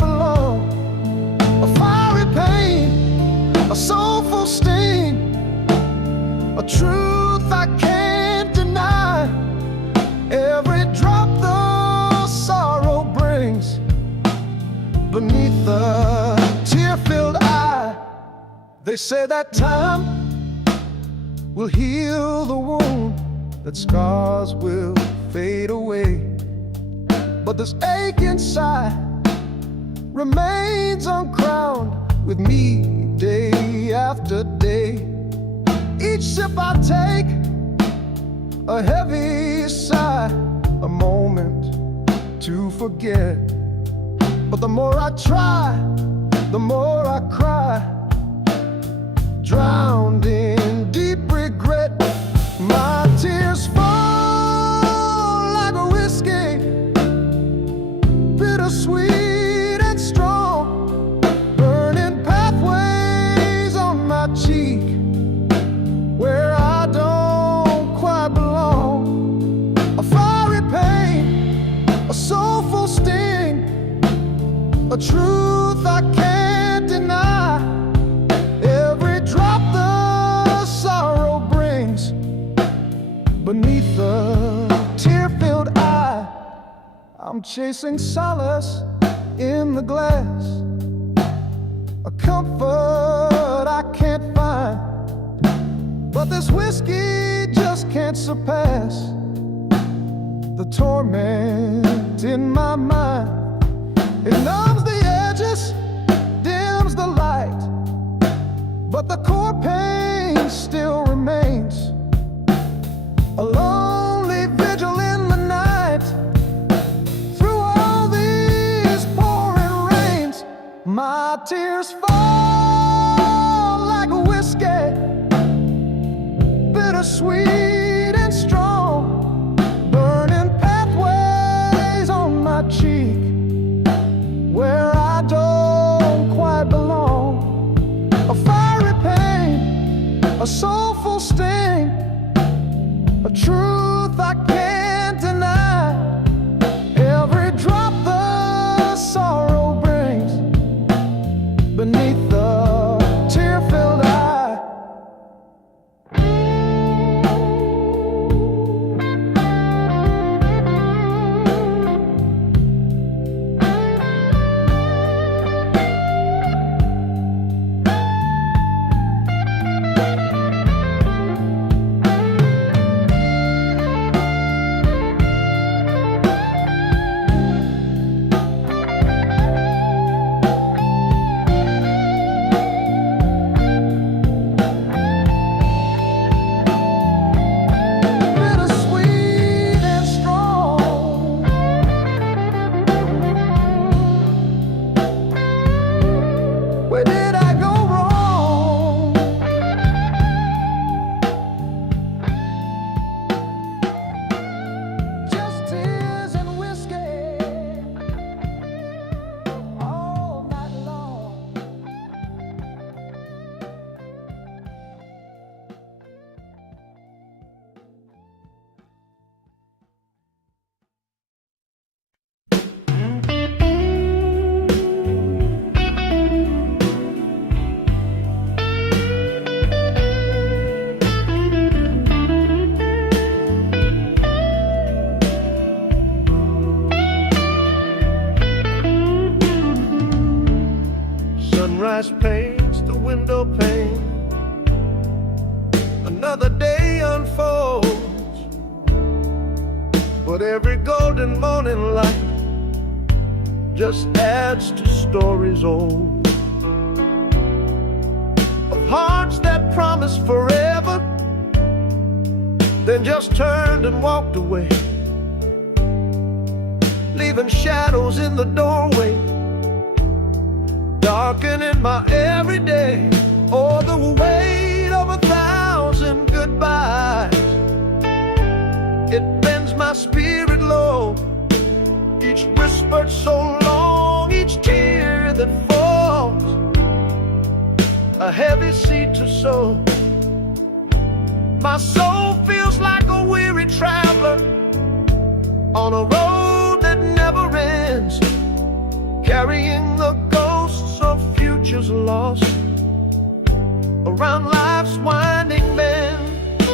truth I can't deny. Every drop the sorrow brings beneath the tear-filled eye. They say that time will heal the wound, that scars will fade away, but this ache inside remains uncrowned with me day after day. Each sip I take, a heavy sigh, a moment to forget. But the more I try, the more I cry, drowned in deep regret. My tears fall like a whiskey, bittersweet and strong, burning pathways on my cheek where I don't quite belong. A fiery pain, a soulful sting, a truth I can't deny. Every drop the sorrow brings beneath the tear-filled eye. I'm chasing solace in the glass, a comfort I can't find, but this whiskey just can't surpass the torment in my mind. It numbs the edges, dims the light, but the core pain still remains. A lonely vigil in the night, through all these pouring rains. My tears fall like a whiskey, bittersweet and strong, burning pathways on my cheek where I don't quite belong. A fiery pain, a soulful sting, a truth I can't deny. Every drop the sorrow brings beneath the tear-filled eye. Where did I go wrong? Just tears and whiskey all night long. Sunrise paints the window pane, another day unfolds, but every golden morning light just adds to stories old, of hearts that promised forever, then just turned and walked away, leaving shadows in the doorway, darkening my everyday. Oh, the weight of 1,000 goodbyes, it bends my spirit low. Each whispered so long, each tear that falls, a heavy seed to sow. My soul feels like a weary traveler on a road that never ends, carrying the ghosts of futures lost around life's winding bend.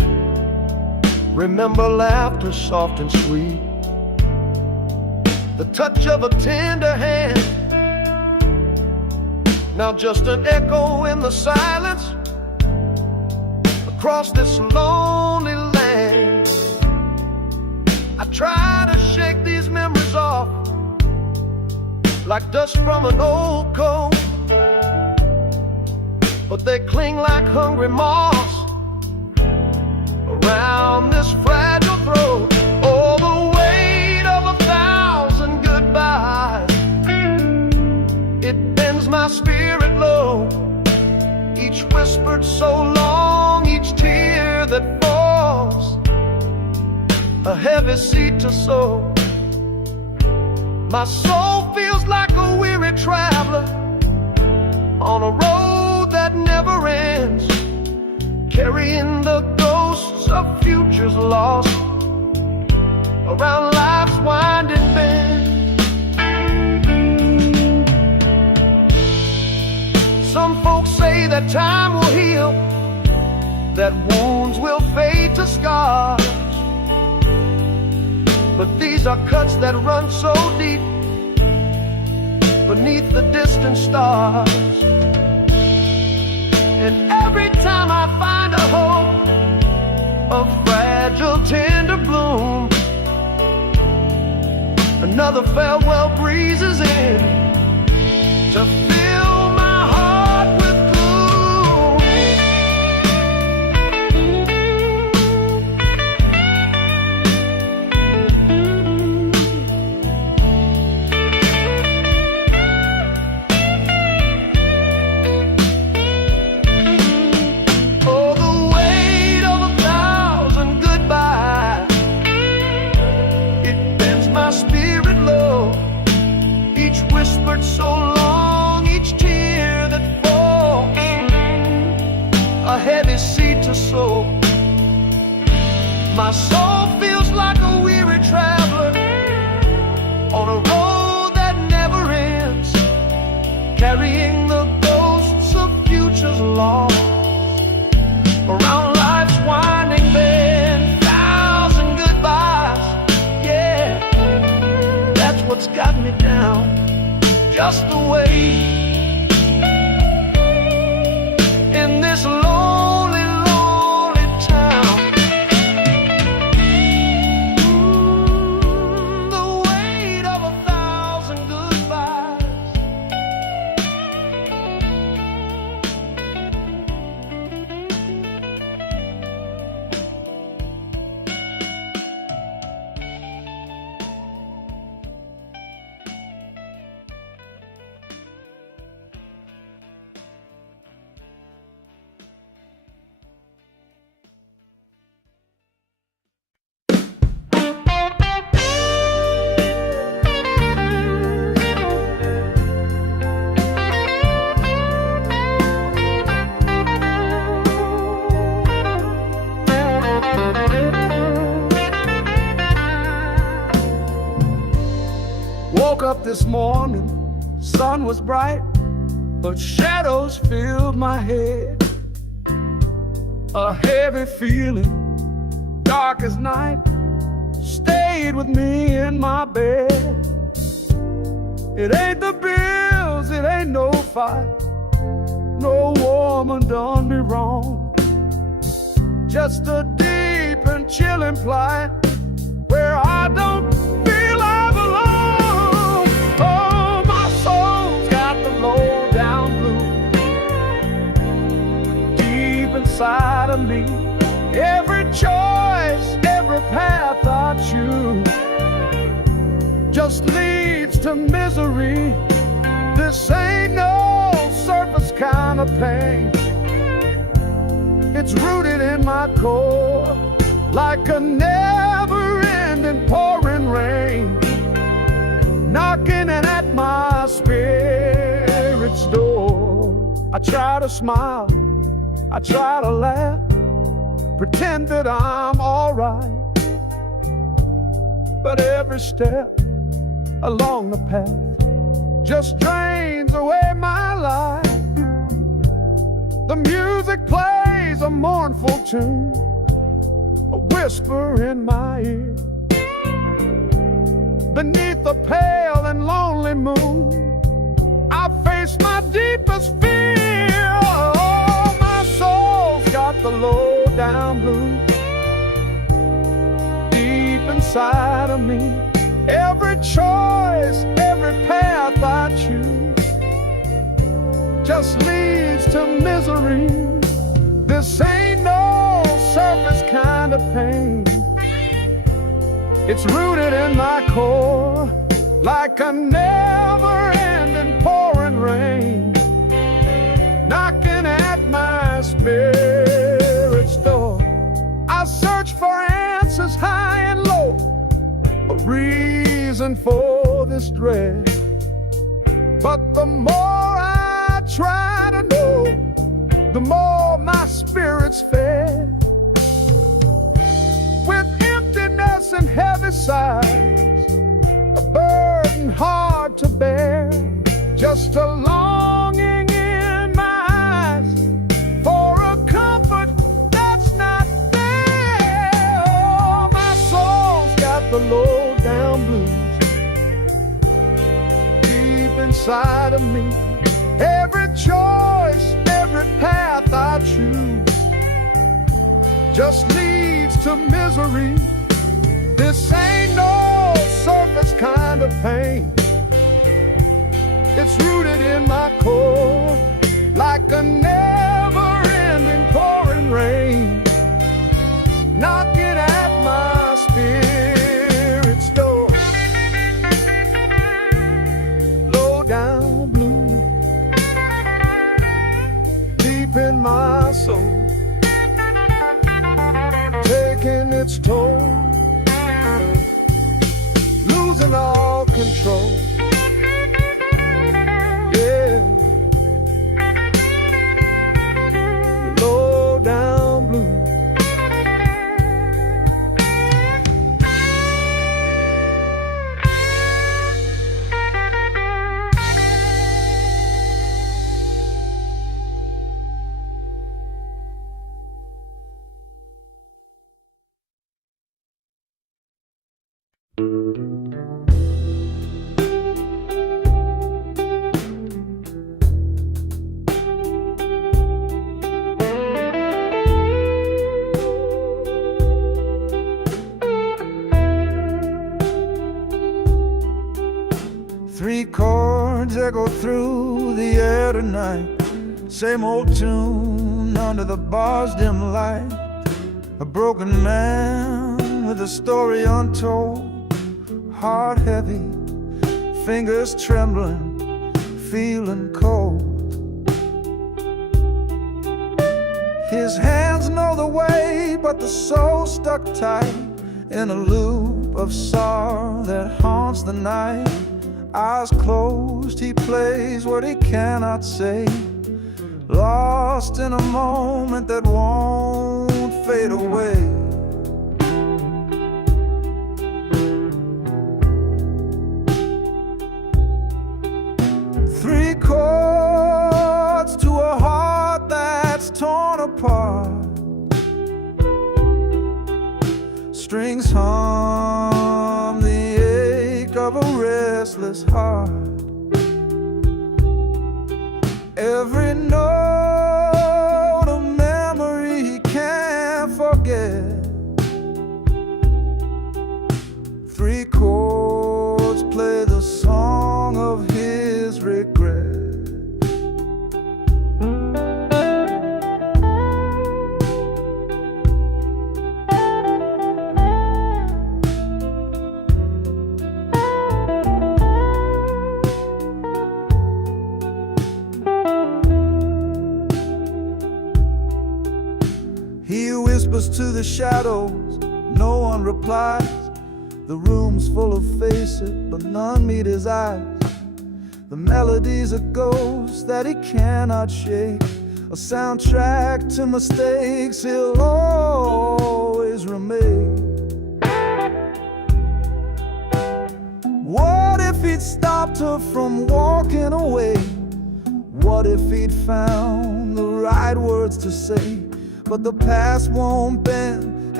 remember laughter soft and sweet, the touch of a tender hand. Now just an echo in the silence across this lonely land. I try to shake these memories off like dust from an old coat, but they cling like hungry moths around this fragile throat. Oh, the weight of 1,000 goodbyes, it bends my spirit low. Each whispered so long, each tear that falls, a heavy seed to sow. My soul feels like a weary traveler on a road that never ends, carrying the ghosts of futures lost around life's winding bend. Some folks say that time will heal, that wounds will fade to scars, but these are cuts that run so deep beneath the distant stars. And every time I find a hope, a fragile tender bloom, another farewell breezes in to fill my heart with so long, each tear that falls, a heavy seed to sow. My soul feels like a weary traveler on a road that never ends, carrying the ghosts of futures lost around life's winding bend. 1,000 goodbyes, yeah, that's what's got me down. Just the way in this lonely, lonely town. The weight of 1,000 goodbyes. Woke up this morning, sun was bright, but shadows filled my head. A heavy feeling, dark as night, stayed with me in my bed. It ain't the bills, it ain't no fight, no woman done me wrong. Just a deep and chilling plight where I don't feel I belong. Oh, my soul's got the low down blues deep inside of me. Every choice, every path I choose just leads to misery. This ain't no surface kind of pain. It's rooted in my core like a never-ending pouring rain, knocking at my spirit's door. I try to smile, I try to laugh, pretend that I'm alright, but every step along the path just drains away my life. The music plays a mournful tune, a whisper in my ear. Beneath the pale and lonely moon, I face my deepest fear. Oh, my soul's got the low down blues deep inside of me. Every choice, every path I choose just leads to misery. This ain't no surface kind of pain. It's rooted in my core, like a never-ending pouring rain, knocking at my spirit's door. I search for answers high and low, a reason for this dread. But the more I try to know, the more my spirit's fed. With emptiness and heavy sighs, a burden hard to bear, just a longing in my eyes for a comfort that's not there. Oh, my soul's got the low down blues deep inside of me. Every choice, every path I choose just leads to misery. This ain't no surface kind of pain. It's rooted in my core, like a never-ending pouring rain, knocking at my spirit's door. Low down blue, deep in my soul, taking its toll, losing all control. Yeah, low down blue. Three chords echo through the air tonight, same old tune under the bar's dim light. A broken man with a story untold, heart heavy, fingers trembling, feeling cold. His hands know the way, but the soul stuck tight in a loop of sorrow that haunts the night. Eyes closed, he plays what he cannot say, lost in a moment that won't fade away. Three chords to a heart that's torn apart, strings hum the ache of a restless heart. Every note a memory he can't forget. Three chords play the song of his regret. He whispers to the shadows, no one replies. The room's full of faces, but none meet his eyes. The melody's a ghost that he cannot shake, a soundtrack to mistakes he'll always remain. What if he'd stopped her from walking away? What if he'd found the right words to say? But the past won't bend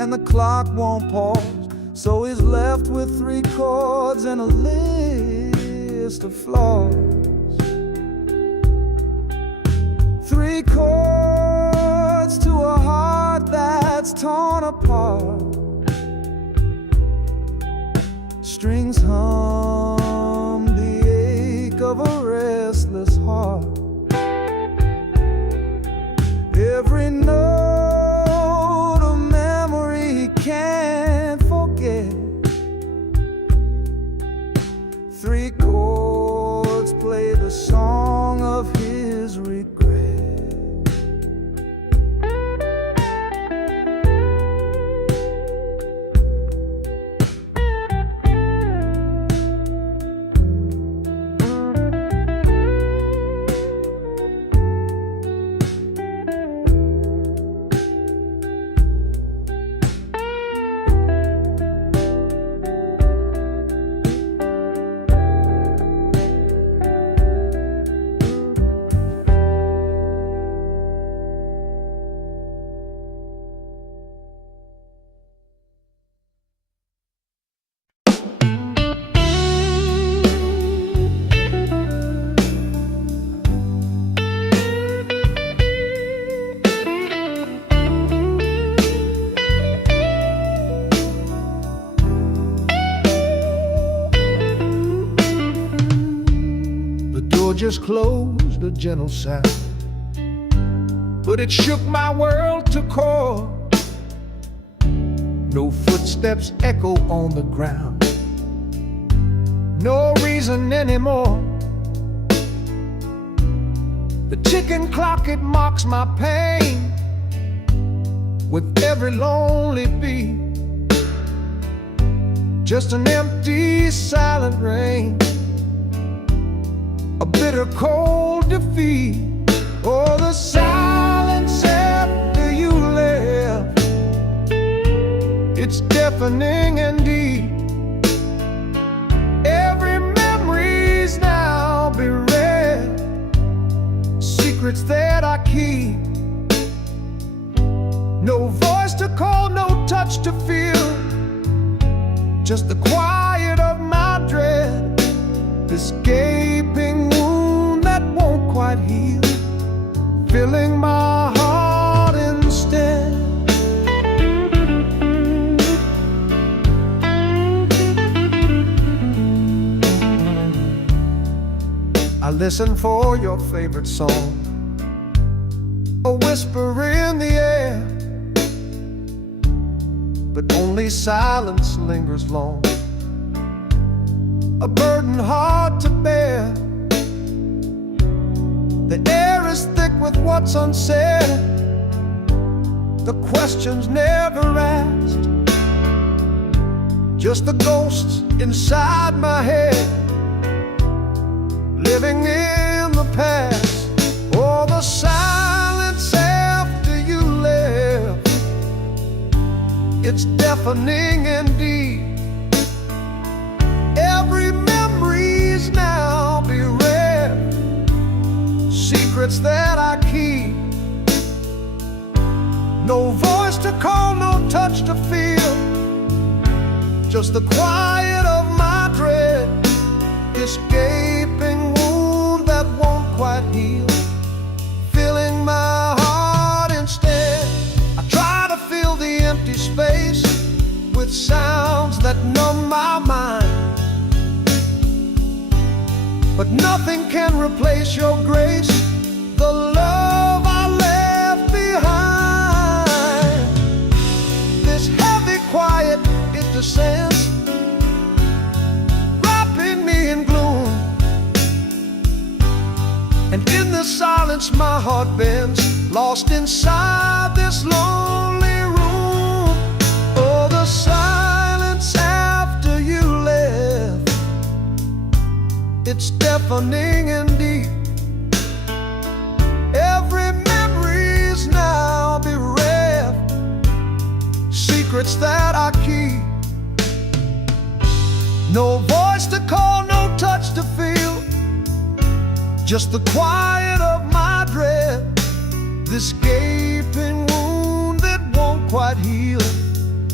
and the clock won't pause. So he's left with 3 chords and a list of flaws. 3 chords to a heart that's torn apart. Strings hum the ache of a restless heart. Every note a memory he can't forget. 3 chords play the song of his regret. Just closed, a gentle sound, but it shook my world to core. No footsteps echo on the ground, no reason anymore. The ticking clock, it mocks my pain with every lonely beat. Just an empty, silent rain, a bitter cold defeat. Oh, the silence after you left, it's deafening and deep. Every memory's now bereft, secrets that I keep. No voice to call, no touch to feel, just the quiet of my dread. This gaping wound that won't quite heal, filling my heart instead. I listen for your favorite song, a whisper in the air, but only silence lingers long, a burden hard to bear. The air is thick with what's unsaid, the questions never asked, just the ghosts inside my head, living in the past. Oh, the silence after you left, it's deafening and deep. Every memory's now bereft, secrets that I keep. No voice to call, no touch to feel, just the quiet of my dread. This gaping wound that won't quite heal, filling my heart instead. I try to fill the empty space with sounds that numb my mind, but nothing can replace your grace, the love I left behind. This heavy quiet, it descends, wrapping me in gloom, and in the silence my heart bends, lost inside this lonely room. Oh, the silence after you left, it's deafening and deep. Every memory's now bereft, secrets that I keep. No voice to call, no touch to feel, just the quiet of my dread. This gaping wound that won't quite heal,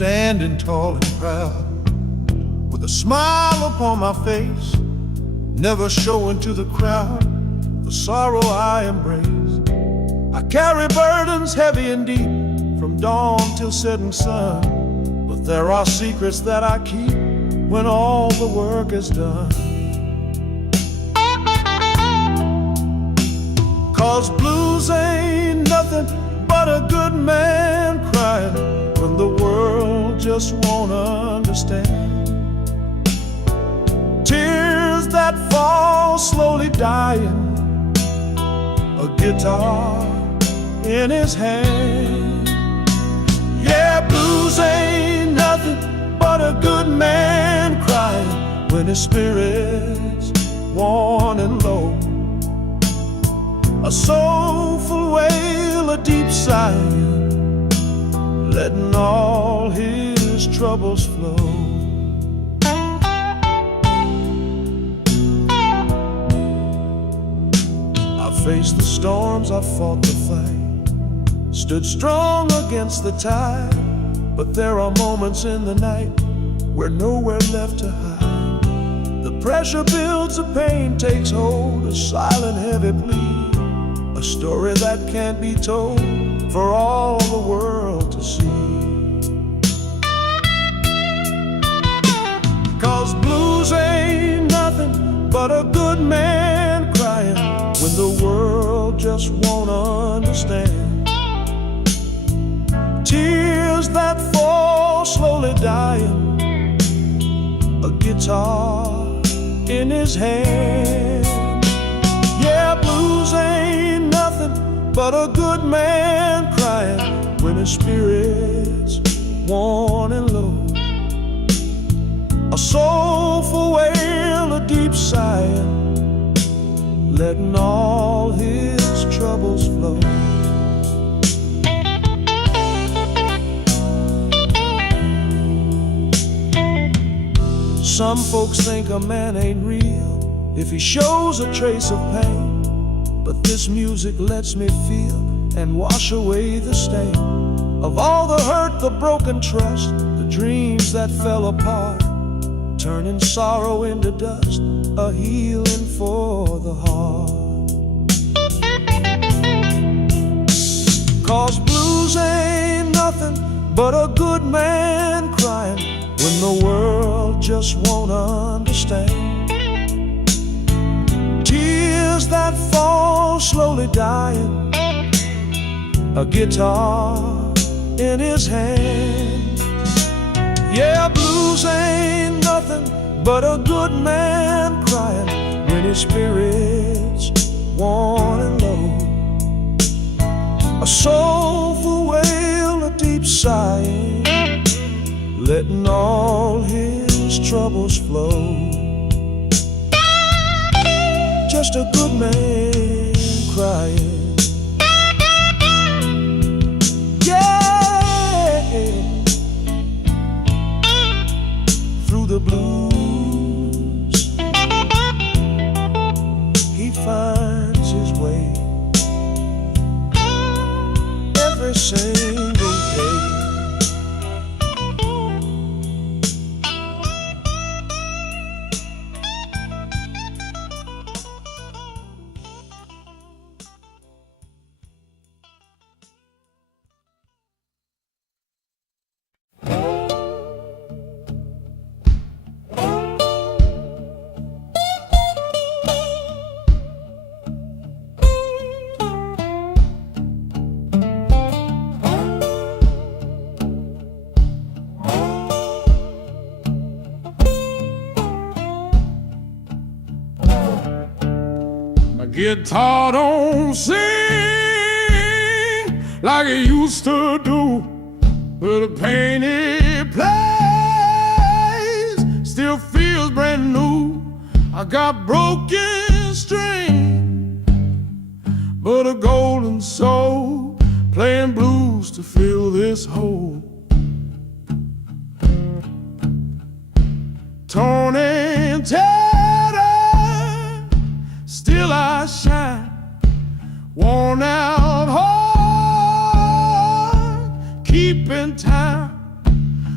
standing tall and proud, with a smile upon my face, never showing to the crowd the sorrow I embrace. I carry burdens heavy and deep, from dawn till setting sun, but there are secrets that I keep when all the work is done. 'Cause blues ain't nothing but a good man crying when the world just won't understand. Tears that fall slowly dying, a guitar in his hand. Yeah, blues ain't nothing but a good man crying when his spirit's worn and low. A soulful wail, a deep sigh, letting all his troubles flow. I faced the storms, I fought the fight, stood strong against the tide, but there are moments in the night where nowhere left to hide. The pressure builds, the pain takes hold, a silent heavy plea, a story that can't be told for all the world to see. 'Cause blues ain't nothing but a good man crying when the world just won't understand. Tears that fall slowly dying, a guitar in his hand. Yeah, blues ain't nothing but a good man crying when his spirit's worn and low. A soulful wail, a deep sigh, letting all his troubles flow. Some folks think a man ain't real if he shows a trace of pain, but this music lets me feel and wash away the stain of all the hurt, the broken trust, the dreams that fell apart, turning sorrow into dust, a healing for the heart. 'Cause blues ain't nothing but a good man crying when the world just won't understand. Tears that fall slowly dying, a guitar in his hand. Yeah, blues ain't nothing but a good man crying when his spirit's worn and low. A soulful wail, a deep sigh, letting all his troubles flow. Just a good man crying. Yeah, through the blues he finds his way every single day. Guitar don't sing like it used to do, but the pain it plays still feels brand new. I got broken strings, but a golden soul playing blues to fill this hole. Torn and tattered, still I shine, worn out heart, keeping time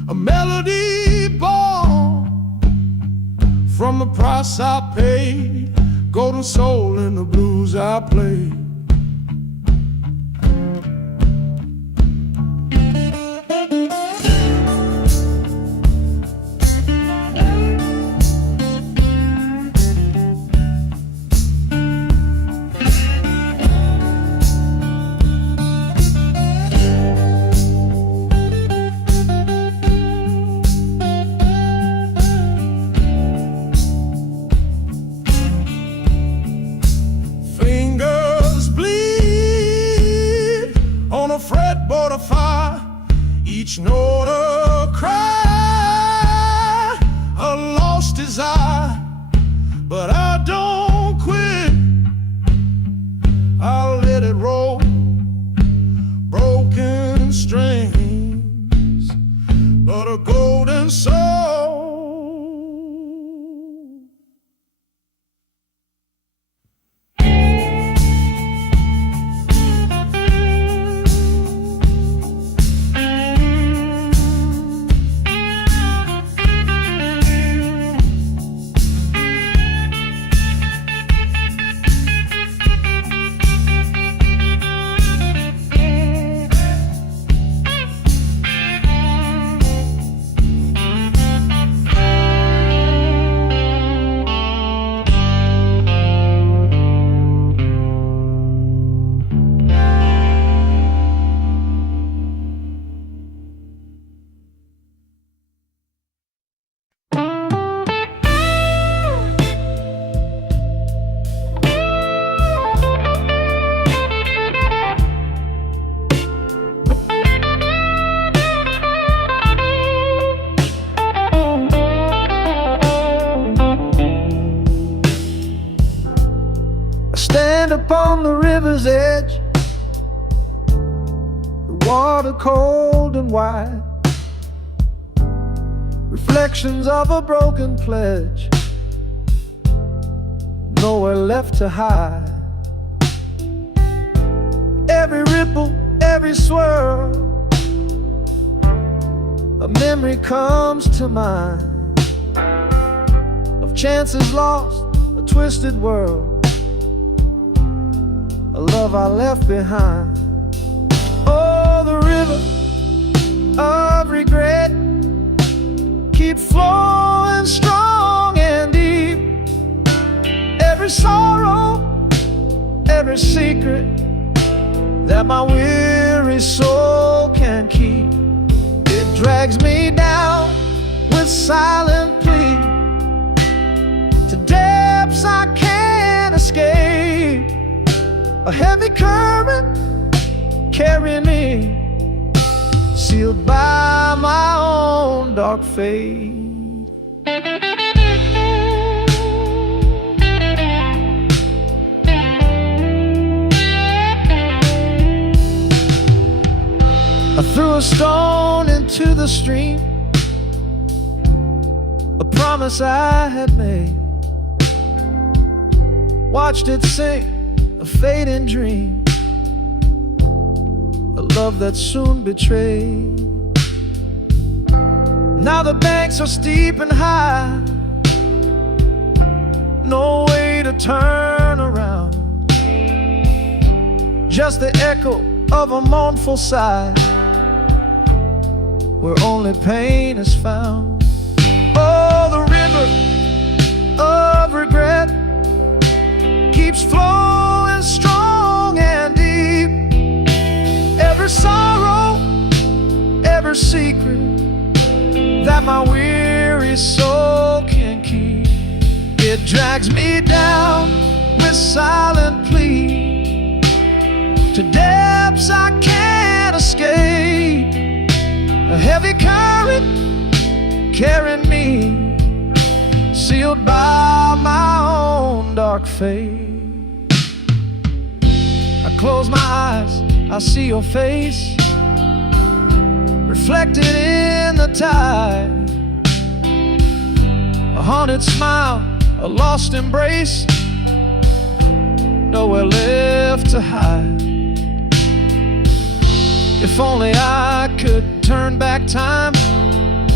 a melody born from the price I paid, golden soul in the blues I played. Fretboard of fire, each note a cry, a lost desire, but I don't quit. I'll let it roll, broken strings, but a golden soul. Stand upon the river's edge, the water cold and wide, reflections of a broken pledge, nowhere left to hide. Every ripple, every swirl, a memory comes to mind of chances lost, a twisted world, a love I left behind. Oh, the river of regret keeps flowing strong and deep. Every sorrow, every secret that my weary soul can keep, it drags me down with silent plea to depths I can't escape. A heavy current carrying me, sealed by my own dark fate. I threw a stone into the stream, a promise I had made, watched it sink, a fading dream, a love that soon betrayed. Now the banks are steep and high, no way to turn around, just the echo of a mournful sigh, where only pain is found. Oh, the river of regret keeps flowing strong and deep. Every sorrow, every secret that my weary soul can keep, it drags me down with silent plea to depths I can't escape. A heavy current carrying me, sealed by my own dark fate. I close my eyes, I see your face reflected in the tide, a haunted smile, a lost embrace, nowhere left to hide. If only I could turn back time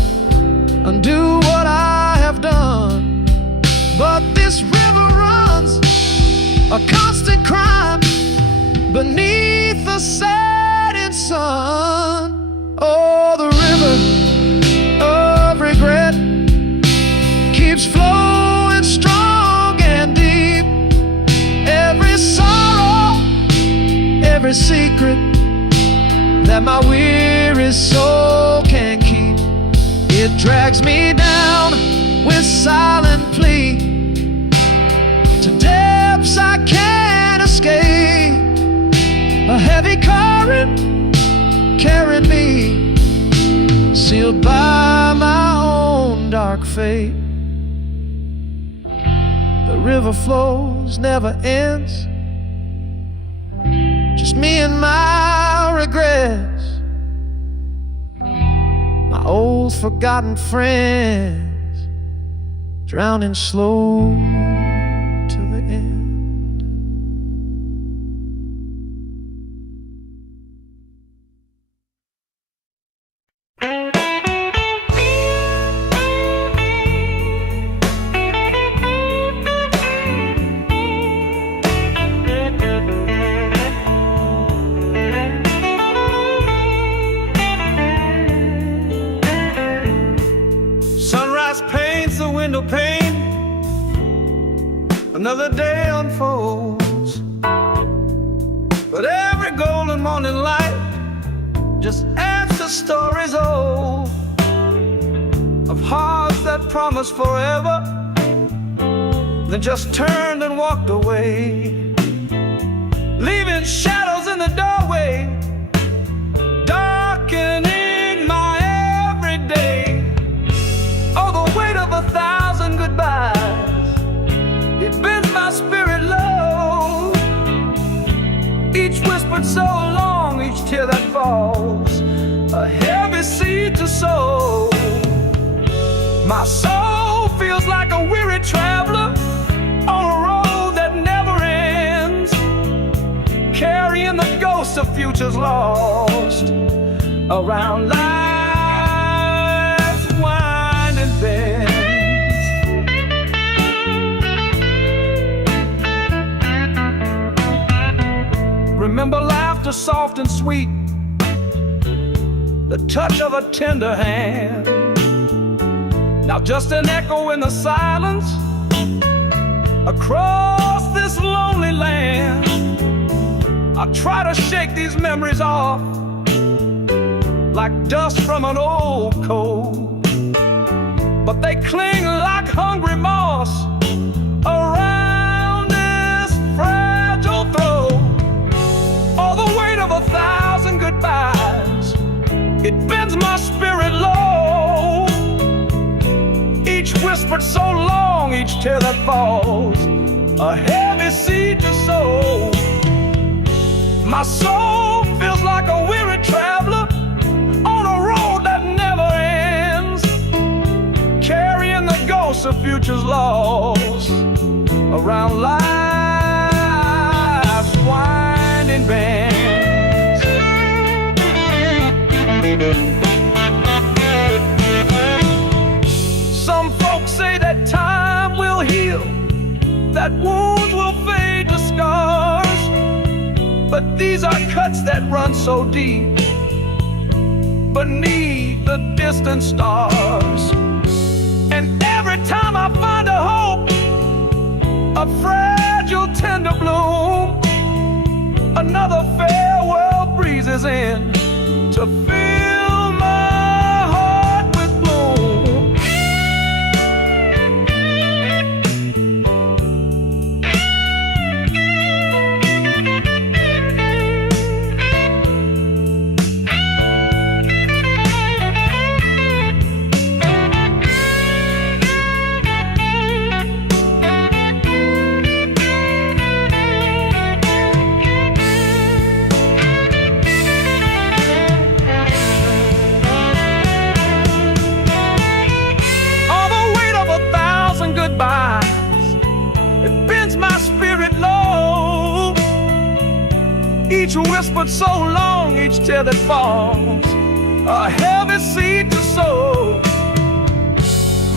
undo what I have done. But this river runs a constant crime beneath the setting sun. Oh, the river of regret keeps flowing strong and deep. Every sorrow, every secret that my weary soul can keep, it drags me down with silent plea to depths I can't escape. A heavy current carrying me, sealed by my own dark fate. The river flows, never ends, just me and my regrets, my old forgotten friends, drowning slow to the end. Window pane, another day unfolds, but every golden morning light just adds to stories old of hearts that promised forever, then just turned and walked away, leaving shadows in the doorway, darkening my everyday. Oh, the weight of 1,000 goodbyes, it bends my spirit low. Each whispered so long, each tear that falls, a heavy seed to sow. My soul feels like a weary traveler on a road that never ends, carrying the ghosts of futures lost around life's winding bends. Remember laughter soft and sweet, the touch of a tender hand. Now just an echo in the silence across this lonely land. I try to shake these memories off like dust from an old coat, but they cling like hungry moss around this fragile throat. All the weight of 1,000 goodbyes, it bends my spirit low. Each whispered so long, each tear that falls, a heavy seed to sow. My soul feels like a weary traveler on a road that never ends, carrying the ghosts of futures lost around life's winding bends. Some folks say that time will heal, that wounds will fade to scars, but these are cuts that run so deep beneath the distant stars. And every time I find a hope, a fragile tender bloom, another farewell breezes in to fill my heart with gloom. It bends my spirit low. Each whispered so long, each tear that falls, a heavy seed to sow.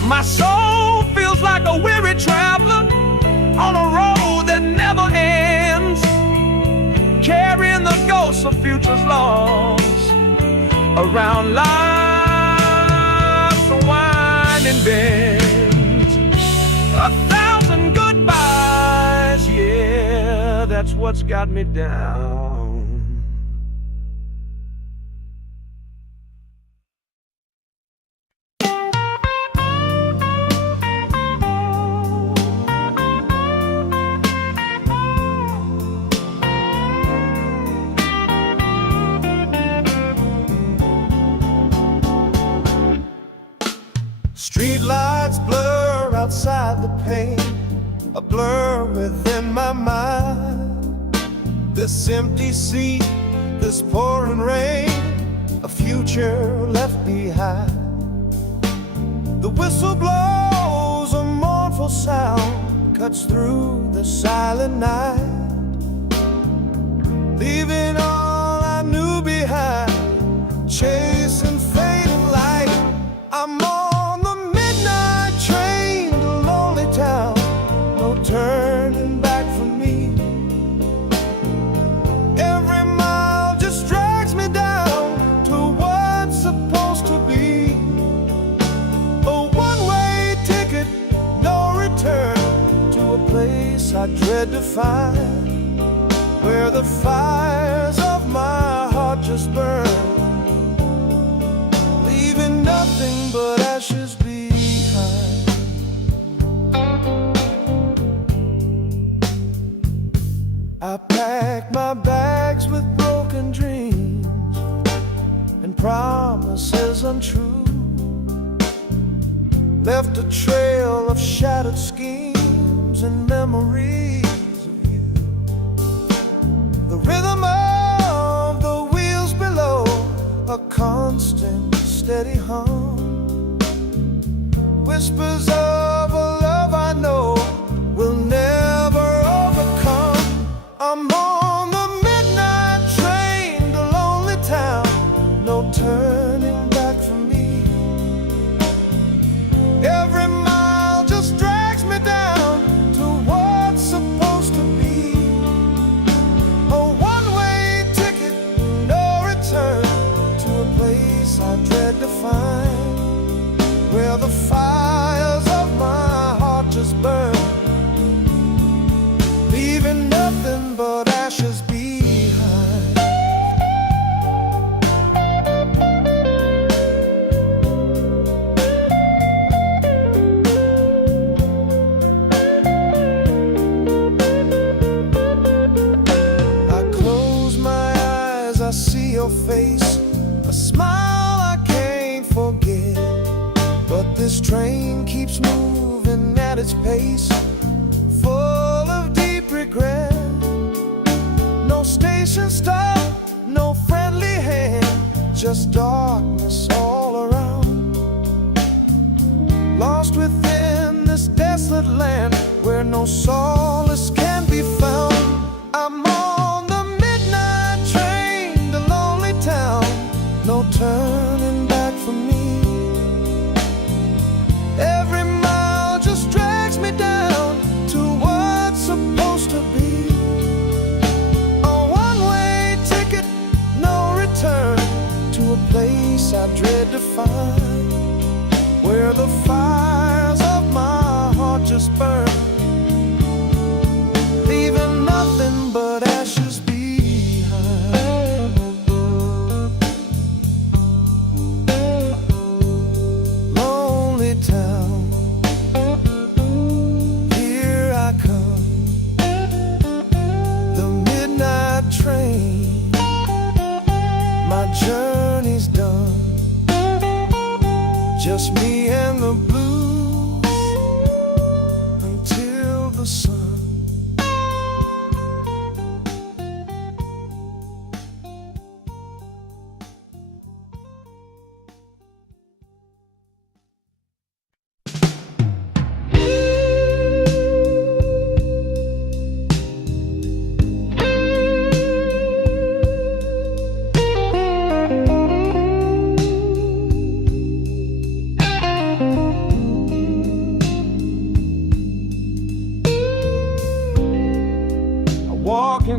My soul feels like a weary traveler on a road that never ends, carrying the ghosts of futures lost around life's winding bends. 1,000 goodbyes, yeah, that's what's got me down. Street lights blur outside the pane, a blur within my mind. This empty sea, this pouring rain, a future left behind. The whistle blows, a mournful sound cuts through the silent night, leaving all I knew behind, chasing fading light. I'm on the midnight train to lonely town, no turning back for me. Every mile just drags me down to what's supposed to be. A one-way ticket, no return, to a place I dread to find, where the fires of my heart just burn, leaving nothing but ashes behind. I packed my bags with broken dreams and promises untrue, left a trail of shattered schemes and memories of you. The rhythm of the wheels below, a constant steady hum, whispers of a love I know will never overcome. I'm on the midnight train to lonely town, no turning back for me. Every mile just drags me down to what's supposed to be. A one-way ticket, no return, to a place I dread to find, where the fires of my heart just burn, leaving nothing but ashes behind. I close my eyes, I see your face, a smile I can't forget. But this train keeps moving at its pace, full of deep regret. No station stop, no friendly hand, just darkness all around. Lost within this desolate land where no solace can be found. I'm on the midnight train to lonely town, no turning back for me. Every mile just drags me down to what's supposed to be. A one-way ticket, no return, to a place I dread to find, where the fires of my heart just burn, leaving nothing but ashes behind. Lonely town, here I come, the midnight train, my journey's done, just me and the blues until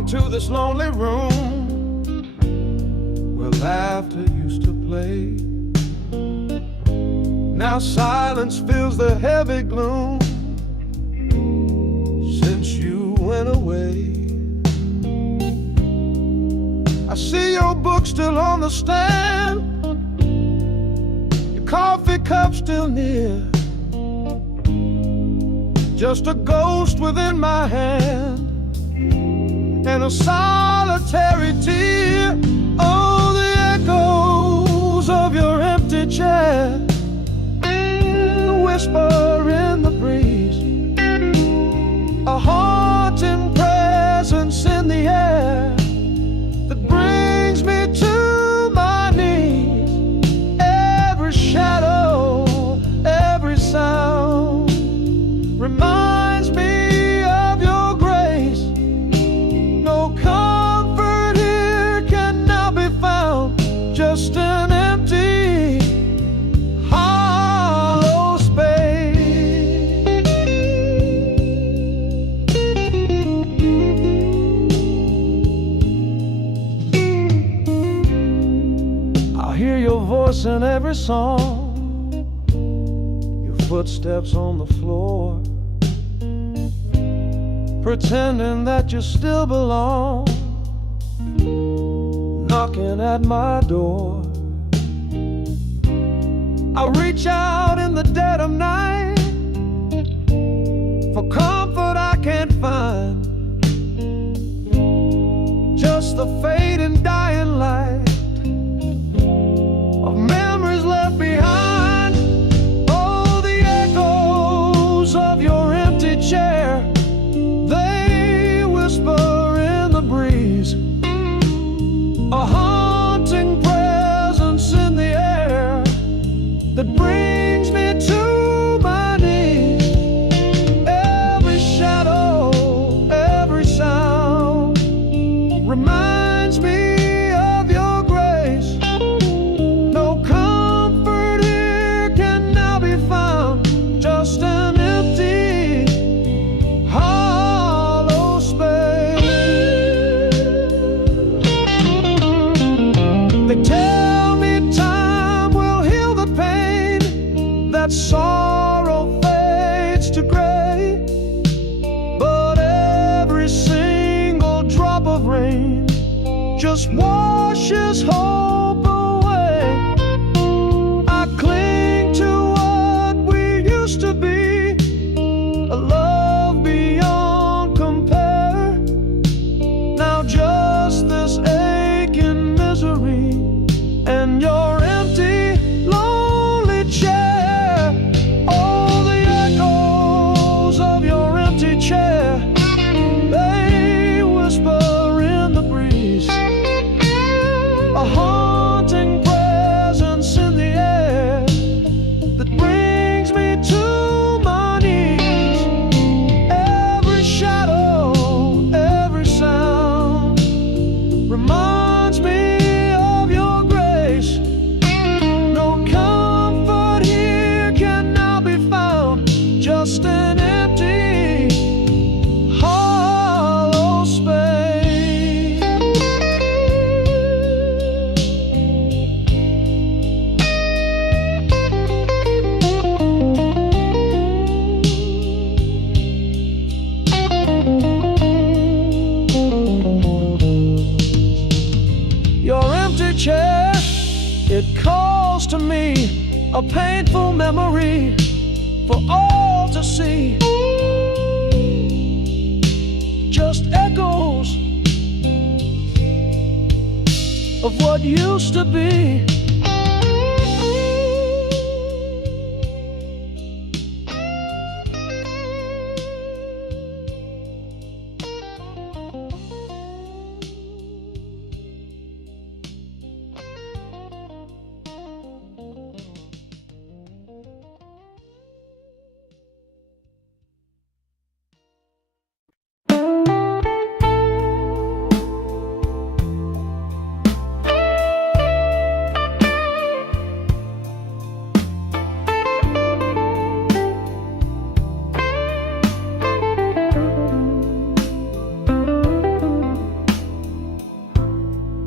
into this lonely room where laughter used to play. Now silence fills the heavy gloom since you went away. I see your book still on the stand, your coffee cup still near, just a ghost within my hand and a solitary tear. Oh, the echoes of your empty chair, the whisper in the breeze, a haunting presence in the air that brings me to my knees. Every shadow, every sound reminds me of your grace. No comfort here can now be found, just an empty, hollow space. I hear your voice in every song, your footsteps on the floor, pretending that you still belong, knocking at my door. I reach out in the dead of night for comfort I can't find, just the fading dying light of memories left behind. Oh, the echoes of your empty chair, they whisper in the breeze, a haunting presence in the air that brings me to my knees. Every shadow, every sound reminds me of your grace. No comfort here can now be found, just an empty, hollow space. They tell me time will heal the pain, that sorrow fades to gray, but every single drop of rain just washes hope away. I cling to what we used to be, a love beyond compare. Now just this aching misery and your empty, lonely chair. Oh, the echoes of your empty chair, they whisper in the breeze, a haunting presence in the air that brings me to my knees. Every shadow, every sound reminds me of your grace. No comfort here can now be found, just an empty, hollow space. Your empty chair, it calls to me, a painful memory for all to see. Just echoes of what used to be.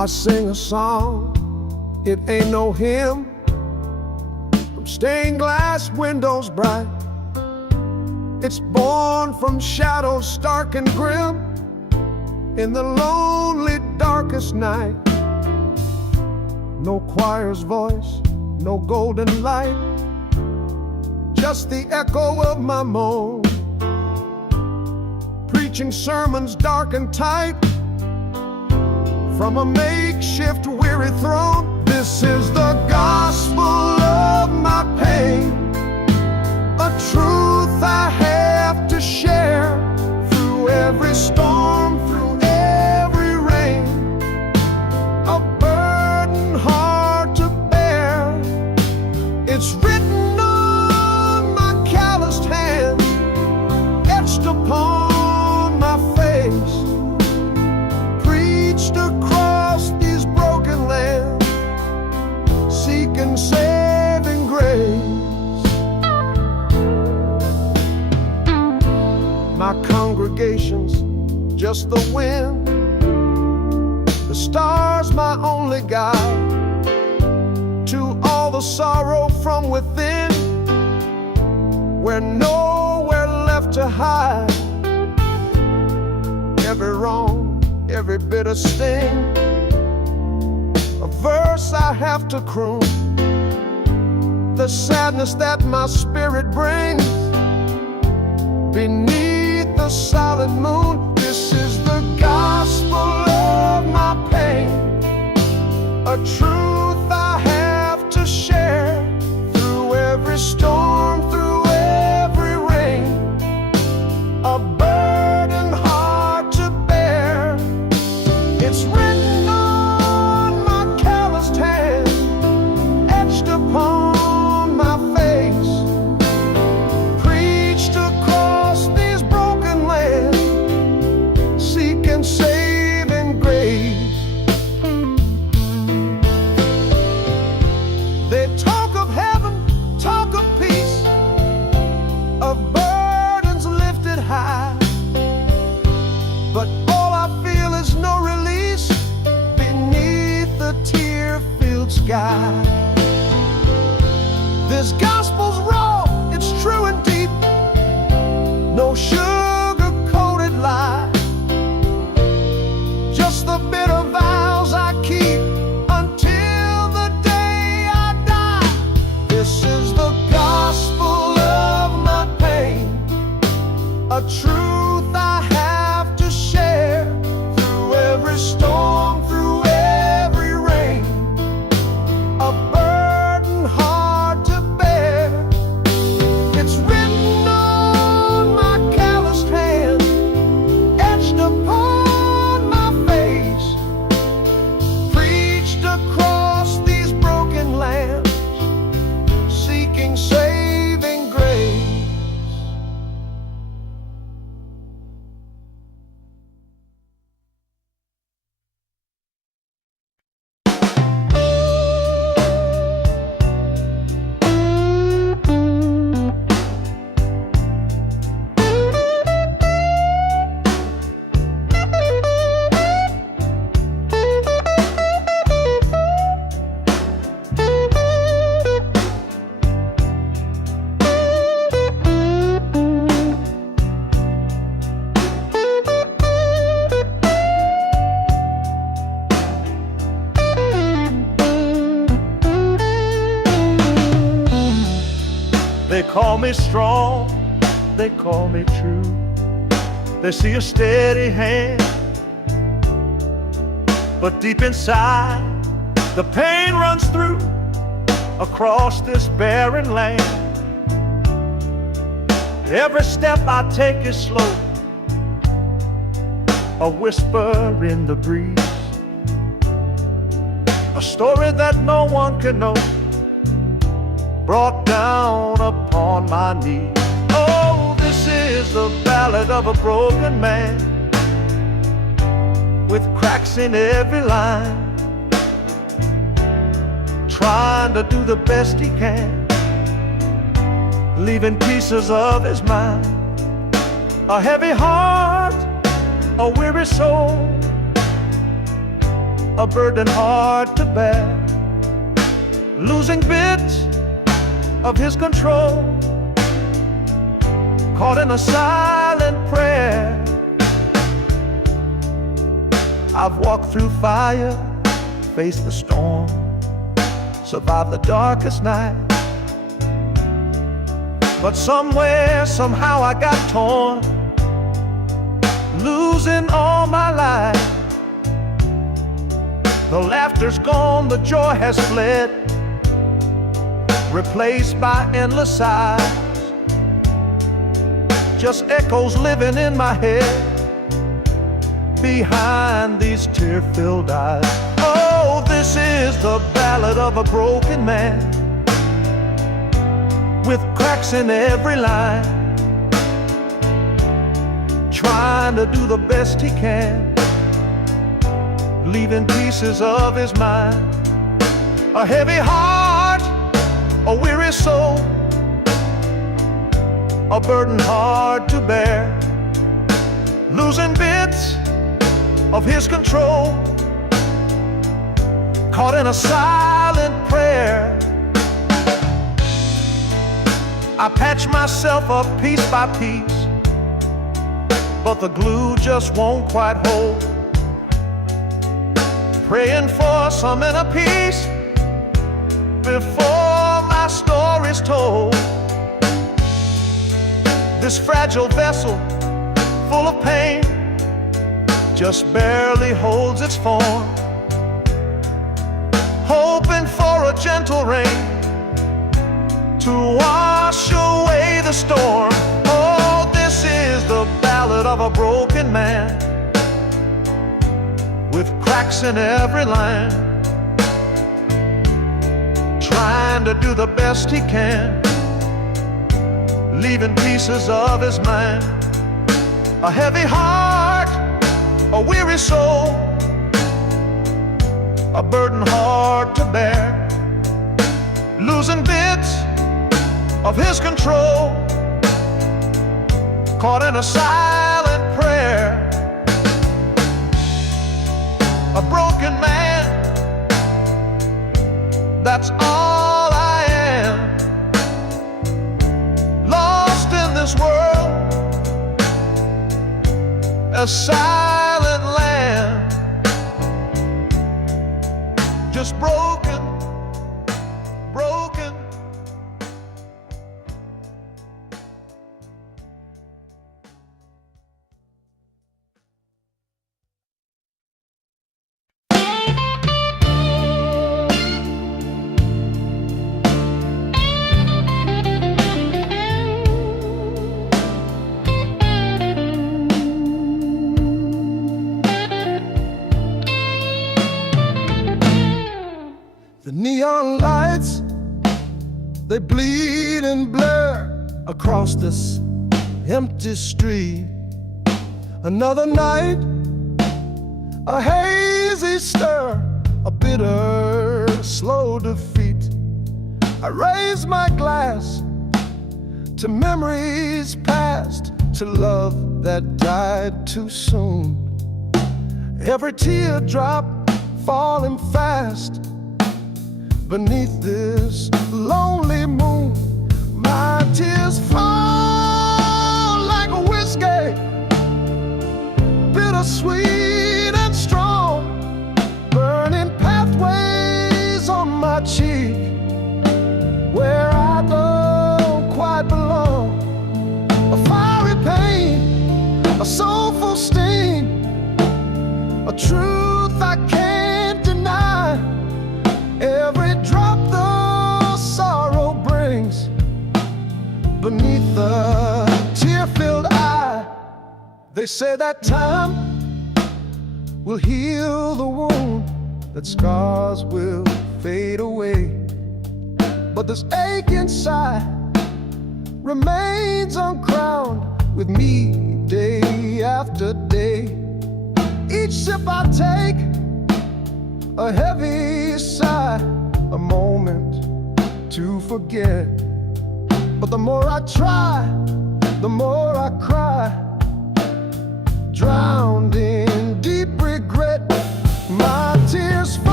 I sing a song, it ain't no hymn, from stained glass windows bright. It's born from shadows stark and grim, in the lonely darkest night. No choir's voice, no golden light, just the echo of my moan, preaching sermons dark and tight from a makeshift weary throne. This is the gospel of my pain, a truth I have to share through every storm, through every rain, a burden hard to bear. It's written on my calloused hands, etched upon my face, preached across these broken lands, seeking saving grace. My congregation's just the wind, the stars my only guide to all the sorrow from within, where nowhere left to hide. Every wrong, every bitter sting, a verse I have to croon, the sadness that my spirit brings beneath the solid moon. This is the gospel of my pain, a truth I have to share through every storm, through every rain, a burden hard to bear. It's written on my calloused hand, etched upon my face, preached across these broken lands, seeking saving grace. They talk of heaven, talk of peace, of burdens lifted high, but all I feel is no release beneath the tear-filled sky. This gospel's raw, it's true and deep, no sugar-coated lie, just the bitter vows I keep until the day I die. This is the gospel of my pain, a truth I have to share through every storm, through every rain, a burden hard to bear. It's written on my calloused hand, etched upon my face, preached across these broken lands, seeking saving grace. They call me strong, they call me true. They see a steady hand, but deep inside the pain runs through across this barren land. Every step I take is slow, a whisper in the breeze, a story that no one can know, brought down upon my knees. Oh, this is the ballad of a broken man, with cracks in every line, trying to do the best he can, leaving pieces of his mind, a heavy heart, a weary soul, a burden hard to bear, losing bits of his control, caught in a silent prayer. I've walked through fire, faced the storm, survived the darkest night. But somewhere, somehow I got torn, losing all my life. The laughter's gone, the joy has fled, replaced by endless sighs. Just echoes living in my head, behind these tear-filled eyes. Oh, this is the ballad of a broken man, with cracks in every line, trying to do the best he can, leaving pieces of his mind. A heavy heart, a weary soul, a burden hard to bear, losing bits of his control, caught in a silent prayer. I patch myself up piece by piece, but the glue just won't quite hold. Praying for some inner peace before my story's told. This fragile vessel, full of pain, just barely holds its form, hoping for a gentle rain to wash away the storm. Oh, this is the ballad of a broken man, with cracks in every line, trying to do the best he can, leaving pieces of his mind. A heavy heart, a weary soul, a burden hard to bear, losing bits of his control, caught in a silent prayer. A broken man, that's all I am, lost in this world, a silent land, just broken, broken. The neon lights, they bleed and blur across this empty street. Another night, a hazy stir, a bitter, slow defeat. I raise my glass to memories past, to love that died too soon. Every teardrop falling fast beneath this lonely moon. My tears fall like a whiskey, bittersweet and strong, burning pathways on my cheek where I don't quite belong. A fiery pain, a soulful sting, a truth I can't deny. Every drop the sorrow brings beneath the tear-filled eye. They say that time will heal the wound, that scars will fade away, but this ache inside remains uncrowned with me day after day. Each sip I take, a heavy sigh, a moment to forget. But the more I try, the more I cry, drowned in deep regret. My tears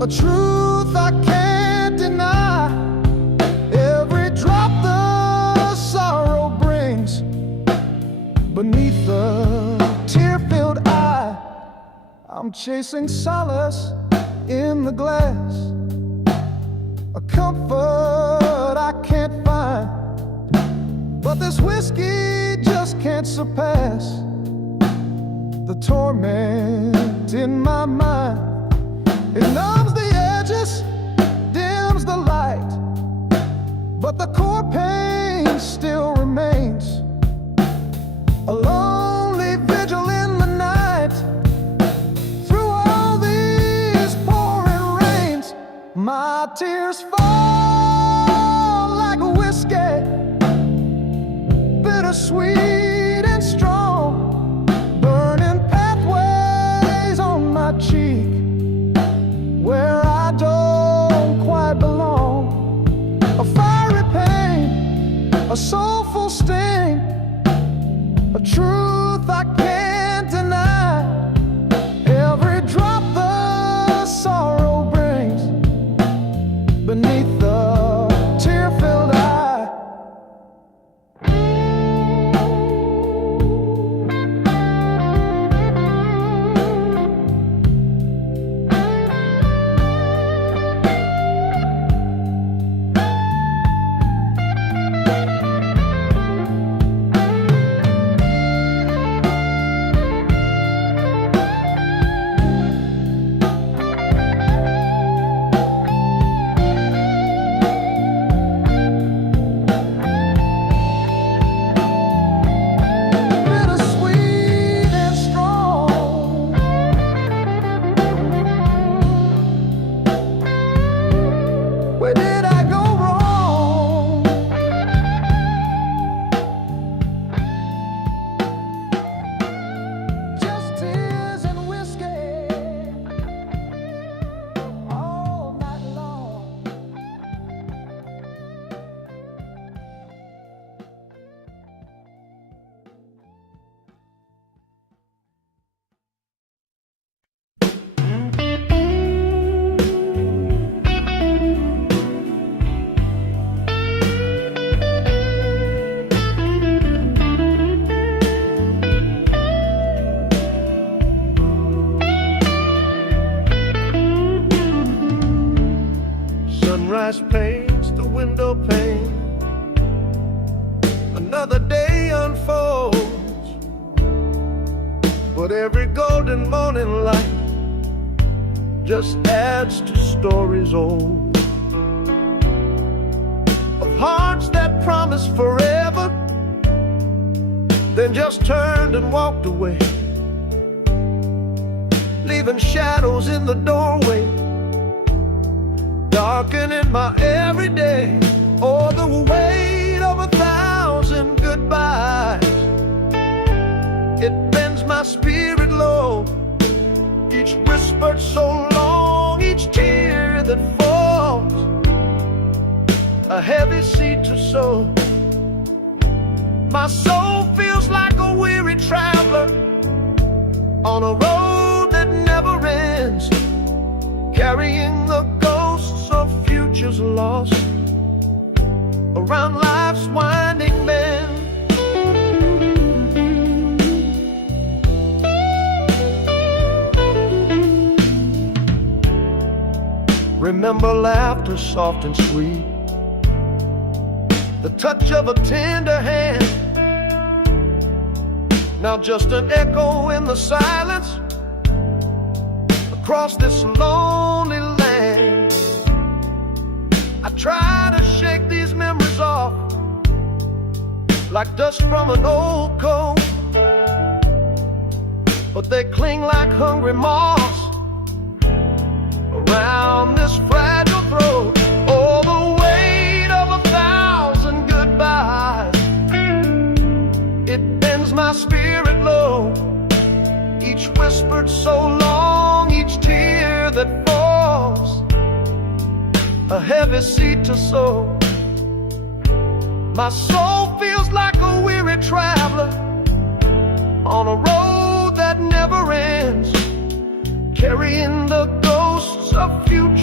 a truth I can't deny. Every drop the sorrow brings beneath the tear-filled eye. I'm chasing solace in the glass, a comfort I can't find. But this whiskey just can't surpass the torment in my mind. It numbs the edges, dims the light, but the core pain still remains. A lonely vigil in the night. Through all these pouring rains, my tears fall like a whiskey, bittersweet and strong, burning pathways on my cheek where I don't quite belong. A fiery pain, a soulful sting, a truth I can't deny. Every drop the sorrow brings beneath the tear-filled eye. Where did I go wrong? Just tears and whiskey all night long. Sunrise paints the window pane. Another day unfolds, but every golden morning light just adds to stories old of hearts that promised forever, then just turned and walked away, leaving shadows in the doorway, darkening my everyday. Oh, the weight of 1,000 goodbyes, it bends my spirit low. Each whispered so long, each tear that falls, a heavy seed to sow. My soul feels like a weary traveler on a road that never ends, carrying the ghosts of futures lost around life's winding bend. Remember laughter soft and sweet, the touch of a tender hand. Now just an echo in the silence across this lonely land. I try to shake these memories off like dust from an old coat, but they cling like hungry moths around this fragile throat. Oh, the weight of 1,000 goodbyes, it bends my spirit low. Each whispered so long, each tear that falls, a heavy seed to sow. My soul feels like a weary traveler on a road that never ends, carrying the ghosts of future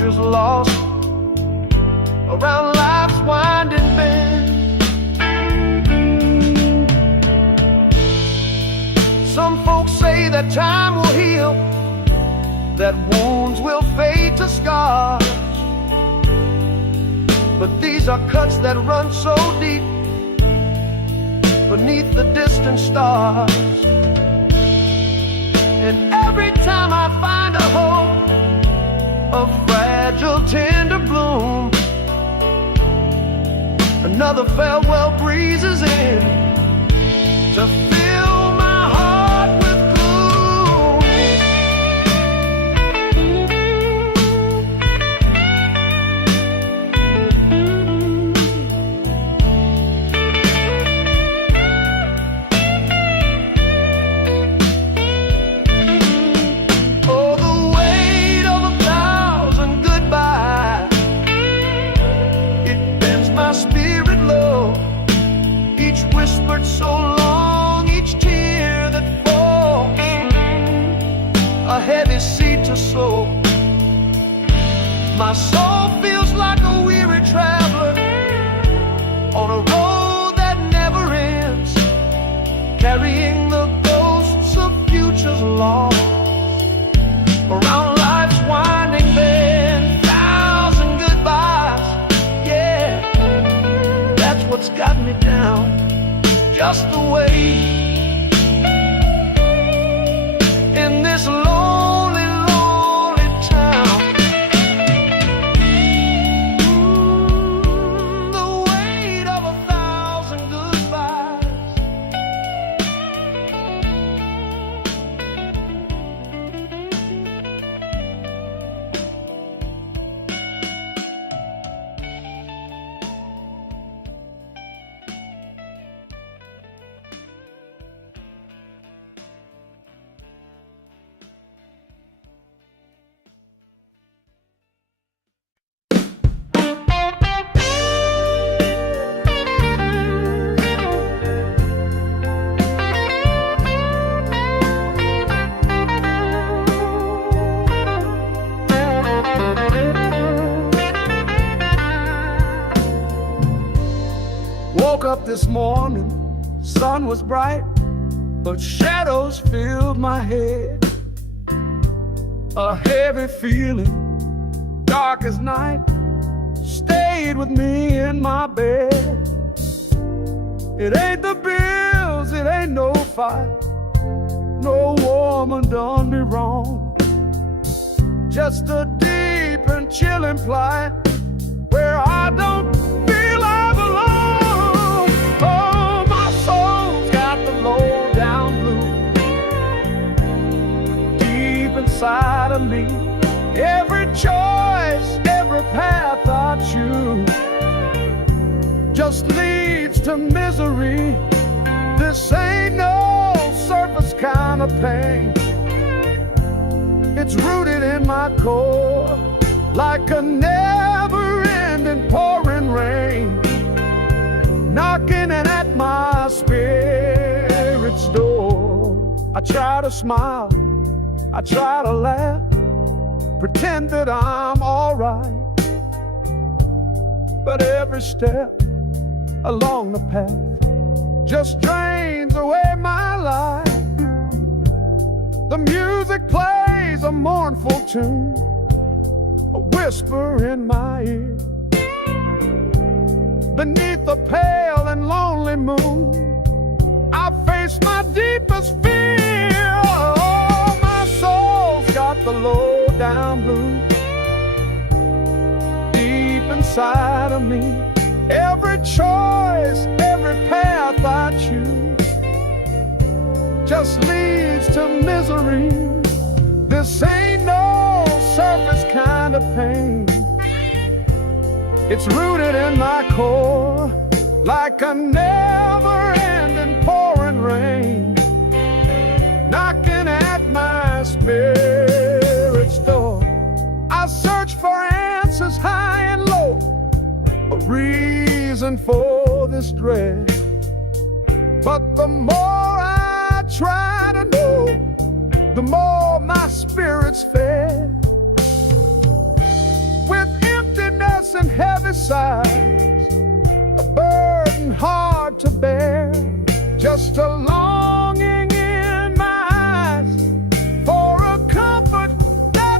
that wounds will fade to scars. But these are cuts that run so deep beneath the distant stars. And every time I find a hope, a fragile, tender bloom, another farewell breezes in to fill my heart with gloom. Oh, the weight of 1,000 goodbyes, it bends my spirit low. Each whispered so long, each tear that falls, a heavy seed to sow. My soul feels like a weary traveler on a road that never ends, carrying the ghosts of futures lost around life's winding bend. 1,000 goodbyes, yeah, that's what's got me down. Just the way in this lonely, lonely town. The weight of 1,000 goodbyes. Woke up this morning, sun was bright, but shadows filled my head. A heavy feeling, dark as night, stayed with me in my bed. It ain't the bills, it ain't no fight, no woman done me wrong. Just a deep and chilling plight where I don't feel I belong. Oh, my soul's got the low down blues deep inside of me. Every choice, every path I choose just leads to misery. This ain't no surface kind of pain. It's rooted in my core like a never-ending pouring rain, knocking at my spirit's door. I try to smile, I try to laugh, pretend that I'm alright, but every step along the path just drains away my life. The music plays a mournful tune, a whisper in my ear. Beneath the pale and lonely moon, I face my deepest fear. Oh, my soul's got the low down blues deep inside of me. Every choice, every path I choose just leads to misery. This ain't no surface kind of pain. It's rooted in my core like a never-ending pouring rain, knocking at my spirit's door. I search for answers high and low, a reason for this dread. But the more I try to know, the more my spirit's fed. With emptiness and heavy sighs, a burden hard to bear, just a longing in my eyes for a comfort that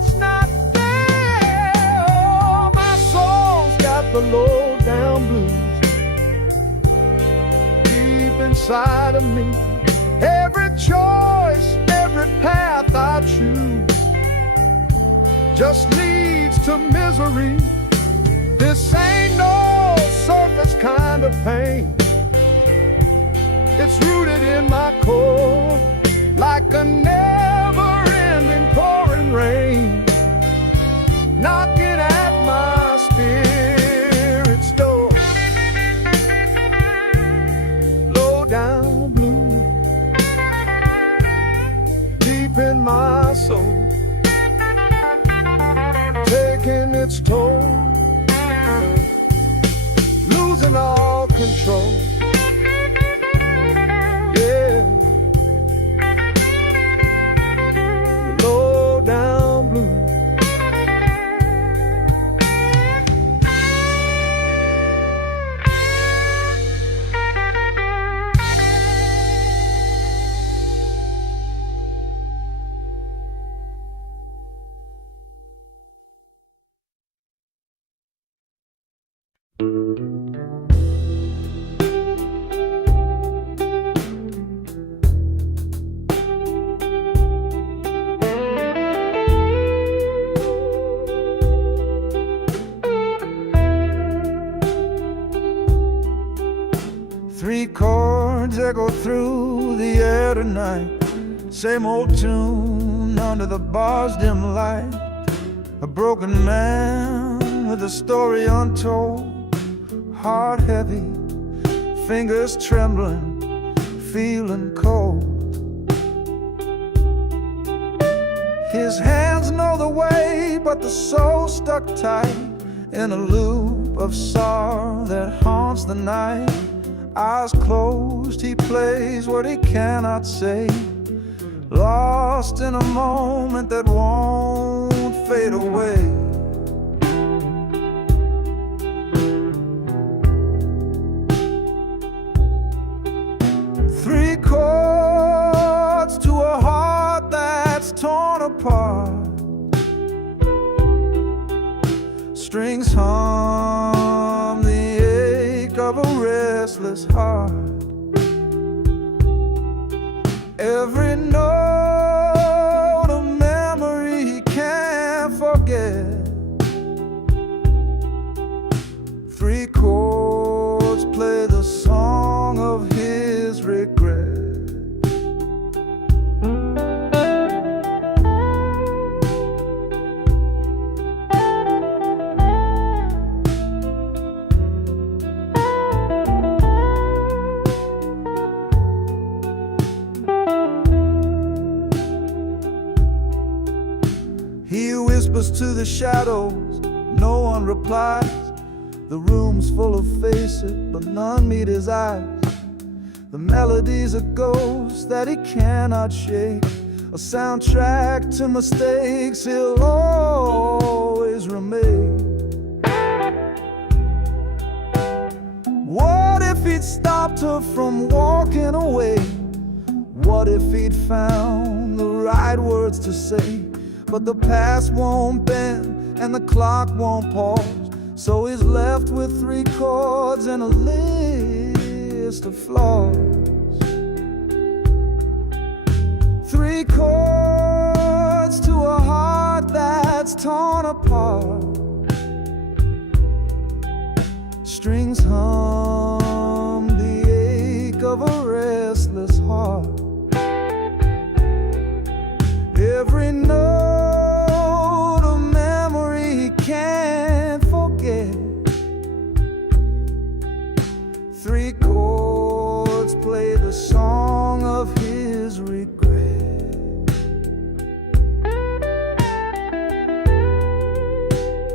inside of me. Every choice, every path I choose just leads to misery. This ain't no surface kind of pain. It's rooted in my core, like a never-ending pouring rain, knocking at my spirit's door. Low down blue, deep in my soul, taking its toll, losing all control. Yeah, low down blue. Three chords echo through the air tonight. Same old tune under the bar's dim light. A broken man with a story untold. Heart heavy, fingers trembling, feeling cold. His hands know the way, but the soul stuck tight in a loop of sorrow that haunts the night. Eyes closed, he plays what he cannot say, lost in a moment that won't fade away. Three chords to a heart that's torn apart. Strings hum the ache of a restless heart. Every note a memory he can't forget. Three chords play the song of his regret. He whispers to the shadows, no one replies. The room's full of faces, but none meet his eyes. The melody's a ghost that he cannot shake, a soundtrack to mistakes he'll always remake. What if he'd stopped her from walking away? What if he'd found the right words to say? But the past won't bend and the clock won't pause, so he's left with three chords and a list of flaws. Three chords to a heart that's torn apart. Strings hum the ache of a restless heart. Every note a memory he can't forget. Three chords play the song of his regret.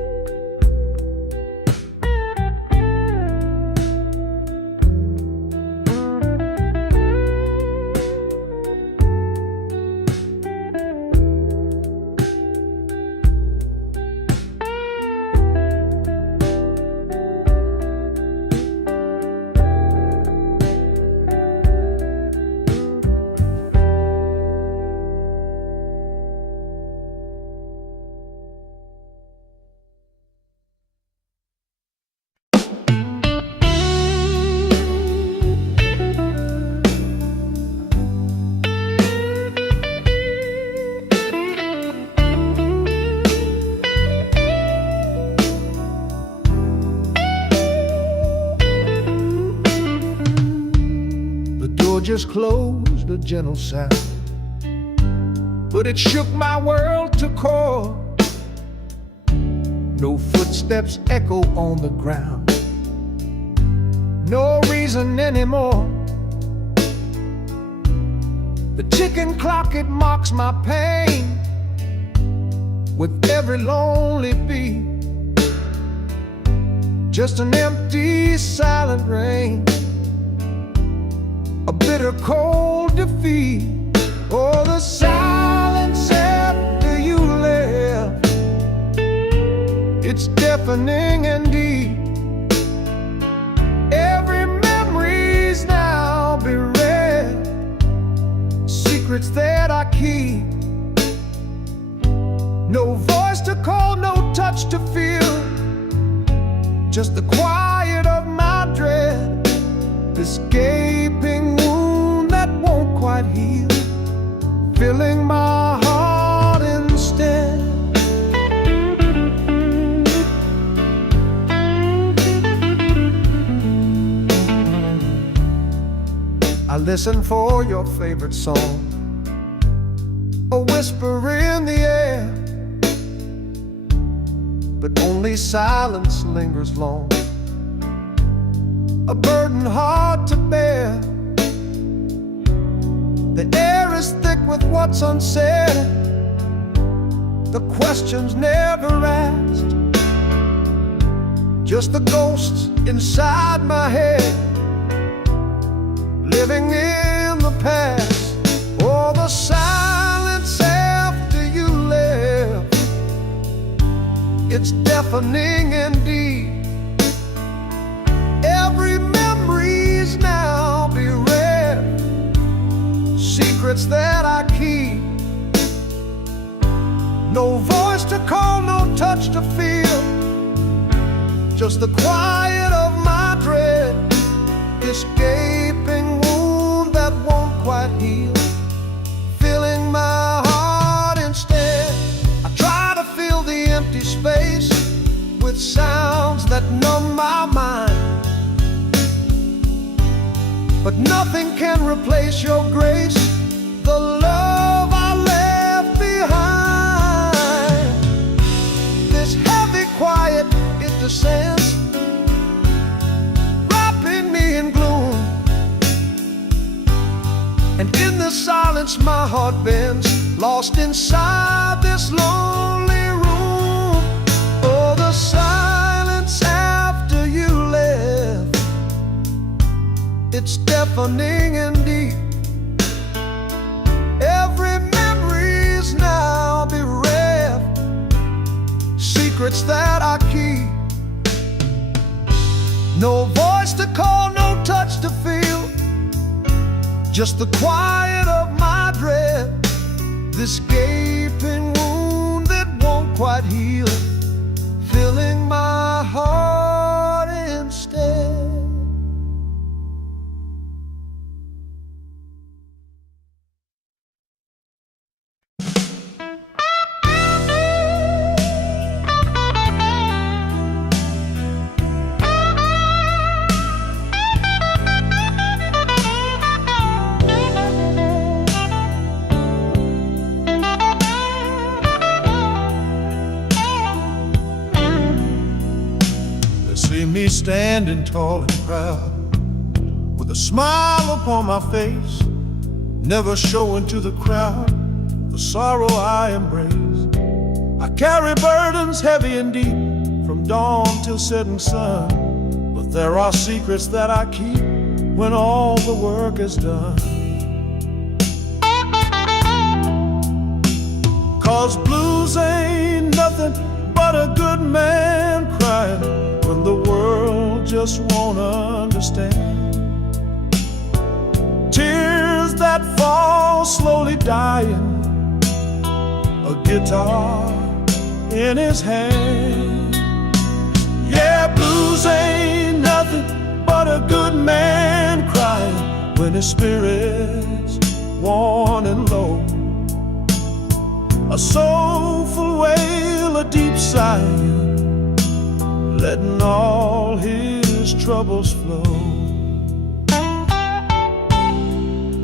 just closed, a gentle sound, but it shook my world to core. No footsteps echo on the ground, no reason anymore. The ticking clock, it mocks my pain with every lonely beat. Just an empty, silent rain, a bitter, cold defeat. Oh, the silence after you left, it's deafening indeed. Every memory's now bereft, secrets that I keep. No voice to call, no touch to feel, just the quiet of my dread, this gaping wound that won't quite heal, filling my heart instead. I listen for your favorite song, a whisper in the air, but only silence lingers long, a burden hard to bear. The air is thick with what's unsaid, the questions never asked, just the ghosts inside my head, living in the past. Oh, the silence after you left, it's deafening indeed. Every memory's now bereft, secrets that I keep. No voice to call, no touch to feel, just the quiet of my dread, this gaping wound that won't quite heal, filling my heart instead. I try to fill the empty space with sounds that numb my mind, but nothing can replace your grace, the love I left behind. This heavy quiet, it descends, wrapping me in gloom, and in the silence my heart bends, lost inside this lonely room. Oh, the silence after you left, it's deafening indeed. Every memory's now bereft, secrets that I keep. No voice to call, no touch to feel, just the quiet of my dread, this gaping wound that won't quite heal, filling my heart instead. See me standing tall and proud, with a smile upon my face, never showing to the crowd the sorrow I embrace. I carry burdens heavy and deep, from dawn till setting sun, but there are secrets that I keep when all the work is done. 'Cause blues ain't nothing but a good man crying when the world just won't understand. Tears that fall slowly dying, a guitar in his hand. Yeah, blues ain't nothing but a good man crying when his spirit's worn and low. A soulful wail, a deep sigh, letting all his troubles flow.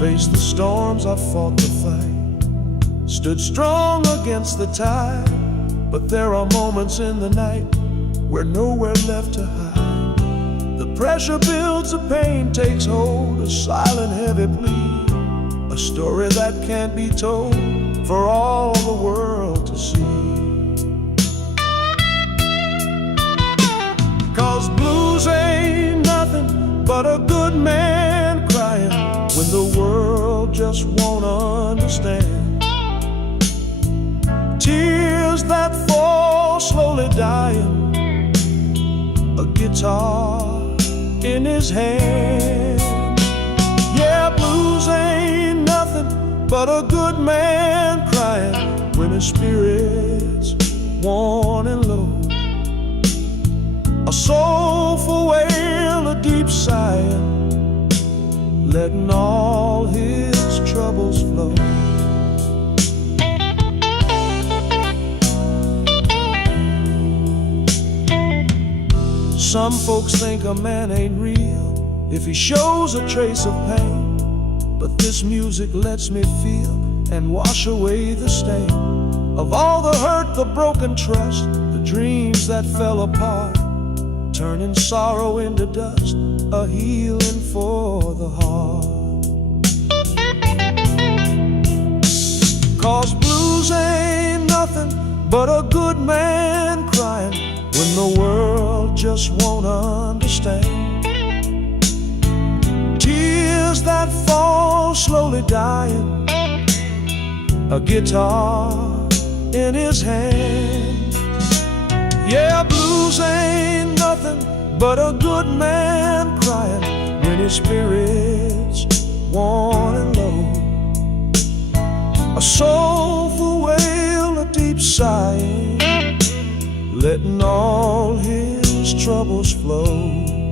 Faced the storms, I fought the fight, stood strong against the tide. But there are moments in the night where nowhere left to hide. The pressure builds, the pain takes hold, a silent heavy plea, a story that can't be told for all the world to see. 'Cause blues ain't nothing but a good man crying when the world just won't understand. Tears that fall slowly dying, a guitar in his hand. Yeah, blues ain't nothing but a good man crying when his spirit's worn and low. A soulful wail, a deep sighing, letting all his troubles flow. Some folks think a man ain't real if he shows a trace of pain, but this music lets me feel and wash away the stain of all the hurt, the broken trust, the dreams that fell apart, turning sorrow into dust, a healing for the heart. 'Cause blues ain't nothing but a good man crying when the world just won't understand. Tears that fall slowly dying, a guitar in his hand. Yeah, blues ain't nothing but a good man crying when his spirit's worn and low. A soulful wail, a deep sighing, letting all his troubles flow.